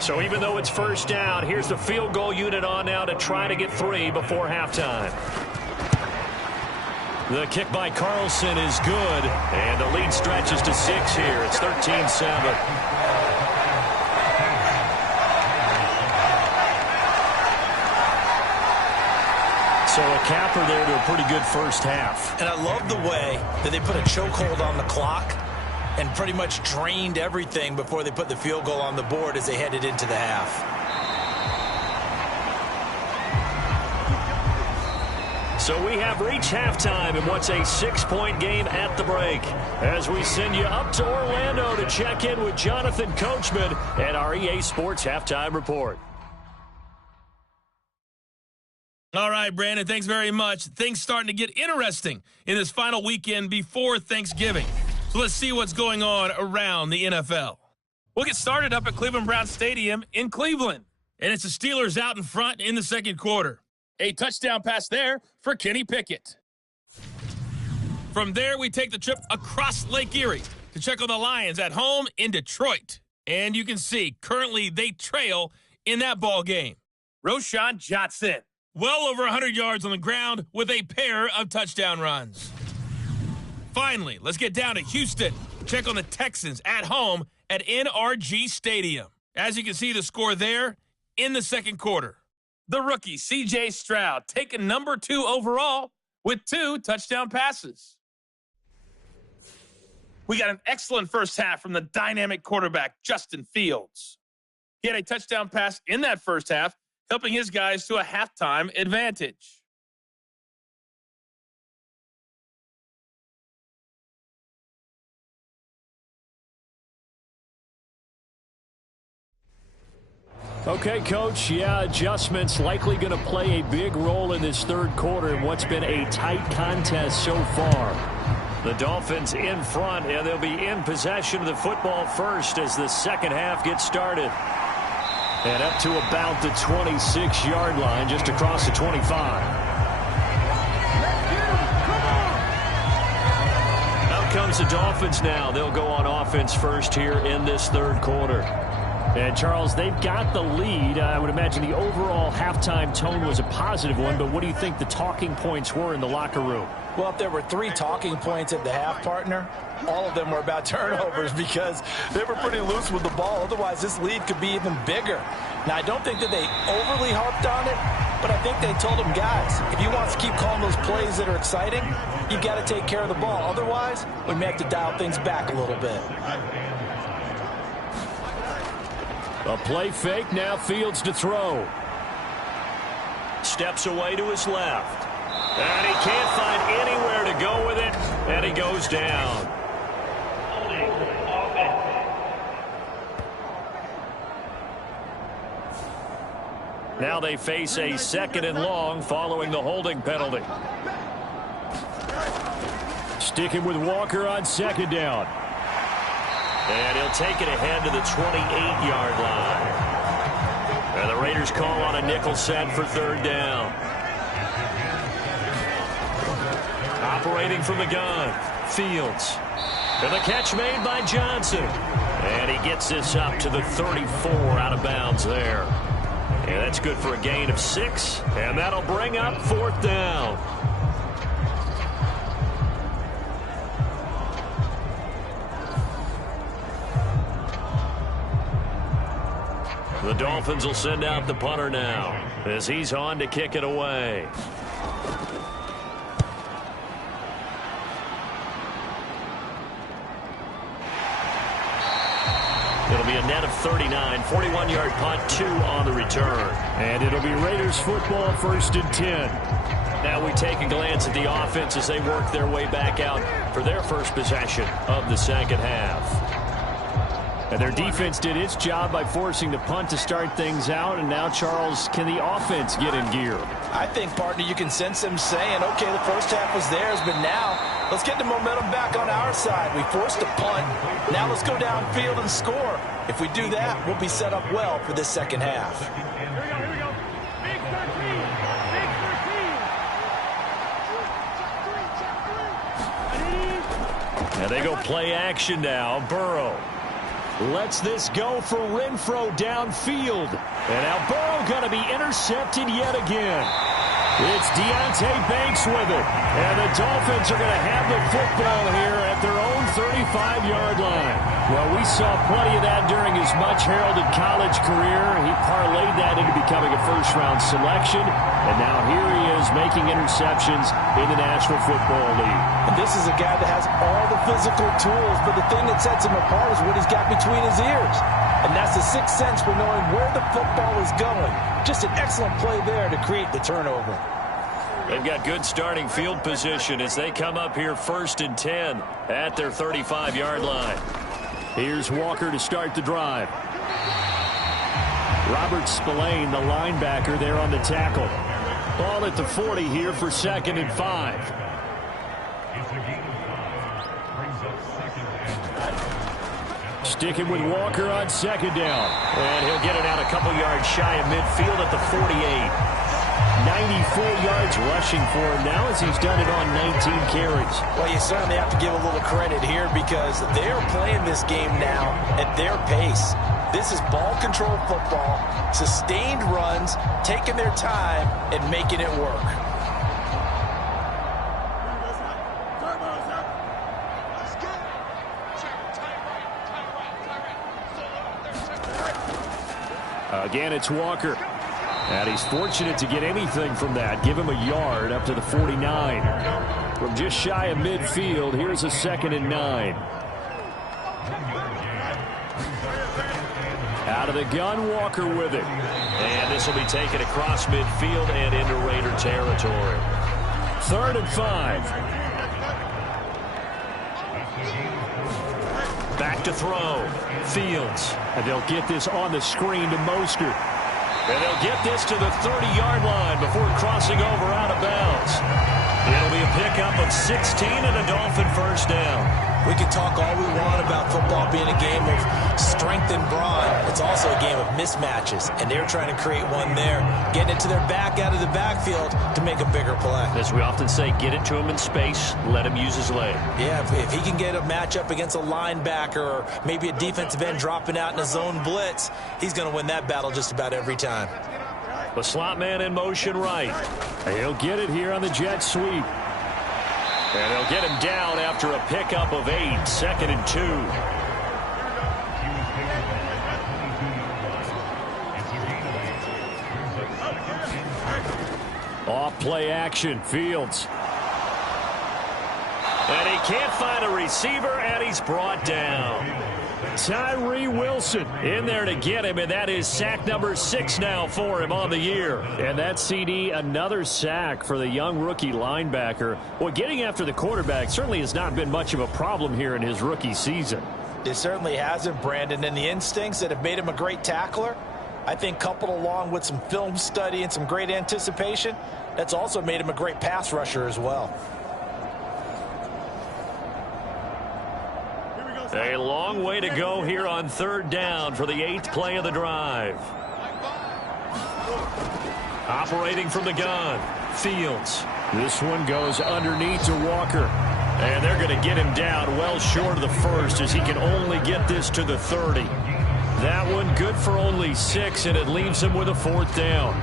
So even though it's first down, here's the field goal unit on now to try to get 3 before halftime. The kick by Carlson is good, and the lead stretches to 6 here. It's 13-7. So a capper there to a pretty good first half. And I love the way that they put a chokehold on the clock and pretty much drained everything before they put the field goal on the board as they headed into the half. So we have reached halftime in what's a 6-point game at the break. As we send you up to Orlando to check in with Jonathan Coachman and our EA Sports Halftime Report. All right, Brandon, thanks very much. Things starting to get interesting in this final weekend before Thanksgiving. So let's see what's going on around the NFL. We'll get started up at Cleveland Browns Stadium in Cleveland. And it's the Steelers out in front in the 2nd quarter. A touchdown pass there for Kenny Pickett. From there, we take the trip across Lake Erie to check on the Lions at home in Detroit. And you can see, currently they trail in that ball game. Roschon Johnson, well over 100 yards on the ground with a pair of touchdown runs. Finally, let's get down to Houston. Check on the Texans at home at NRG Stadium. As you can see, the score there in the 2nd quarter. The rookie, C.J. Stroud, taken number 2 overall with 2 touchdown passes. We got an excellent first half from the dynamic quarterback, Justin Fields. He had a touchdown pass in that first half, helping his guys to a halftime advantage. Okay, Coach, yeah, adjustments likely going to play a big role in this 3rd quarter in what's been a tight contest so far. The Dolphins in front, and they'll be in possession of the football first as the second half gets started. And up to about the 26-yard line, just across the 25. Out comes the Dolphins now. They'll go on offense first here in this third quarter. And, Charles, they've got the lead. I would imagine the overall halftime tone was a positive one, but what do you think the talking points were in the locker room? Well, if there were 3 talking points at the half, partner, all of them were about turnovers because they were pretty loose with the ball. Otherwise, this lead could be even bigger. Now, I don't think that they overly harped on it, but I think they told them, guys, if you want to keep calling those plays that are exciting, you've got to take care of the ball. Otherwise, we may have to dial things back a little bit. A play fake, now Fields to throw. Steps away to his left. And he can't find anywhere to go with it, and he goes down. Now they face a 2nd and long following the holding penalty. Sticking with Walker on 2nd down. And he'll take it ahead to the 28-yard line. And the Raiders call on a nickel set for 3rd down. Operating from the gun, Fields. And the catch made by Johnson. And he gets this up to the 34 out of bounds there. And that's good for a gain of 6. And that'll bring up 4th down. The Dolphins will send out the punter now as he's on to kick it away. It'll be a net of 39, 41-yard punt, 2 on the return. And it'll be Raiders football 1st and 10. Now we take a glance at the offense as they work their way back out for their first possession of the second half. And their defense did its job by forcing the punt to start things out. And now, Charles, can the offense get in gear? I think, partner, you can sense them saying, okay, the first half was theirs, but now let's get the momentum back on our side. We forced a punt. Now let's go downfield and score. If we do that, we'll be set up well for this second half. Here we go. Big 13. And they go play action now. Burrow lets this go for Renfro downfield. And now Burrow going to be intercepted yet again. It's Deontay Banks with it. And the Dolphins are going to have the football here at their own 35-yard line. Well, we saw plenty of that during his much-heralded college career. He parlayed that into becoming a first-round selection. And now here he is making interceptions in the National Football League. And this is a guy that has all the physical tools, but the thing that sets him apart is what he's got between his ears. And that's the sixth sense for knowing where the football is going. Just an excellent play there to create the turnover. They've got good starting field position as they come up here 1st and 10 at their 35-yard line. Here's Walker to start the drive. Robert Spillane, the linebacker, there on the tackle. Ball at the 40 here for 2nd and 5. Sticking with Walker on 2nd down. And he'll get it out a couple yards shy of midfield at the 48. 94 yards rushing for him now as he's done it on 19 carries. Well, you certainly have to give a little credit here because they're playing this game now at their pace. This is ball control football, sustained runs, taking their time and making it work. Again, it's Walker. And he's fortunate to get anything from that. Give him a yard up to the 49. From just shy of midfield, here's a 2nd and 9. Out of the gun, Walker with it. And this will be taken across midfield and into Raider territory. 3rd and 5. Back to throw. Fields. And they'll get this on the screen to Mostert. And they'll get this to the 30-yard line before crossing over out of bounds. It'll be a pickup of 16 and a Dolphin first down. We can talk all we want about football being a game of strength and brawn. It's also a game of mismatches, and they're trying to create one there, getting it to their back out of the backfield to make a bigger play. As we often say, get it to him in space, let him use his leg. Yeah, if he can get a matchup against a linebacker or maybe a defensive end dropping out in a zone blitz, he's going to win that battle just about every time. The slot man in motion right. He'll get it here on the jet sweep. And they'll get him down after a pickup of 8, 2nd and 2. Off play action, Fields. And he can't find a receiver, and he's brought down. Tyree Wilson in there to get him, and that is sack number 6 now for him on the year. And that CD, another sack for the young rookie linebacker. Well, getting after the quarterback certainly has not been much of a problem here in his rookie season. It certainly hasn't, Brandon, and the instincts that have made him a great tackler, I think coupled along with some film study and some great anticipation, that's also made him a great pass rusher as well. A long way to go here on 3rd down for the 8th play of the drive. Operating from the gun, Fields. This one goes underneath to Walker. And they're going to get him down well short of the first as he can only get this to the 30. That one good for only 6, and it leaves him with a 4th down.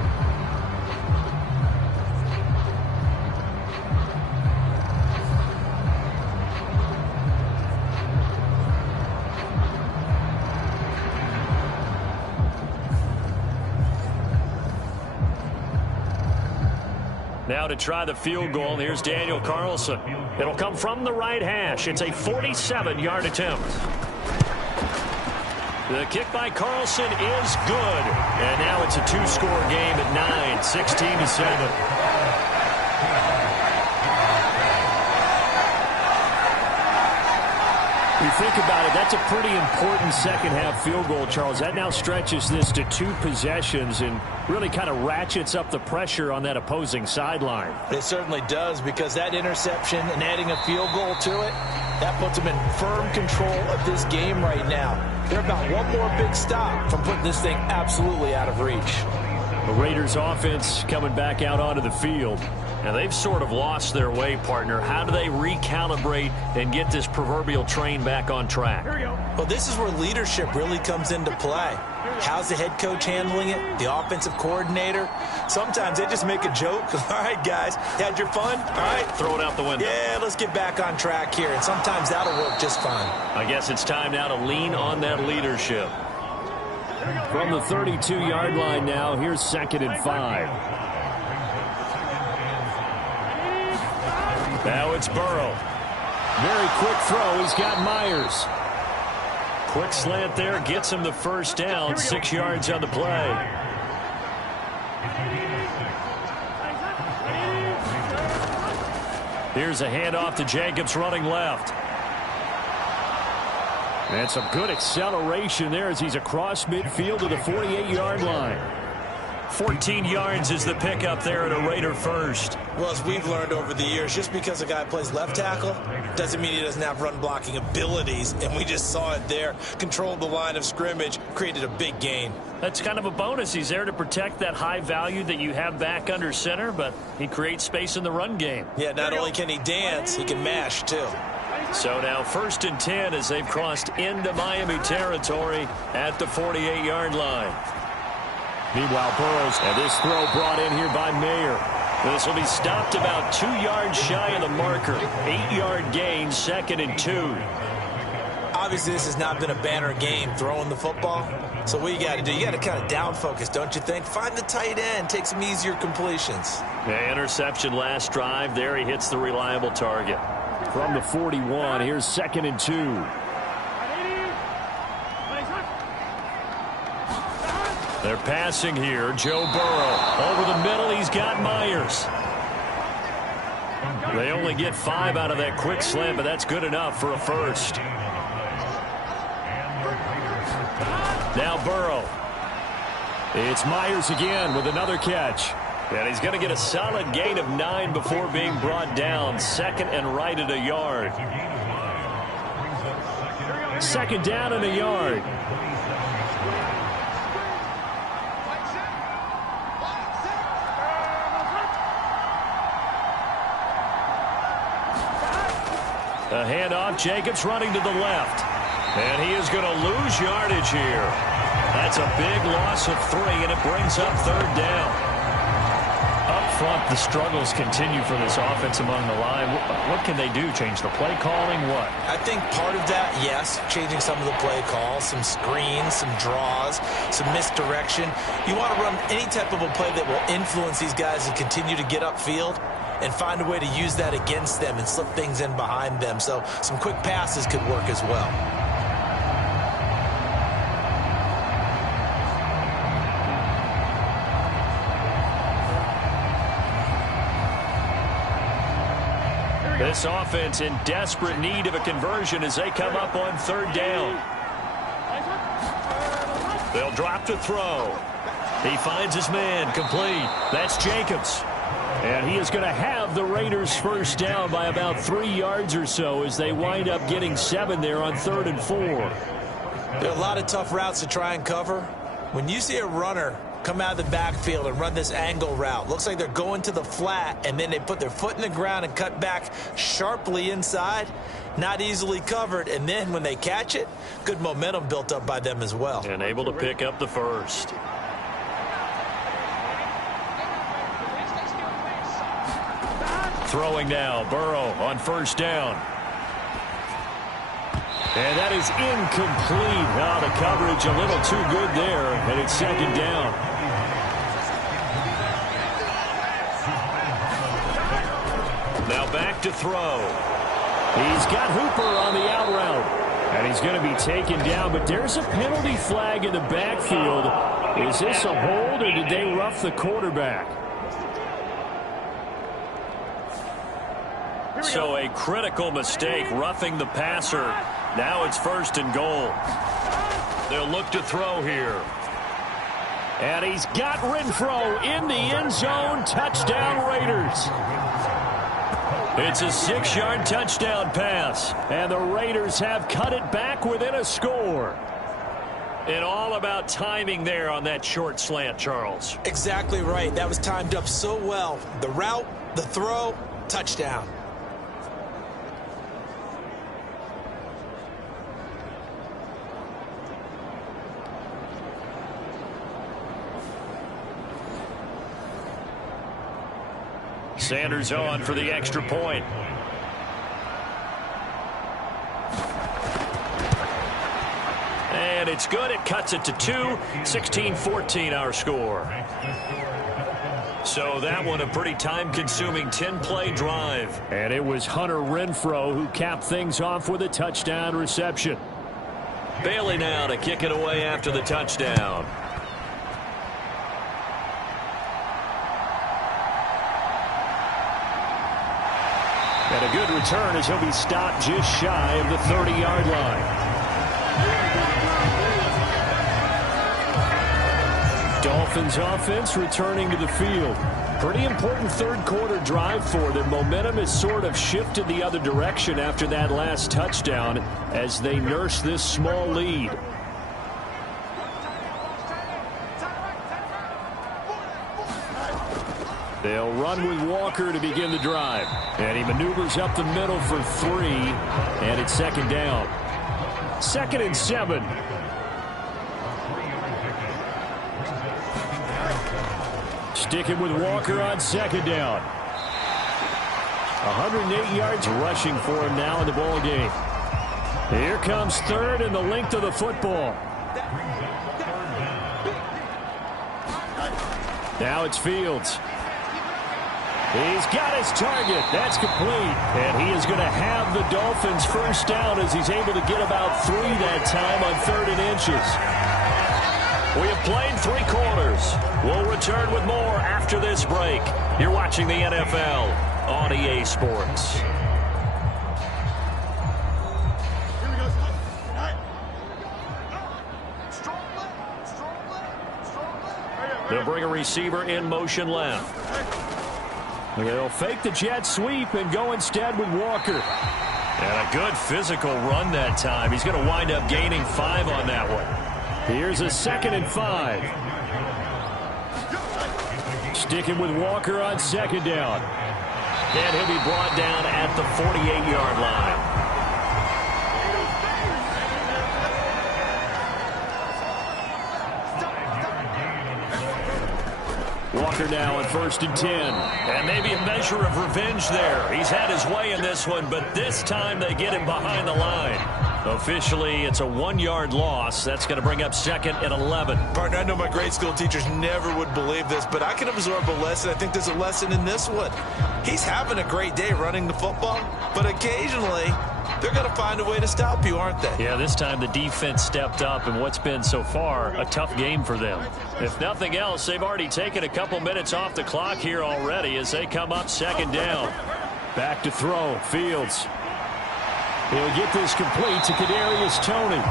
Now to try the field goal, here's Daniel Carlson. It'll come from the right hash. It's a 47-yard attempt. The kick by Carlson is good. And now it's a 2-score game at 9, 16-7. You think about it, that's a pretty important second-half field goal, Charles. That now stretches this to 2 possessions and really kind of ratchets up the pressure on that opposing sideline. It certainly does, because that interception and adding a field goal to it, that puts them in firm control of this game right now. They're about one more big stop from putting this thing absolutely out of reach. The Raiders offense coming back out onto the field. Now, they've sort of lost their way, partner. How do they recalibrate and get this proverbial train back on track? Well, this is where leadership really comes into play. How's the head coach handling it? The offensive coordinator? Sometimes they just make a joke. All right, guys, had your fun? All right. Throw it out the window. Yeah, let's get back on track here. And sometimes that'll work just fine. I guess it's time now to lean on that leadership. From the 32-yard line now, here's 2nd and 5. Now it's Burrow. Very quick throw. He's got Myers. Quick slant there gets him the first down. 6 yards on the play. Here's a handoff to Jacobs running left. And some good acceleration there as he's across midfield to the 48-yard line. 14 yards is the pickup there at a Raider first. Well, as we've learned over the years, just because a guy plays left tackle doesn't mean he doesn't have run blocking abilities. And we just saw it there. Controlled the line of scrimmage, created a big gain. That's kind of a bonus. He's there to protect that high value that you have back under center, but he creates space in the run game. Yeah, not only can he dance, he can mash too. So now 1st and 10 as they've crossed into Miami territory at the 48-yard line. Meanwhile, Burrows, and this throw brought in here by Mayer. This will be stopped about 2 yards shy of the marker. 8-yard gain, 2nd and 2. Obviously, this has not been a banner game throwing the football. So what you got to do, you got to kind of down focus, don't you think? Find the tight end, take some easier completions. The interception last drive. There he hits the reliable target. From the 41, here's 2nd and 2. They're passing here. Joe Burrow. Over the middle, he's got Myers. They only get 5 out of that quick slant, but that's good enough for a first. Now Burrow. It's Myers again with another catch. And he's going to get a solid gain of 9 before being brought down. Second and right at a yard. Second down and a yard. A handoff. Jacobs running to the left. And he is going to lose yardage here. That's a big loss of 3, and it brings up third down. Up front, the struggles continue for this offense among the line. What can they do? Change the play calling? What? I think part of that, yes, changing some of the play calls, some screens, some draws, some misdirection. You want to run any type of a play that will influence these guys to continue to get upfield and find a way to use that against them and slip things in behind them. So some quick passes could work as well. This offense in desperate need of a conversion as they come up on third down. They'll drop to throw. He finds his man, complete. That's Jacobs. And he is going to have the Raiders first down by about 3 yards or so as they wind up getting 7 there on 3rd and 4. There are a lot of tough routes to try and cover. When you see a runner come out of the backfield and run this angle route, looks like they're going to the flat, and then they put their foot in the ground and cut back sharply inside, not easily covered, and then when they catch it, good momentum built up by them as well. And able to pick up the first. Throwing now, Burrow on first down. And that is incomplete. Oh, the coverage a little too good there, and it's second down. Now back to throw. He's got Hooper on the out route. And he's going to be taken down, but there's a penalty flag in the backfield. Is this a hold, or did they rough the quarterback? So a critical mistake, roughing the passer. Now it's first and goal. They'll look to throw here. And he's got Renfro in the end zone. Touchdown, Raiders. It's a 6-yard touchdown pass. And the Raiders have cut it back within a score. And all about timing there on that short slant, Charles. Exactly right. That was timed up so well. The route, the throw, touchdown. Sanders on for the extra point. And it's good. It cuts it to 2. 16-14 our score. So that one a pretty time-consuming 10-play drive. And it was Hunter Renfro who capped things off with a touchdown reception. Bailey now to kick it away after the touchdown. And a good return as he'll be stopped just shy of the 30-yard line. Dolphins offense returning to the field. Pretty important third quarter drive for them. Momentum has sort of shifted the other direction after that last touchdown as they nurse this small lead. They'll run with Walker to begin the drive. And he maneuvers up the middle for 3. And it's second down. 2nd and 7. Sticking with Walker on second down. 108 yards rushing for him now in the ball game. Here comes third and the length of the football. Now it's Fields. He's got his target. That's complete. And he is going to have the Dolphins first down as he's able to get about 3 that time on 3rd and inches. We have played 3 quarters. We'll return with more after this break. You're watching the NFL on EA Sports. They'll bring a receiver in motion left. They'll fake the jet sweep and go instead with Walker. And a good physical run that time. He's going to wind up gaining 5 on that one. Here's a 2nd and 5. Sticking with Walker on 2nd down. And he'll be brought down at the 48-yard line. Walker now on 1st and 10. And maybe a measure of revenge there. He's had his way in this one, but this time they get him behind the line. Officially, it's a 1-yard loss. That's going to bring up 2nd and 11. Partner, I know my grade school teachers never would believe this, but I can absorb a lesson. I think there's a lesson in this one. He's having a great day running the football, but occasionally they're going to find a way to stop you, aren't they? Yeah, this time the defense stepped up in what's been so far a tough game for them. If nothing else, they've already taken a couple minutes off the clock here already as they come up 2nd down. Back to throw. Fields. He'll get this complete to Kadarius Toney.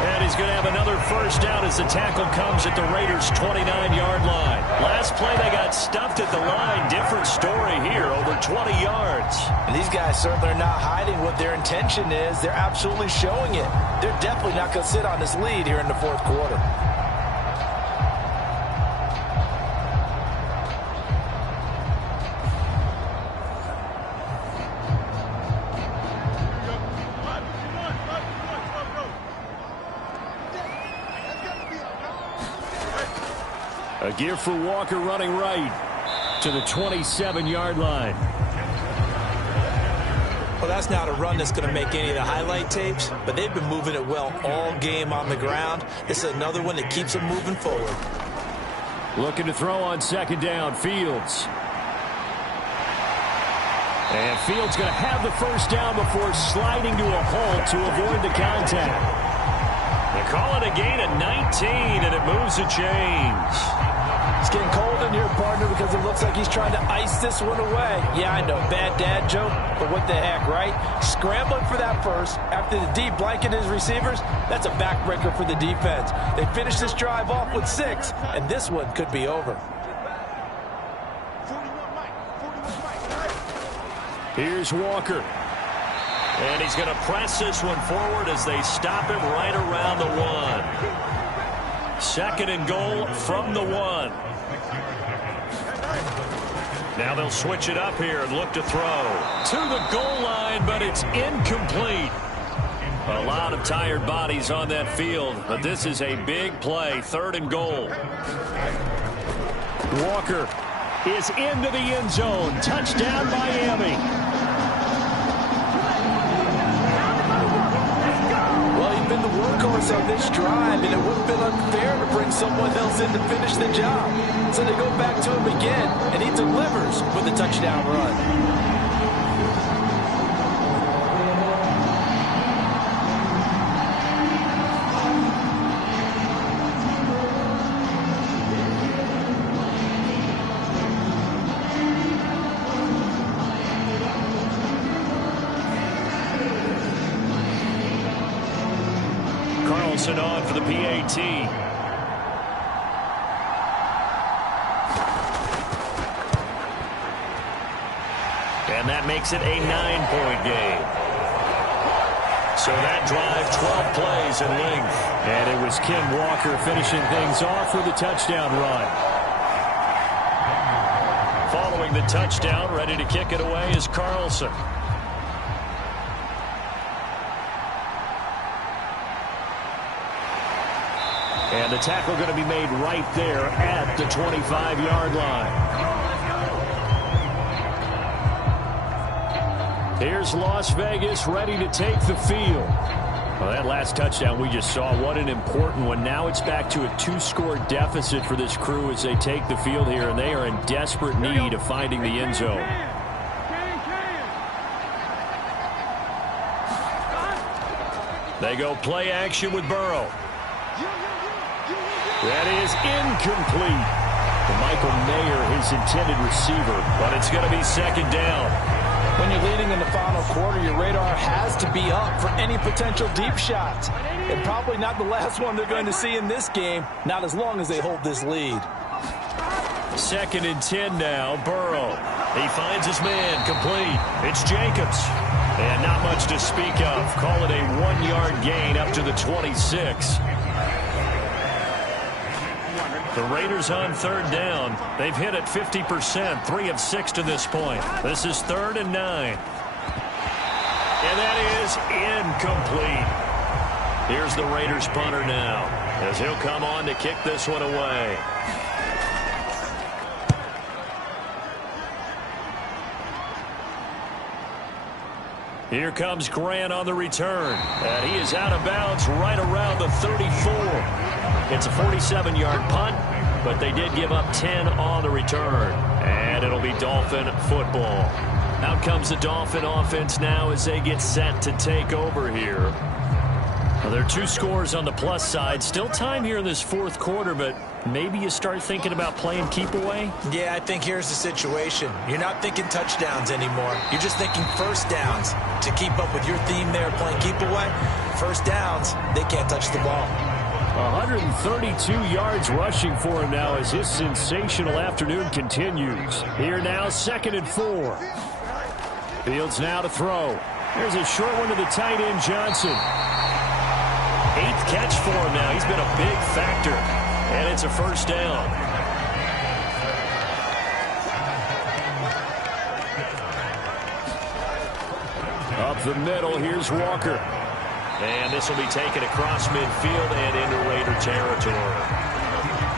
And he's going to have another 1st down as the tackle comes at the Raiders' 29-yard line. Last play, they got stuffed at the line. Different story here, over 20 yards. And these guys certainly are not hiding what their intention is. They're absolutely showing it. They're definitely not going to sit on this lead here in the 4th quarter. A give for Walker running right to the 27-yard line. Well, that's not a run that's going to make any of the highlight tapes, but they've been moving it well all game on the ground. This is another one that keeps them moving forward. Looking to throw on 2nd down, Fields. And Fields going to have the 1st down before sliding to a hole to avoid the contact. They call it a gain of 19, and it moves the chains. It's getting cold in here, partner, because it looks like he's trying to ice this one away. Yeah, I know, bad dad joke, but what the heck, right? Scrambling for that first after the D blanket his receivers, that's a backbreaker for the defense. They finished this drive off with 6, and this one could be over. Here's Walker. And he's going to press this one forward as they stop him right around the 1. 2nd and goal from the 1. Now they'll switch it up here and look to throw. To the goal line, but it's incomplete. A lot of tired bodies on that field, but this is a big play. 3rd and goal. Walker is into the end zone. Touchdown, Miami. Well, he's been the workhorse on this drive, and it would have been unfair to bring someone else in to finish the job. So they go back to him again, and he delivers with a touchdown run. On for the PAT. And that makes it a 9-point game. So that drive, 12 plays in length. And it was Ken Walker finishing things off with a touchdown run. Following the touchdown, ready to kick it away is Carlson. And the tackle going to be made right there at the 25-yard line. Here's Las Vegas ready to take the field. Well, that last touchdown we just saw, what an important one. Now it's back to a 2-score deficit for this crew as they take the field here, and they are in desperate need of finding the end zone. They go play action with Burrow. That is incomplete. Michael Mayer, his intended receiver. But it's going to be 2nd down. When you're leading in the final quarter, your radar has to be up for any potential deep shots. And probably not the last one they're going to see in this game, not as long as they hold this lead. 2nd and 10 now. Burrow. He finds his man. Complete. It's Jacobs. And not much to speak of. Call it a 1-yard gain up to the 26. The Raiders on 3rd down. They've hit it 50%, 3 of 6 to this point. This is 3rd and 9. And that is incomplete. Here's the Raiders punter now, as he'll come on to kick this one away. Here comes Grant on the return. And he is out of bounds right around the 34. It's a 47-yard punt, but they did give up 10 on the return. And it'll be Dolphin football. Out comes the Dolphin offense now as they get set to take over here. Well, there are 2 scores on the plus side. Still time here in this 4th quarter, but maybe you start thinking about playing keep away? Yeah, I think here's the situation. You're not thinking touchdowns anymore. You're just thinking first downs. To keep up with your theme there playing keep away, first downs, they can't touch the ball. 132 yards rushing for him now as his sensational afternoon continues. Here now, 2nd and 4. Fields now to throw. There's a short one to the tight end, Johnson. 8th catch for him now. He's been a big factor. And it's a first down. Up the middle, here's Walker. And this will be taken across midfield and into Raider territory.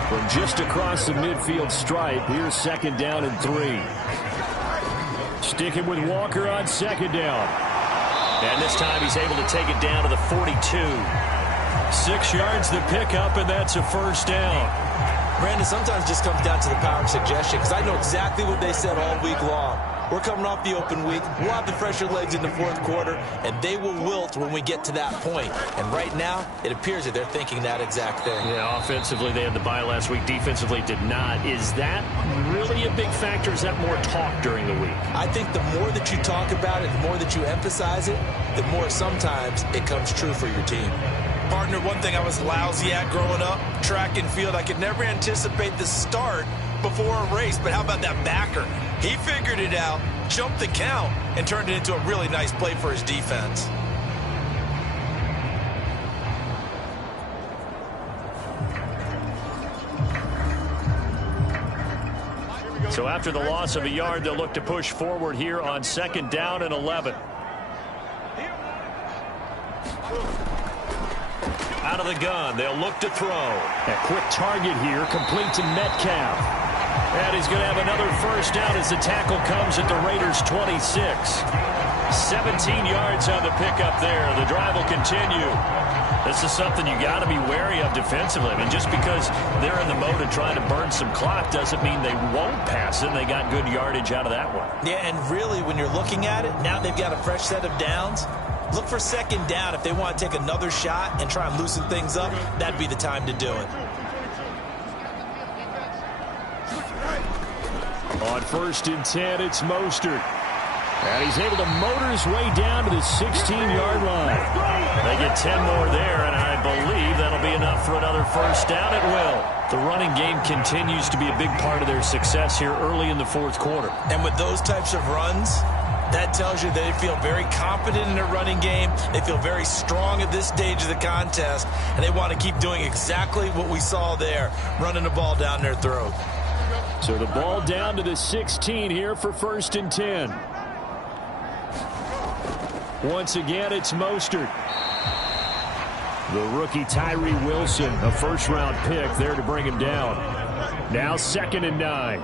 From just across the midfield stripe, here's 2nd down and 3. Sticking with Walker on 2nd down. And this time he's able to take it down to the 42. 6 yards the pickup, and that's a first down. Brandon, sometimes it just comes down to the power of suggestion, because I know exactly what they said all week long. We're coming off the open week. We'll have the fresher legs in the 4th quarter, and they will wilt when we get to that point. And right now, it appears that they're thinking that exact thing. Yeah, offensively, they had the bye last week. Defensively, did not. Is that really a big factor? Is that more talk during the week? I think the more that you talk about it, the more that you emphasize it, the more sometimes it comes true for your team. Partner, one thing I was lousy at growing up, track and field, I could never anticipate the start before a race, but how about that backer? He figured it out, jumped the count, and turned it into a really nice play for his defense. So after the loss of a yard, they'll look to push forward here on 2nd down and 11. Out of the gun, they'll look to throw. A quick target here, complete to Metcalf. And he's going to have another first down as the tackle comes at the Raiders' 26. 17 yards on the pickup there. The drive will continue. This is something you got to be wary of defensively. I mean, just because they're in the mode of trying to burn some clock doesn't mean they won't pass it. And they got good yardage out of that one. Yeah, and really, when you're looking at it, now they've got a fresh set of downs. Look for 2nd down. If they want to take another shot and try and loosen things up, that'd be the time to do it. On 1st and 10, it's Mostert. And he's able to motor his way down to the 16-yard line. They get 10 more there, and I believe that'll be enough for another first down. It will. The running game continues to be a big part of their success here early in the 4th quarter. And with those types of runs, that tells you they feel very confident in their running game. They feel very strong at this stage of the contest, and they want to keep doing exactly what we saw there, running the ball down their throat. So the ball down to the 16 here for 1st and 10. Once again, it's Mostert. The rookie Tyree Wilson, a first-round pick there to bring him down. Now 2nd and 9.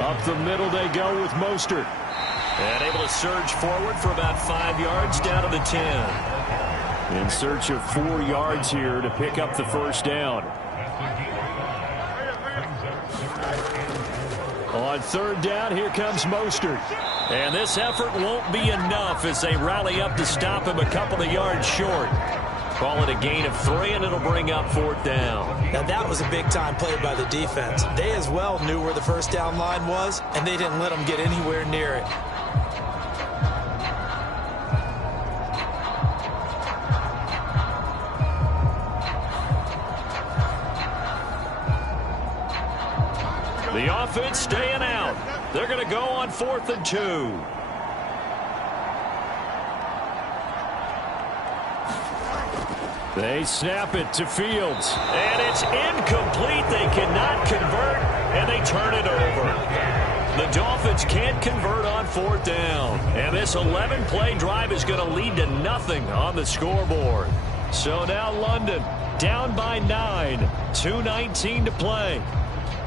Up the middle they go with Mostert. And able to surge forward for about 5 yards down to the 10. In search of 4 yards here to pick up the first down. On 3rd down, here comes Mostert. And this effort won't be enough as they rally up to stop him a couple of yards short. Call it a gain of 3, and it'll bring up 4th down. Now, that was a big-time play by the defense. They as well knew where the first down line was, and they didn't let them get anywhere near it. The offense staying out. They're going to go on 4th and 2. They snap it to Fields. And it's incomplete. They cannot convert, and they turn it over. The Dolphins can't convert on 4th down. And this 11-play drive is going to lead to nothing on the scoreboard. So now London down by 9. 2:19 to play.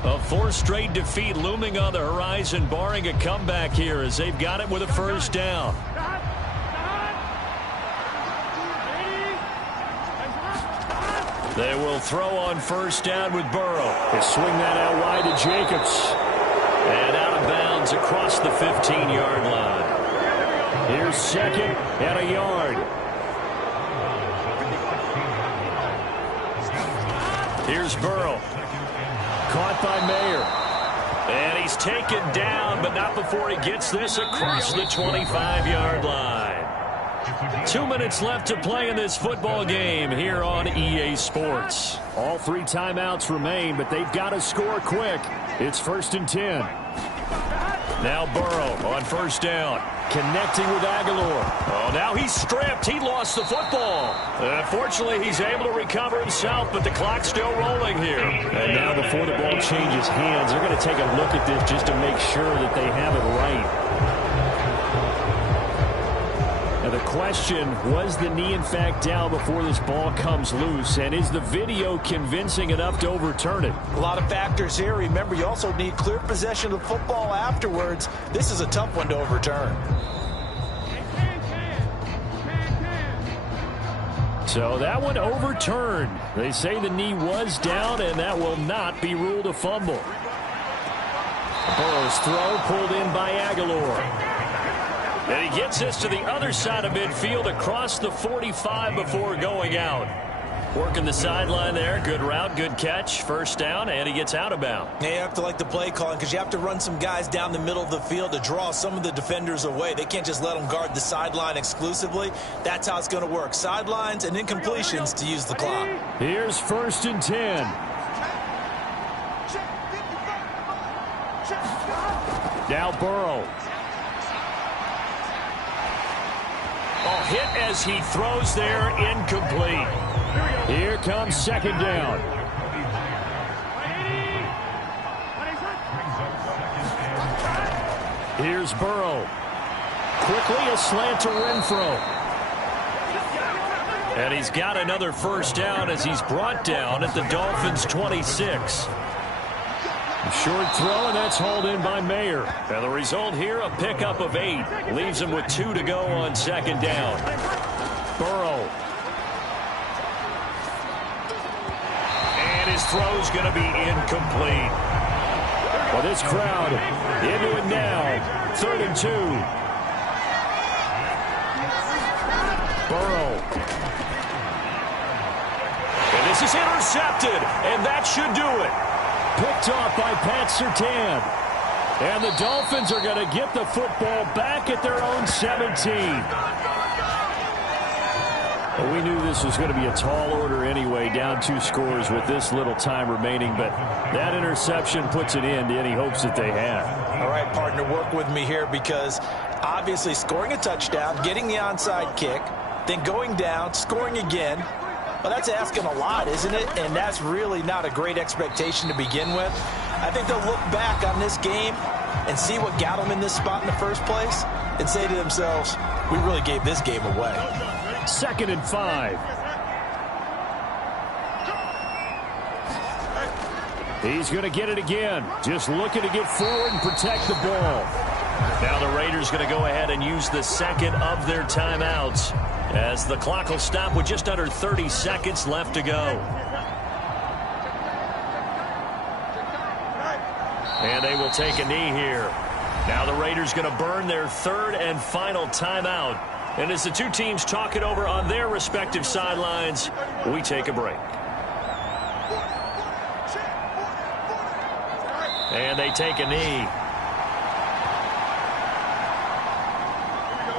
A 4th straight defeat looming on the horizon, barring a comeback here as they've got it with a 1st down. They will throw on 1st down with Burrow. They swing that out wide to Jacobs. And out of bounds across the 15-yard line. Here's 2nd and a yard. Here's Burrow. Caught by Mayer. And he's taken down, but not before he gets this across the 25-yard line. 2 minutes left to play in this football game here on EA Sports. All 3 timeouts remain, but they've got to score quick. It's 1st and 10. Now Burrow on 1st down. Connecting with Aguilar. Oh, now he's stripped. He lost the football. Unfortunately, he's able to recover himself, but the clock's still rolling here. And now before the ball changes hands, they're going to take a look at this just to make sure that they have it right. Now the question, was the knee in fact down before this ball comes loose? And is the video convincing enough to overturn it? A lot of factors here. Remember, you also need clear possession of the football afterwards. This is a tough one to overturn. So that one overturned. They say the knee was down, and that will not be ruled a fumble. Burrow's throw pulled in by Aguilar. And he gets this to the other side of midfield across the 45 before going out. Working the sideline there. Good route, good catch. 1st down, and he gets out of bounds. Yeah, you have to like the play calling because you have to run some guys down the middle of the field to draw some of the defenders away. They can't just let them guard the sideline exclusively. That's how it's going to work. Sidelines and incompletions to use the clock. Here's 1st and 10. Now Burrow. Oh, hit as he throws there, incomplete. Here comes 2nd down. Here's Burrow. Quickly a slant to Renfro. And he's got another 1st down as he's brought down at the Dolphins' 26. A short throw, and that's hauled in by Mayer. And the result here, a pickup of 8. Leaves him with 2 to go on 2nd down. Burrow. And his throw's going to be incomplete. Well, this crowd into it now. 3rd and 2. Burrow. And this is intercepted, and that should do it. Picked off by Pat Surtain. And the Dolphins are going to get the football back at their own 17. Well, we knew this was going to be a tall order anyway, down 2 scores with this little time remaining, but that interception puts an end to any hopes that they had. All right, partner, work with me here because obviously scoring a touchdown, getting the onside kick, then going down, scoring again. Well, that's asking a lot, isn't it? And that's really not a great expectation to begin with. I think they'll look back on this game and see what got them in this spot in the first place and say to themselves, we really gave this game away. 2nd and 5. He's going to get it again. Just looking to get forward and protect the ball. Now the Raiders going to go ahead and use the 2nd of their timeouts as the clock will stop with just under 30 seconds left to go. And they will take a knee here. Now the Raiders going to burn their 3rd and final timeout. And as the 2 teams talk it over on their respective sidelines, we take a break. And they take a knee.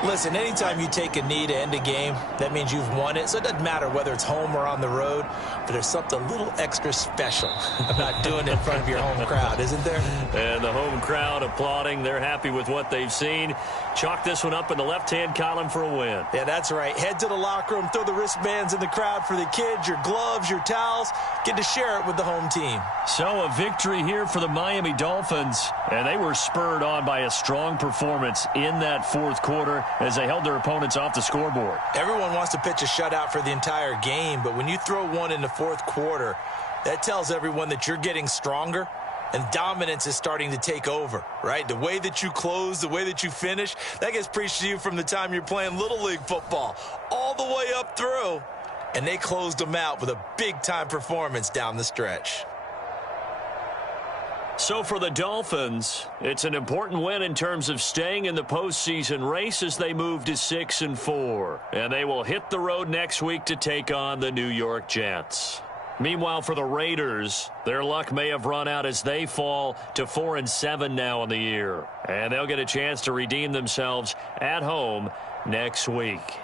Listen, anytime you take a knee to end a game, that means you've won it. So it doesn't matter whether it's home or on the road, but there's something a little extra special about doing it in front of your home crowd, isn't there? And the home crowd applauding. They're happy with what they've seen. Chalk this one up in the left-hand column for a win. Yeah, that's right. Head to the locker room, throw the wristbands in the crowd for the kids, your gloves, your towels. Get to share it with the home team. So a victory here for the Miami Dolphins. And they were spurred on by a strong performance in that fourth quarter as they held their opponents off the scoreboard. Everyone wants to pitch a shutout for the entire game, but when you throw one in the fourth quarter, that tells everyone that you're getting stronger and dominance is starting to take over, right? The way that you close, the way that you finish, that gets preached to you from the time you're playing Little League football all the way up through, and they closed them out with a big-time performance down the stretch. So for the Dolphins, it's an important win in terms of staying in the postseason race as they move to 6-4. And they will hit the road next week to take on the New York Jets. Meanwhile, for the Raiders, their luck may have run out as they fall to 4-7 now in the year. And they'll get a chance to redeem themselves at home next week.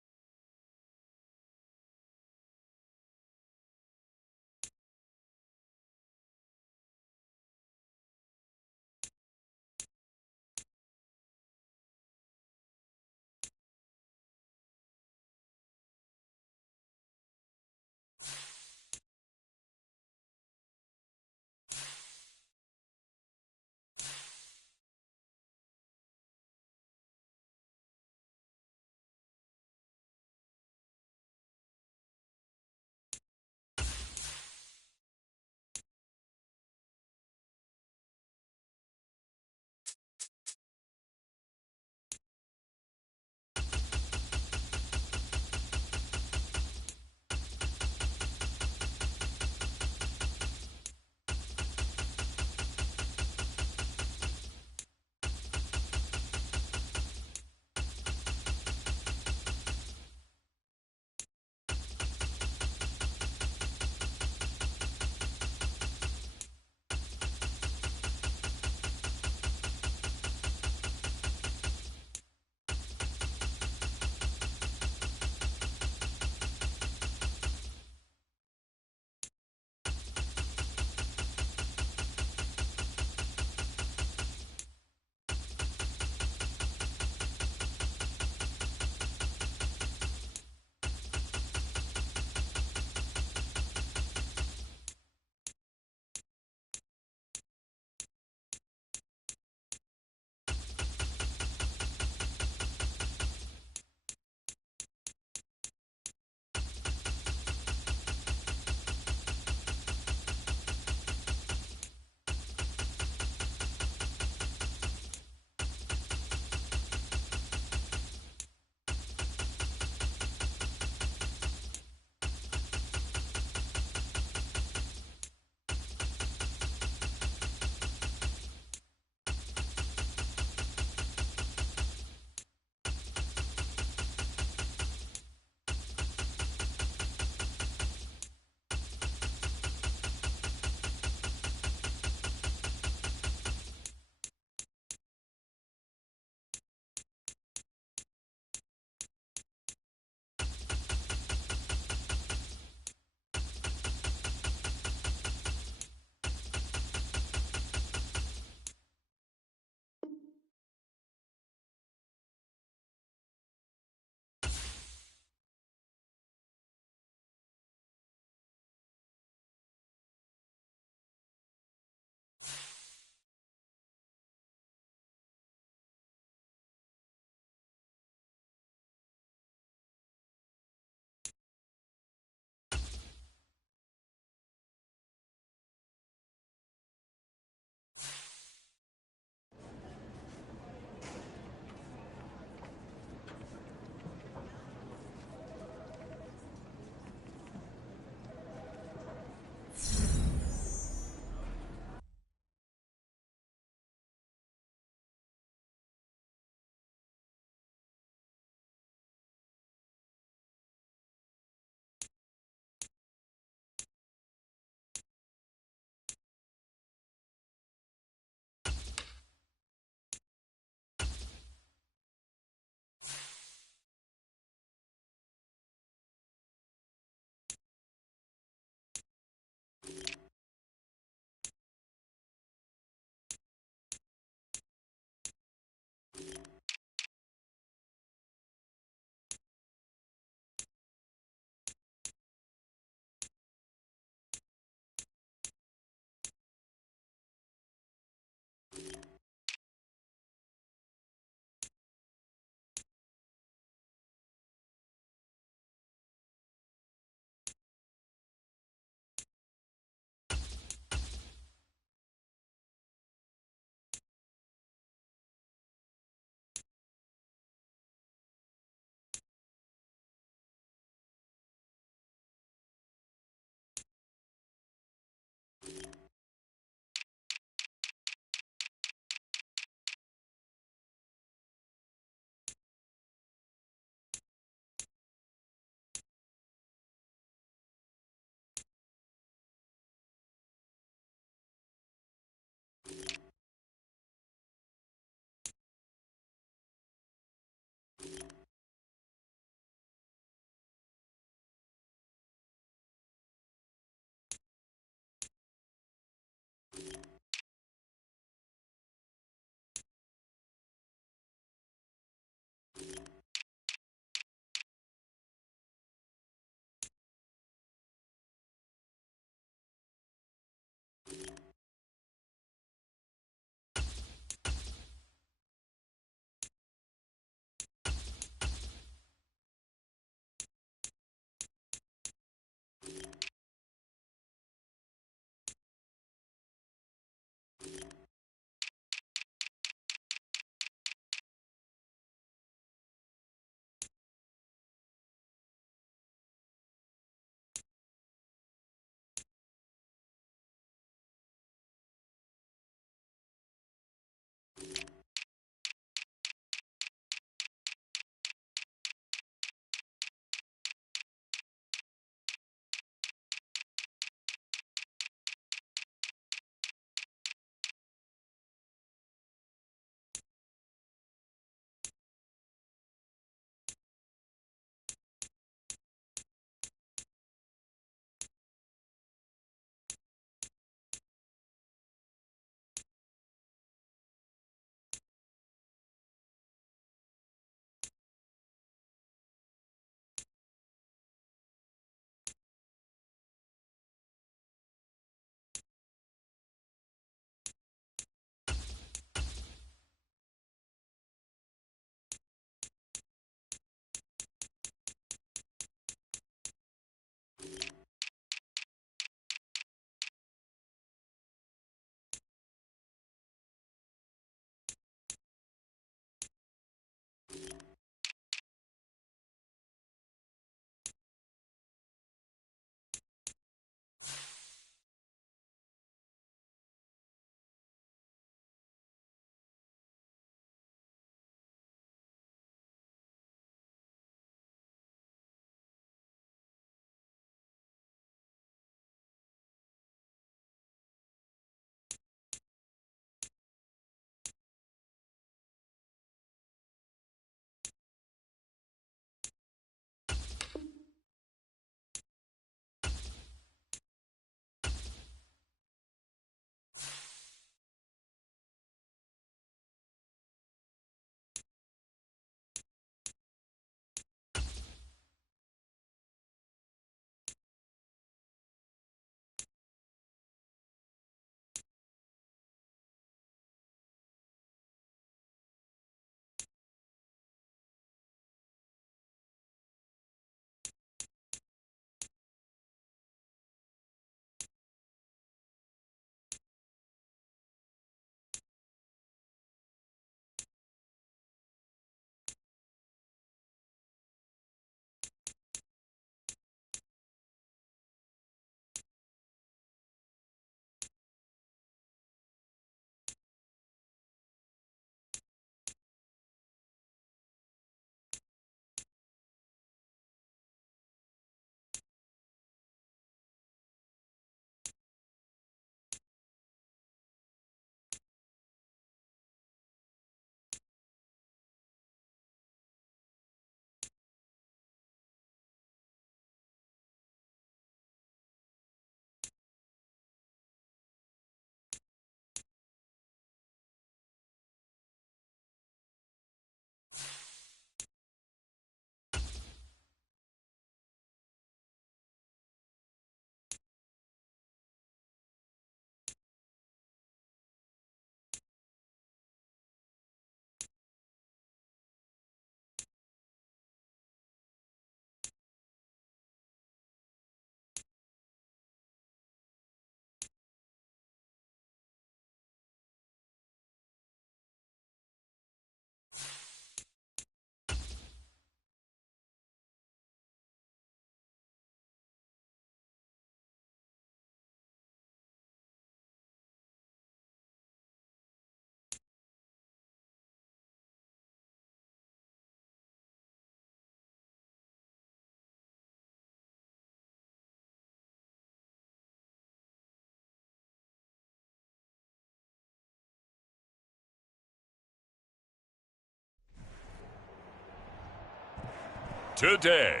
today.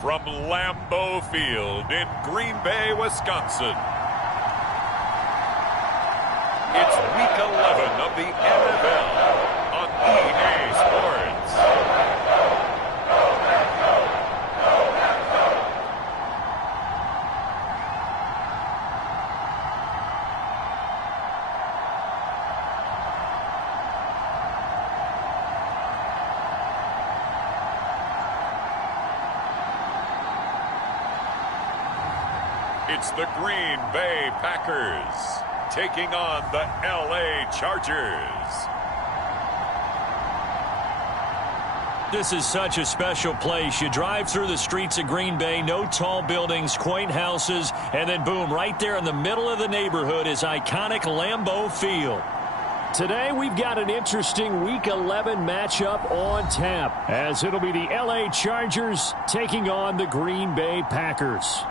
From Lambeau Field in Green Bay, Wisconsin, it's Week 11 of the NFL on EA Sports. It's the Green Bay Packers taking on the LA Chargers. This is such a special place. You drive through the streets of Green Bay, no tall buildings, quaint houses, and then boom, right there in the middle of the neighborhood is iconic Lambeau Field. Today, we've got an interesting Week 11 matchup on tap, as it'll be the LA Chargers taking on the Green Bay Packers.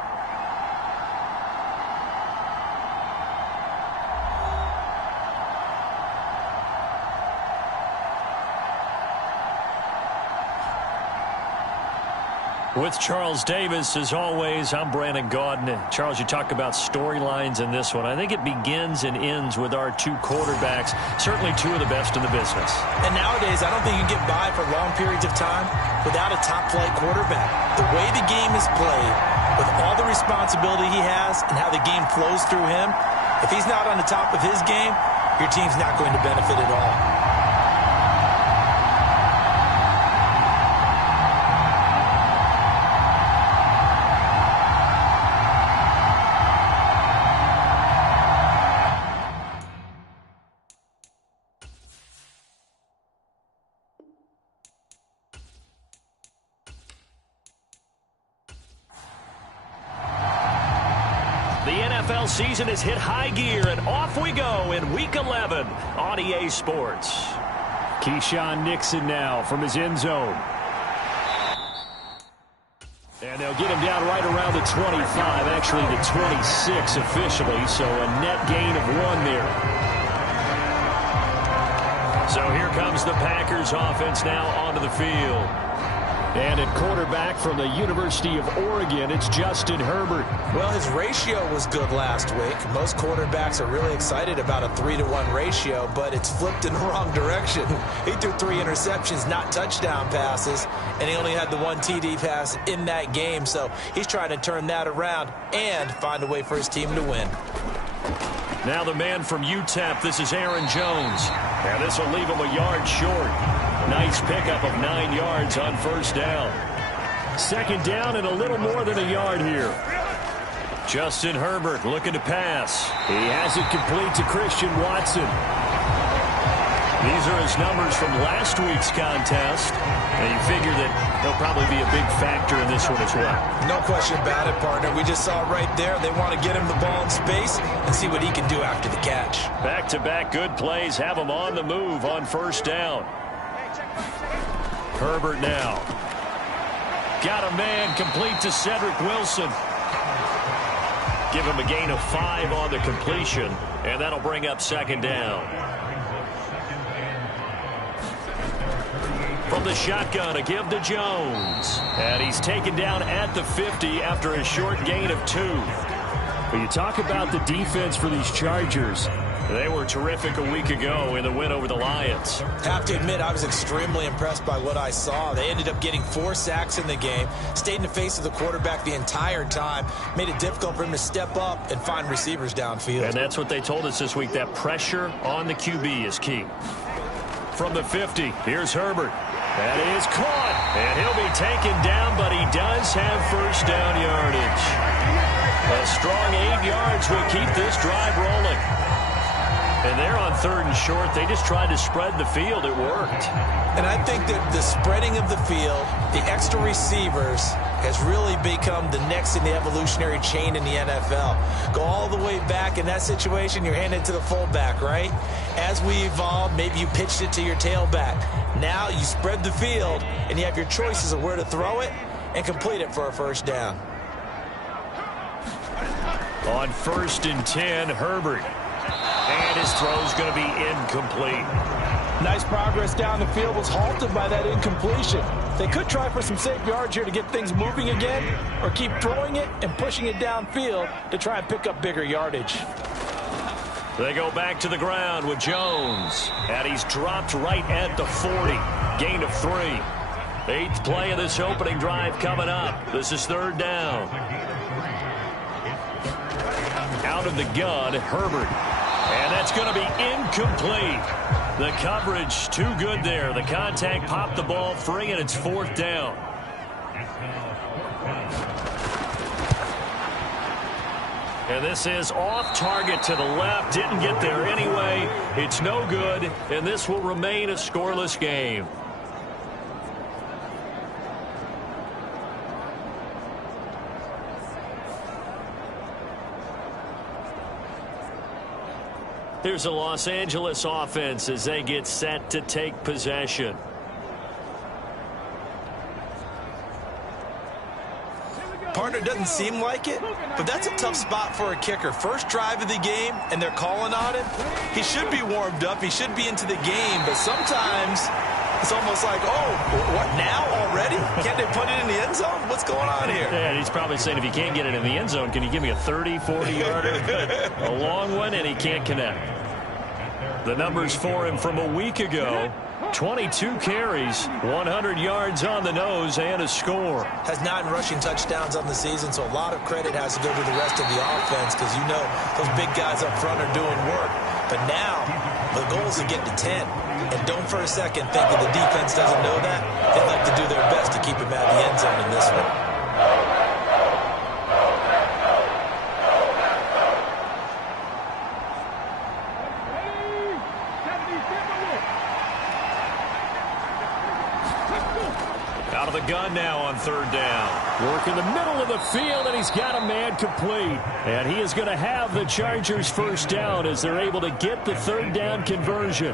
With Charles Davis, as always, I'm Brandon Gaudin. Charles, you talk about storylines in this one. I think it begins and ends with our two quarterbacks, certainly two of the best in the business. And nowadays, I don't think you can get by for long periods of time without a top-flight quarterback. The way the game is played, with all the responsibility he has and how the game flows through him, if he's not on the top of his game, your team's not going to benefit at all. Season has hit high gear, and off we go in Week 11 on EA Sports. Keyshawn Nixon now from his end zone. And they'll get him down right around the 25, actually the 26 officially, so a net gain of 1 there. So here comes the Packers offense now onto the field. And at quarterback from the University of Oregon, it's Justin Herbert. Well, his ratio was good last week. Most quarterbacks are really excited about a 3-to-1 ratio, but it's flipped in the wrong direction. He threw 3 interceptions, not touchdown passes, and he only had the 1 TD pass in that game. So he's trying to turn that around and find a way for his team to win. Now the man from UTEP, this is Aaron Jones. And this will leave him a yard short. Nice pickup of 9 yards on first down. Second down and a little more than a yard here. Justin Herbert looking to pass. He has it complete to Christian Watson. These are his numbers from last week's contest. And you figure that he'll probably be a big factor in this one as well. No question about it, partner. We just saw it right there. They want to get him the ball in space and see what he can do after the catch. Back-to-back good plays have him on the move on first down. Herbert now. Got a man complete to Cedric Wilson. Give him a gain of 5 on the completion, and that'll bring up second down. From the shotgun, a give to Jones. And he's taken down at the 50 after a short gain of 2. When you talk about the defense for these Chargers, they were terrific a week ago in the win over the Lions. Have to admit, I was extremely impressed by what I saw. They ended up getting 4 sacks in the game, stayed in the face of the quarterback the entire time, made it difficult for him to step up and find receivers downfield. And that's what they told us this week, that pressure on the QB is key. From the 50, here's Herbert. That is caught, and he'll be taken down, but he does have first down yardage. A strong 8 yards will keep this drive rolling. And they're on 3rd and short. They just tried to spread the field. It worked. And I think that the spreading of the field, the extra receivers, has really become the next in the evolutionary chain in the NFL. Go all the way back in that situation, you're handed to the fullback, right? As we evolved, maybe you pitched it to your tailback. Now you spread the field, and you have your choices of where to throw it and complete it for a first down. On 1st and 10, Herbert. And his throw's going to be incomplete. Nice progress down the field, was halted by that incompletion. They could try for some safe yards here to get things moving again, or keep throwing it and pushing it downfield to try and pick up bigger yardage. They go back to the ground with Jones, and he's dropped right at the 40. Gain of 3. 8th play of this opening drive coming up. This is 3rd down. Out of the gun, Herbert. And that's going to be incomplete. The coverage too good there. The contact popped the ball free, and it's 4th down. And this is off target to the left. Didn't get there anyway. It's no good, and this will remain a scoreless game. Here's the Los Angeles offense as they get set to take possession. Partner, doesn't seem like it, but that's a tough spot for a kicker. First drive of the game, and they're calling on him. He should be warmed up. He should be into the game, but sometimes it's almost like, oh, what, now already? Can't they put it in the end zone? What's going on here? Yeah, he's probably saying, if you can't get it in the end zone, can you give me a 30, 40-yarder? A long one, and he can't connect. The numbers for him from a week ago: 22 carries, 100 yards on the nose, and a score. Has 9 rushing touchdowns on the season, so a lot of credit has to go to the rest of the offense, because you know those big guys up front are doing work. But now the goal is to get to 10. And don't for a second think that the defense doesn't know that. They like to do their best to keep him out of the end zone in this one. Out of the gun now on 3rd down. Work in the middle of the field, and he's got a man complete. And he is going to have the Chargers' 1st down as they're able to get the 3rd down conversion.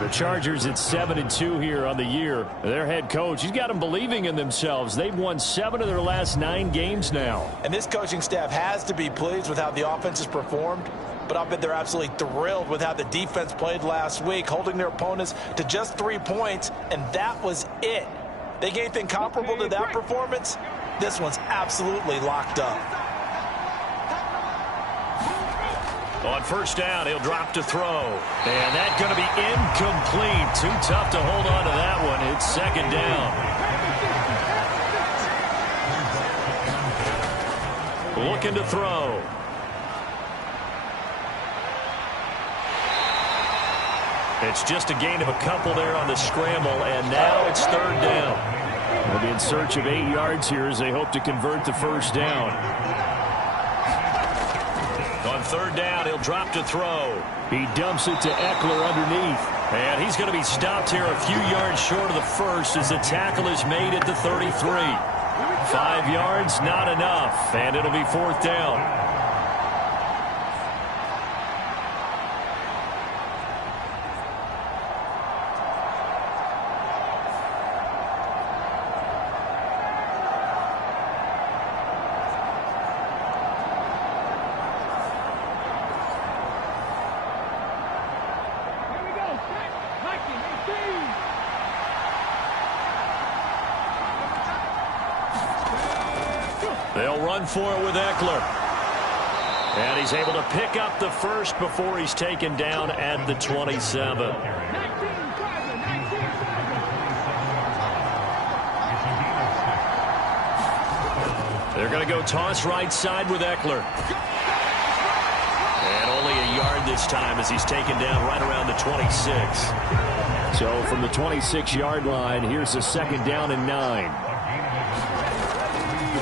The Chargers at 7-2 here on the year. Their head coach, he's got them believing in themselves. They've won 7 of their last 9 games now. And this coaching staff has to be pleased with how the offense has performed. But I'll bet they're absolutely thrilled with how the defense played last week, holding their opponents to just 3 points, and that was it. They get anything comparable to that performance, this one's absolutely locked up. On 1st down, he'll drop to throw. And that's going to be incomplete. Too tough to hold on to that one. It's 2nd down. Looking to throw. It's just a gain of a couple there on the scramble, and now it's 3rd down. They'll be in search of 8 yards here as they hope to convert the 1st down. On 3rd down, he'll drop to throw. He dumps it to Eckler underneath. And he's going to be stopped here a few yards short of the 1st as the tackle is made at the 33. 5 yards, not enough, and it'll be 4th down. They'll run for it with Eckler. And he's able to pick up the 1st before he's taken down at the 27. They're going to go toss right side with Eckler. And only a yard this time as he's taken down right around the 26. So from the 26-yard line, here's a 2nd down and 9.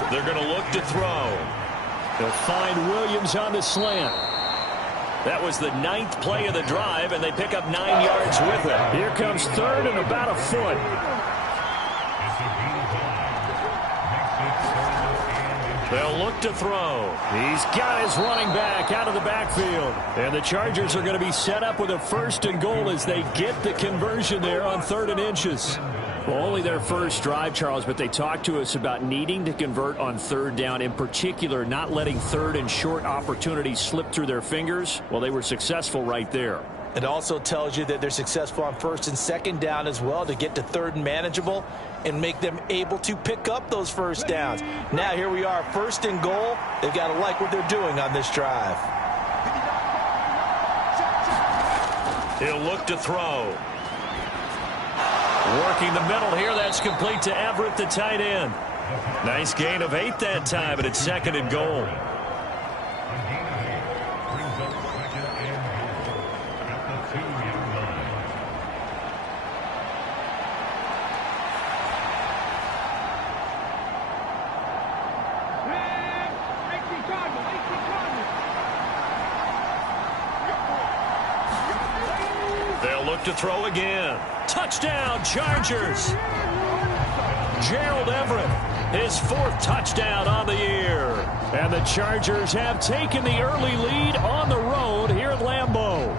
They're going to look to throw. They'll find Williams on the slant. That was the 9th play of the drive, and they pick up 9 yards with it. Here comes 3rd and about a foot. They'll look to throw. He's got his running back out of the backfield. And the Chargers are going to be set up with a 1st and goal as they get the conversion there on 3rd and inches. Well, only their 1st drive, Charles, but they talked to us about needing to convert on 3rd down, in particular not letting 3rd and short opportunities slip through their fingers. Well, they were successful right there. It also tells you that they're successful on first and second down as well to get to third and manageable and make them able to pick up those first downs. Now here we are, first and goal. They've got to like what they're doing on this drive. He'll look to throw. Working the middle here. That's complete to Everett, the tight end. Nice gain of 8 that time, and it's second and goal. They'll look to throw again. Touchdown, Chargers. Gerald Everett, his 4th touchdown on the year. And the Chargers have taken the early lead on the road here at Lambeau.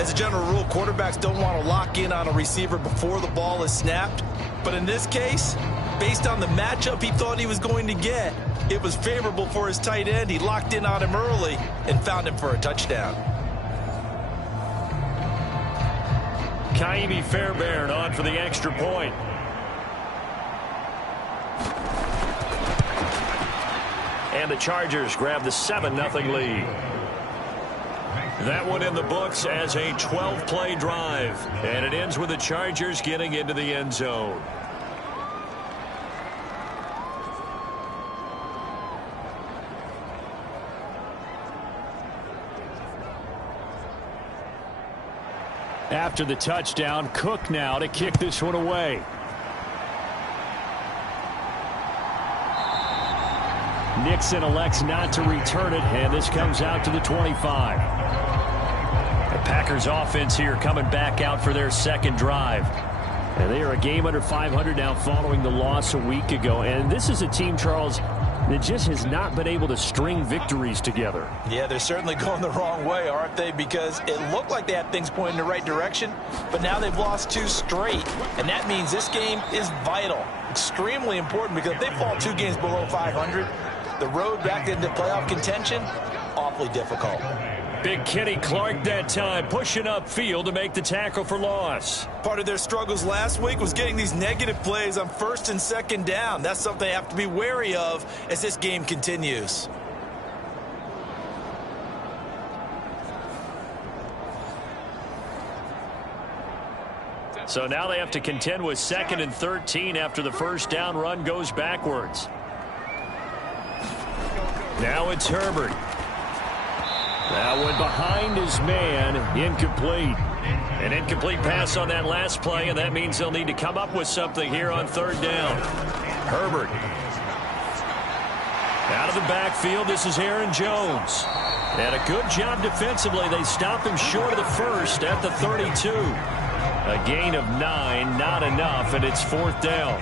As a general rule, quarterbacks don't want to lock in on a receiver before the ball is snapped. But in this case, based on the matchup he thought he was going to get, it was favorable for his tight end. He locked in on him early and found him for a touchdown. Kaimi Fairbairn on for the extra point. And the Chargers grab the 7-0 lead. That one in the books as a 12-play drive. And it ends with the Chargers getting into the end zone. After the touchdown, Cook now to kick this one away. Nixon elects not to return it, and this comes out to the 25. The Packers offense here coming back out for their second drive. And they are a game under 500 now following the loss a week ago. And this is a team, Charles, that just has not been able to string victories together. Yeah, they're certainly going the wrong way, aren't they? Because it looked like they had things pointing in the right direction, but now they've lost 2 straight. And that means this game is vital, extremely important, because if they fall 2 games below 500, the road back into playoff contention, awfully difficult. Big Kenny Clark that time, pushing upfield to make the tackle for loss. Part of their struggles last week was getting these negative plays on first and second down. That's something they have to be wary of as this game continues. So now they have to contend with 2nd and 13 after the first down run goes backwards. Now it's Herbert. That one behind his man, incomplete. An incomplete pass on that last play, and that means they'll need to come up with something here on 3rd down. Herbert. Out of the backfield, this is Aaron Jones. And a good job defensively. They stop him short of the first at the 32. A gain of 9, not enough, and it's 4th down.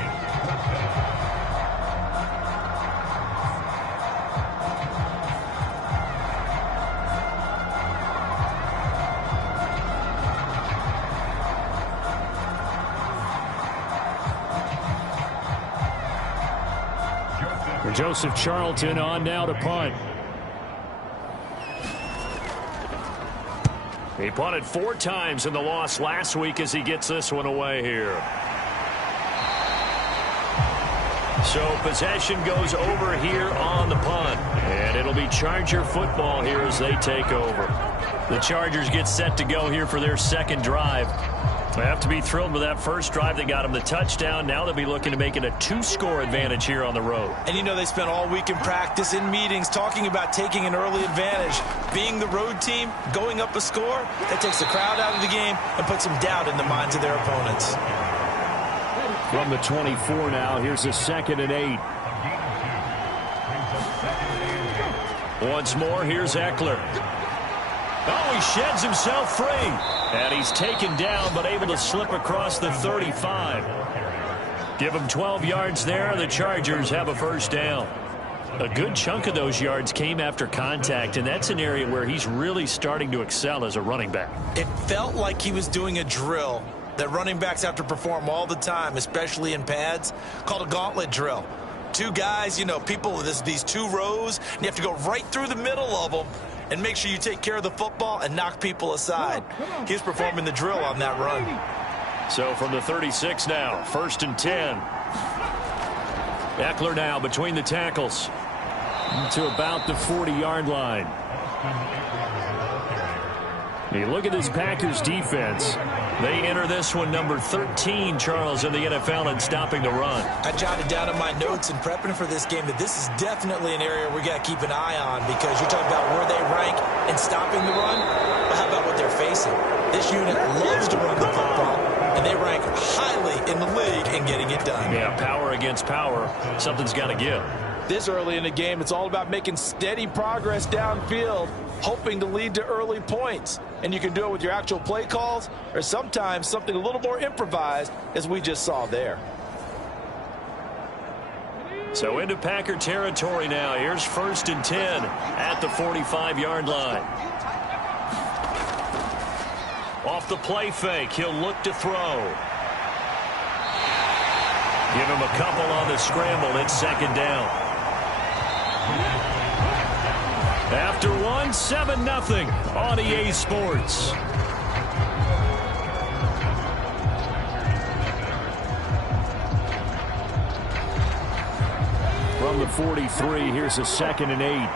Joseph Charlton on now to punt. He punted 4 times in the loss last week as he gets this one away here. So possession goes over here on the punt. And it'll be Charger football here as they take over. The Chargers get set to go here for their second drive. They have to be thrilled with that first drive that got them the touchdown. Now they'll be looking to make it a 2-score advantage here on the road. And you know they spent all week in practice, in meetings, talking about taking an early advantage. Being the road team, going up a score, that takes the crowd out of the game and puts some doubt in the minds of their opponents. From the 24 now, here's a 2nd and 8. Once more, here's Eckler. Oh, he sheds himself free. And he's taken down, but able to slip across the 35. Give him 12 yards there. The Chargers have a first down. A good chunk of those yards came after contact, and that's an area where he's really starting to excel as a running back. It felt like he was doing a drill that running backs have to perform all the time, especially in pads, called a gauntlet drill. 2 guys, you know, people, these 2 rows, and you have to go right through the middle of them and make sure you take care of the football and knock people aside. He's performing the drill on that run. So from the 36 now, 1st and 10. Eckler now between the tackles to about the 40-yard line. You look at this Packers defense. They enter this one number 13, Charles, in the NFL in stopping the run. I jotted down in my notes in prepping for this game that this is definitely an area we got to keep an eye on, because you're talking about where they rank in stopping the run. But how about what they're facing? This unit loves to run the football, and they rank highly in the league in getting it done. Yeah, power against power. Something's got to give. This early in the game, it's all about making steady progress downfield, hoping to lead to early points. And you can do it with your actual play calls, or sometimes something a little more improvised, as we just saw there. So into Packer territory now. Here's 1st and 10 at the 45-yard line. Off the play fake, he'll look to throw. Give him a couple on the scramble. It's 2nd down. After one, 7-0 on EA Sports. From the 43, here's a 2nd and 8.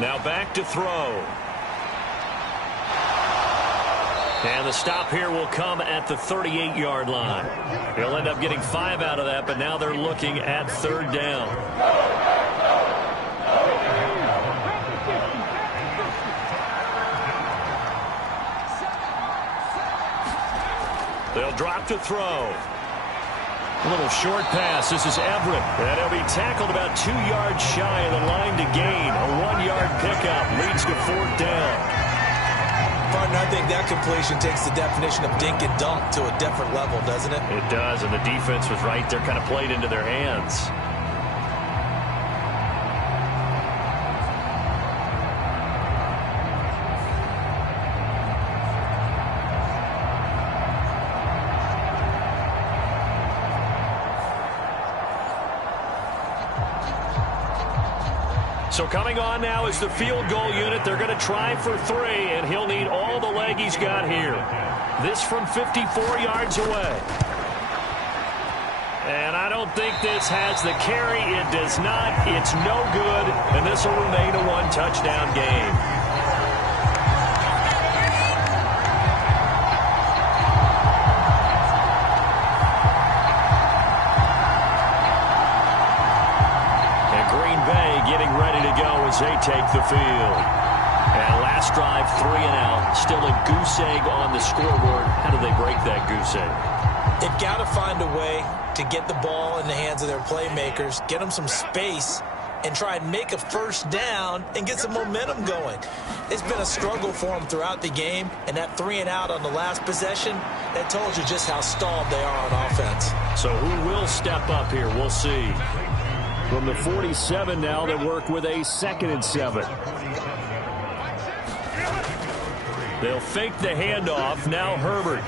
Now back to throw. And the stop here will come at the 38-yard line. He'll end up getting 5 out of that, but now they're looking at 3rd down. They'll drop to throw. A little short pass. This is Everett. And he'll be tackled about 2 yards shy of the line to gain. A 1-yard pickup leads to 4th down. Partner, I think that completion takes the definition of dink and dunk to a different level, doesn't it? It does, and the defense was right there, kind of played into their hands. So coming on now is the field goal unit. They're going to try for 3, and he'll need all the leg he's got here. This from 54 yards away. And I don't think this has the carry. It does not. It's no good, and this will remain a 1-touchdown game. They take the field. And last drive, 3 and out. Still a goose egg on the scoreboard. How do they break that goose egg? They've got to find a way to get the ball in the hands of their playmakers, get them some space, and try and make a 1st down and get some momentum going. It's been a struggle for them throughout the game, and that 3 and out on the last possession, that told you just how stalled they are on offense. So who will step up here? We'll see. From the 47 now, they work with a 2nd and 7. They'll fake the handoff. Now Herbert.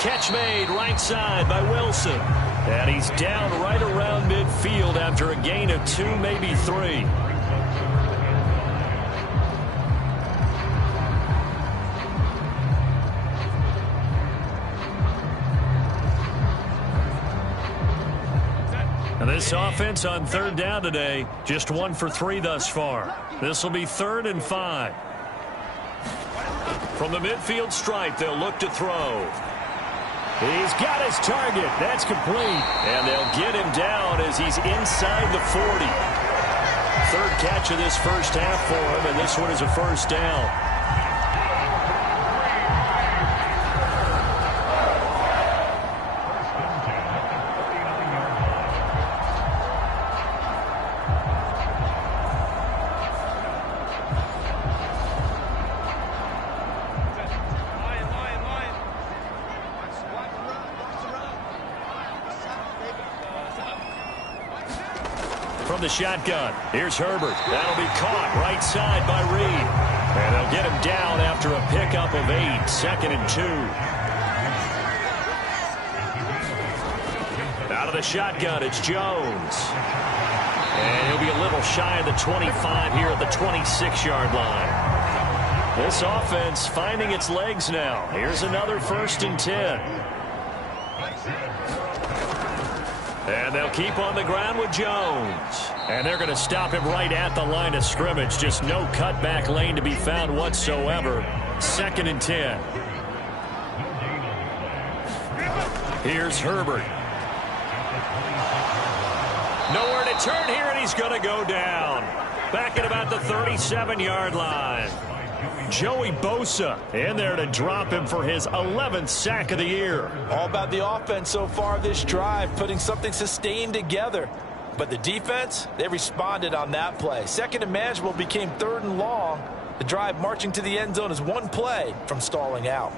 Catch made right side by Wilson. And he's down right around midfield after a gain of 2, maybe 3. This offense on 3rd down today, just 1 for 3 thus far. This will be 3rd and 5. From the midfield stripe, they'll look to throw. He's got his target. That's complete. And they'll get him down as he's inside the 40. 3rd catch of this first half for him, and this one is a 1st down. From the shotgun, here's Herbert. That'll be caught right side by Reed. And they'll get him down after a pickup of 8, 2nd and 2. Out of the shotgun, it's Jones. And he'll be a little shy of the 25 here at the 26-yard line. This offense finding its legs now. Here's another 1st and 10. And they'll keep on the ground with Jones. And they're going to stop him right at the line of scrimmage. Just no cutback lane to be found whatsoever. 2nd and 10. Here's Herbert. Nowhere to turn here, and he's going to go down. Back at about the 37-yard line. Joey Bosa in there to drop him for his 11th sack of the year. All about the offense so far this drive, putting something sustained together. But the defense, they responded on that play. 2nd and manageable became 3rd and long. The drive marching to the end zone is one play from stalling out.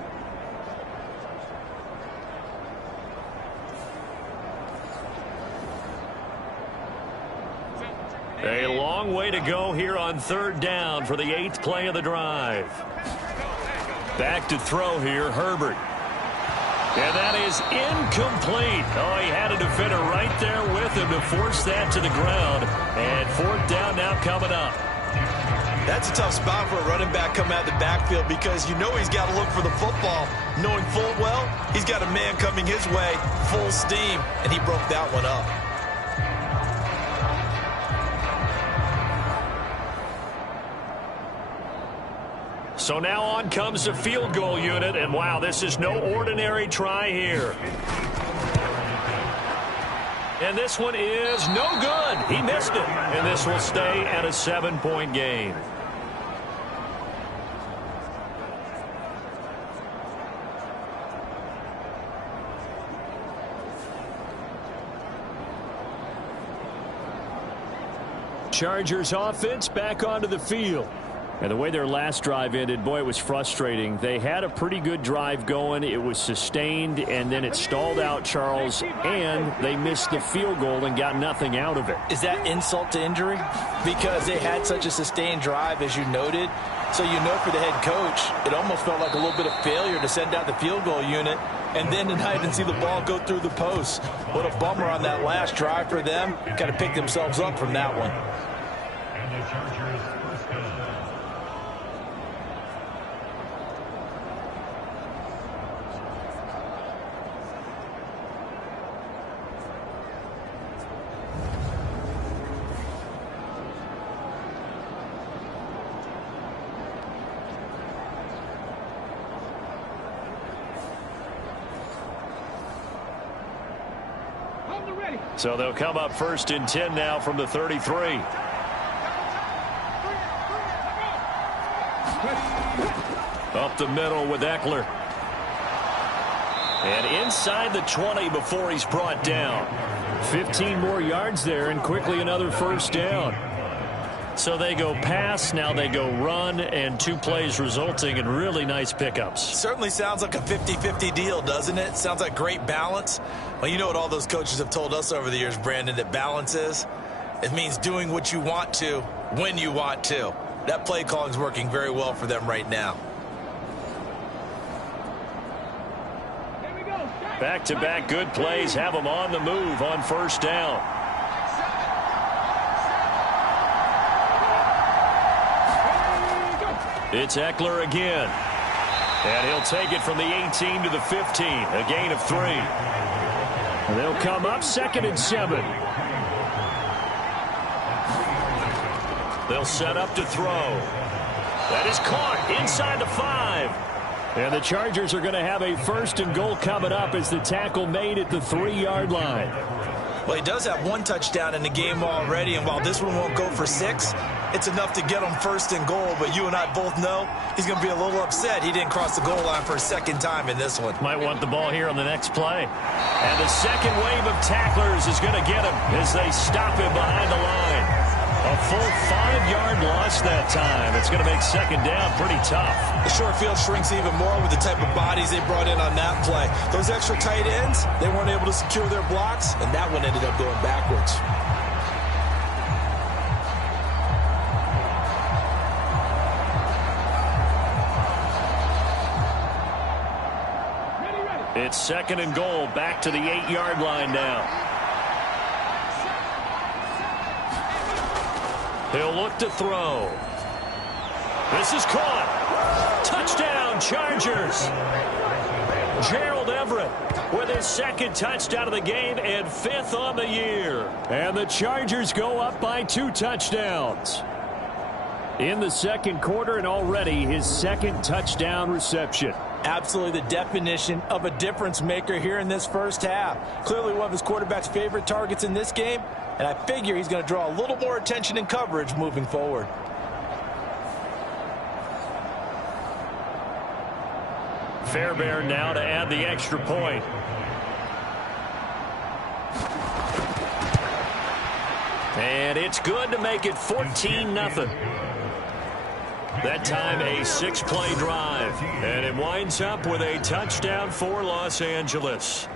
A long way to go here on 3rd down for the 8th play of the drive. Back to throw here, Herbert. And that is incomplete. Oh, he had a defender right there with him to force that to the ground. And 4th down now coming up. That's a tough spot for a running back coming out of the backfield because you know he's got to look for the football, knowing full well he's got a man coming his way, full steam, and he broke that one up. So now on comes the field goal unit, and wow, this is no ordinary try here. And this one is no good. He missed it, and this will stay at a 7-point game. Chargers offense back onto the field. And the way their last drive ended, boy, it was frustrating. They had a pretty good drive going. It was sustained, and then it stalled out, Charles, and they missed the field goal and got nothing out of it. Is that insult to injury? Because they had such a sustained drive, as you noted. So you know for the head coach, it almost felt like a little bit of failure to send out the field goal unit and then tonight and see the ball go through the post. What a bummer on that last drive for them. Kind of picked themselves up from that one. And the Chargers first down. So they'll come up 1st and 10 now from the 33. Up the middle with Eckler. And inside the 20 before he's brought down. 15 more yards there and quickly another 1st down. So they go pass, now they go run, and 2 plays resulting in really nice pickups. Certainly sounds like a 50-50 deal, doesn't it? Sounds like great balance. Well, you know what all those coaches have told us over the years, Brandon, that balance is? It means doing what you want to when you want to. That play calling is working very well for them right now. Back-to-back good plays have them on the move on 1st down. It's Eckler again. And he'll take it from the 18 to the 15. A gain of 3. And they'll come up 2nd and 7. They'll set up to throw. That is caught inside the 5. And the Chargers are going to have a 1st and goal coming up as the tackle made at the 3-yard line. Well, he does have 1 touchdown in the game already, and while this one won't go for 6, it's enough to get him 1st and goal. But you and I both know he's going to be a little upset he didn't cross the goal line for a 2nd time in this one. Might want the ball here on the next play. And the second wave of tacklers is going to get him as they stop him behind the line. A full 5-yard loss that time. It's going to make 2nd down pretty tough. The short field shrinks even more with the type of bodies they brought in on that play. Those extra tight ends, they weren't able to secure their blocks, and that one ended up going backwards. It's 2nd and goal, back to the 8-yard line now. He'll look to throw. This is caught. Touchdown, Chargers. Gerald Everett with his second touchdown of the game and 5th on the year. And the Chargers go up by 2 touchdowns. In the second quarter, and already his second touchdown reception. Absolutely the definition of a difference maker here in this first half. Clearly one of his quarterback's favorite targets in this game, and I figure he's going to draw a little more attention and coverage moving forward. Fairbairn now to add the extra point. And it's good to make it 14-0. That time a 6-play drive. And it winds up with a touchdown for Los Angeles.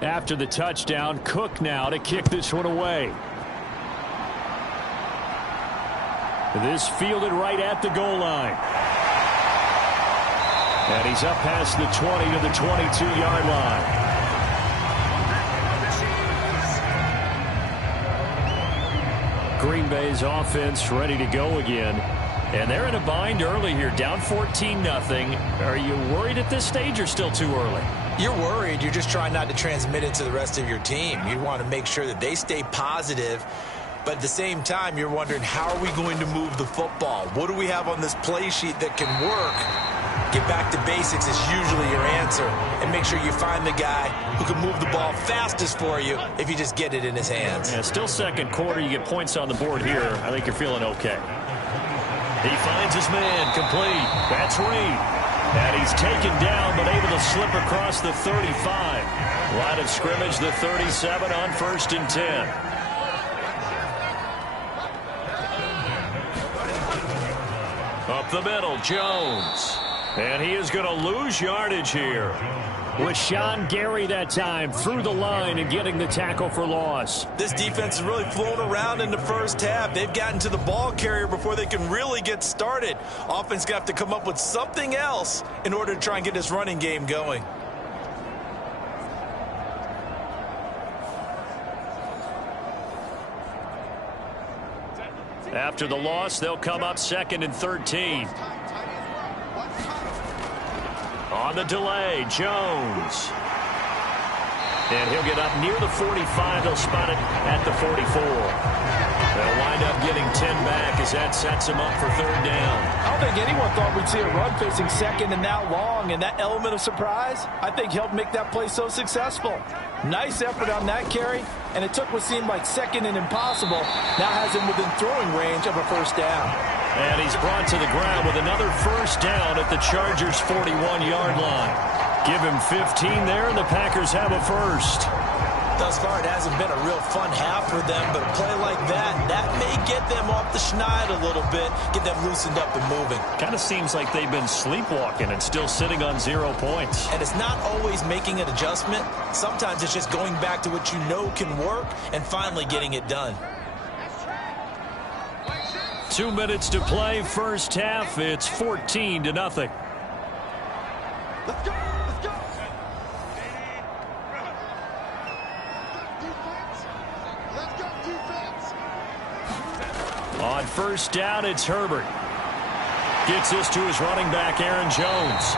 After the touchdown, Cook now to kick this one away. This fielded right at the goal line. And he's up past the 20 to the 22-yard line. Green Bay's offense ready to go again. And they're in a bind early here, down 14-0. Are you worried at this stage or still too early? You're worried. You're just trying not to transmit it to the rest of your team. You want to make sure that they stay positive. But at the same time, you're wondering, how are we going to move the football? What do we have on this play sheet that can work? Get back to basics is usually your answer. And make sure you find the guy who can move the ball fastest for you if you just get it in his hands. Yeah, still second quarter. You get points on the board here. I think you're feeling okay. He finds his man complete. That's Reed. And he's taken down but able to slip across the 35. Line of scrimmage, the 37 on 1st and 10. Up the middle, Jones. And he is going to lose yardage here. With Sean Gary that time through the line and getting the tackle for loss. This defense is really flown around in the first half. They've gotten to the ball carrier before they can really get started. Offense going to have to come up with something else in order to try and get this running game going. After the loss, they'll come up 2nd and 13. On the delay, Jones. And he'll get up near the 45. They'll spot it at the 44. They'll wind up getting 10 back as that sets him up for 3rd down. I don't think anyone thought we'd see a run facing second and that long, and that element of surprise, I think, helped make that play so successful. Nice effort on that carry, and it took what seemed like second and impossible. Now has him within throwing range of a 1st down. And he's brought to the ground with another 1st down at the Chargers' 41-yard line. Give him 15 there, and the Packers have a 1st. Thus far, it hasn't been a real fun half for them, but a play like that may get them off the schneid a little bit, get them loosened up and moving. Kind of seems like they've been sleepwalking and still sitting on 0 points. And it's not always making an adjustment. Sometimes it's just going back to what you know can work and finally getting it done. 2 minutes to play, first half. It's 14-0. Let's go! Let's go! Let's go, defense! On 1st down, it's Herbert. Gets this to his running back, Aaron Jones.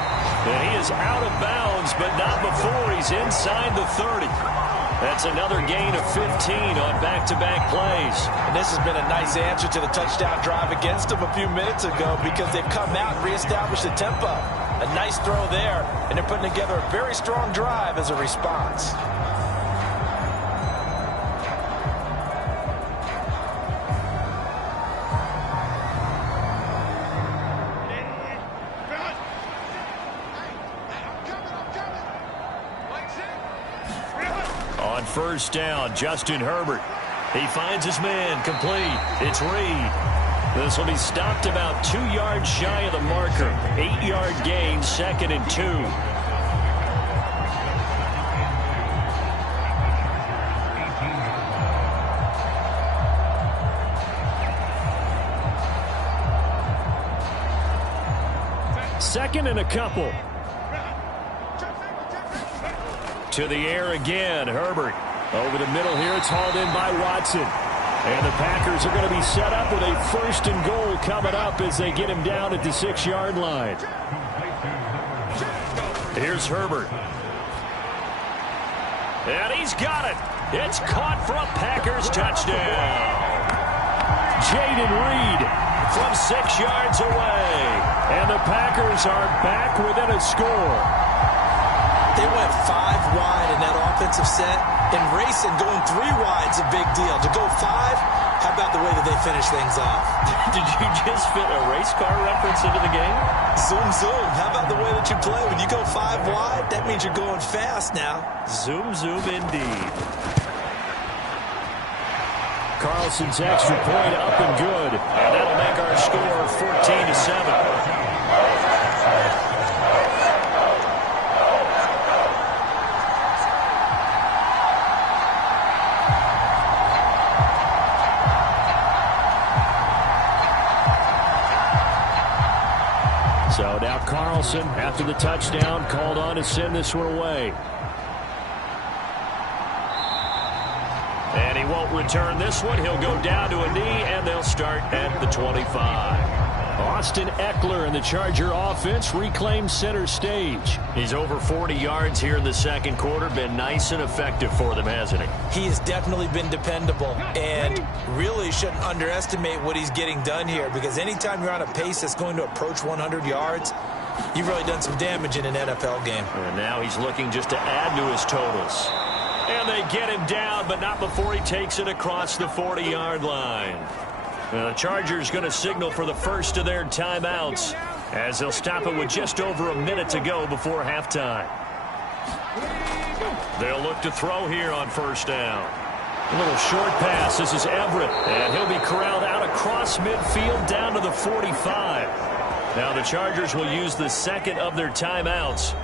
And he is out of bounds, but not before he's inside the 30. That's another gain of 15 on back-to-back plays. And this has been a nice answer to the touchdown drive against them a few minutes ago because they've come out and reestablished the tempo. A nice throw there, and they're putting together a very strong drive as a response. On 1st down, Justin Herbert. He finds his man complete. It's Reed. This will be stopped about 2 yards shy of the marker. 8-yard gain, 2nd and 2. Second and a couple. To the air again, Herbert. Over the middle here, it's hauled in by Watson. And the Packers are going to be set up with a 1st and goal coming up as they get him down at the 6-yard line. Here's Herbert. And he's got it. It's caught for a Packers touchdown. Jaden Reed from 6 yards away. And the Packers are back within a score. They went 5 wide in that offensive set. In racing, going 3 wide's a big deal. To go 5, how about the way that they finish things off? Did you just fit a race car reference into the game? Zoom, zoom. How about the way that you play? When you go 5 wide, that means you're going fast now. Zoom, zoom indeed. Carlson's extra point up and good. And that'll make our score 14-7. So now Carlson, after the touchdown, called on to send this one away. And he won't return this one. He'll go down to a knee, and they'll start at the 25. Austin Eckler and the Charger offense reclaim center stage. He's over 40 yards here in the second quarter. Been nice and effective for them, hasn't he? He has definitely been dependable, and really shouldn't underestimate what he's getting done here, because anytime you're on a pace that's going to approach 100 yards, you've really done some damage in an NFL game. And now he's looking just to add to his totals. And they get him down, but not before he takes it across the 40-yard line. Now the Chargers going to signal for the first of their timeouts as they'll stop it with just over a minute to go before halftime. They'll look to throw here on first down. A little short pass. This is Everett. And he'll be corralled out across midfield down to the 45. Now the Chargers will use the second of their timeouts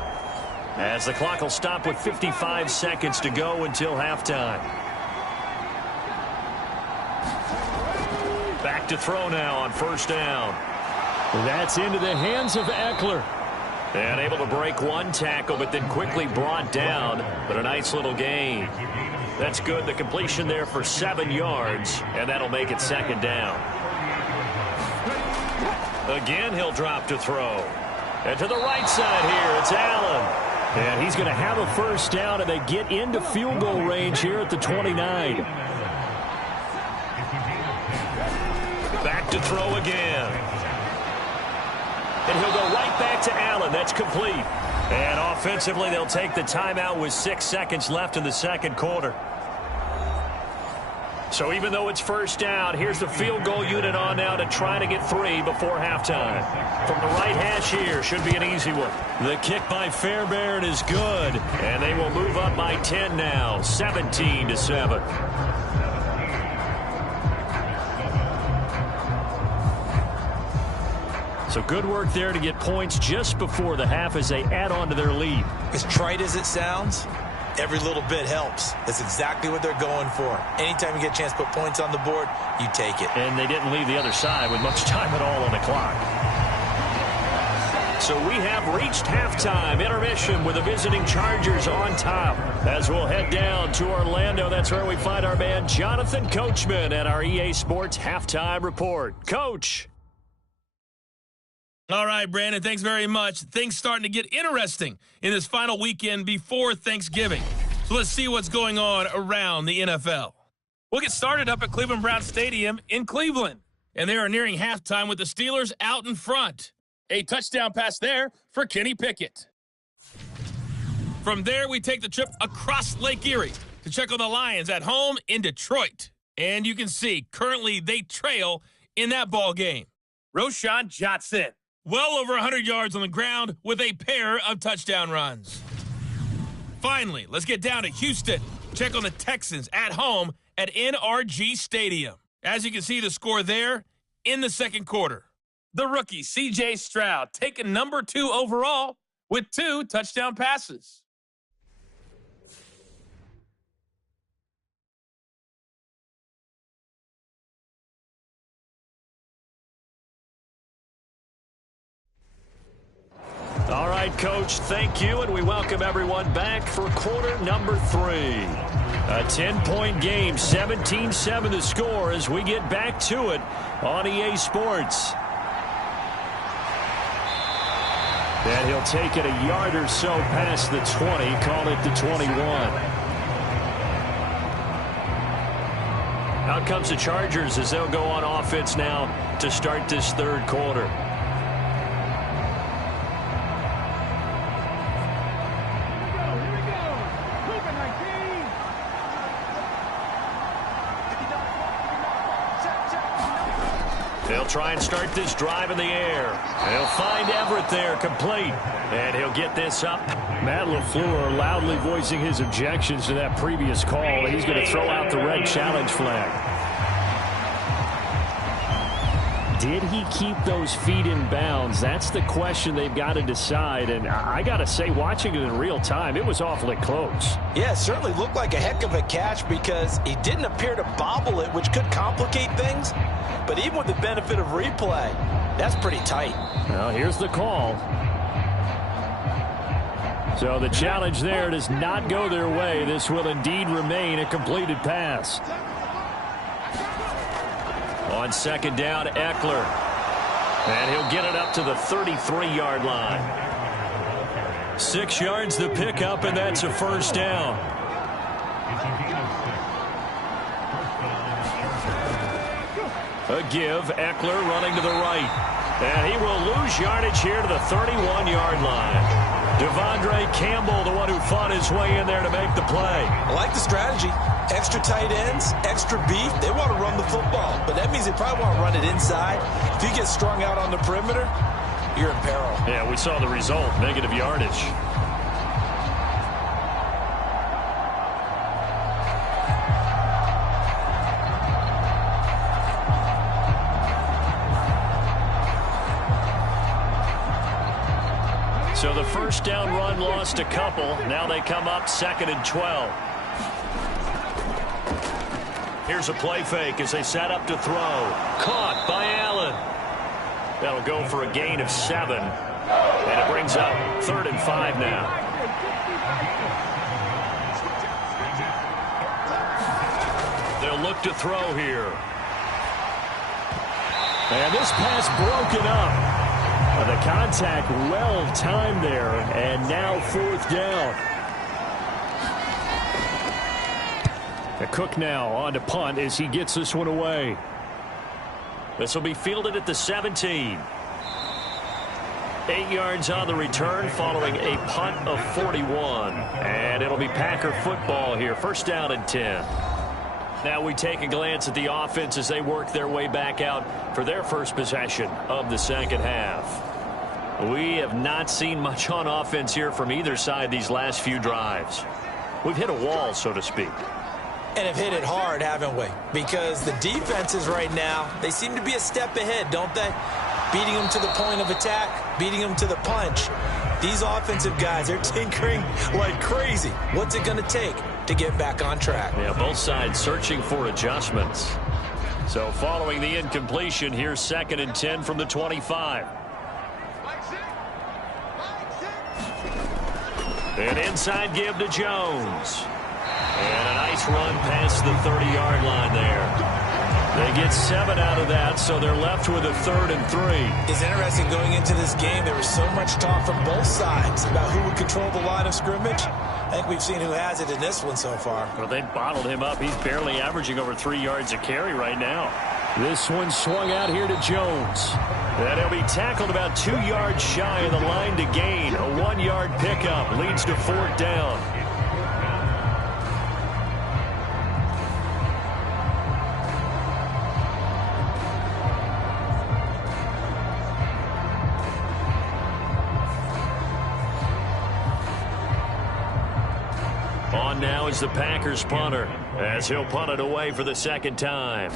as the clock will stop with 55 seconds to go until halftime. Back to throw now on first down. That's into the hands of Eckler. And able to break one tackle, but then quickly brought down. But a nice little gain. That's good. The completion there for 7 yards, and that'll make it second down. Again, he'll drop to throw. And to the right side here, it's Allen. And he's going to have a first down, and they get into field goal range here at the 29. Back to throw again. And he'll go right back to Allen. That's complete. And offensively, they'll take the timeout with 6 seconds left in the second quarter. So even though it's first down, here's the field goal unit on now to try to get 3 before halftime. From the right hash here, should be an easy one. The kick by Fairbairn is good. And they will move up by 10 now, 17-7. So good work there to get points just before the half as they add on to their lead. As trite as it sounds, every little bit helps. That's exactly what they're going for. Anytime you get a chance to put points on the board, you take it. And they didn't leave the other side with much time at all on the clock. So we have reached halftime intermission with the visiting Chargers on top. As we'll head down to Orlando, that's where we find our man Jonathan Coachman at our EA Sports Halftime Report. Coach. All right, Brandon, thanks very much. Things starting to get interesting in this final weekend before Thanksgiving. So let's see what's going on around the NFL. We'll get started up at Cleveland Browns Stadium in Cleveland. And they are nearing halftime with the Steelers out in front. A touchdown pass there for Kenny Pickett. From there, we take the trip across Lake Erie to check on the Lions at home in Detroit. And you can see, currently they trail in that ball game. Roshan Johnson, well over 100 yards on the ground with a pair of touchdown runs. Finally, let's get down to Houston. Check on the Texans at home at NRG Stadium. As you can see, the score there in the second quarter. The rookie, C.J. Stroud, taken number 2 overall with 2 touchdown passes. All right, Coach, thank you, and we welcome everyone back for quarter number 3. A 10-point game, 17-7 the score as we get back to it on EA Sports. And he'll take it a yard or so past the 20, call it the 21. Out comes the Chargers as they'll go on offense now to start this third quarter. They'll try and start this drive in the air. They'll find Everett there, complete. And he'll get this up. Matt LaFleur loudly voicing his objections to that previous call. He's going to throw out the red challenge flag. Did he keep those feet in bounds? That's the question they've got to decide. And I got to say, watching it in real time, it was awfully close. Yeah, it certainly looked like a heck of a catch because he didn't appear to bobble it, which could complicate things. But even with the benefit of replay, that's pretty tight. Well, here's the call. So the challenge there does not go their way. This will indeed remain a completed pass. On second down, Eckler. And he'll get it up to the 33-yard line. 6 yards the pickup, and that's a first down. A give, Eckler running to the right. And he will lose yardage here to the 31-yard line. Devondre Campbell, the one who fought his way in there to make the play. I like the strategy. Extra tight ends, extra beef. They want to run the football, but that means they probably want to run it inside. If you get strung out on the perimeter, you're in peril. Yeah, we saw the result, negative yardage. So the first down run lost a couple. Now they come up 2nd and 12. Here's a play fake as they set up to throw. Caught by Allen. That'll go for a gain of 7. And it brings up 3rd and 5 now. They'll look to throw here. And this pass broken up. The contact well timed there, and now 4th down. The Cook now on to punt as he gets this one away. This will be fielded at the 17. 8 yards on the return following a punt of 41. And it'll be Packer football here. First down and 10. Now we take a glance at the offense as they work their way back out for their first possession of the second half. We have not seen much on offense here from either side these last few drives. We've hit a wall, so to speak. And have hit it hard, haven't we? Because the defenses right now, they seem to be a step ahead, don't they? Beating them to the point of attack, beating them to the punch. These offensive guys, they're tinkering like crazy. What's it going to take to get back on track? Yeah, both sides searching for adjustments. So following the incompletion, here's 2nd and 10 from the 25. An inside give to Jones. And a nice run past the 30-yard line there. They get 7 out of that, so they're left with a 3rd and 3. It's interesting going into this game. There was so much talk from both sides about who would control the line of scrimmage. I think we've seen who has it in this one so far. Well, they bottled him up. He's barely averaging over 3 yards a carry right now. This one swung out here to Jones. And he'll be tackled about 2 yards shy of the line to gain. A 1-yard pickup leads to 4th down. On now is the Packers punter as he'll punt it away for the second time.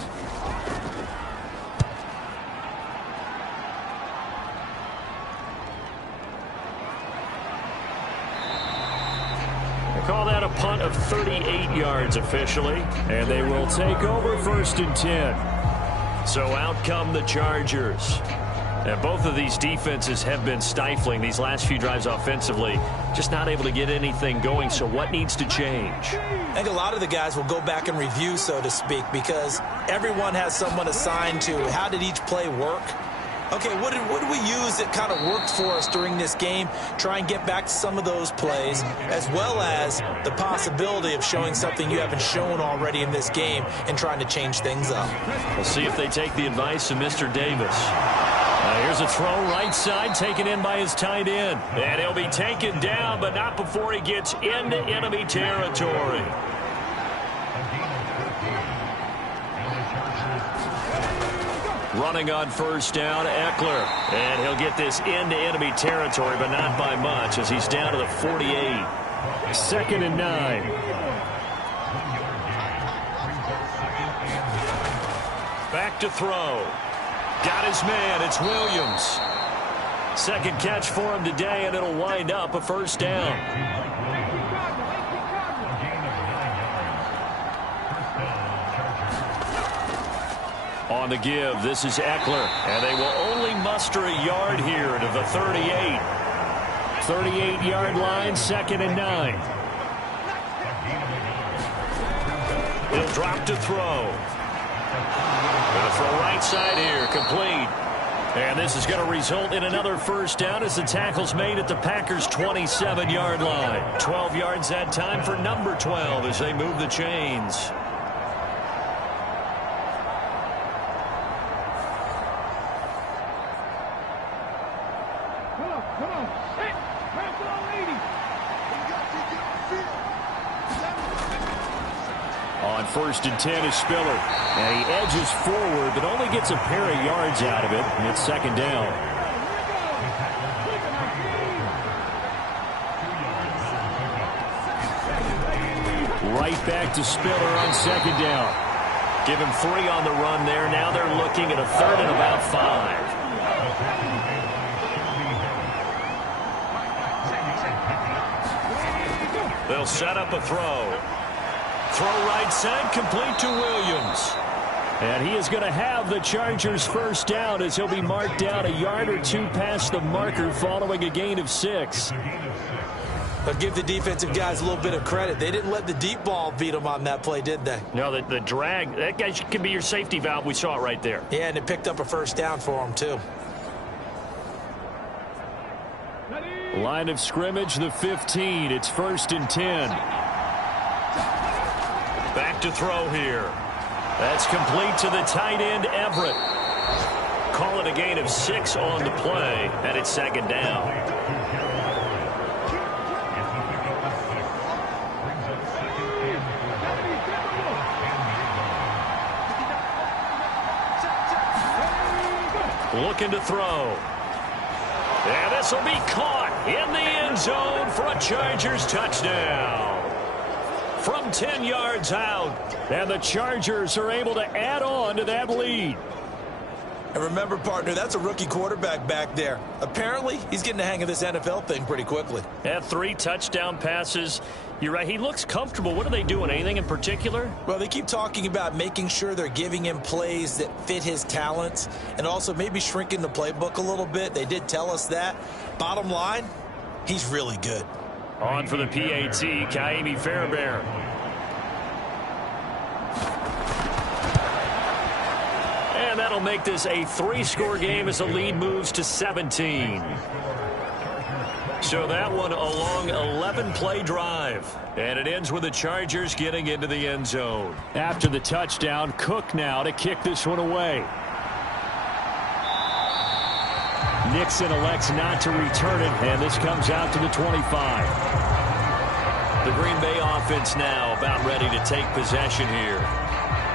Call that a punt of 38 yards officially. And they will take over 1st and 10. So out come the Chargers. And both of these defenses have been stifling these last few drives offensively, just not able to get anything going. So what needs to change? I think a lot of the guys will go back and review, so to speak, because everyone has someone assigned to how did each play work. Okay, what did we use that kind of worked for us during this game? Try and get back to some of those plays, as well as the possibility of showing something you haven't shown already in this game and trying to change things up. We'll see if they take the advice of Mr. Davis. Here's a throw right side, taken in by his tight end. And he'll be taken down, but not before he gets into enemy territory. Running on first down, Eckler. And he'll get this into enemy territory, but not by much as he's down to the 48. 2nd and 9. Back to throw. Got his man. It's Williams. Second catch for him today, and it'll wind up a first down. On the give, this is Eckler, and they will only muster a yard here to the 38. 38-yard line, 2nd and 9. He'll drop to throw. Going to throw right side here, complete. And this is going to result in another first down as the tackle's made at the Packers' 27-yard line. 12 yards that time for number 12 as they move the chains. On 1st and 10 is Spiller. And he edges forward, but only gets a pair of yards out of it. And it's 2nd down. Right back to Spiller on 2nd down. Give him 3 on the run there. Now they're looking at a 3rd and about 5. They'll set up a throw. Throw right side, complete to Williams. And he is going to have the Chargers first down as he'll be marked down a yard or 2 past the marker following a gain of 6. But give the defensive guys a little bit of credit. They didn't let the deep ball beat them on that play, did they? No, the drag, that guy could be your safety valve. We saw it right there. Yeah, and it picked up a first down for them, too. Line of scrimmage, the 15. It's 1st and 10. Back to throw here. That's complete to the tight end, Everett. Call it a gain of 6 on the play, and it's 2nd down. Looking to throw. And this will be caught in the end zone for a Chargers touchdown. From 10 yards out. And the Chargers are able to add on to that lead. And remember, partner, that's a rookie quarterback back there. Apparently, he's getting the hang of this NFL thing pretty quickly. Had 3 touchdown passes. You're right. He looks comfortable. What are they doing? Anything in particular? Well, they keep talking about making sure they're giving him plays that fit his talents and also maybe shrinking the playbook a little bit. They did tell us that. Bottom line, he's really good. On for the PAT, Kaimi Fairbairn. And that'll make this a 3-score game as the lead moves to 17. So that one a long 11-play drive. And it ends with the Chargers getting into the end zone. After the touchdown, Cook now to kick this one away. Nixon elects not to return it, and this comes out to the 25. The Green Bay offense now about ready to take possession here.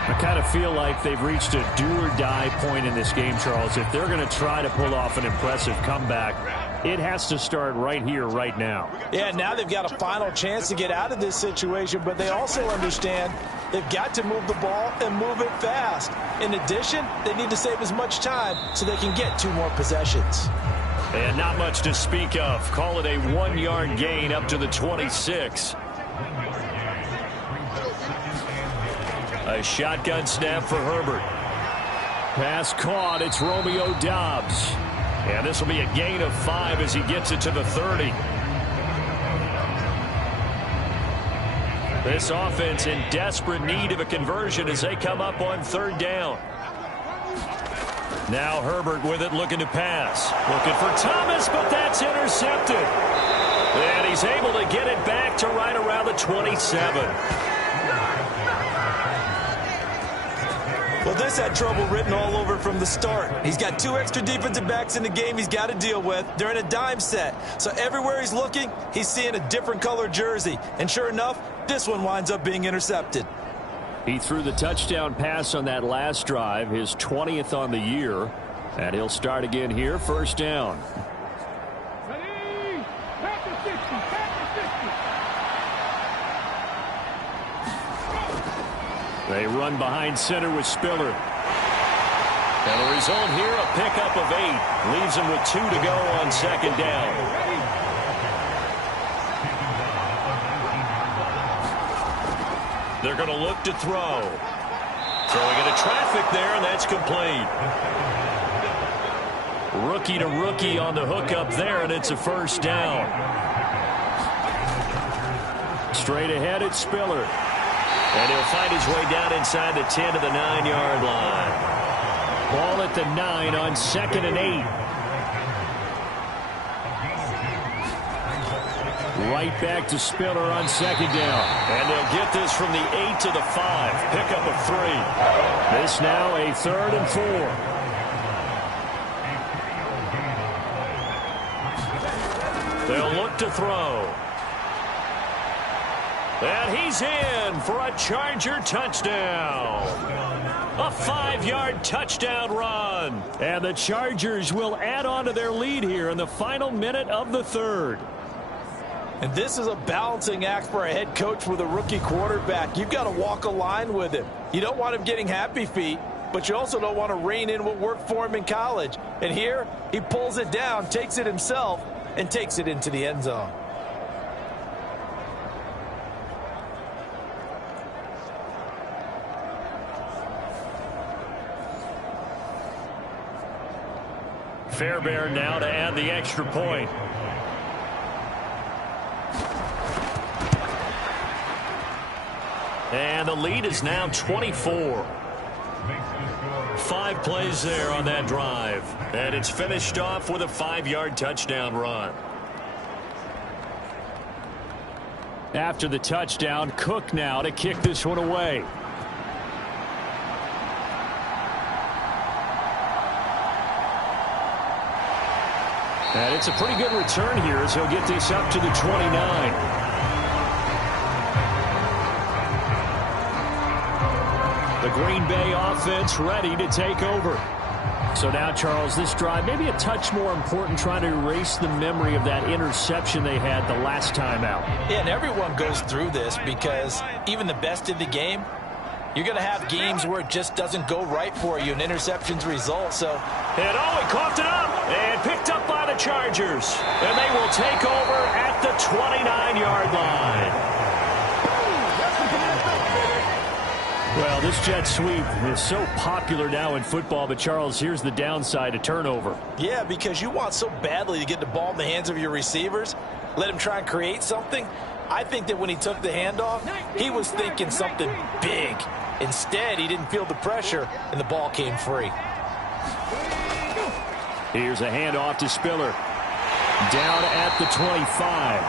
I kind of feel like they've reached a do-or-die point in this game, Charles. If they're going to try to pull off an impressive comeback, it has to start right here, right now. Yeah, now they've got a final chance to get out of this situation, but they also understand they've got to move the ball and move it fast. In addition, they need to save as much time so they can get 2 more possessions. And not much to speak of. Call it a 1-yard gain up to the 26. A shotgun snap for Herbert. Pass caught. It's Romeo Doubs. And this will be a gain of 5 as he gets it to the 30. This offense in desperate need of a conversion as they come up on 3rd down. Now Herbert with it, looking to pass. Looking for Thomas, but that's intercepted. And he's able to get it back to right around the 27. Well, this had trouble written all over from the start. He's got 2 extra defensive backs in the game he's got to deal with. They're in a dime set. So everywhere he's looking, he's seeing a different color jersey. And sure enough, this one winds up being intercepted. He threw the touchdown pass on that last drive, his 20th on the year. And he'll start again here, 1st down. Ready? Back to 60. Back to 60. They run behind center with Spiller. And the result here, a pickup of 8. Leaves him with 2 to go on 2nd down. They're going to look to throw. Throwing into traffic there, and that's complete. Rookie to rookie on the hookup there, and it's a 1st down. Straight ahead, it's Spiller. And he'll find his way down inside the 10 to the 9-yard line. Ball at the 9 on 2nd and 8. Right back to Spiller on 2nd down. And they'll get this from the 8 to the 5. Pickup of 3. This now a 3rd and 4. They'll look to throw. And he's in for a Charger touchdown. A 5-yard touchdown run. And the Chargers will add on to their lead here in the final minute of the 3rd. And this is a balancing act for a head coach with a rookie quarterback. You've got to walk a line with him. You don't want him getting happy feet, but you also don't want to rein in what worked for him in college. And here, he pulls it down, takes it himself, and takes it into the end zone. Fairbairn now to add the extra point. And the lead is now 24. 5 plays there on that drive. And it's finished off with a 5-yard touchdown run. After the touchdown, Cook now to kick this one away. And it's a pretty good return here as he'll get this up to the 29. The Green Bay offense ready to take over. So now, Charles, this drive maybe a touch more important, trying to erase the memory of that interception they had the last time out. Yeah, and everyone goes through this because even the best in the game, you're going to have games where it just doesn't go right for you, and interceptions result. So, and he coughed it up and picked up by the Chargers. And they will take over at the 29-yard line. Well, this jet sweep is so popular now in football, but Charles, here's the downside, a turnover. Yeah, because you want so badly to get the ball in the hands of your receivers, let him try and create something. I think that when he took the handoff, he was thinking something big. Instead, he didn't feel the pressure, and the ball came free. Here's a handoff to Spiller. Down at the 25.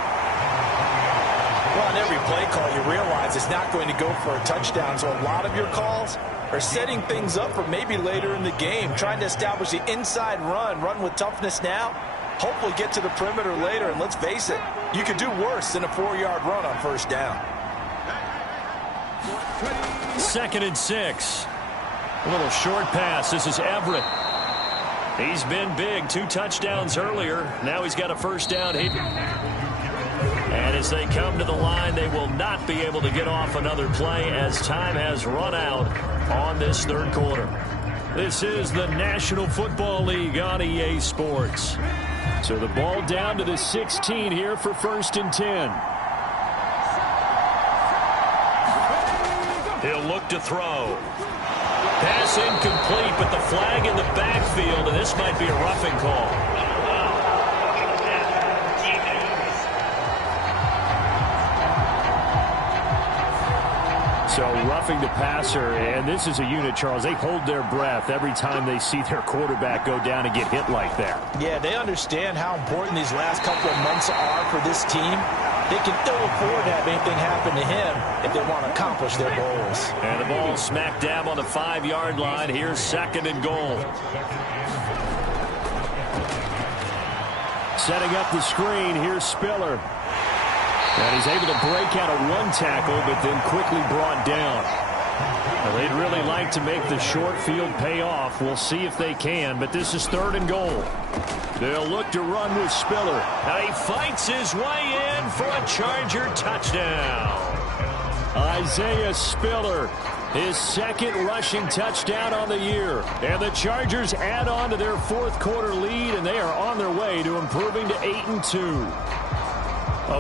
Well, on every play call, you realize it's not going to go for a touchdown, so a lot of your calls are setting things up for maybe later in the game, trying to establish the inside run with toughness now, hopefully get to the perimeter later, and let's face it, you could do worse than a 4-yard run on 1st down. 2nd and 6. A little short pass. This is Everett. He's been big. 2 touchdowns earlier. Now he's got a 1st down here. And as they come to the line, they will not be able to get off another play as time has run out on this 3rd quarter. This is the National Football League on EA Sports. So the ball down to the 16 here for 1st and 10. He'll look to throw. Pass incomplete, but the flag in the backfield, and this might be a roughing call. So roughing the passer, and this is a unit, Charles. They hold their breath every time they see their quarterback go down and get hit like that. Yeah, they understand how important these last couple of months are for this team. They can ill afford to have anything happen to him if they want to accomplish their goals. And the ball smack dab on the 5-yard line. Here's 2nd and goal. Setting up the screen, here's Spiller. And he's able to break out of one tackle, but then quickly brought down. Well, they'd really like to make the short field pay off. We'll see if they can, but this is 3rd and goal. They'll look to run with Spiller. Now he fights his way in for a Charger touchdown. Isaiah Spiller, his 2nd rushing touchdown on the year. And the Chargers add on to their 4th quarter lead, and they are on their way to improving to 8-2.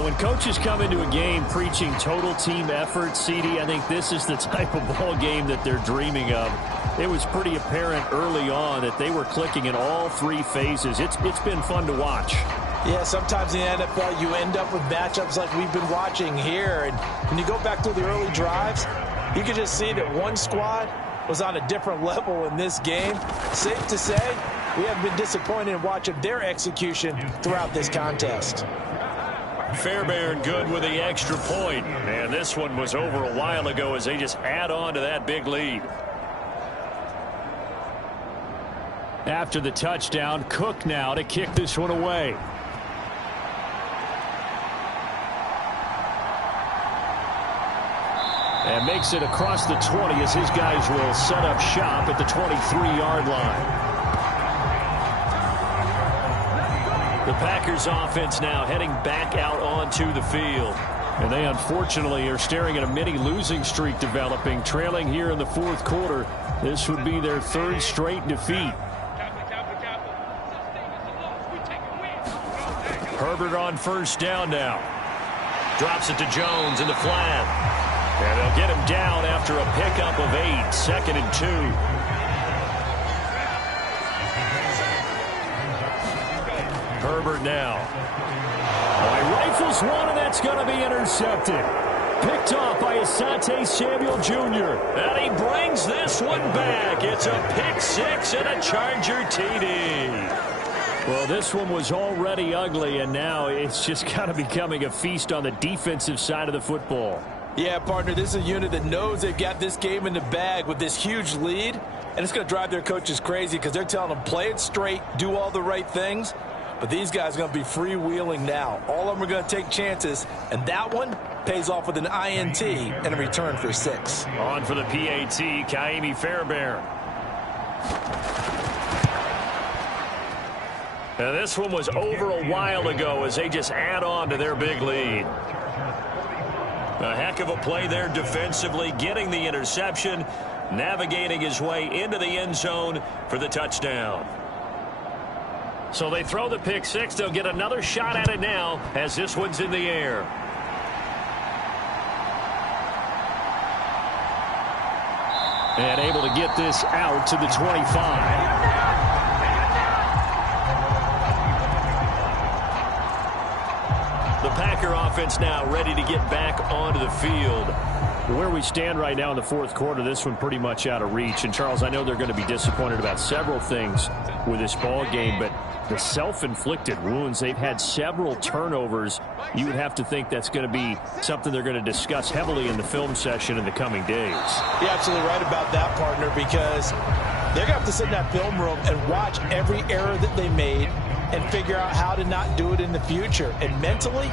When coaches come into a game preaching total team effort, CD, I think this is the type of ball game that they're dreaming of. It was pretty apparent early on that they were clicking in all 3 phases. It's been fun to watch. Yeah, sometimes in the NFL you end up with matchups like we've been watching here. And when you go back to the early drives, you can just see that one squad was on a different level in this game. Safe to say, we haven't been disappointed in watching their execution throughout this contest. Fairbairn good with the extra point. And this one was over a while ago as they just add on to that big lead. After the touchdown, Cook now to kick this one away. And makes it across the 20 as his guys will set up shop at the 23-yard line. The Packers offense now heading back out onto the field. And they unfortunately are staring at a mini losing streak developing, trailing here in the 4th quarter. This would be their 3rd straight defeat. Herbert on 1st down now. Drops it to Jones in the flat. And they'll get him down after a pickup of 8, 2nd and 2. Herbert now. Rifles one, and that's going to be intercepted. Picked off by Asante Samuel Jr. And he brings this one back. It's a pick 6 and a Charger TD. Well, this one was already ugly, and now it's just kind of becoming a feast on the defensive side of the football. Yeah, partner, this is a unit that knows they've got this game in the bag with this huge lead, and it's going to drive their coaches crazy because they're telling them play it straight, do all the right things. But these guys are going to be freewheeling now. All of them are going to take chances, and that one pays off with an INT and a return for 6. On for the PAT, Kaimi Fairbairn. Now this one was over a while ago as they just add on to their big lead. A heck of a play there defensively, getting the interception, navigating his way into the end zone for the touchdown. So they throw the pick 6. They'll get another shot at it now as this one's in the air. And able to get this out to the 25. The Packer offense now ready to get back onto the field. Where we stand right now in the 4th quarter, this one pretty much out of reach. And, Charles, I know they're going to be disappointed about several things with this ball game, but the self-inflicted wounds, they've had several turnovers. You would have to think that's going to be something they're going to discuss heavily in the film session in the coming days. You're absolutely right about that, partner, because they're going to have to sit in that film room and watch every error that they made and figure out how to not do it in the future. And mentally,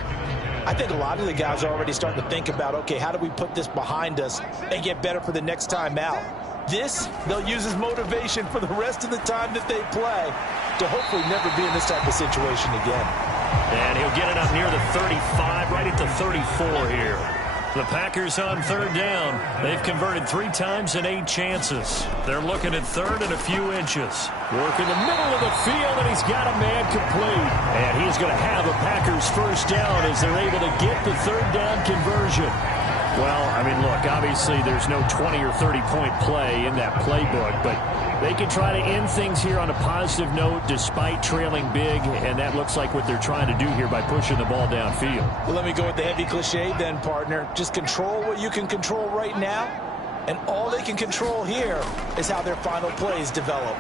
I think a lot of the guys are already starting to think about, okay, how do we put this behind us and get better for the next time out? This, they'll use as motivation for the rest of the time that they play to hopefully never be in this type of situation again. And he'll get it up near the 35, right at the 34 here. The Packers on 3rd down. They've converted 3 times in 8 chances. They're looking at 3rd and a few inches. Work in the middle of the field, and he's got a man complete. And he's going to have a Packers 1st down as they're able to get the 3rd down conversion. Well, I mean, look, obviously there's no 20 or 30-point play in that playbook, but they can try to end things here on a positive note despite trailing big, and that looks like what they're trying to do here by pushing the ball downfield. Well, let me go with the heavy cliche then, partner. Just control what you can control right now, and all they can control here is how their final plays develop.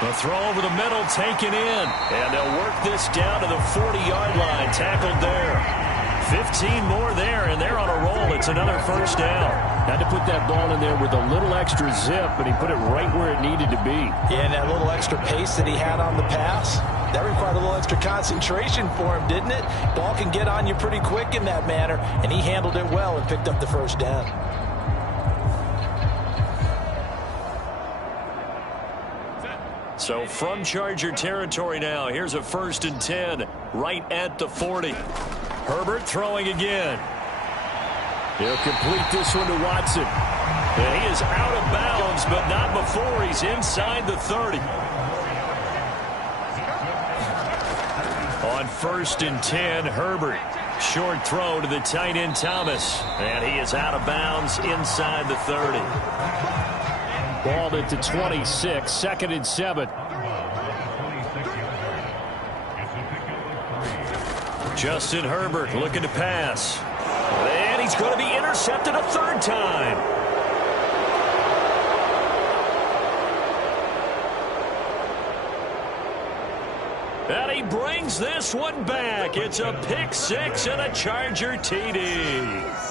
The throw over the middle taken in, and they'll work this down to the 40-yard line, tackled there. 15 more there, and they're on a roll. It's another first down. Had to put that ball in there with a little extra zip, but he put it right where it needed to be. Yeah, and that little extra pace that he had on the pass, that required a little extra concentration for him, didn't it? Ball can get on you pretty quick in that manner, and he handled it well and picked up the first down. So from Charger territory now, here's a 1st and 10 right at the 40. Herbert throwing again. He'll complete this one to Watson. And he is out of bounds, but not before he's inside the 30. On 1st and 10, Herbert. Short throw to the tight end Thomas. And he is out of bounds inside the 30. Balled at the 26, 2nd and 7. Justin Herbert looking to pass. And he's going to be intercepted a 3rd time. And he brings this one back. It's a pick 6 and a Charger TD.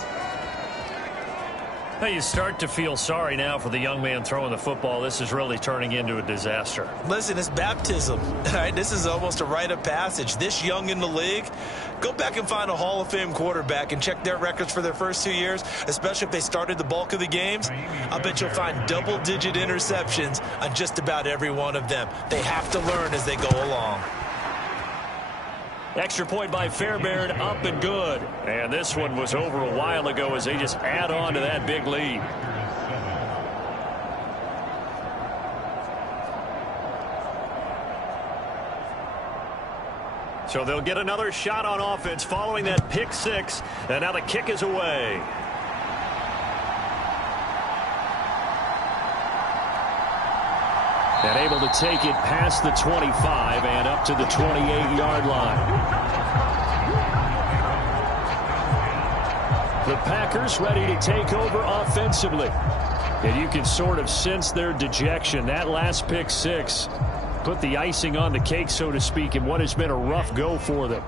Now you start to feel sorry now for the young man throwing the football. This is really turning into a disaster. Listen, it's baptism. All right, this is almost a rite of passage. This young in the league, go back and find a Hall of Fame quarterback and check their records for their first 2 years, especially if they started the bulk of the games. I bet you'll find double-digit interceptions on just about every one of them. They have to learn as they go along. Extra point by Fairbairn, up and good. And this one was over a while ago as they just add on to that big lead. So they'll get another shot on offense following that pick 6. And now the kick is away. And able to take it past the 25 and up to the 28-yard line. The Packers ready to take over offensively. And you can sort of sense their dejection. That last pick 6 put the icing on the cake, so to speak, in what has been a rough go for them.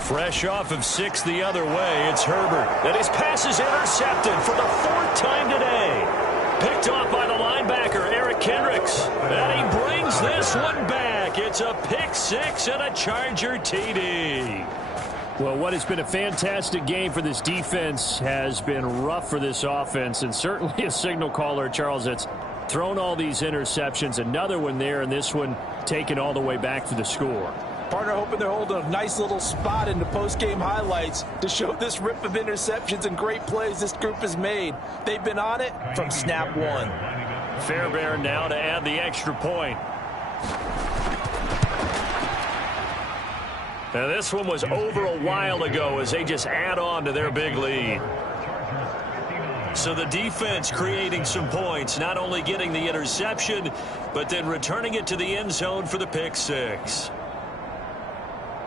Fresh off of 6 the other way, it's Herbert. And his pass is intercepted for the 4th time today. Picked off by the linebacker, Eric Kendricks. And he brings this one back. It's a pick 6 and a Charger TD. Well, what has been a fantastic game for this defense has been rough for this offense, and certainly a signal caller, Charles, that's thrown all these interceptions. Another one there, and this one taken all the way back for the score. Partner hoping they're holding a nice little spot in the post-game highlights to show this rip of interceptions and great plays this group has made. They've been on it from snap 1. Fairbairn now to add the extra point. Now this one was over a while ago as they just add on to their big lead. So the defense creating some points, not only getting the interception, but then returning it to the end zone for the pick 6.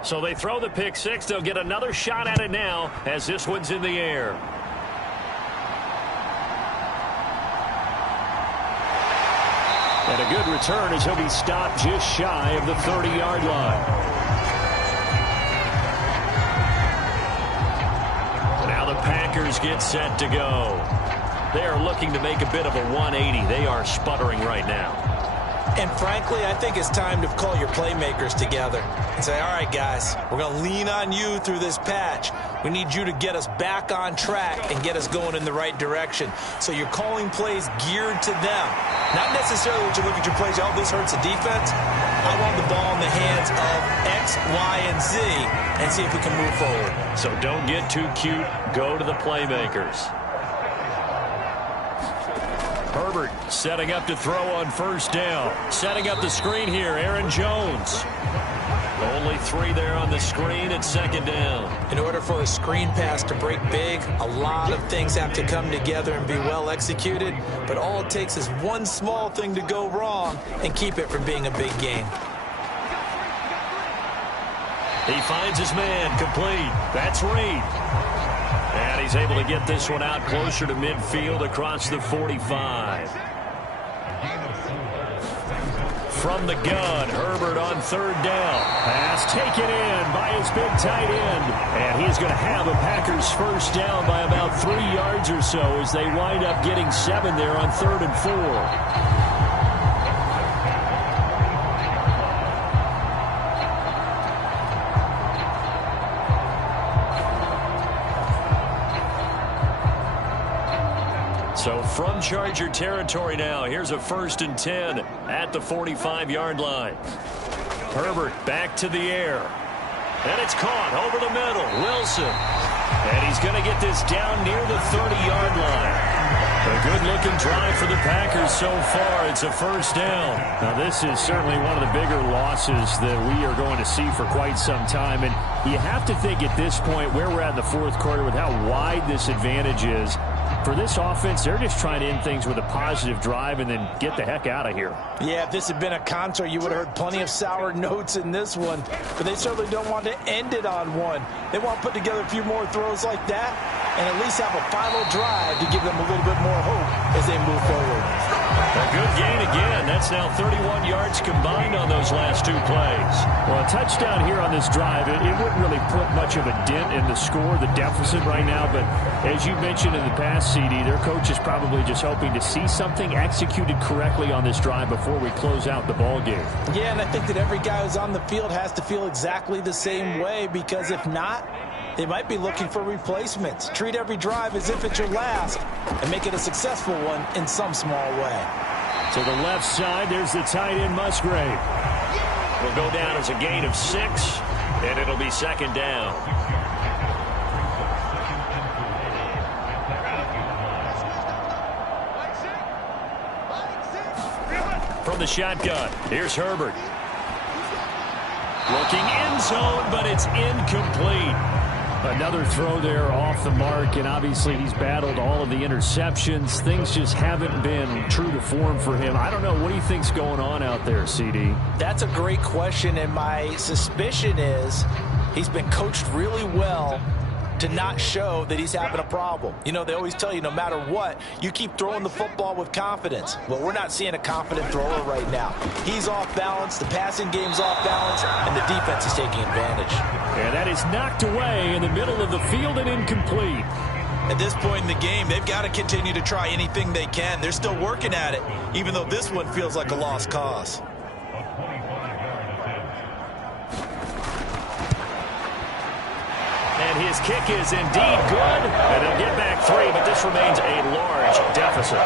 So they throw the pick 6. They'll get another shot at it now as this one's in the air. And a good return as he'll be stopped just shy of the 30-yard line. Now the Packers get set to go. They are looking to make a bit of a 180. They are sputtering right now. And frankly, I think it's time to call your playmakers together and say, all right, guys, we're going to lean on you through this patch. We need you to get us back on track and get us going in the right direction. So you're calling plays geared to them. Not necessarily what you look at your plays, oh, this hurts the defense. I want the ball in the hands of X, Y, and Z and see if we can move forward. So don't get too cute. Go to the playmakers. Herbert setting up to throw on 1st down. Setting up the screen here, Aaron Jones. Only 3 there on the screen at second down. In order for a screen pass to break big, a lot of things have to come together and be well executed, but all it takes is one small thing to go wrong and keep it from being a big game. He finds his man, complete. That's Reed. And he's able to get this one out closer to midfield across the 45. From the gun, Herbert on third down. Pass taken in by his big tight end. And he's going to have the Packers first down by about 3 yards or so as they wind up getting 7 there on 3rd and 4. So from Charger territory now, here's a 1st and 10 at the 45-yard line. Herbert back to the air. And it's caught over the middle. Wilson. And he's going to get this down near the 30-yard line. A good-looking drive for the Packers so far. It's a first down. Now, this is certainly one of the bigger losses that we are going to see for quite some time. And you have to think at this point where we're at in the 4th quarter with how wide this advantage is. For this offense, they're just trying to end things with a positive drive and then get the heck out of here. Yeah, if this had been a concert, you would have heard plenty of sour notes in this one. But they certainly don't want to end it on one. They want to put together a few more throws like that and at least have a final drive to give them a little bit more hope as they move forward. A good gain again. That's now 31 yards combined on those last 2 plays. Well, a touchdown here on this drive, it wouldn't really put much of a dent in the score, the deficit right now. But as you mentioned in the past, CD, their coach is probably just hoping to see something executed correctly on this drive before we close out the ball game. Yeah, and I think that every guy who's on the field has to feel exactly the same way, because if not, they might be looking for replacements. Treat every drive as if it's your last and make it a successful one in some small way. To the left side, there's the tight end, Musgrave. Will go down as a gain of 6, and it'll be 2nd down. From the shotgun, here's Herbert. Looking end zone, but it's incomplete. Another throw there off the mark, and obviously he's battled all of the interceptions. Things just haven't been true to form for him. I don't know. What do you think's going on out there, CD? That's a great question, and my suspicion is he's been coached really well to not show that he's having a problem. You know, they always tell you no matter what, you keep throwing the football with confidence. Well, we're not seeing a confident thrower right now. He's off balance, the passing game's off balance, and the defense is taking advantage. And that is knocked away in the middle of the field and incomplete. At this point in the game, they've got to continue to try anything they can. They're still working at it, even though this one feels like a lost cause. And his kick is indeed good. And they'll get back 3, but this remains a large deficit.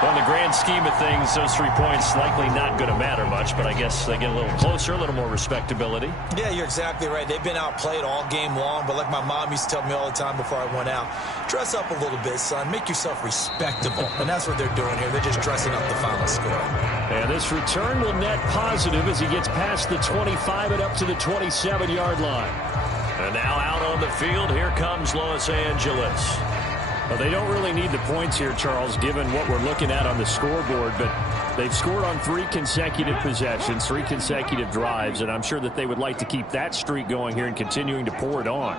Well, in the grand scheme of things, those 3 points likely not going to matter much, but I guess they get a little closer, a little more respectability. Yeah, you're exactly right. They've been outplayed all game long, but like my mom used to tell me all the time before I went out, dress up a little bit, son. Make yourself respectable. And that's what they're doing here. They're just dressing up the final score. And this return will net positive as he gets past the 25 and up to the 27-yard line. And now out on the field, here comes Los Angeles. Well, they don't really need the points here, Charles, given what we're looking at on the scoreboard, but they've scored on 3 consecutive possessions, 3 consecutive drives, and I'm sure that they would like to keep that streak going here and continuing to pour it on.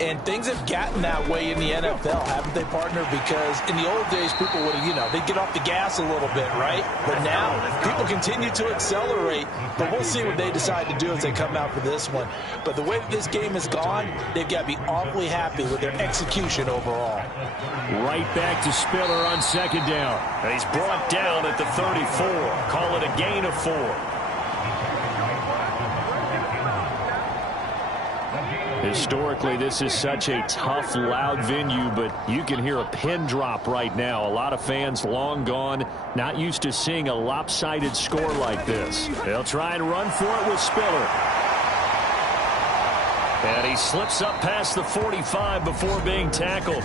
And things have gotten that way in the NFL, haven't they, partner? Because in the old days, people would, they'd get off the gas a little bit, right? But now, people continue to accelerate, but we'll see what they decide to do as they come out for this one. But the way that this game has gone, they've got to be awfully happy with their execution overall. Right back to Spiller on 2nd down. And he's brought down at the 34. Call it a gain of 4. Historically, this is such a tough, loud venue, but you can hear a pin drop right now. A lot of fans long gone, not used to seeing a lopsided score like this. They'll try and run for it with Spiller. And he slips up past the 45 before being tackled.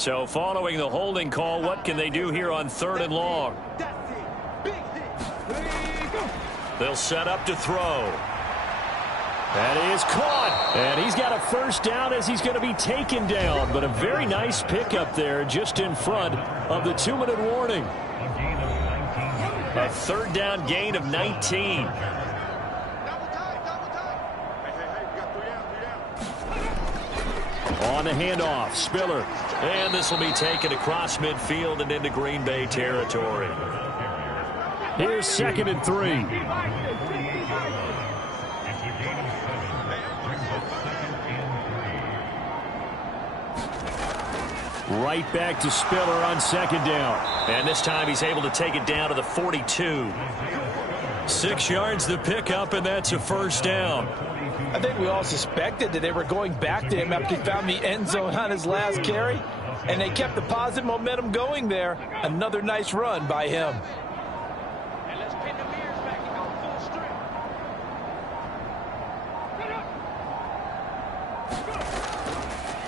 So following the holding call, what can they do here on 3rd and long? They'll set up to throw. That is caught. And he's got a first down as he's going to be taken down. But a very nice pickup there just in front of the 2-minute warning. A 3rd down gain of 19. On the handoff, Spiller. And this will be taken across midfield and into Green Bay territory. Here's 2nd and 3. Right back to Spiller on 2nd down. And this time he's able to take it down to the 42. 6 yards the pickup, and that's a first down. I think we all suspected that they were going back to him after he found the end zone on his last carry, and they kept the positive momentum going there. Another nice run by him.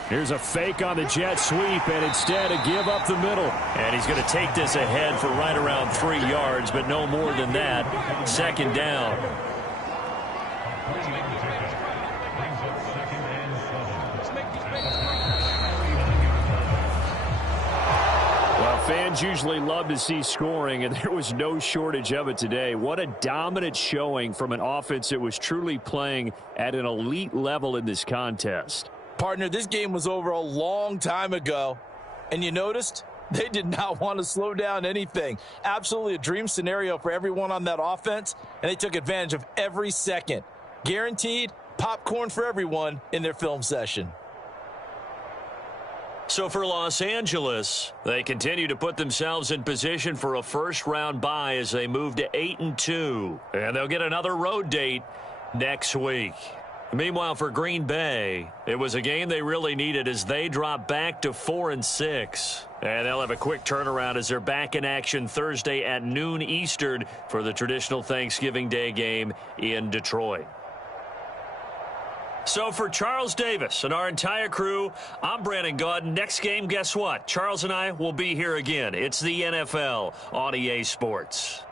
Here's a fake on the jet sweep, and instead a give up the middle. And he's going to take this ahead for right around 3 yards, but no more than that. 2nd down. Well, fans usually love to see scoring, and there was no shortage of it today. What a dominant showing from an offense that was truly playing at an elite level in this contest. Partner, this game was over a long time ago, and you noticed they did not want to slow down anything. Absolutely a dream scenario for everyone on that offense, and they took advantage of every second. Guaranteed popcorn for everyone in their film session. So for Los Angeles, they continue to put themselves in position for a first-round bye as they move to 8-2, and they'll get another road date next week. Meanwhile, for Green Bay, it was a game they really needed as they drop back to 4-6. And they'll have a quick turnaround as they're back in action Thursday at noon Eastern for the traditional Thanksgiving Day game in Detroit. So for Charles Davis and our entire crew, I'm Brandon Gaudin. Next game, guess what? Charles and I will be here again. It's the NFL on EA Sports.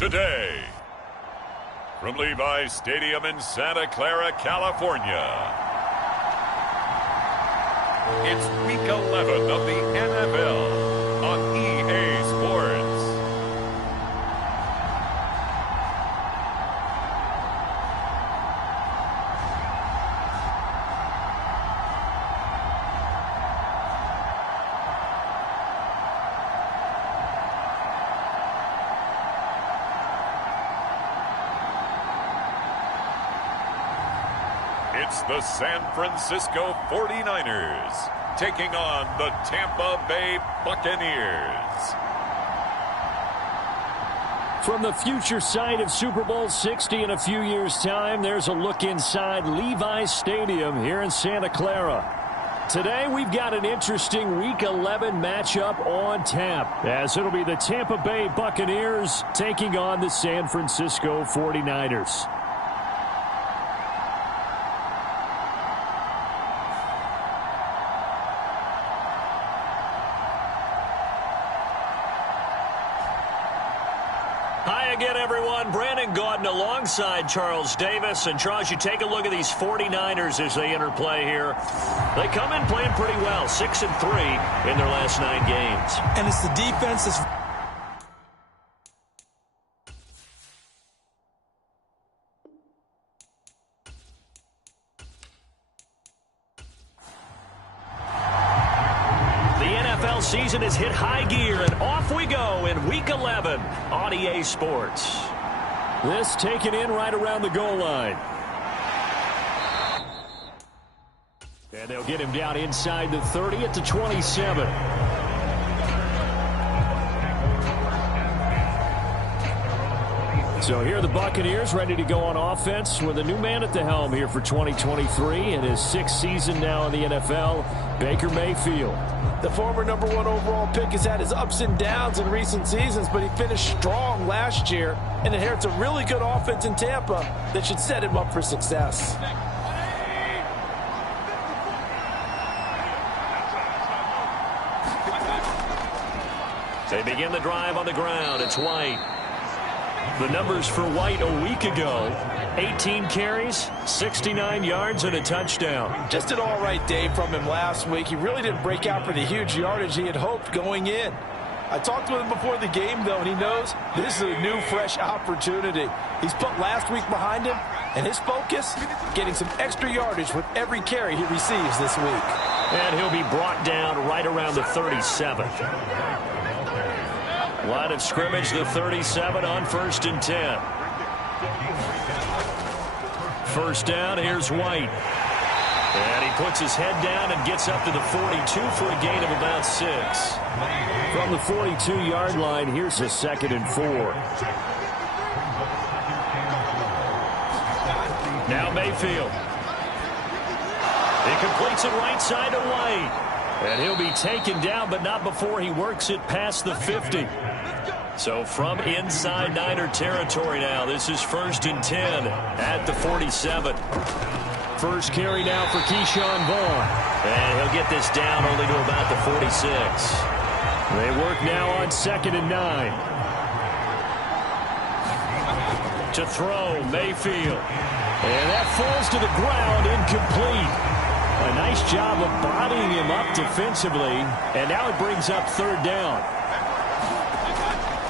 today. From Levi's Stadium in Santa Clara, California, it's Week 11 of the NFL on EA Sports. It's the San Francisco 49ers taking on the Tampa Bay Buccaneers. From the future site of Super Bowl 60 in a few years' time, there's a look inside Levi's Stadium here in Santa Clara. Today, we've got an interesting Week 11 matchup on tap, as it'll be the Tampa Bay Buccaneers taking on the San Francisco 49ers. Hi again, everyone. Brandon Gaudin alongside Charles Davis. And, Charles, you take a look at these 49ers as they enter play here. They come in playing pretty well, 6-3 in their last 9 games. And it's the defense that's... Season has hit high gear, and off we go in Week 11 on EA Sports. This taken in right around the goal line. And they'll get him down inside the 30 at the 27. So here are the Buccaneers ready to go on offense with a new man at the helm here for 2023 in his 6th season now in the NFL, Baker Mayfield. The former #1 overall pick has had his ups and downs in recent seasons, but he finished strong last year and inherits a really good offense in Tampa that should set him up for success. They begin the drive on the ground. It's White. The numbers for White a week ago: 18 carries, 69 yards, and a touchdown. Just an all-right day from him last week. He really didn't break out for the huge yardage he had hoped going in. I talked with him before the game, though, and he knows this is a new, fresh opportunity. He's put last week behind him, and his focus, getting some extra yardage with every carry he receives this week. And he'll be brought down right around the 37. Line of scrimmage, the 37 on 1st and 10. First down, here's White. And he puts his head down and gets up to the 42 for a gain of about 6. From the 42-yard line, here's a 2nd and 4. Now Mayfield. He completes it right side to White. And he'll be taken down, but not before he works it past the 50. So from inside Niner territory now, this is 1st and 10 at the 47. First carry now for Keyshawn Vaughn. And he'll get this down only to about the 46. They work now on 2nd and 9. To throw, Mayfield. And that falls to the ground, incomplete. A nice job of bodying him up defensively, and now it brings up 3rd down.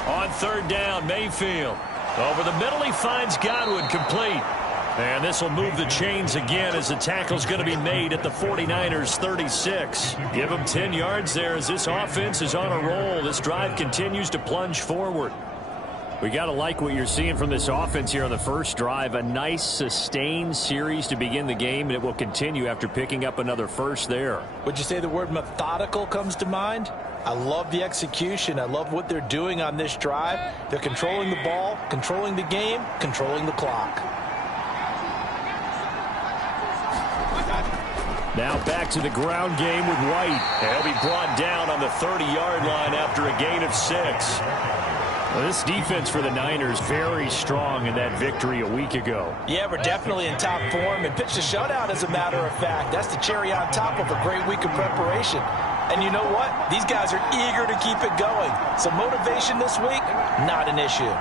On 3rd down, Mayfield. Over the middle, he finds Godwin, complete. And this will move the chains again as the tackle's going to be made at the 49ers 36. Give him 10 yards there as this offense is on a roll. This drive continues to plunge forward. We got to like what you're seeing from this offense here on the first drive. A nice, sustained series to begin the game, and it will continue after picking up another first there. Would you say the word methodical comes to mind? I love the execution. I love what they're doing on this drive. They're controlling the ball, controlling the game, controlling the clock. Now back to the ground game with White. He'll be brought down on the 30-yard line after a gain of 6. Well, this defense for the Niners very strong in that victory a week ago. Yeah, we're definitely in top form and pitched a shutout, as a matter of fact. That's the cherry on top of a great week of preparation. And you know what? These guys are eager to keep it going. So motivation this week, not an issue.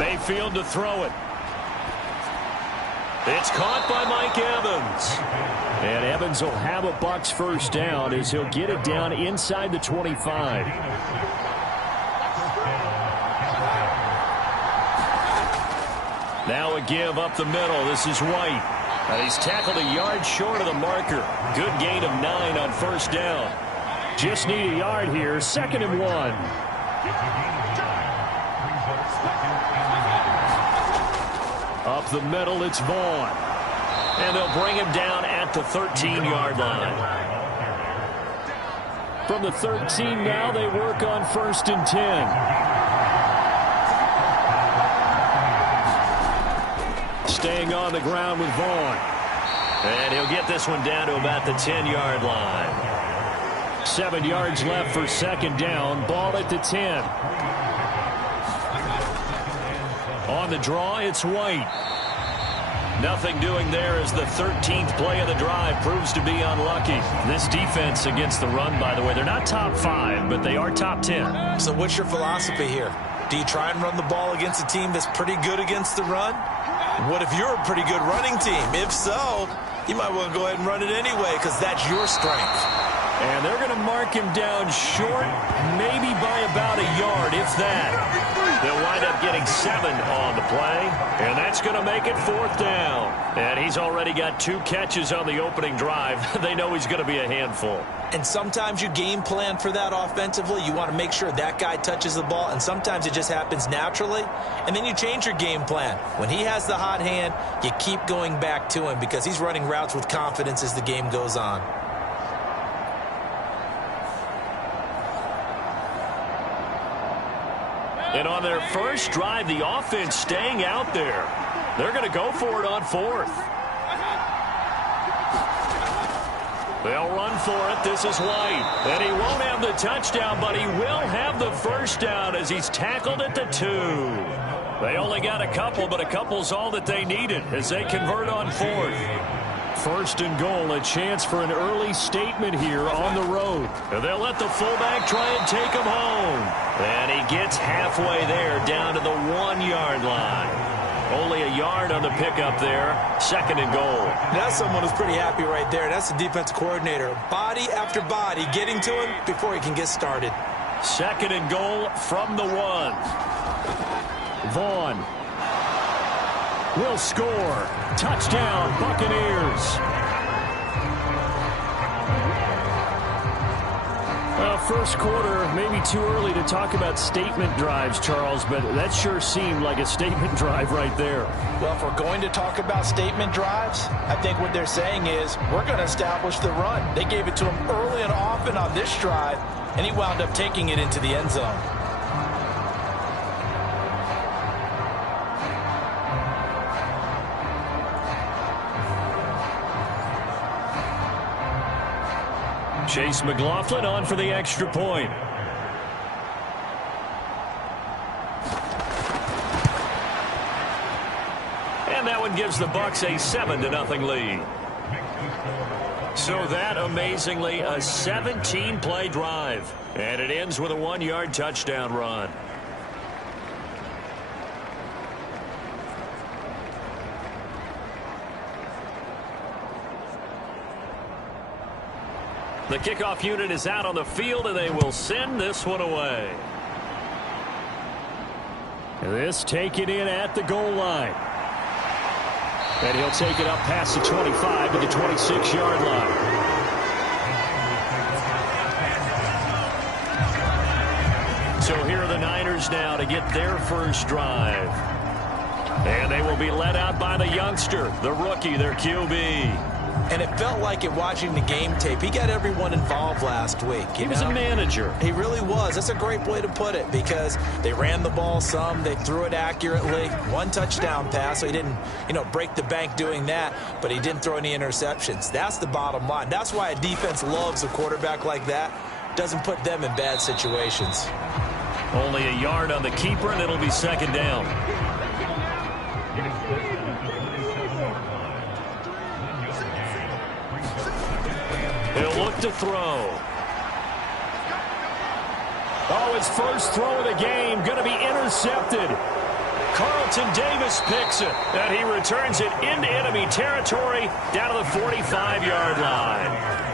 Mayfield to throw it. It's caught by Mike Evans. And Evans will have a Bucs first down as he'll get it down inside the 25. Now a give up the middle. This is White. And he's tackled a yard short of the marker. Good gain of 9 on first down. Just need a yard here. 2nd and 1. Up the middle, it's Vaughn. And they'll bring him down at the 13-yard line. From the 13 now, they work on 1st and 10. Staying on the ground with Vaughn. And he'll get this one down to about the 10-yard line. 7 yards left for 2nd down. Ball at the 10. On the draw, it's White. Nothing doing there as the 13th play of the drive proves to be unlucky. This defense against the run, by the way, they're not top 5, but they are top 10. So what's your philosophy here? Do you try and run the ball against a team that's pretty good against the run? What if you're a pretty good running team? If so, you might want to go ahead and run it anyway because that's your strength. And they're going to mark him down short, maybe by about a yard, if that. They'll wind up getting 7 on the play, and that's going to make it 4th down. And he's already got 2 catches on the opening drive. They know he's going to be a handful. And sometimes you game plan for that offensively. You want to make sure that guy touches the ball, and sometimes it just happens naturally. And then you change your game plan. When he has the hot hand, you keep going back to him because he's running routes with confidence as the game goes on. And on their first drive, the offense staying out there. They're going to go for it on 4th. They'll run for it. This is White. And he won't have the touchdown, but he will have the first down as he's tackled at the 2. They only got a couple, but a couple's all that they needed as they convert on 4th. 1st and goal, a chance for an early statement here on the road. And they'll let the fullback try and take him home. And he gets halfway there down to the 1-yard line. Only a yard on the pickup there. 2nd and goal. That's someone who's pretty happy right there. That's the defensive coordinator. Body after body getting to him before he can get started. 2nd and goal from the 1. Vaughn will score. Touchdown, Buccaneers. First quarter, maybe too early to talk about statement drives, Charles, but that sure seemed like a statement drive right there. Well, if we're going to talk about statement drives, I think what they're saying is we're going to establish the run. They gave it to him early and often on this drive, and he wound up taking it into the end zone. Chase McLaughlin on for the extra point. And that one gives the Bucs a 7-0 lead. So that, amazingly, a 17-play drive. And it ends with a 1-yard touchdown run. The kickoff unit is out on the field, and they will send this one away. This taken in at the goal line. And he'll take it up past the 25 to the 26-yard line. So here are the Niners now to get their first drive. And they will be led out by the youngster, the rookie, their QB. And it felt like it watching the game tape. He got everyone involved last week. He was a manager. He really was. That's a great way to put it because they ran the ball some. They threw it accurately. 1 touchdown pass, so he didn't, break the bank doing that, but he didn't throw any interceptions. That's the bottom line. That's why a defense loves a quarterback like that. Doesn't put them in bad situations. Only a yard on the keeper, and it'll be 2nd down. He'll look to throw. Oh, his first throw of the game going to be intercepted. Carlton Davis picks it, and he returns it into enemy territory down to the 45-yard line.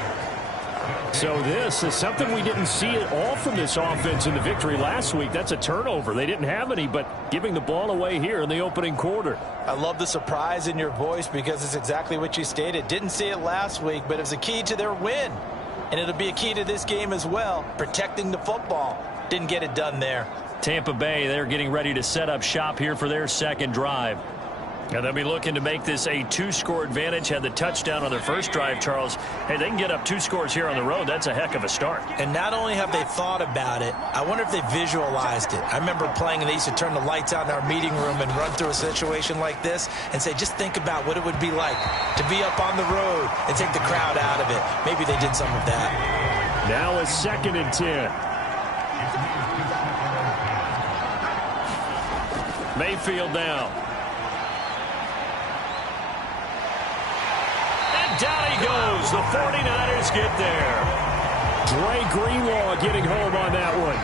So this is something we didn't see at all from this offense in the victory last week. That's a turnover. They didn't have any, but giving the ball away here in the opening quarter. I love the surprise in your voice because it's exactly what you stated. Didn't see it last week, but it was a key to their win. And it'll be a key to this game as well, protecting the football. Didn't get it done there. Tampa Bay, they're getting ready to set up shop here for their second drive. And they'll be looking to make this a 2-score advantage. Had the touchdown on their first drive, Charles. Hey, they can get up 2 scores here on the road. That's a heck of a start. And not only have they thought about it, I wonder if they visualized it. I remember playing, and they used to turn the lights out in our meeting room and run through a situation like this and say, just think about what it would be like to be up on the road and take the crowd out of it. Maybe they did some of that. Now a 2nd and 10. Mayfield down. Down he goes. The 49ers get there. Dre Greenlaw getting home on that one.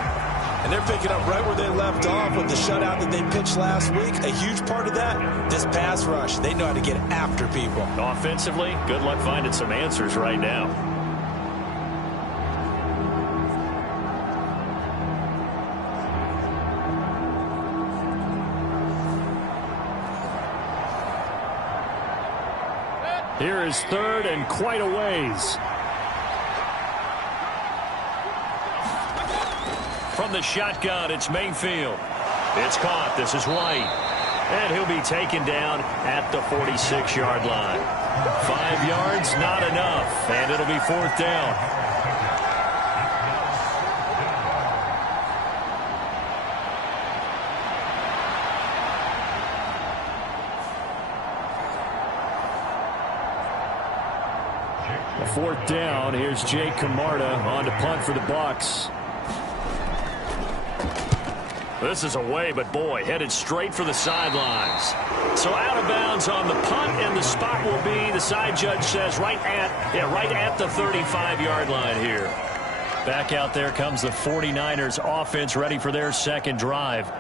And they're picking up right where they left off with the shutout that they pitched last week. A huge part of that, this pass rush. They know how to get after people. Offensively, good luck finding some answers right now. Here is 3rd and quite a ways. From the shotgun, it's Mayfield. It's caught. This is White. And he'll be taken down at the 46-yard line. 5 yards, not enough. And it'll be 4th down. A 4th down. Here's Jake Camarda on to punt for the Bucs. This is away, but boy, headed straight for the sidelines. So out of bounds on the punt, and the spot will be, the side judge says, right at the 35-yard line here. Back out there comes the 49ers offense, ready for their second drive.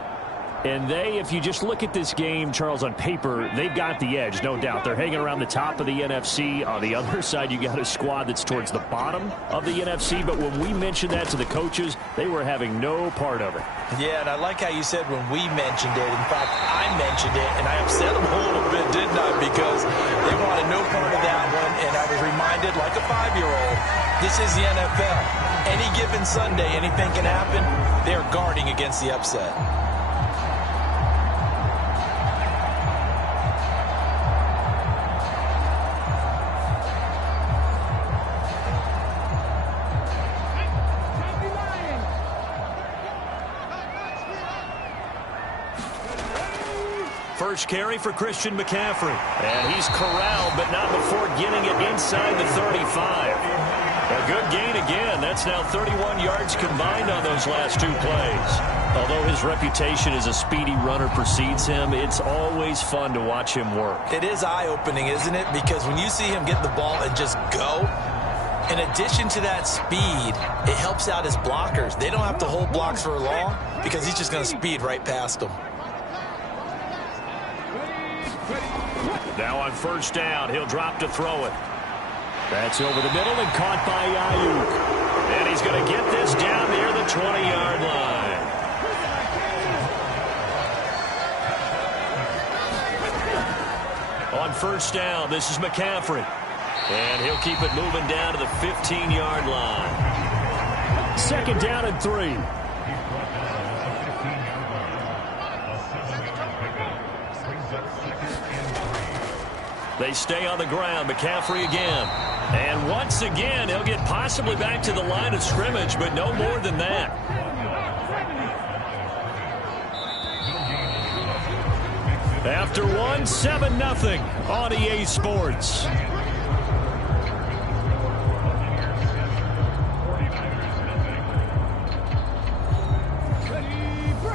And they, if you just look at this game, Charles, on paper, they've got the edge, no doubt. They're hanging around the top of the NFC. On the other side, you got a squad that's towards the bottom of the NFC. But when we mentioned that to the coaches, they were having no part of it. Yeah, and I like how you said when we mentioned it. In fact, I mentioned it, and I upset them a little bit, didn't I? Because they wanted no part of that one, and I was reminded, like a 5-year-old, this is the NFL. Any given Sunday, anything can happen. They're guarding against the upset. First carry for Christian McCaffrey. And he's corralled, but not before getting it inside the 35. A good gain again. That's now 31 yards combined on those last 2 plays. Although his reputation as a speedy runner precedes him, it's always fun to watch him work. It is eye-opening, isn't it? Because when you see him get the ball and just go, in addition to that speed, it helps out his blockers. They don't have to hold blocks for long because he's just going to speed right past them. Now on first down, he'll drop to throw it. That's over the middle and caught by Ayuk. And he's going to get this down near the 20-yard line. On first down, this is McCaffrey. And he'll keep it moving down to the 15-yard line. 2nd down and 3. They stay on the ground. McCaffrey again. And once again, he'll get possibly back to the line of scrimmage, but no more than that. After one, 7-0 on EA Sports.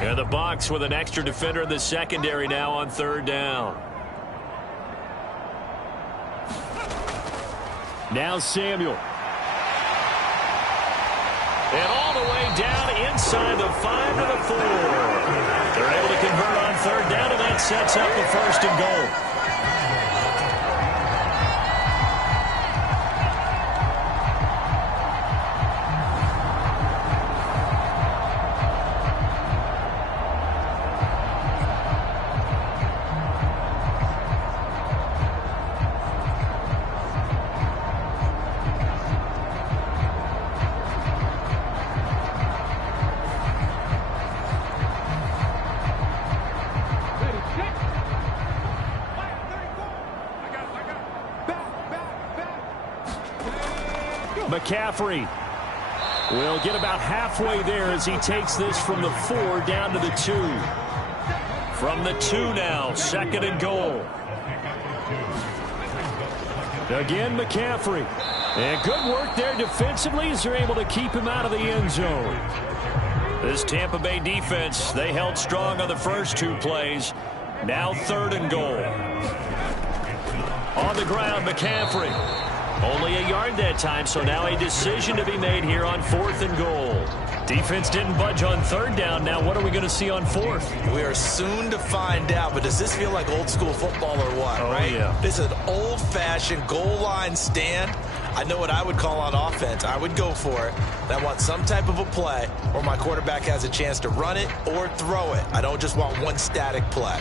And the Bucs with an extra defender in the secondary now on 3rd down. Now Samuel. And all the way down inside the 5 to the 4. They're able to convert on 3rd down, and That sets up the 1st and goal. McCaffrey will get about halfway there as he takes this from the 4 down to the 2. From the 2 now, 2nd and goal. Again, McCaffrey. And good work there defensively as they're able to keep him out of the end zone. This Tampa Bay defense, they held strong on the first 2 plays. Now 3rd and goal. On the ground, McCaffrey. Only a yard that time, so now a decision to be made here on 4th and goal. Defense didn't budge on 3rd down. Now what are we going to see on 4th? We are soon to find out, but does this feel like old school football or what, right? Yeah. This is an old-fashioned goal line stand. I know what I would call on offense. I would go for it. And I want some type of a play where my quarterback has a chance to run it or throw it. I don't just want one static play.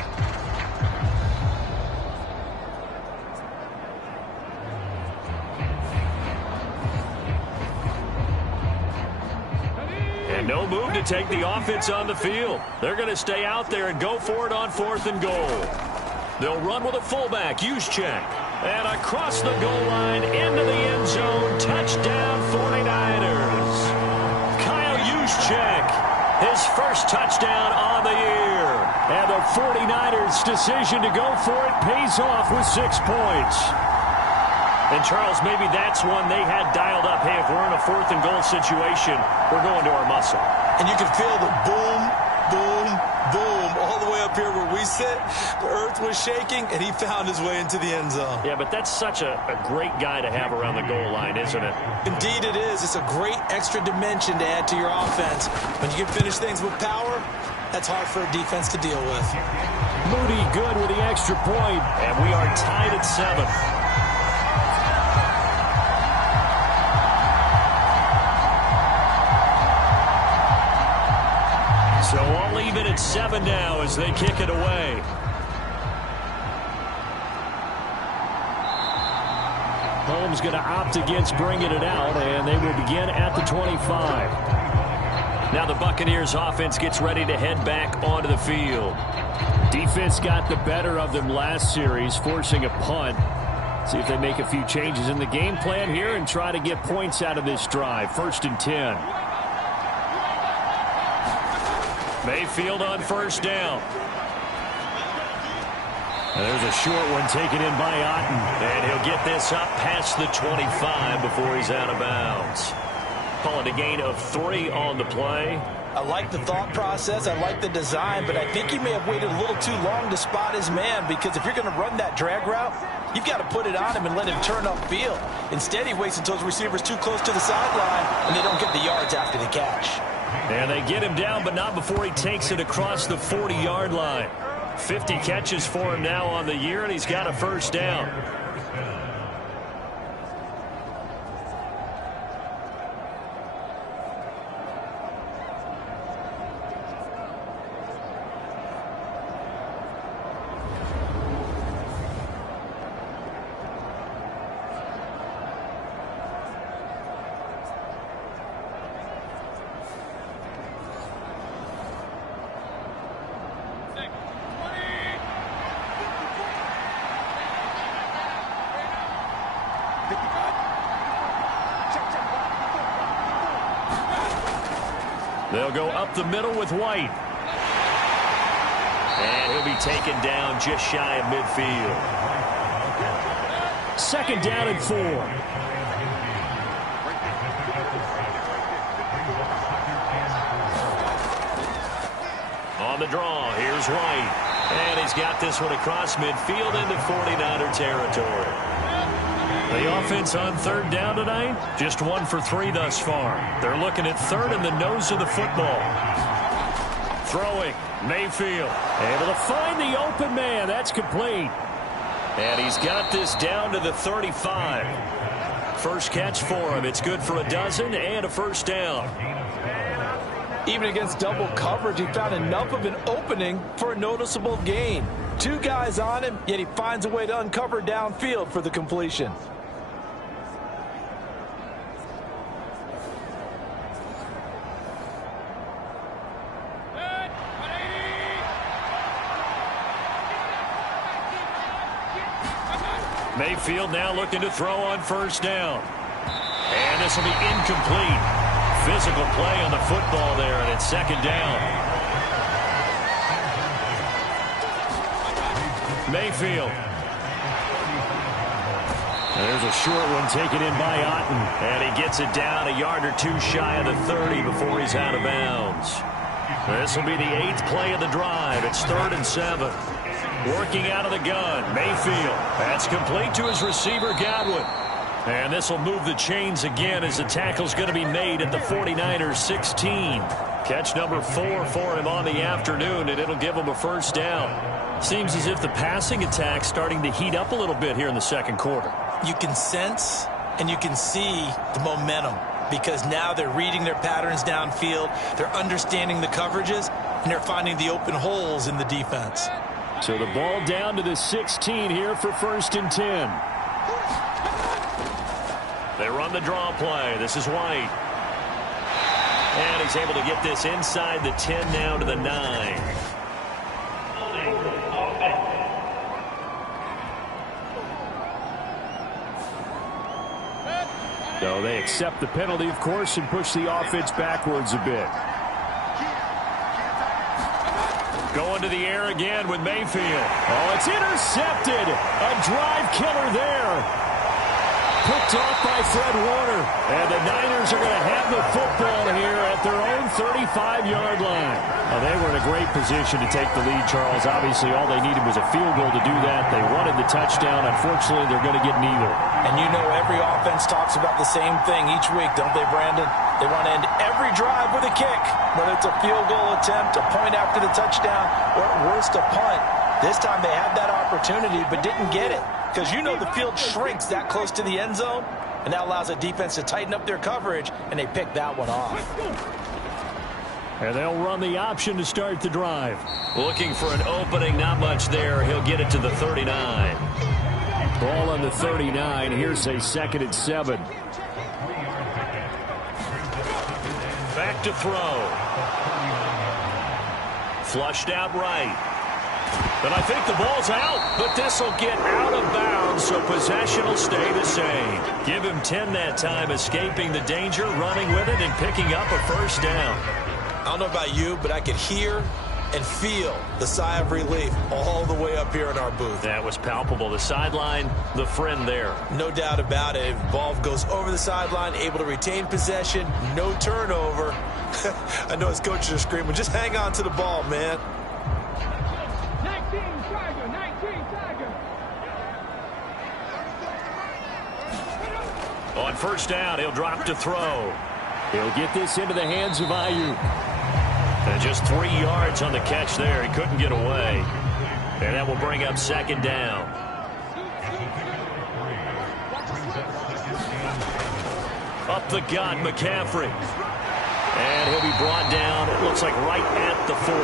No move to take the offense on the field. They're going to stay out there and go for it on 4th and goal. They'll run with a fullback, Juszczyk. And across the goal line into the end zone. Touchdown 49ers. Kyle Juszczyk, his first touchdown on the year. And the 49ers' decision to go for it pays off with 6 points. And, Charles, maybe that's one they had dialed up. Hey, if we're in a 4th and goal situation, we're going to our muscle. And you can feel the boom, boom, boom all the way up here where we sit. The earth was shaking, and he found his way into the end zone. Yeah, but that's such a great guy to have around the goal line, isn't it? Indeed it is. It's a great extra dimension to add to your offense. When you can finish things with power, that's hard for a defense to deal with. Moody good with the extra point, and we are tied at 7. So all even at 7 now as they kick it away. Holmes going to opt against bringing it out, and they will begin at the 25. Now the Buccaneers offense gets ready to head back onto the field. Defense got the better of them last series, forcing a punt. See if they make a few changes in the game plan here and try to get points out of this drive. 1st and 10. Mayfield on 1st down. And there's a short one taken in by Otten. And he'll get this up past the 25 before he's out of bounds. Call it a gain of 3 on the play. I like the thought process. I like the design, but I think he may have waited a little too long to spot his man, because if you're going to run that drag route, you've got to put it on him and let him turn upfield. Instead, he waits until his receiver's too close to the sideline, and they don't get the yards after the catch. And they get him down, but not before he takes it across the 40-yard line. 50 catches for him now on the year, and he's got a 1st down. They'll go up the middle with White. And he'll be taken down just shy of midfield. 2nd down and 4. On the draw, here's White. And he's got this one across midfield into 49er territory. The offense on 3rd down tonight, just 1 for 3 thus far. They're looking at 3rd and the nose of the football. Throwing, Mayfield. Able to find the open man. That's complete. And he's got this down to the 35. First catch for him. It's good for a dozen and a first down. Even against double coverage, he found enough of an opening for a noticeable gain. 2 guys on him, yet he finds a way to uncover downfield for the completion. Mayfield now looking to throw on first down. And this will be incomplete. Physical play on the football there, and it's second down. Mayfield. There's a short one taken in by Otten. And he gets it down a yard or 2 shy of the 30 before he's out of bounds. This will be the 8th play of the drive. It's 3rd and 7. Working out of the gun, Mayfield. That's complete to his receiver, Godwin. And this will move the chains again as the tackle's going to be made at the 49ers 16. Catch number 4 for him on the afternoon, and it'll give him a first down. Seems as if the passing attack's starting to heat up a little bit here in the second quarter. You can sense and you can see the momentum because now they're reading their patterns downfield, they're understanding the coverages, and they're finding the open holes in the defense. So the ball down to the 16 here for 1st and 10. They run the draw play. This is White. And he's able to get this inside the 10 now to the 9. So they accept the penalty, of course, and push the offense backwards a bit. Going to the air again with Mayfield. Oh, it's intercepted. A drive killer there. Picked off by Fred Warner. And the Niners are going to have the football here at their own 35-yard line. Well, they were in a great position to take the lead, Charles. Obviously, all they needed was a field goal to do that. They wanted the touchdown. Unfortunately, they're going to get neither. And you know every offense talks about the same thing each week, don't they, Brandon? They want to end every drive with a kick, whether it's a field goal attempt, a point after the touchdown, or at worst a punt. This time they had that opportunity but didn't get it because you know the field shrinks that close to the end zone, and that allows the defense to tighten up their coverage, and they pick that one off. And they'll run the option to start the drive. Looking for an opening, not much there. He'll get it to the 39. Ball on the 39. Here's a 2nd and 7. Back to throw. Flushed out right. And I think the ball's out, but this will get out of bounds, so possession will stay the same. Give him 10 that time, escaping the danger, running with it, and picking up a first down. I don't know about you, but I could hear and feel the sigh of relief all the way up here in our booth. That was palpable. The sideline, the friend there. No doubt about it. Ball goes over the sideline, able to retain possession, no turnover. I know his coaches are screaming, just hang on to the ball, man. 19 Tiger, 19 Tiger. On first down, he'll drop to throw. He'll get this into the hands of Ayuk. And just 3 yards on the catch there. He couldn't get away. And that will bring up second down. Up the gut, McCaffrey. And he'll be brought down, it looks like right at the 40.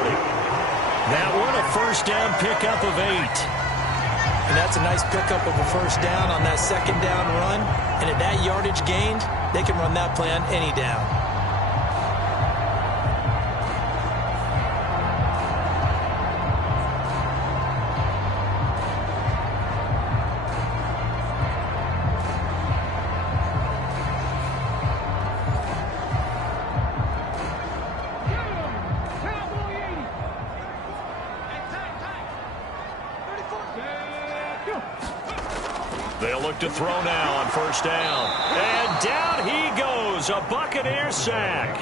That one, a first down pickup of 8. And that's a nice pickup of a first down on that second down run. And at that yardage gained, they can run that play on any down. They'll look to throw now on first down. And down he goes. A Buccaneer sack.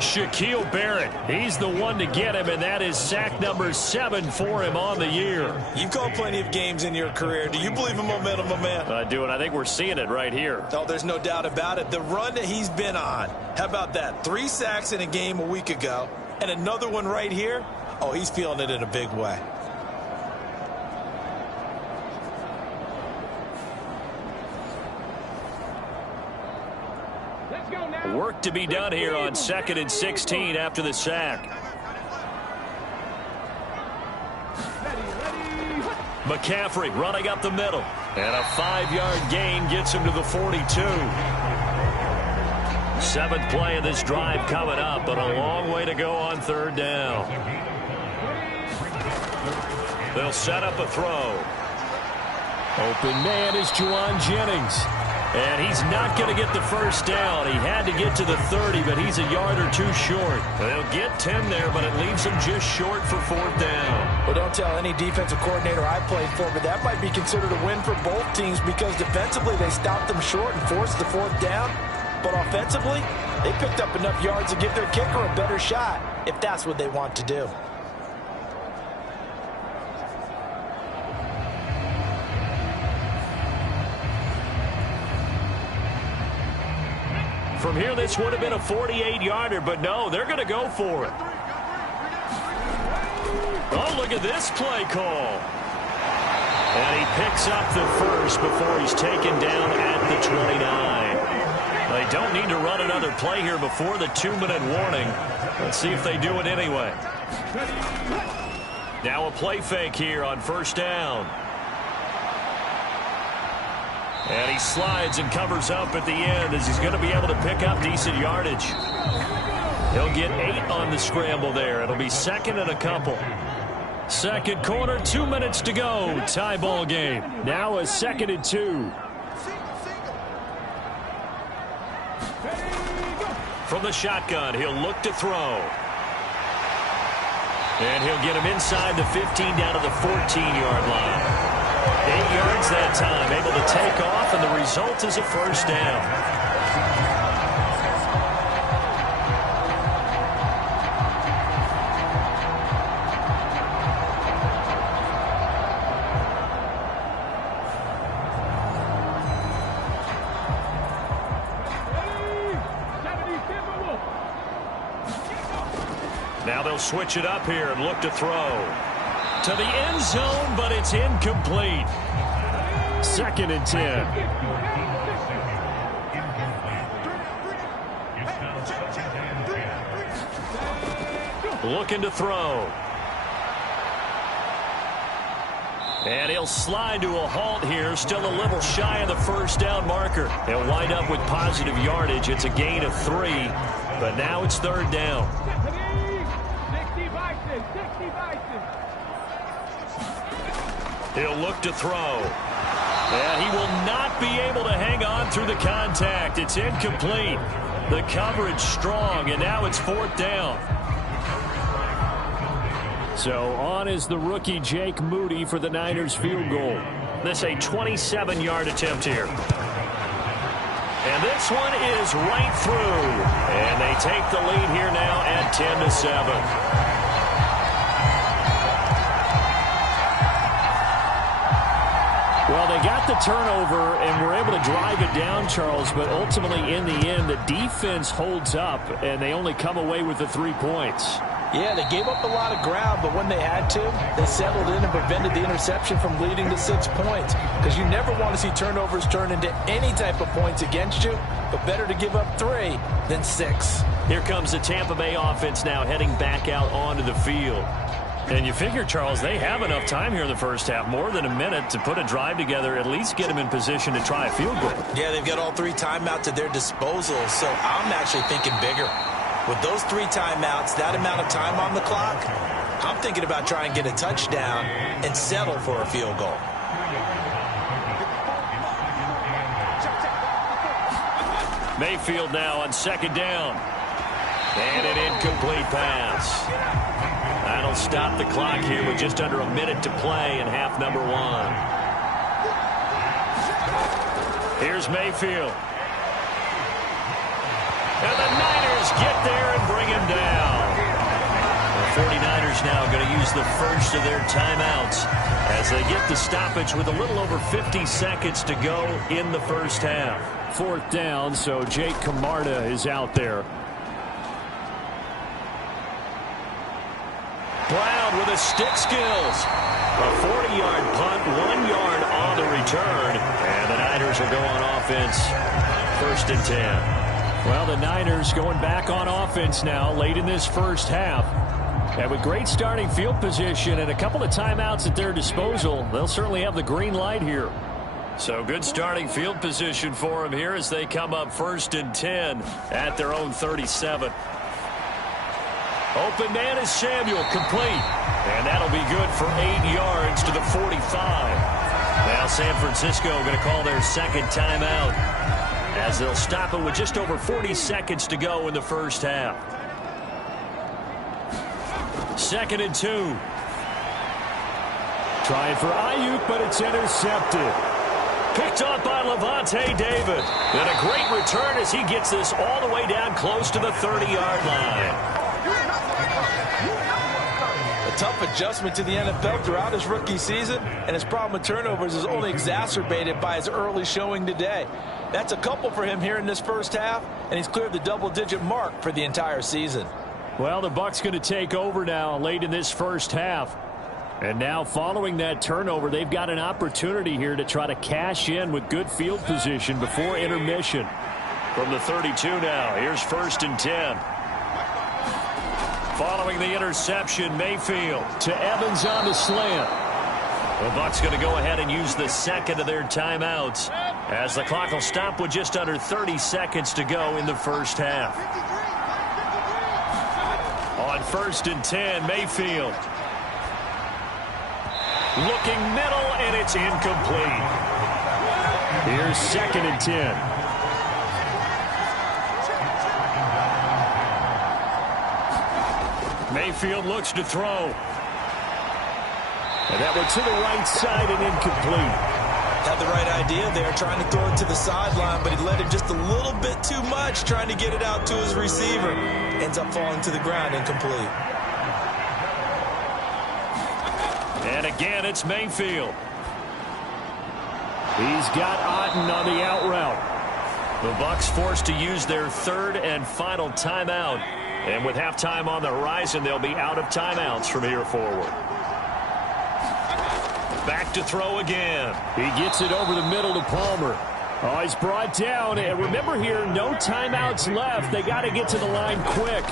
Shaquille Barrett, he's the one to get him, and that is sack number 7 for him on the year. You've called plenty of games in your career. Do you believe in momentum, my man? I do, and I think we're seeing it right here. Oh, there's no doubt about it. The run that he's been on, how about that? 3 sacks in a game a week ago. and another one right here, oh, he's feeling it in a big way. Work to be done here on 2nd and 16 after the sack. McCaffrey running up the middle. And a 5-yard gain gets him to the 42. 7th play of this drive coming up, but a long way to go on 3rd down. They'll set up a throw. Open man is Juwan Jennings. And he's not going to get the first down. He had to get to the 30, but he's a yard or two short. They'll get 10 there, but it leaves him just short for 4th down. Well, don't tell any defensive coordinator I played for, but that might be considered a win for both teams because defensively they stopped them short and forced the 4th down. But offensively, they picked up enough yards to give their kicker a better shot if that's what they want to do. From here, this would have been a 48-yarder, but no, they're going to go for it. Oh, look at this play call. And he picks up the first before he's taken down at the 29. They don't need to run another play here before the 2-minute warning. Let's see if they do it anyway. Now a play fake here on 1st down. And he slides and covers up at the end as he's going to be able to pick up decent yardage. He'll get 8 on the scramble there. It'll be 2nd and a couple. 2nd quarter, 2 minutes to go. Tie ball game. Now a 2nd and 2. From the shotgun, he'll look to throw. And he'll get him inside the 15 down to the 14-yard line. 8 yards that time, able to take off, and the result is a 1st down. Now they'll switch it up here and look to throw. To the end zone, but it's incomplete. 2nd and 10. Looking to throw. And he'll slide to a halt here. Still a little shy of the 1st down marker. He'll wind up with positive yardage. It's a gain of 3, but now it's 3rd down. He'll look to throw. And he will not be able to hang on through the contact. It's incomplete. The coverage strong, and now it's 4th down. So on is the rookie Jake Moody for the Niners field goal. This a 27-yard attempt here. And this one is right through. And they take the lead here now at 10-7. Well, they got the turnover and were able to drive it down, Charles, but ultimately in the end, the defense holds up, and they only come away with the 3 points. Yeah, they gave up a lot of ground, but when they had to, they settled in and prevented the interception from leading to 6 points. Because you never want to see turnovers turn into any type of points against you, but better to give up 3 than 6. Here comes the Tampa Bay offense now heading back out onto the field. And you figure, Charles, they have enough time here in the first half, more than a minute, to put a drive together, at least get them in position to try a field goal. Yeah, they've got all 3 timeouts at their disposal, so I'm actually thinking bigger. With those 3 timeouts, that amount of time on the clock, I'm thinking about trying to get a touchdown and settle for a field goal. Mayfield now on 2nd down. And an incomplete pass. That'll stop the clock here with just under a minute to play in half number 1. Here's Mayfield. And the Niners get there and bring him down. The 49ers now going to use the first of their timeouts as they get the stoppage with a little over 50 seconds to go in the first half. 4th down, so Jake Camarda is out there. Brown with his stick skills. A 40-yard punt, 1 yard on the return. And the Niners will go on offense, 1st and 10. Well, the Niners going back on offense now late in this first half. And with great starting field position and a couple of timeouts at their disposal, they'll certainly have the green light here. So good starting field position for them here as they come up 1st and 10 at their own 37. Open man is Samuel, complete. And that'll be good for 8 yards to the 45. Now San Francisco going to call their second timeout as they'll stop it with just over 40 seconds to go in the first half. 2nd and 2. Trying for Ayuk, but it's intercepted. Picked up by Levante David. And a great return as he gets this all the way down close to the 30-yard line. A tough adjustment to the NFL throughout his rookie season, and his problem with turnovers is only exacerbated by his early showing today. That's a couple for him here in this first half, and he's cleared the double-digit mark for the entire season. Well, the Bucs going to take over now late in this first half. And now following that turnover, they've got an opportunity here to try to cash in with good field position before intermission. From the 32 now, here's 1st and 10. Following the interception, Mayfield to Evans on the slant. The Bucs going to go ahead and use the second of their timeouts as the clock will stop with just under 30 seconds to go in the first half. On 1st and 10, Mayfield. Looking middle, and it's incomplete. Here's 2nd and 10. Mayfield looks to throw. And that one to the right side and incomplete. Had the right idea there, trying to throw it to the sideline, but he led him just a little bit too much, trying to get it out to his receiver. Ends up falling to the ground, incomplete. And again, it's Mayfield. He's got Otten on the out route. The Bucs forced to use their 3rd and final timeout. And with halftime on the horizon, they'll be out of timeouts from here forward. Back to throw again. He gets it over the middle to Palmer. Oh, he's brought down. And remember here, no timeouts left. They got to get to the line quick.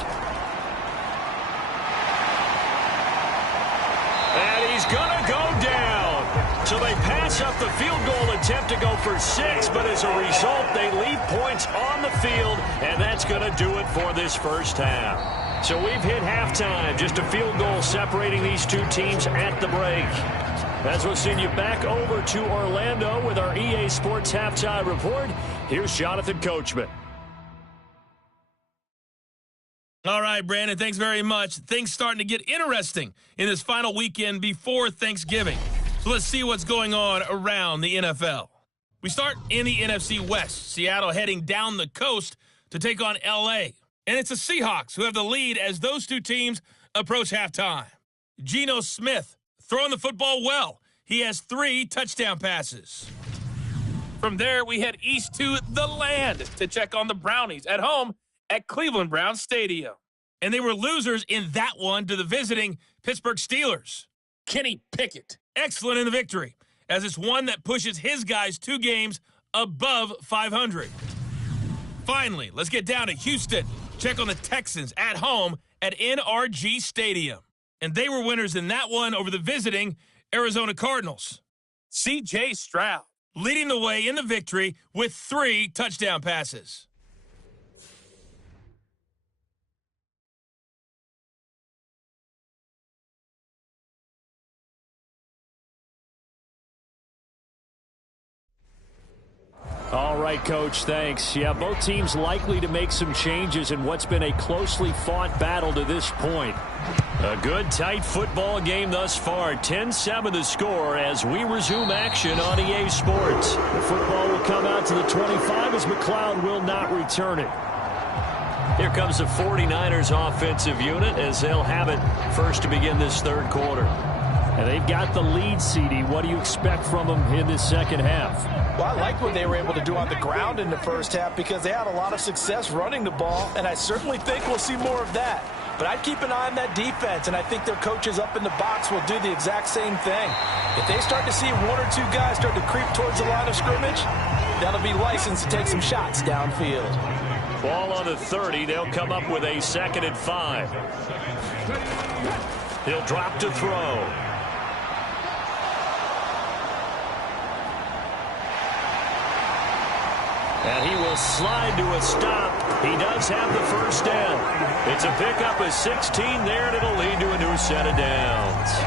And he's going to go down. So they pass up the field goal attempt to go for 6, but as a result, they leave points on the field, and that's going to do it for this first half. So we've hit halftime, just a field goal separating these two teams at the break. As we'll send you back over to Orlando with our EA Sports Halftime Report, here's Jonathan Coachman. All right, Brandon, thanks very much. Things starting to get interesting in this final weekend before Thanksgiving. So let's see what's going on around the NFL. We start in the NFC West. Seattle heading down the coast to take on L.A. And it's the Seahawks who have the lead as those two teams approach halftime. Geno Smith throwing the football well. He has 3 touchdown passes. From there, we head east to the land to check on the Brownies at home at Cleveland Browns Stadium. And they were losers in that one to the visiting Pittsburgh Steelers. Kenny Pickett, excellent in the victory, as it's one that pushes his guys 2 games above 500. Finally, let's get down to Houston. Check on the Texans at home at NRG Stadium. And they were winners in that one over the visiting Arizona Cardinals. C.J. Stroud leading the way in the victory with 3 touchdown passes. All right, Coach, thanks. Yeah, both teams likely to make some changes in what's been a closely fought battle to this point. A good, tight football game thus far. 10-7 the score as we resume action on EA Sports. The football will come out to the 25 as McLeod will not return it. Here comes the 49ers offensive unit as they'll have it first to begin this third quarter. And they've got the lead, CD. What do you expect from them in this second half? Well, I like what they were able to do on the ground in the first half because they had a lot of success running the ball, and I certainly think we'll see more of that. But I'd keep an eye on that defense, and I think their coaches up in the box will do the exact same thing. If they start to see one or two guys start to creep towards the line of scrimmage, that'll be licensed to take some shots downfield. Ball on the 30. They'll come up with a 2nd and 5. He'll drop to throw. And he will slide to a stop. He does have the first down. It's a pickup of 16 there, and it'll lead to a new set of downs.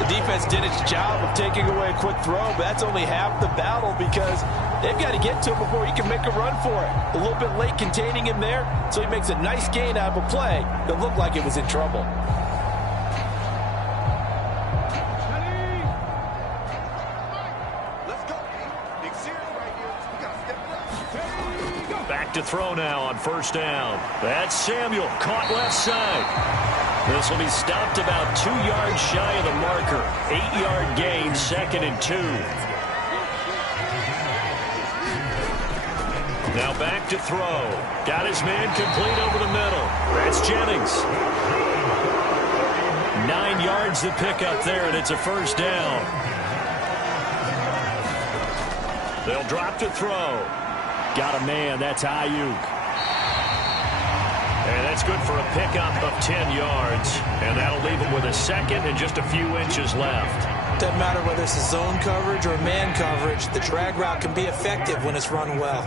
The defense did its job of taking away a quick throw, but that's only half the battle because they've got to get to him before he can make a run for it. A little bit late containing him there, so he makes a nice gain out of a play that looked like it was in trouble. Back to throw now on first down. That's Samuel, caught left side. This will be stopped about 2 yards shy of the marker. 8-yard gain, 2nd and 2. Now back to throw. Got his man complete over the middle. That's Jennings. 9 yards to pick up there, and it's a first down. They'll drop to throw. Got a man. That's Ayuk. And that's good for a pickup of 10 yards. And that'll leave him with a 2nd and just a few inches left. Doesn't matter whether it's a zone coverage or man coverage. The drag route can be effective when it's run well.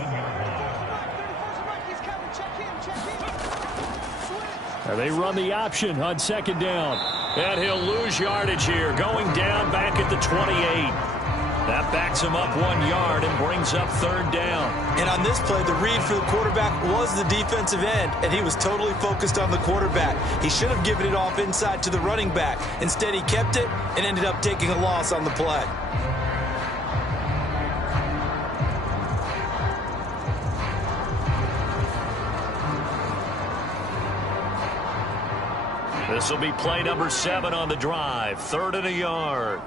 They run the option on 2nd down. And he'll lose yardage here. Going down back at the 28. That backs him up 1 yard and brings up 3rd down. And on this play, the read for the quarterback was the defensive end, and he was totally focused on the quarterback. He should have given it off inside to the running back. Instead, he kept it and ended up taking a loss on the play. This will be play number 7 on the drive. 3rd and a yard.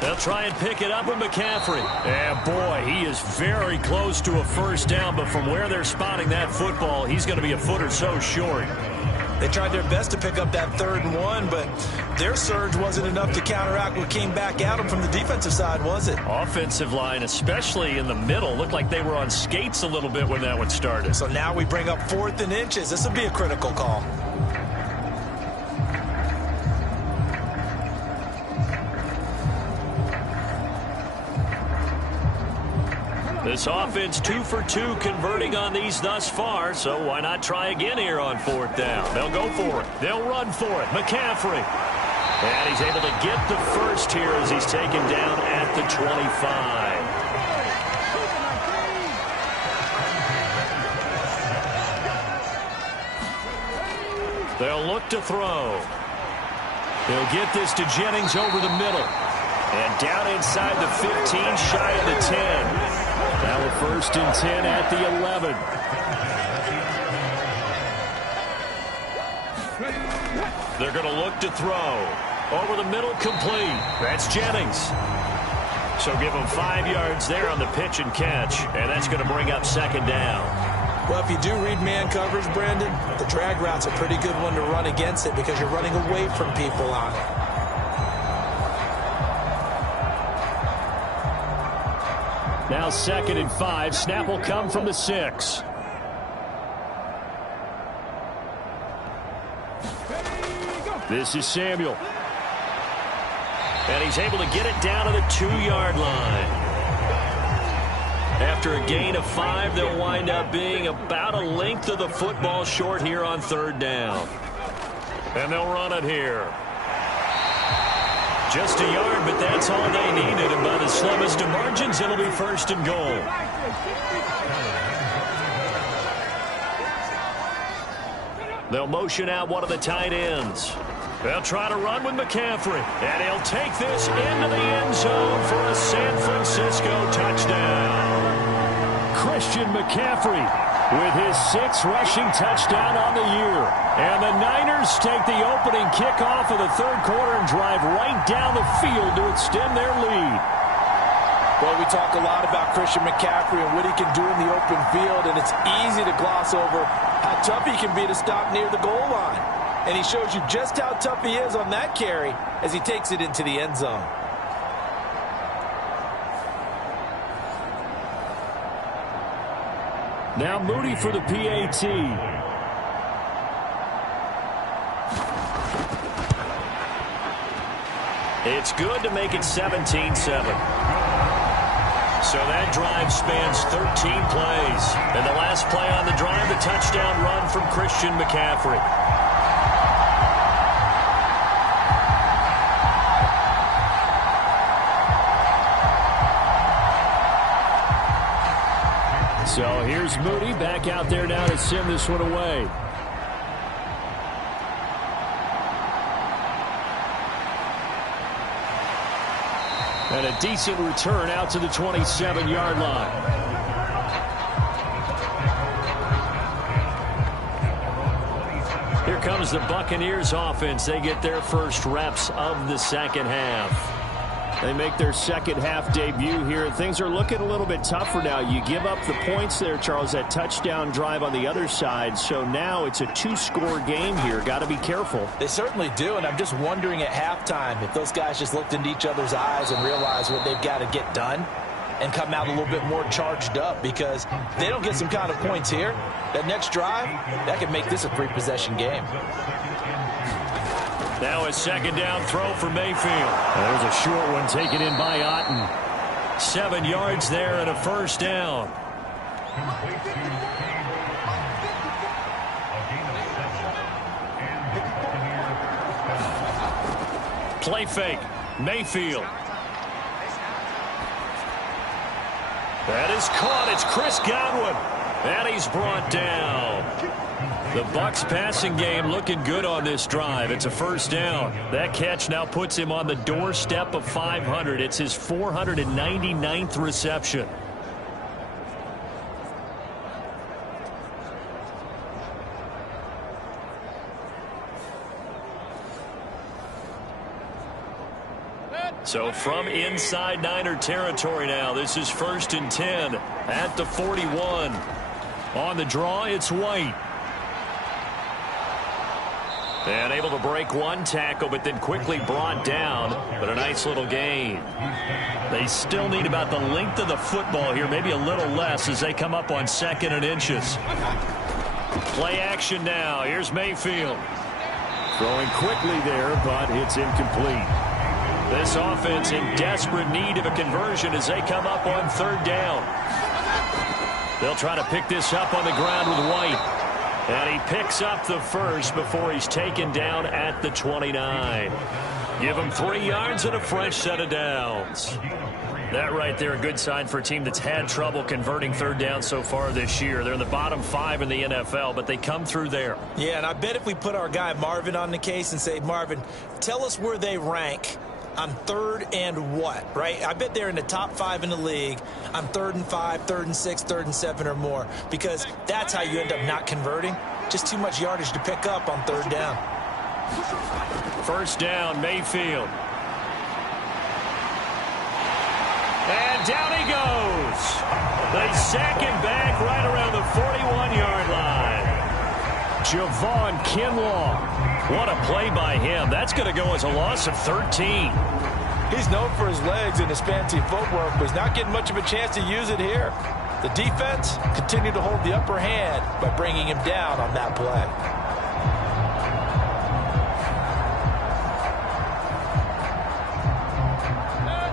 They'll try and pick it up with McCaffrey. And boy, he is very close to a first down, but from where they're spotting that football, he's going to be a foot or so short. They tried their best to pick up that 3rd and 1, but their surge wasn't enough to counteract what came back at them from the defensive side, was it? Offensive line, especially in the middle, looked like they were on skates a little bit when that one started. So now we bring up 4th and inches. This will be a critical call. This offense 2 for 2 converting on these thus far, so why not try again here on 4th down? They'll go for it. They'll run for it. McCaffrey. And he's able to get the first here as he's taken down at the 25. They'll look to throw. He'll get this to Jennings over the middle. And down inside the 15, shy of the 10. Now a 1st and 10 at the 11. They're going to look to throw. Over the middle, complete. That's Jennings. So give him 5 yards there on the pitch and catch, and that's going to bring up 2nd down. Well, if you do read man coverage, Brandon, the drag route's a pretty good one to run against it because you're running away from people on it. Now 2nd and 5. Snap will come from the 6. This is Samuel. And he's able to get it down to the 2-yard line. After a gain of 5, they'll wind up being about a length of the football short here on 3rd down. And they'll run it here. Just a yard, but that's all they needed. And by the slimmest of margins, it'll be 1st and goal. They'll motion out one of the tight ends. They'll try to run with McCaffrey. And he'll take this into the end zone for a San Francisco touchdown. Christian McCaffrey with his 6th rushing touchdown on the year. And the Niners take the opening kickoff of the 3rd quarter and drive right down the field to extend their lead. Well, we talk a lot about Christian McCaffrey and what he can do in the open field, and it's easy to gloss over how tough he can be to stop near the goal line. And he shows you just how tough he is on that carry as he takes it into the end zone. Now Moody for the PAT. It's good to make it 17-7. So that drive spans 13 plays. And the last play on the drive, the touchdown run from Christian McCaffrey. So here's Moody back out there now to send this one away. And a decent return out to the 27-yard line. Here comes the Buccaneers offense. They get their first reps of the second half. They make their second half debut here. Things are looking a little bit tougher now. You give up the points there, Charles, that touchdown drive on the other side. So now it's a two-score game here. Got to be careful. They certainly do, and I'm just wondering at halftime if those guys just looked into each other's eyes and realized what they've got to get done and come out a little bit more charged up, because if they don't get some kind of points here, that next drive, that could make this a three-possession game. Now a second down throw for Mayfield. There's a short one taken in by Otten. 7 yards there and a first down. Play fake. Mayfield. That is caught. It's Chris Godwin. And he's brought down. The Bucs passing game looking good on this drive. It's a first down. That catch now puts him on the doorstep of 500. It's his 499th reception. So from inside Niner territory now, this is 1st and 10 at the 41. On the draw, it's White. And able to break one tackle, but then quickly brought down. But a nice little gain. They still need about the length of the football here, maybe a little less as they come up on 2nd and inches. Play action now. Here's Mayfield. Throwing quickly there, but it's incomplete. This offense in desperate need of a conversion as they come up on 3rd down. They'll try to pick this up on the ground with White. And he picks up the first before he's taken down at the 29. Give him 3 yards and a fresh set of downs. That right there, a good sign for a team that's had trouble converting 3rd down so far this year. They're in the bottom 5 in the NFL, but they come through there. Yeah, and I bet if we put our guy Marvin on the case and say, Marvin, tell us where they rank on 3rd and what, right? I bet they're in the top 5 in the league on 3rd and 5, 3rd and 6, 3rd and 7 or more, because that's how you end up not converting. Just too much yardage to pick up on 3rd down. First down, Mayfield. And down he goes. They sack him back right around the 41-yard line. Javon Kinlaw. What a play by him. That's going to go as a loss of 13. He's known for his legs and his fancy footwork, but he's not getting much of a chance to use it here. The defense continued to hold the upper hand by bringing him down on that play.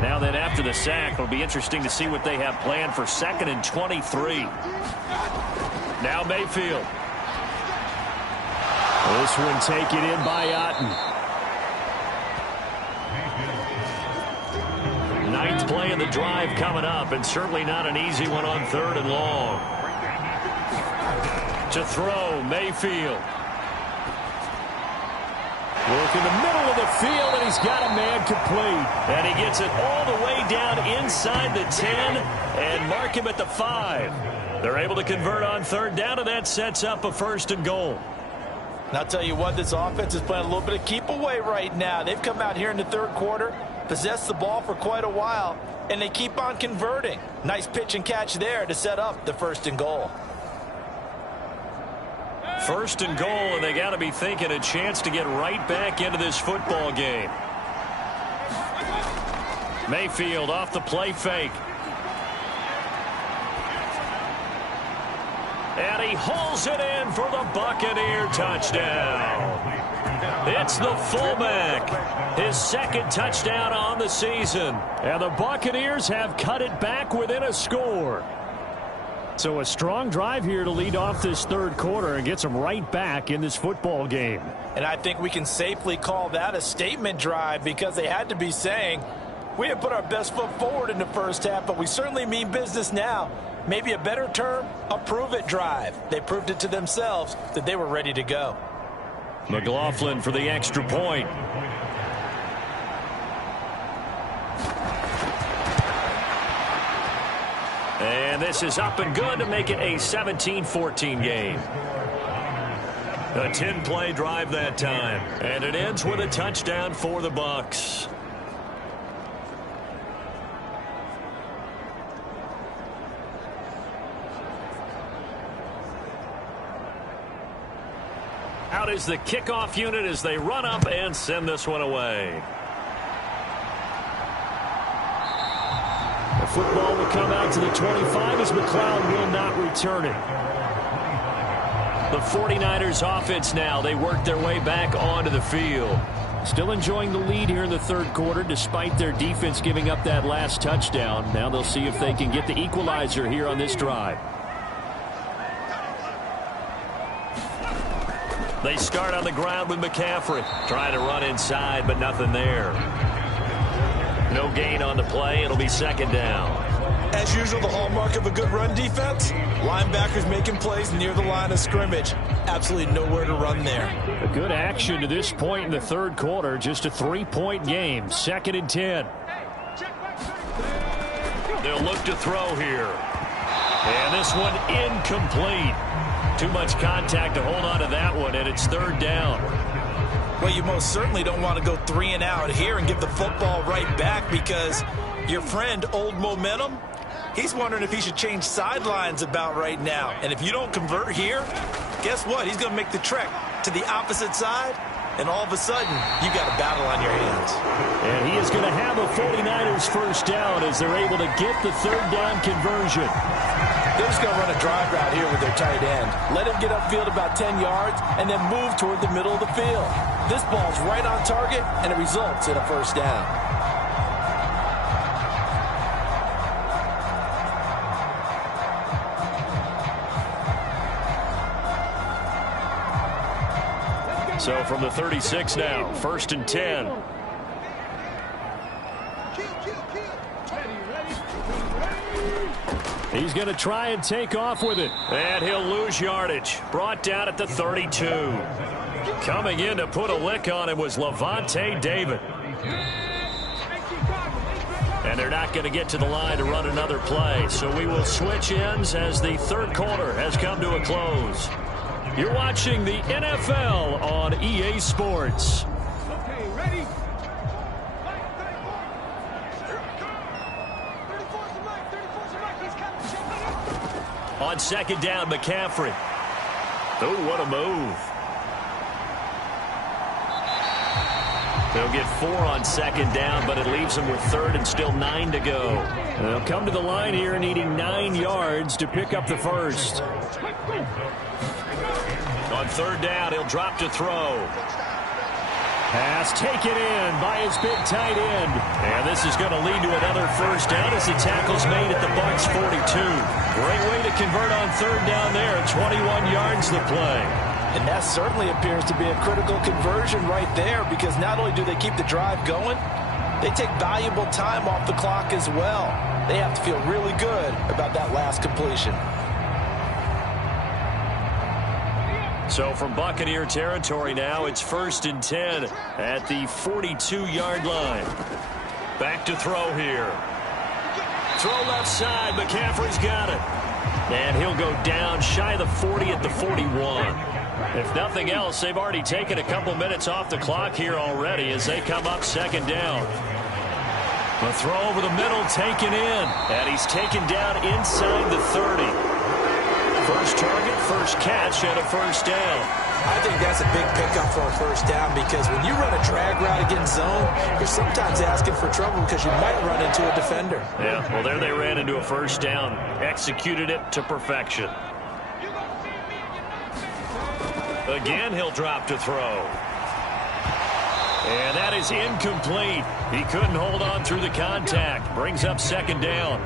Now then, after the sack, it'll be interesting to see what they have planned for 2nd and 23. Now Mayfield. This one taken in by Otten. 9th play of the drive coming up, and certainly not an easy one on 3rd and long. To throw, Mayfield. Work in the middle of the field, and he's got a man complete. And he gets it all the way down inside the 10 and mark him at the 5. They're able to convert on 3rd down, and that sets up a 1st and goal. And I'll tell you what, this offense is playing a little bit of keep away right now. They've come out here in the 3rd quarter, possessed the ball for quite a while, and they keep on converting. Nice pitch and catch there to set up the 1st and goal. 1st and goal, and they got to be thinking a chance to get right back into this football game. Mayfield off the play fake. And he hauls it in for the Buccaneer touchdown. It's the fullback. His 2nd touchdown on the season. And the Buccaneers have cut it back within a score. So a strong drive here to lead off this 3rd quarter and gets them right back in this football game. And I think we can safely call that a statement drive because they had to be saying, we have put our best foot forward in the 1st half, but we certainly mean business now. Maybe a better term, a prove-it drive. They proved it to themselves that they were ready to go. McLaughlin for the extra point. And this is up and good to make it a 17-14 game. A 10-play drive that time. And it ends with a touchdown for the Bucs. Out is the kickoff unit as they run up and send this one away. The football will come out to the 25 as McLeod will not return it. The 49ers offense now. They work their way back onto the field. Still enjoying the lead here in the 3rd quarter despite their defense giving up that last touchdown. Now they'll see if they can get the equalizer here on this drive. They start on the ground with McCaffrey. Trying to run inside, but nothing there. No gain on the play. It'll be 2nd down. As usual, the hallmark of a good run defense, linebackers making plays near the line of scrimmage. Absolutely nowhere to run there. A good action to this point in the 3rd quarter. Just a 3-point game. 2nd and 10. They'll look to throw here. And this one incomplete. Too much contact to hold on to that one, and it's 3rd down. Well, you most certainly don't want to go 3 and out here and give the football right back because your friend, Old Momentum, he's wondering if he should change sidelines about right now. And if you don't convert here, guess what? He's going to make the trek to the opposite side, and all of a sudden, you got a battle on your hands. And he is going to have a 49ers 1st down as they're able to get the 3rd down conversion. They're just going to run a drive route here with their tight end. Let him get upfield about 10 yards and then move toward the middle of the field. This ball's right on target, and it results in a 1st down. So from the 36 now, 1st and 10. He's going to try and take off with it. And he'll lose yardage. Brought down at the 32. Coming in to put a lick on him was Levante David. And they're not going to get to the line to run another play. So we will switch ends as the 3rd quarter has come to a close. You're watching the NFL on EA Sports. Okay, ready? On 2nd down, McCaffrey. Oh, what a move. They'll get 4 on 2nd down, but it leaves them with 3rd and still 9 to go. They'll come to the line here needing 9 yards to pick up the 1st. On 3rd down, he'll drop to throw. Pass taken in by his big tight end. And this is going to lead to another 1st down as the tackle's made at the Bucs 42. Great way to convert on 3rd down there. 21 yards to play. And that certainly appears to be a critical conversion right there because not only do they keep the drive going, they take valuable time off the clock as well. They have to feel really good about that last completion. So from Buccaneer territory now, it's 1st and 10 at the 42-yard line. Back to throw here. Throw left side. McCaffrey's got it. And he'll go down shy of the 40 at the 41. If nothing else, they've already taken a couple minutes off the clock here already as they come up 2nd down. A throw over the middle taken in. And he's taken down inside the 30. First target, first catch, and a first down. I think that's a big pickup for a first down because when you run a drag route against zone, you're sometimes asking for trouble because you might run into a defender. Yeah, well, there they ran into a first down. Executed it to perfection. Again, he'll drop to throw. And that is incomplete. He couldn't hold on through the contact. Brings up second down.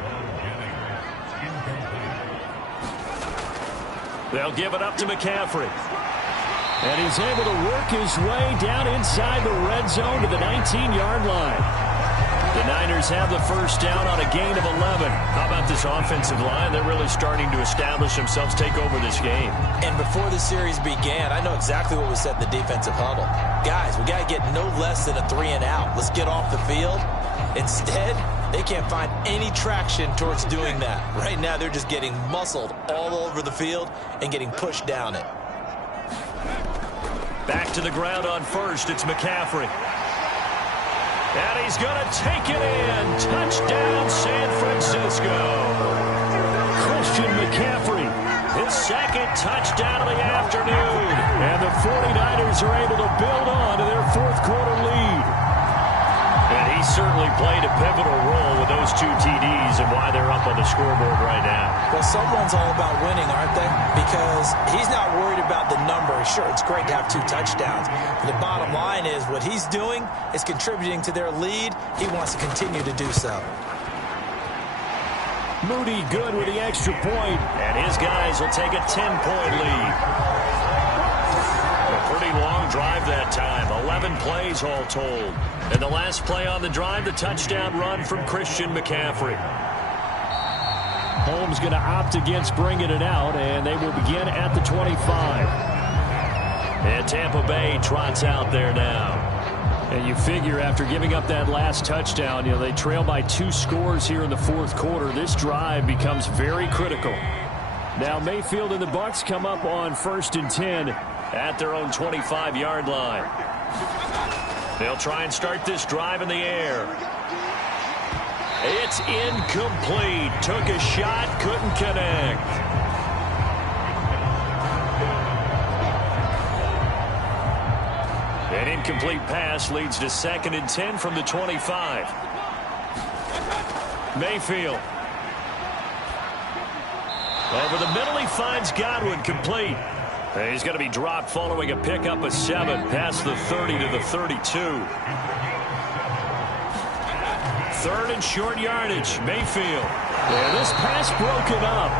They'll give it up to McCaffrey. And he's able to work his way down inside the red zone to the 19-yard line. The Niners have the first down on a gain of 11. How about this offensive line? They're really starting to establish themselves, take over this game. And before the series began, I know exactly what was said in the defensive huddle. Guys, we got to get no less than a 3-and-out. Let's get off the field. Instead, they can't find any traction towards doing that. Right now, they're just getting muscled all over the field and getting pushed down it. Back to the ground on first. It's McCaffrey. And he's going to take it in. Touchdown, San Francisco. Christian McCaffrey, his second touchdown of the afternoon. And the 49ers are able to build on to their fourth quarter lead. And he certainly played a pivotal role with those 2 TDs and why they're up on the scoreboard right now. Well, someone's all about winning, aren't they? Because he's not worried about the number. Sure, it's great to have 2 touchdowns. But the bottom line is what he's doing is contributing to their lead. He wants to continue to do so. Moody good with the extra point, and his guys will take a 10-point lead. A pretty long drive that time, 11 plays all told. And the last play on the drive, the touchdown run from Christian McCaffrey. Holmes going to opt against bringing it out, and they will begin at the 25. And Tampa Bay trots out there now. And you figure after giving up that last touchdown, they trail by 2 scores here in the fourth quarter. This drive becomes very critical. Now Mayfield and the Bucs come up on 1st and 10 at their own 25-yard line. They'll try and start this drive in the air. It's incomplete. Took a shot, couldn't connect. An incomplete pass leads to 2nd and 10 from the 25. Mayfield. Over the middle, he finds Godwin, complete. He's going to be dropped following a pickup of 7 past the 30 to the 32. 3rd and short yardage. Mayfield. Yeah, this pass broken up.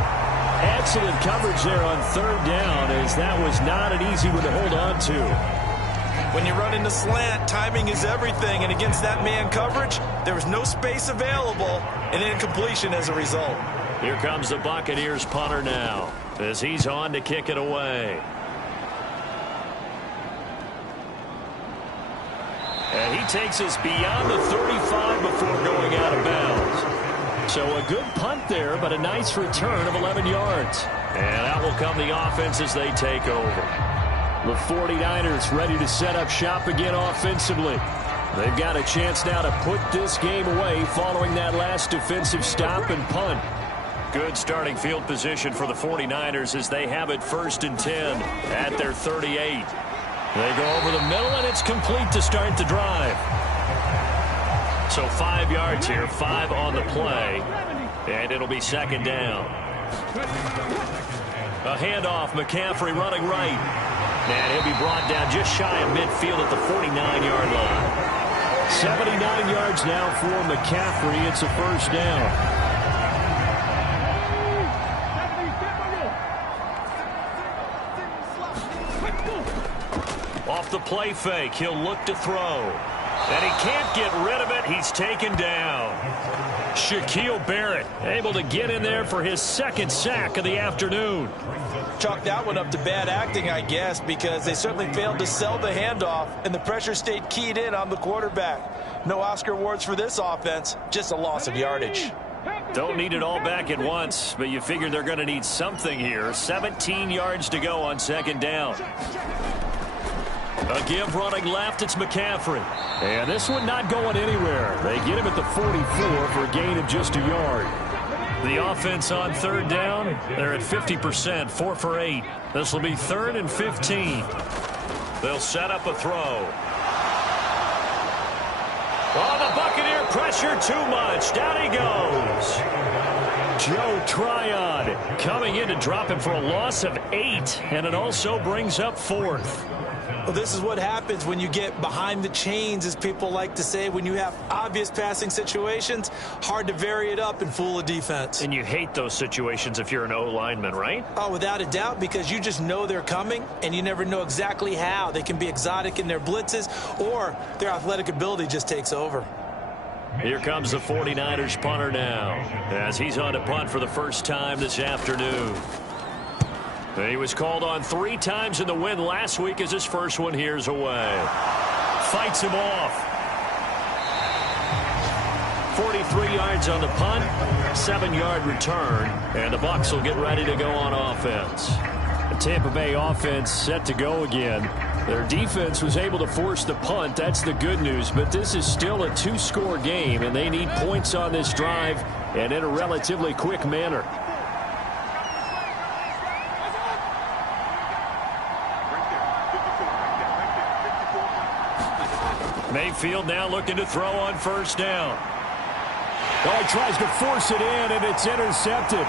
Excellent coverage there on 3rd down, as that was not an easy one to hold on to. When you run into slant, timing is everything, and against that man coverage, there was no space available, and incompletion as a result. Here comes the Buccaneers punter now, as he's on to kick it away. And he takes us beyond the 35 before going out of bounds. So a good punt there, but a nice return of 11 yards. And out will come the offense as they take over. The 49ers ready to set up shop again offensively. They've got a chance now to put this game away following that last defensive stop and punt. Good starting field position for the 49ers as they have it 1st and 10 at their 38. They go over the middle, and it's complete to start the drive. So 5 yards here, 5 on the play, and it'll be 2nd down. A handoff, McCaffrey running right. And he'll be brought down just shy of midfield at the 49-yard line. 79 yards now for McCaffrey. It's a 1st down. Off the play fake, he'll look to throw. And he can't get rid of it. He's taken down. Shaquille Barrett able to get in there for his 2nd sack of the afternoon. Chalk that one up to bad acting, I guess, because they certainly failed to sell the handoff, and the pressure stayed keyed in on the quarterback. No Oscar awards for this offense, just a loss of yardage. Don't need it all back at once, but you figure they're going to need something here. 17 yards to go on 2nd down. A give running left, it's McCaffrey. And this one not going anywhere. They get him at the 44 for a gain of just a yard. The offense on third down, they're at 50%, 4 for 8. This will be 3rd and 15. They'll set up a throw. Oh, the Buccaneer pressure too much. Down he goes. Joe Tryon coming in to drop him for a loss of 8, and it also brings up 4th. Well, this is what happens when you get behind the chains, as people like to say. When you have obvious passing situations, hard to vary it up and fool a defense. And you hate those situations if you're an O-lineman, right? Oh, without a doubt, because you just know they're coming, and you never know exactly how. They can be exotic in their blitzes, or their athletic ability just takes over. Here comes the 49ers punter now, as he's on to punt for the first time this afternoon. He was called on 3 times in the win last week as his first one here's away. Fights him off. 43 yards on the punt, 7-yard return, and the Bucs will get ready to go on offense. The Tampa Bay offense set to go again. Their defense was able to force the punt. That's the good news, but this is still a 2-score game, and they need points on this drive and in a relatively quick manner. Mayfield now looking to throw on first down. Oh, he tries to force it in, and it's intercepted.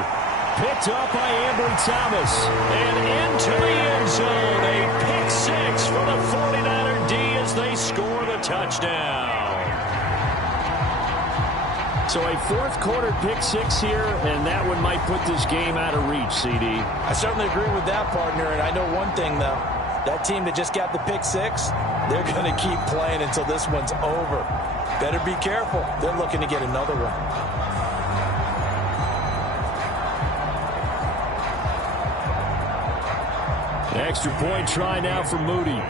Picked up by Ambry Thomas. And into the end zone. A pick 6 for the 49er D as they score the touchdown. So a 4th quarter pick 6 here, and that one might put this game out of reach, CD. I certainly agree with that, partner, and I know one thing, though. That team that just got the pick 6, they're going to keep playing until this one's over. Better be careful. They're looking to get another one. An extra point try now for Moody.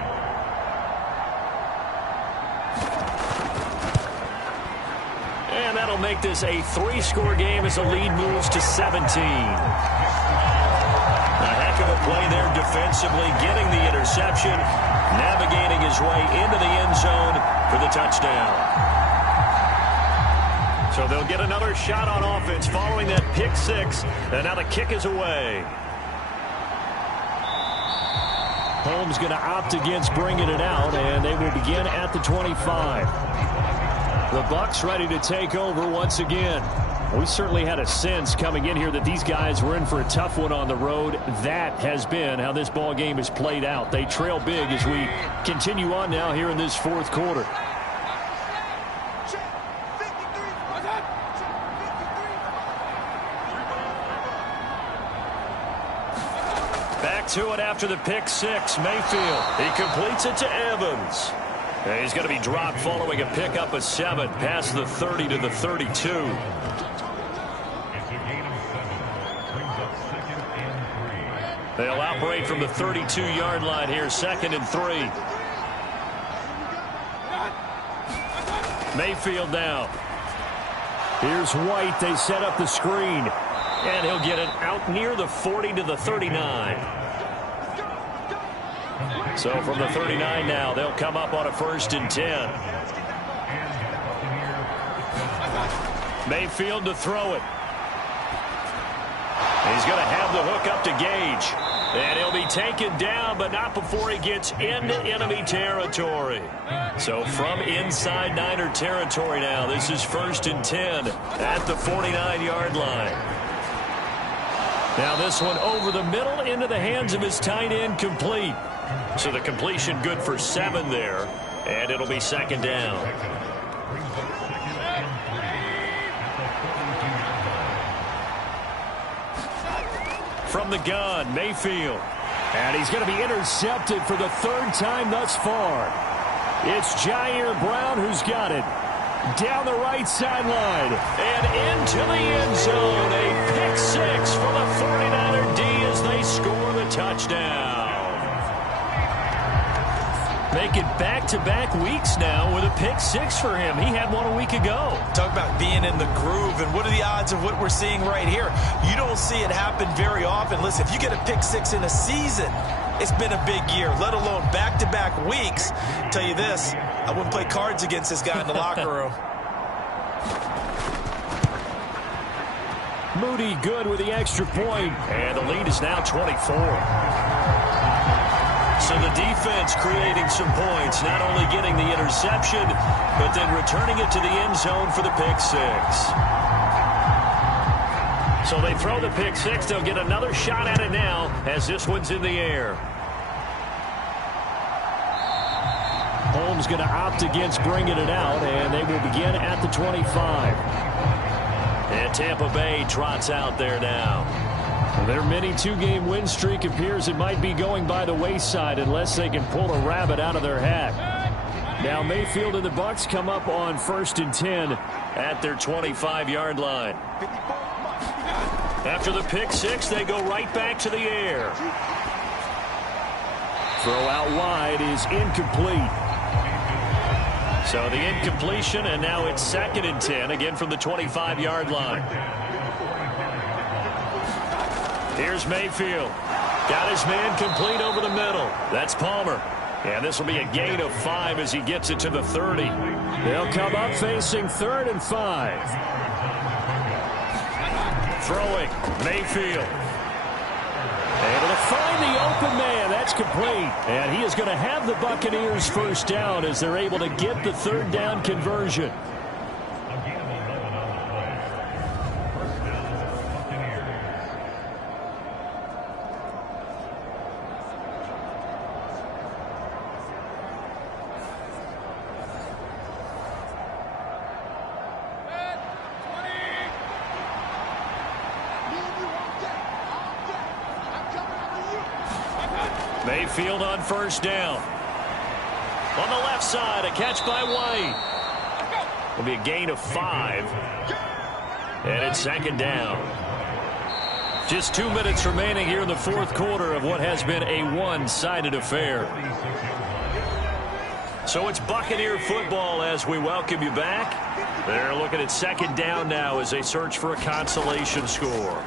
And that'll make this a 3-score game as the lead moves to 17. A heck of a play there defensively, getting the interception, navigating his way into the end zone for the touchdown. So they'll get another shot on offense following that pick 6, and now the kick is away. Holmes going to opt against bringing it out, and they will begin at the 25. The Bucs ready to take over once again. We certainly had a sense coming in here that these guys were in for a tough one on the road. That has been how this ball game is played out. They trail big as we continue on now here in this 4th quarter. Back to it after the pick 6. Mayfield. He completes it to Evans. And he's going to be dropped following a pickup of 7 past the 30 to the 32. They'll operate from the 32-yard line here, 2nd and 3. Mayfield now. Here's White. They set up the screen. And he'll get it out near the 40 to the 39. So from the 39 now, they'll come up on a 1st and 10. Mayfield to throw it. He's going to have the hook up to Gage. And he'll be taken down, but not before he gets into enemy territory. So from inside Niner territory now, this is 1st and 10 at the 49-yard line. Now this one over the middle into the hands of his tight end, complete. So the completion good for 7 there, and it'll be 2nd down. From the gun, Mayfield. And he's going to be intercepted for the 3rd time thus far. It's Jair Brown who's got it. Down the right sideline. And into the end zone. A pick 6 for the 49er D as they score the touchdown. Making back-to-back weeks now with a pick 6 for him. He had one a week ago. Talk about being in the groove, and what are the odds of what we're seeing right here? You don't see it happen very often. Listen, if you get a pick 6 in a season, It's been a big year, let alone back-to-back weeks. Tell you this, I wouldn't play cards against this guy in the locker room. Moody good with the extra point, and the lead is now 24. So the defense creating some points, not only getting the interception, but then returning it to the end zone for the pick six. So they throw the pick six. They'll get another shot at it now as this one's in the air. Holmes going to opt against bringing it out, and they will begin at the 25. And Tampa Bay trots out there now. Their mini two-game win streak appears it might be going by the wayside unless they can pull a rabbit out of their hat. Now Mayfield and the Bucs come up on 1st and 10 at their 25-yard line. After the pick six, they go right back to the air. Throw out wide is incomplete. So the incompletion, and now it's 2nd and 10, again from the 25-yard line. Here's Mayfield. Got his man complete over the middle. That's Palmer. And this will be a gain of 5 as he gets it to the 30. They'll come up facing 3rd and 5. Throwing, Mayfield. Able to find the open man. That's complete. And he is going to have the Buccaneers first down as they're able to get the 3rd down conversion. Mayfield on 1st down. On the left side, a catch by White. Will be a gain of 5. And it's 2nd down. Just 2 minutes remaining here in the 4th quarter of what has been a one-sided affair. So it's Buccaneer football as we welcome you back. They're looking at 2nd down now as they search for a consolation score.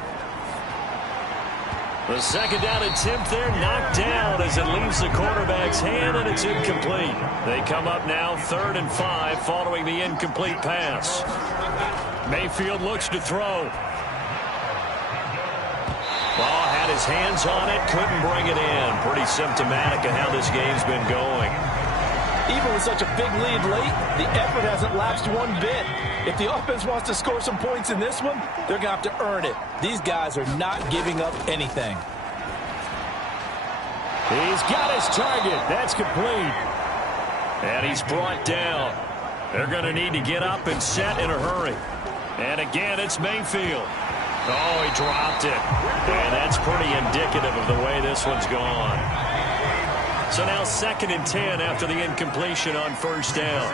The 2nd down attempt there knocked down as it leaves the quarterback's hand, and it's incomplete. They come up now 3rd and 5 following the incomplete pass. Mayfield looks to throw. Ball had his hands on it, couldn't bring it in. Pretty symptomatic of how this game's been going. Even with such a big lead late, the effort hasn't lapsed one bit. If the offense wants to score some points in this one, they're going to have to earn it. These guys are not giving up anything. He's got his target. That's complete. And he's brought down. They're going to need to get up and set in a hurry. And again, it's Mayfield. Oh, he dropped it. And that's pretty indicative of the way this one's gone. So now 2nd and 10 after the incompletion on 1st down.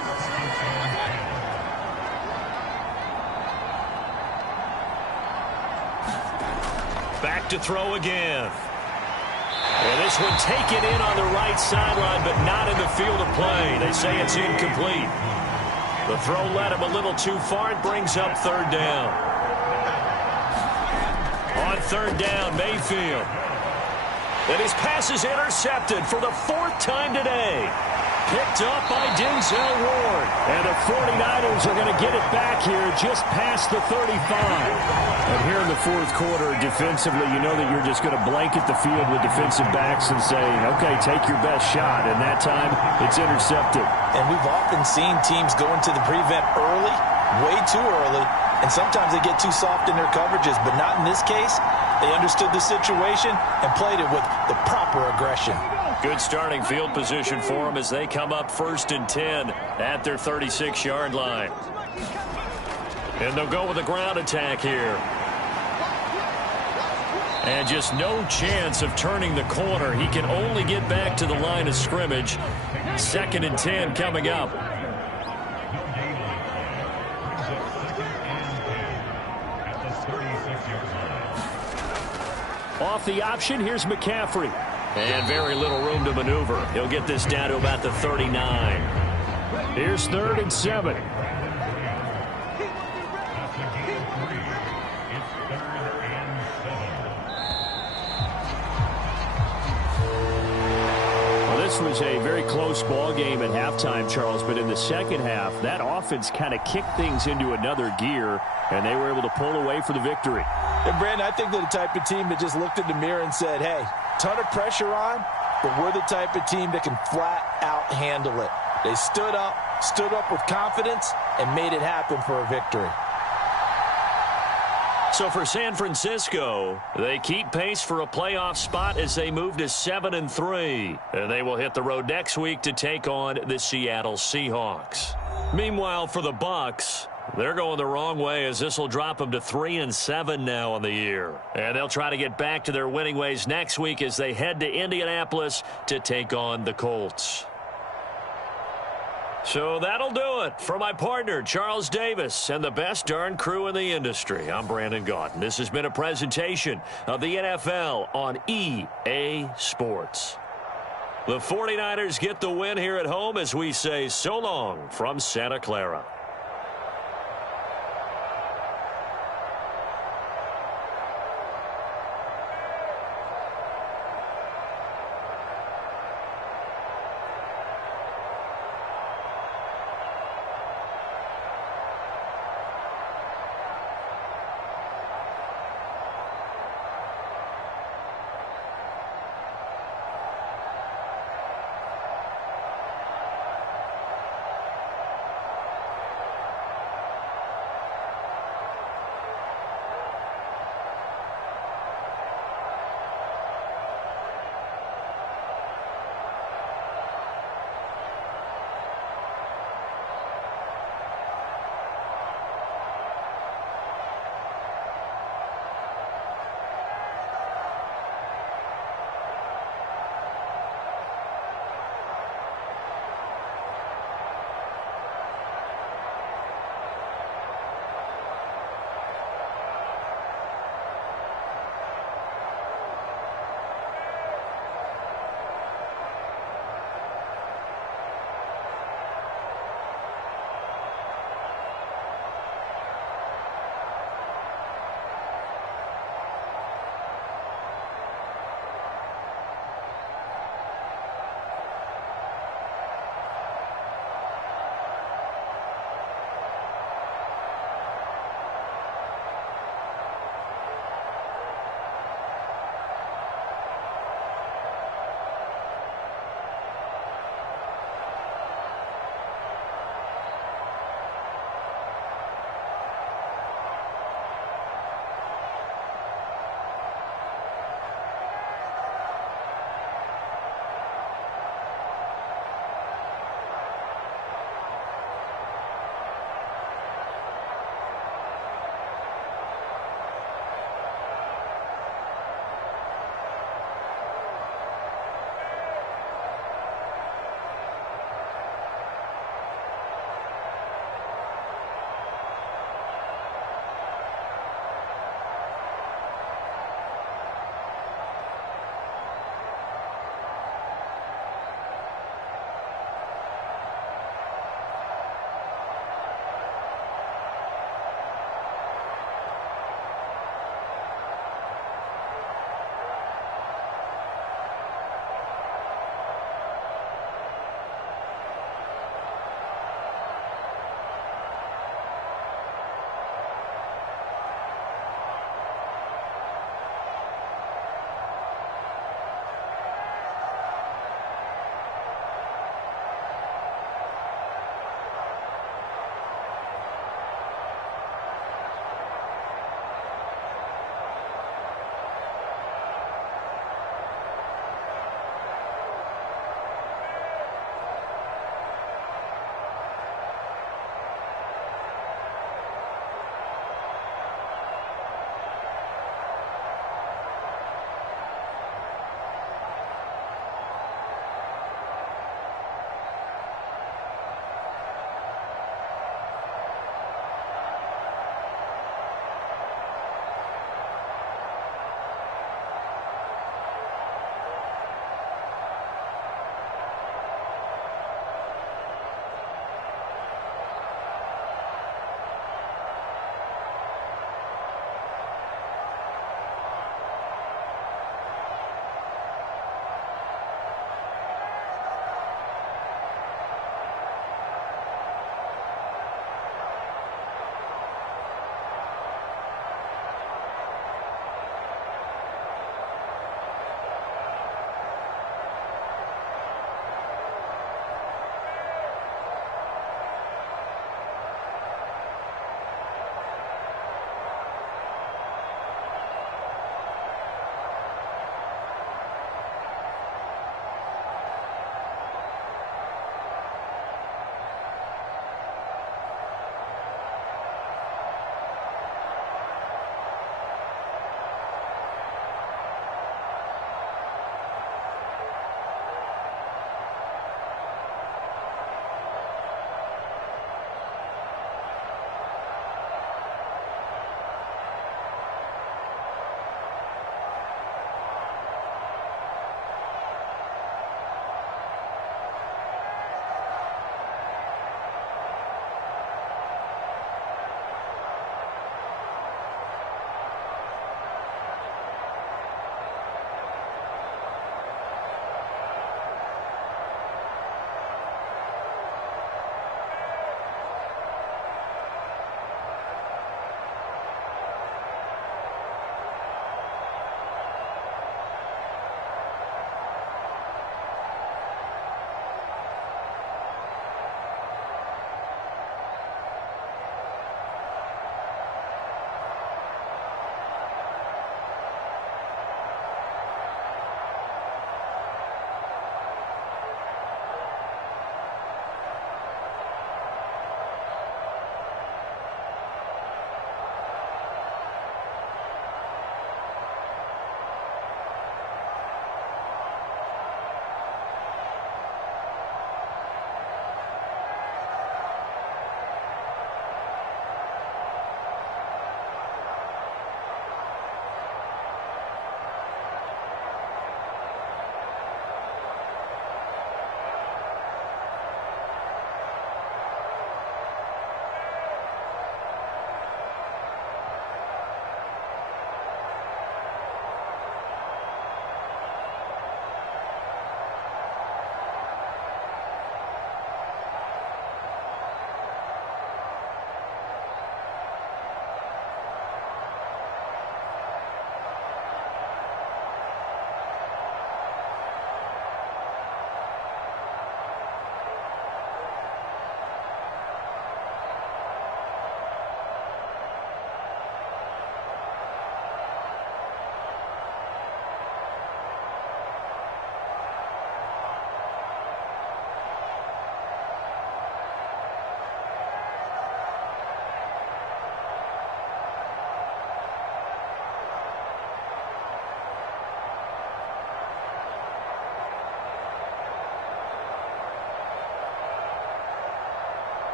Back to throw again. And this one taken in on the right sideline, but not in the field of play. They say it's incomplete. The throw led him a little too far. It brings up 3rd down. On 3rd down, Mayfield. And his pass is intercepted for the 4th time today. Picked up by Denzel Ward. And the 49ers are going to get it back here just past the 35. And here in the 4th quarter, defensively, you know that you're just going to blanket the field with defensive backs and say, okay, take your best shot. And that time, it's intercepted. And we've often seen teams go into the prevent early, way too early, and sometimes they get too soft in their coverages, but not in this case. They understood the situation and played it with the proper aggression. Good starting field position for them as they come up 1st and 10 at their 36-yard line. And they'll go with a ground attack here. And just no chance of turning the corner. He can only get back to the line of scrimmage. 2nd and 10 coming up. Off the option, here's McCaffrey. And very little room to maneuver. He'll get this down to about the 39. Here's 3rd and 7. this was a very close ball game at halftime, Charles, but in the second half, that offense kind of kicked things into another gear, and they were able to pull away for the victory. And, Brandon, I think they're the type of team that just looked in the mirror and said, hey, ton of pressure on, but we're the type of team that can flat out handle it. They stood up with confidence, and made it happen for a victory. So for San Francisco, they keep pace for a playoff spot as they move to 7-3. And they will hit the road next week to take on the Seattle Seahawks. Meanwhile, for the Bucs, they're going the wrong way as this will drop them to 3-7 now on the year. And they'll try to get back to their winning ways next week as they head to Indianapolis to take on the Colts. So that'll do it for my partner, Charles Davis, and the best darn crew in the industry. I'm Brandon Gaudin. This has been a presentation of the NFL on EA Sports. The 49ers get the win here at home as we say so long from Santa Clara.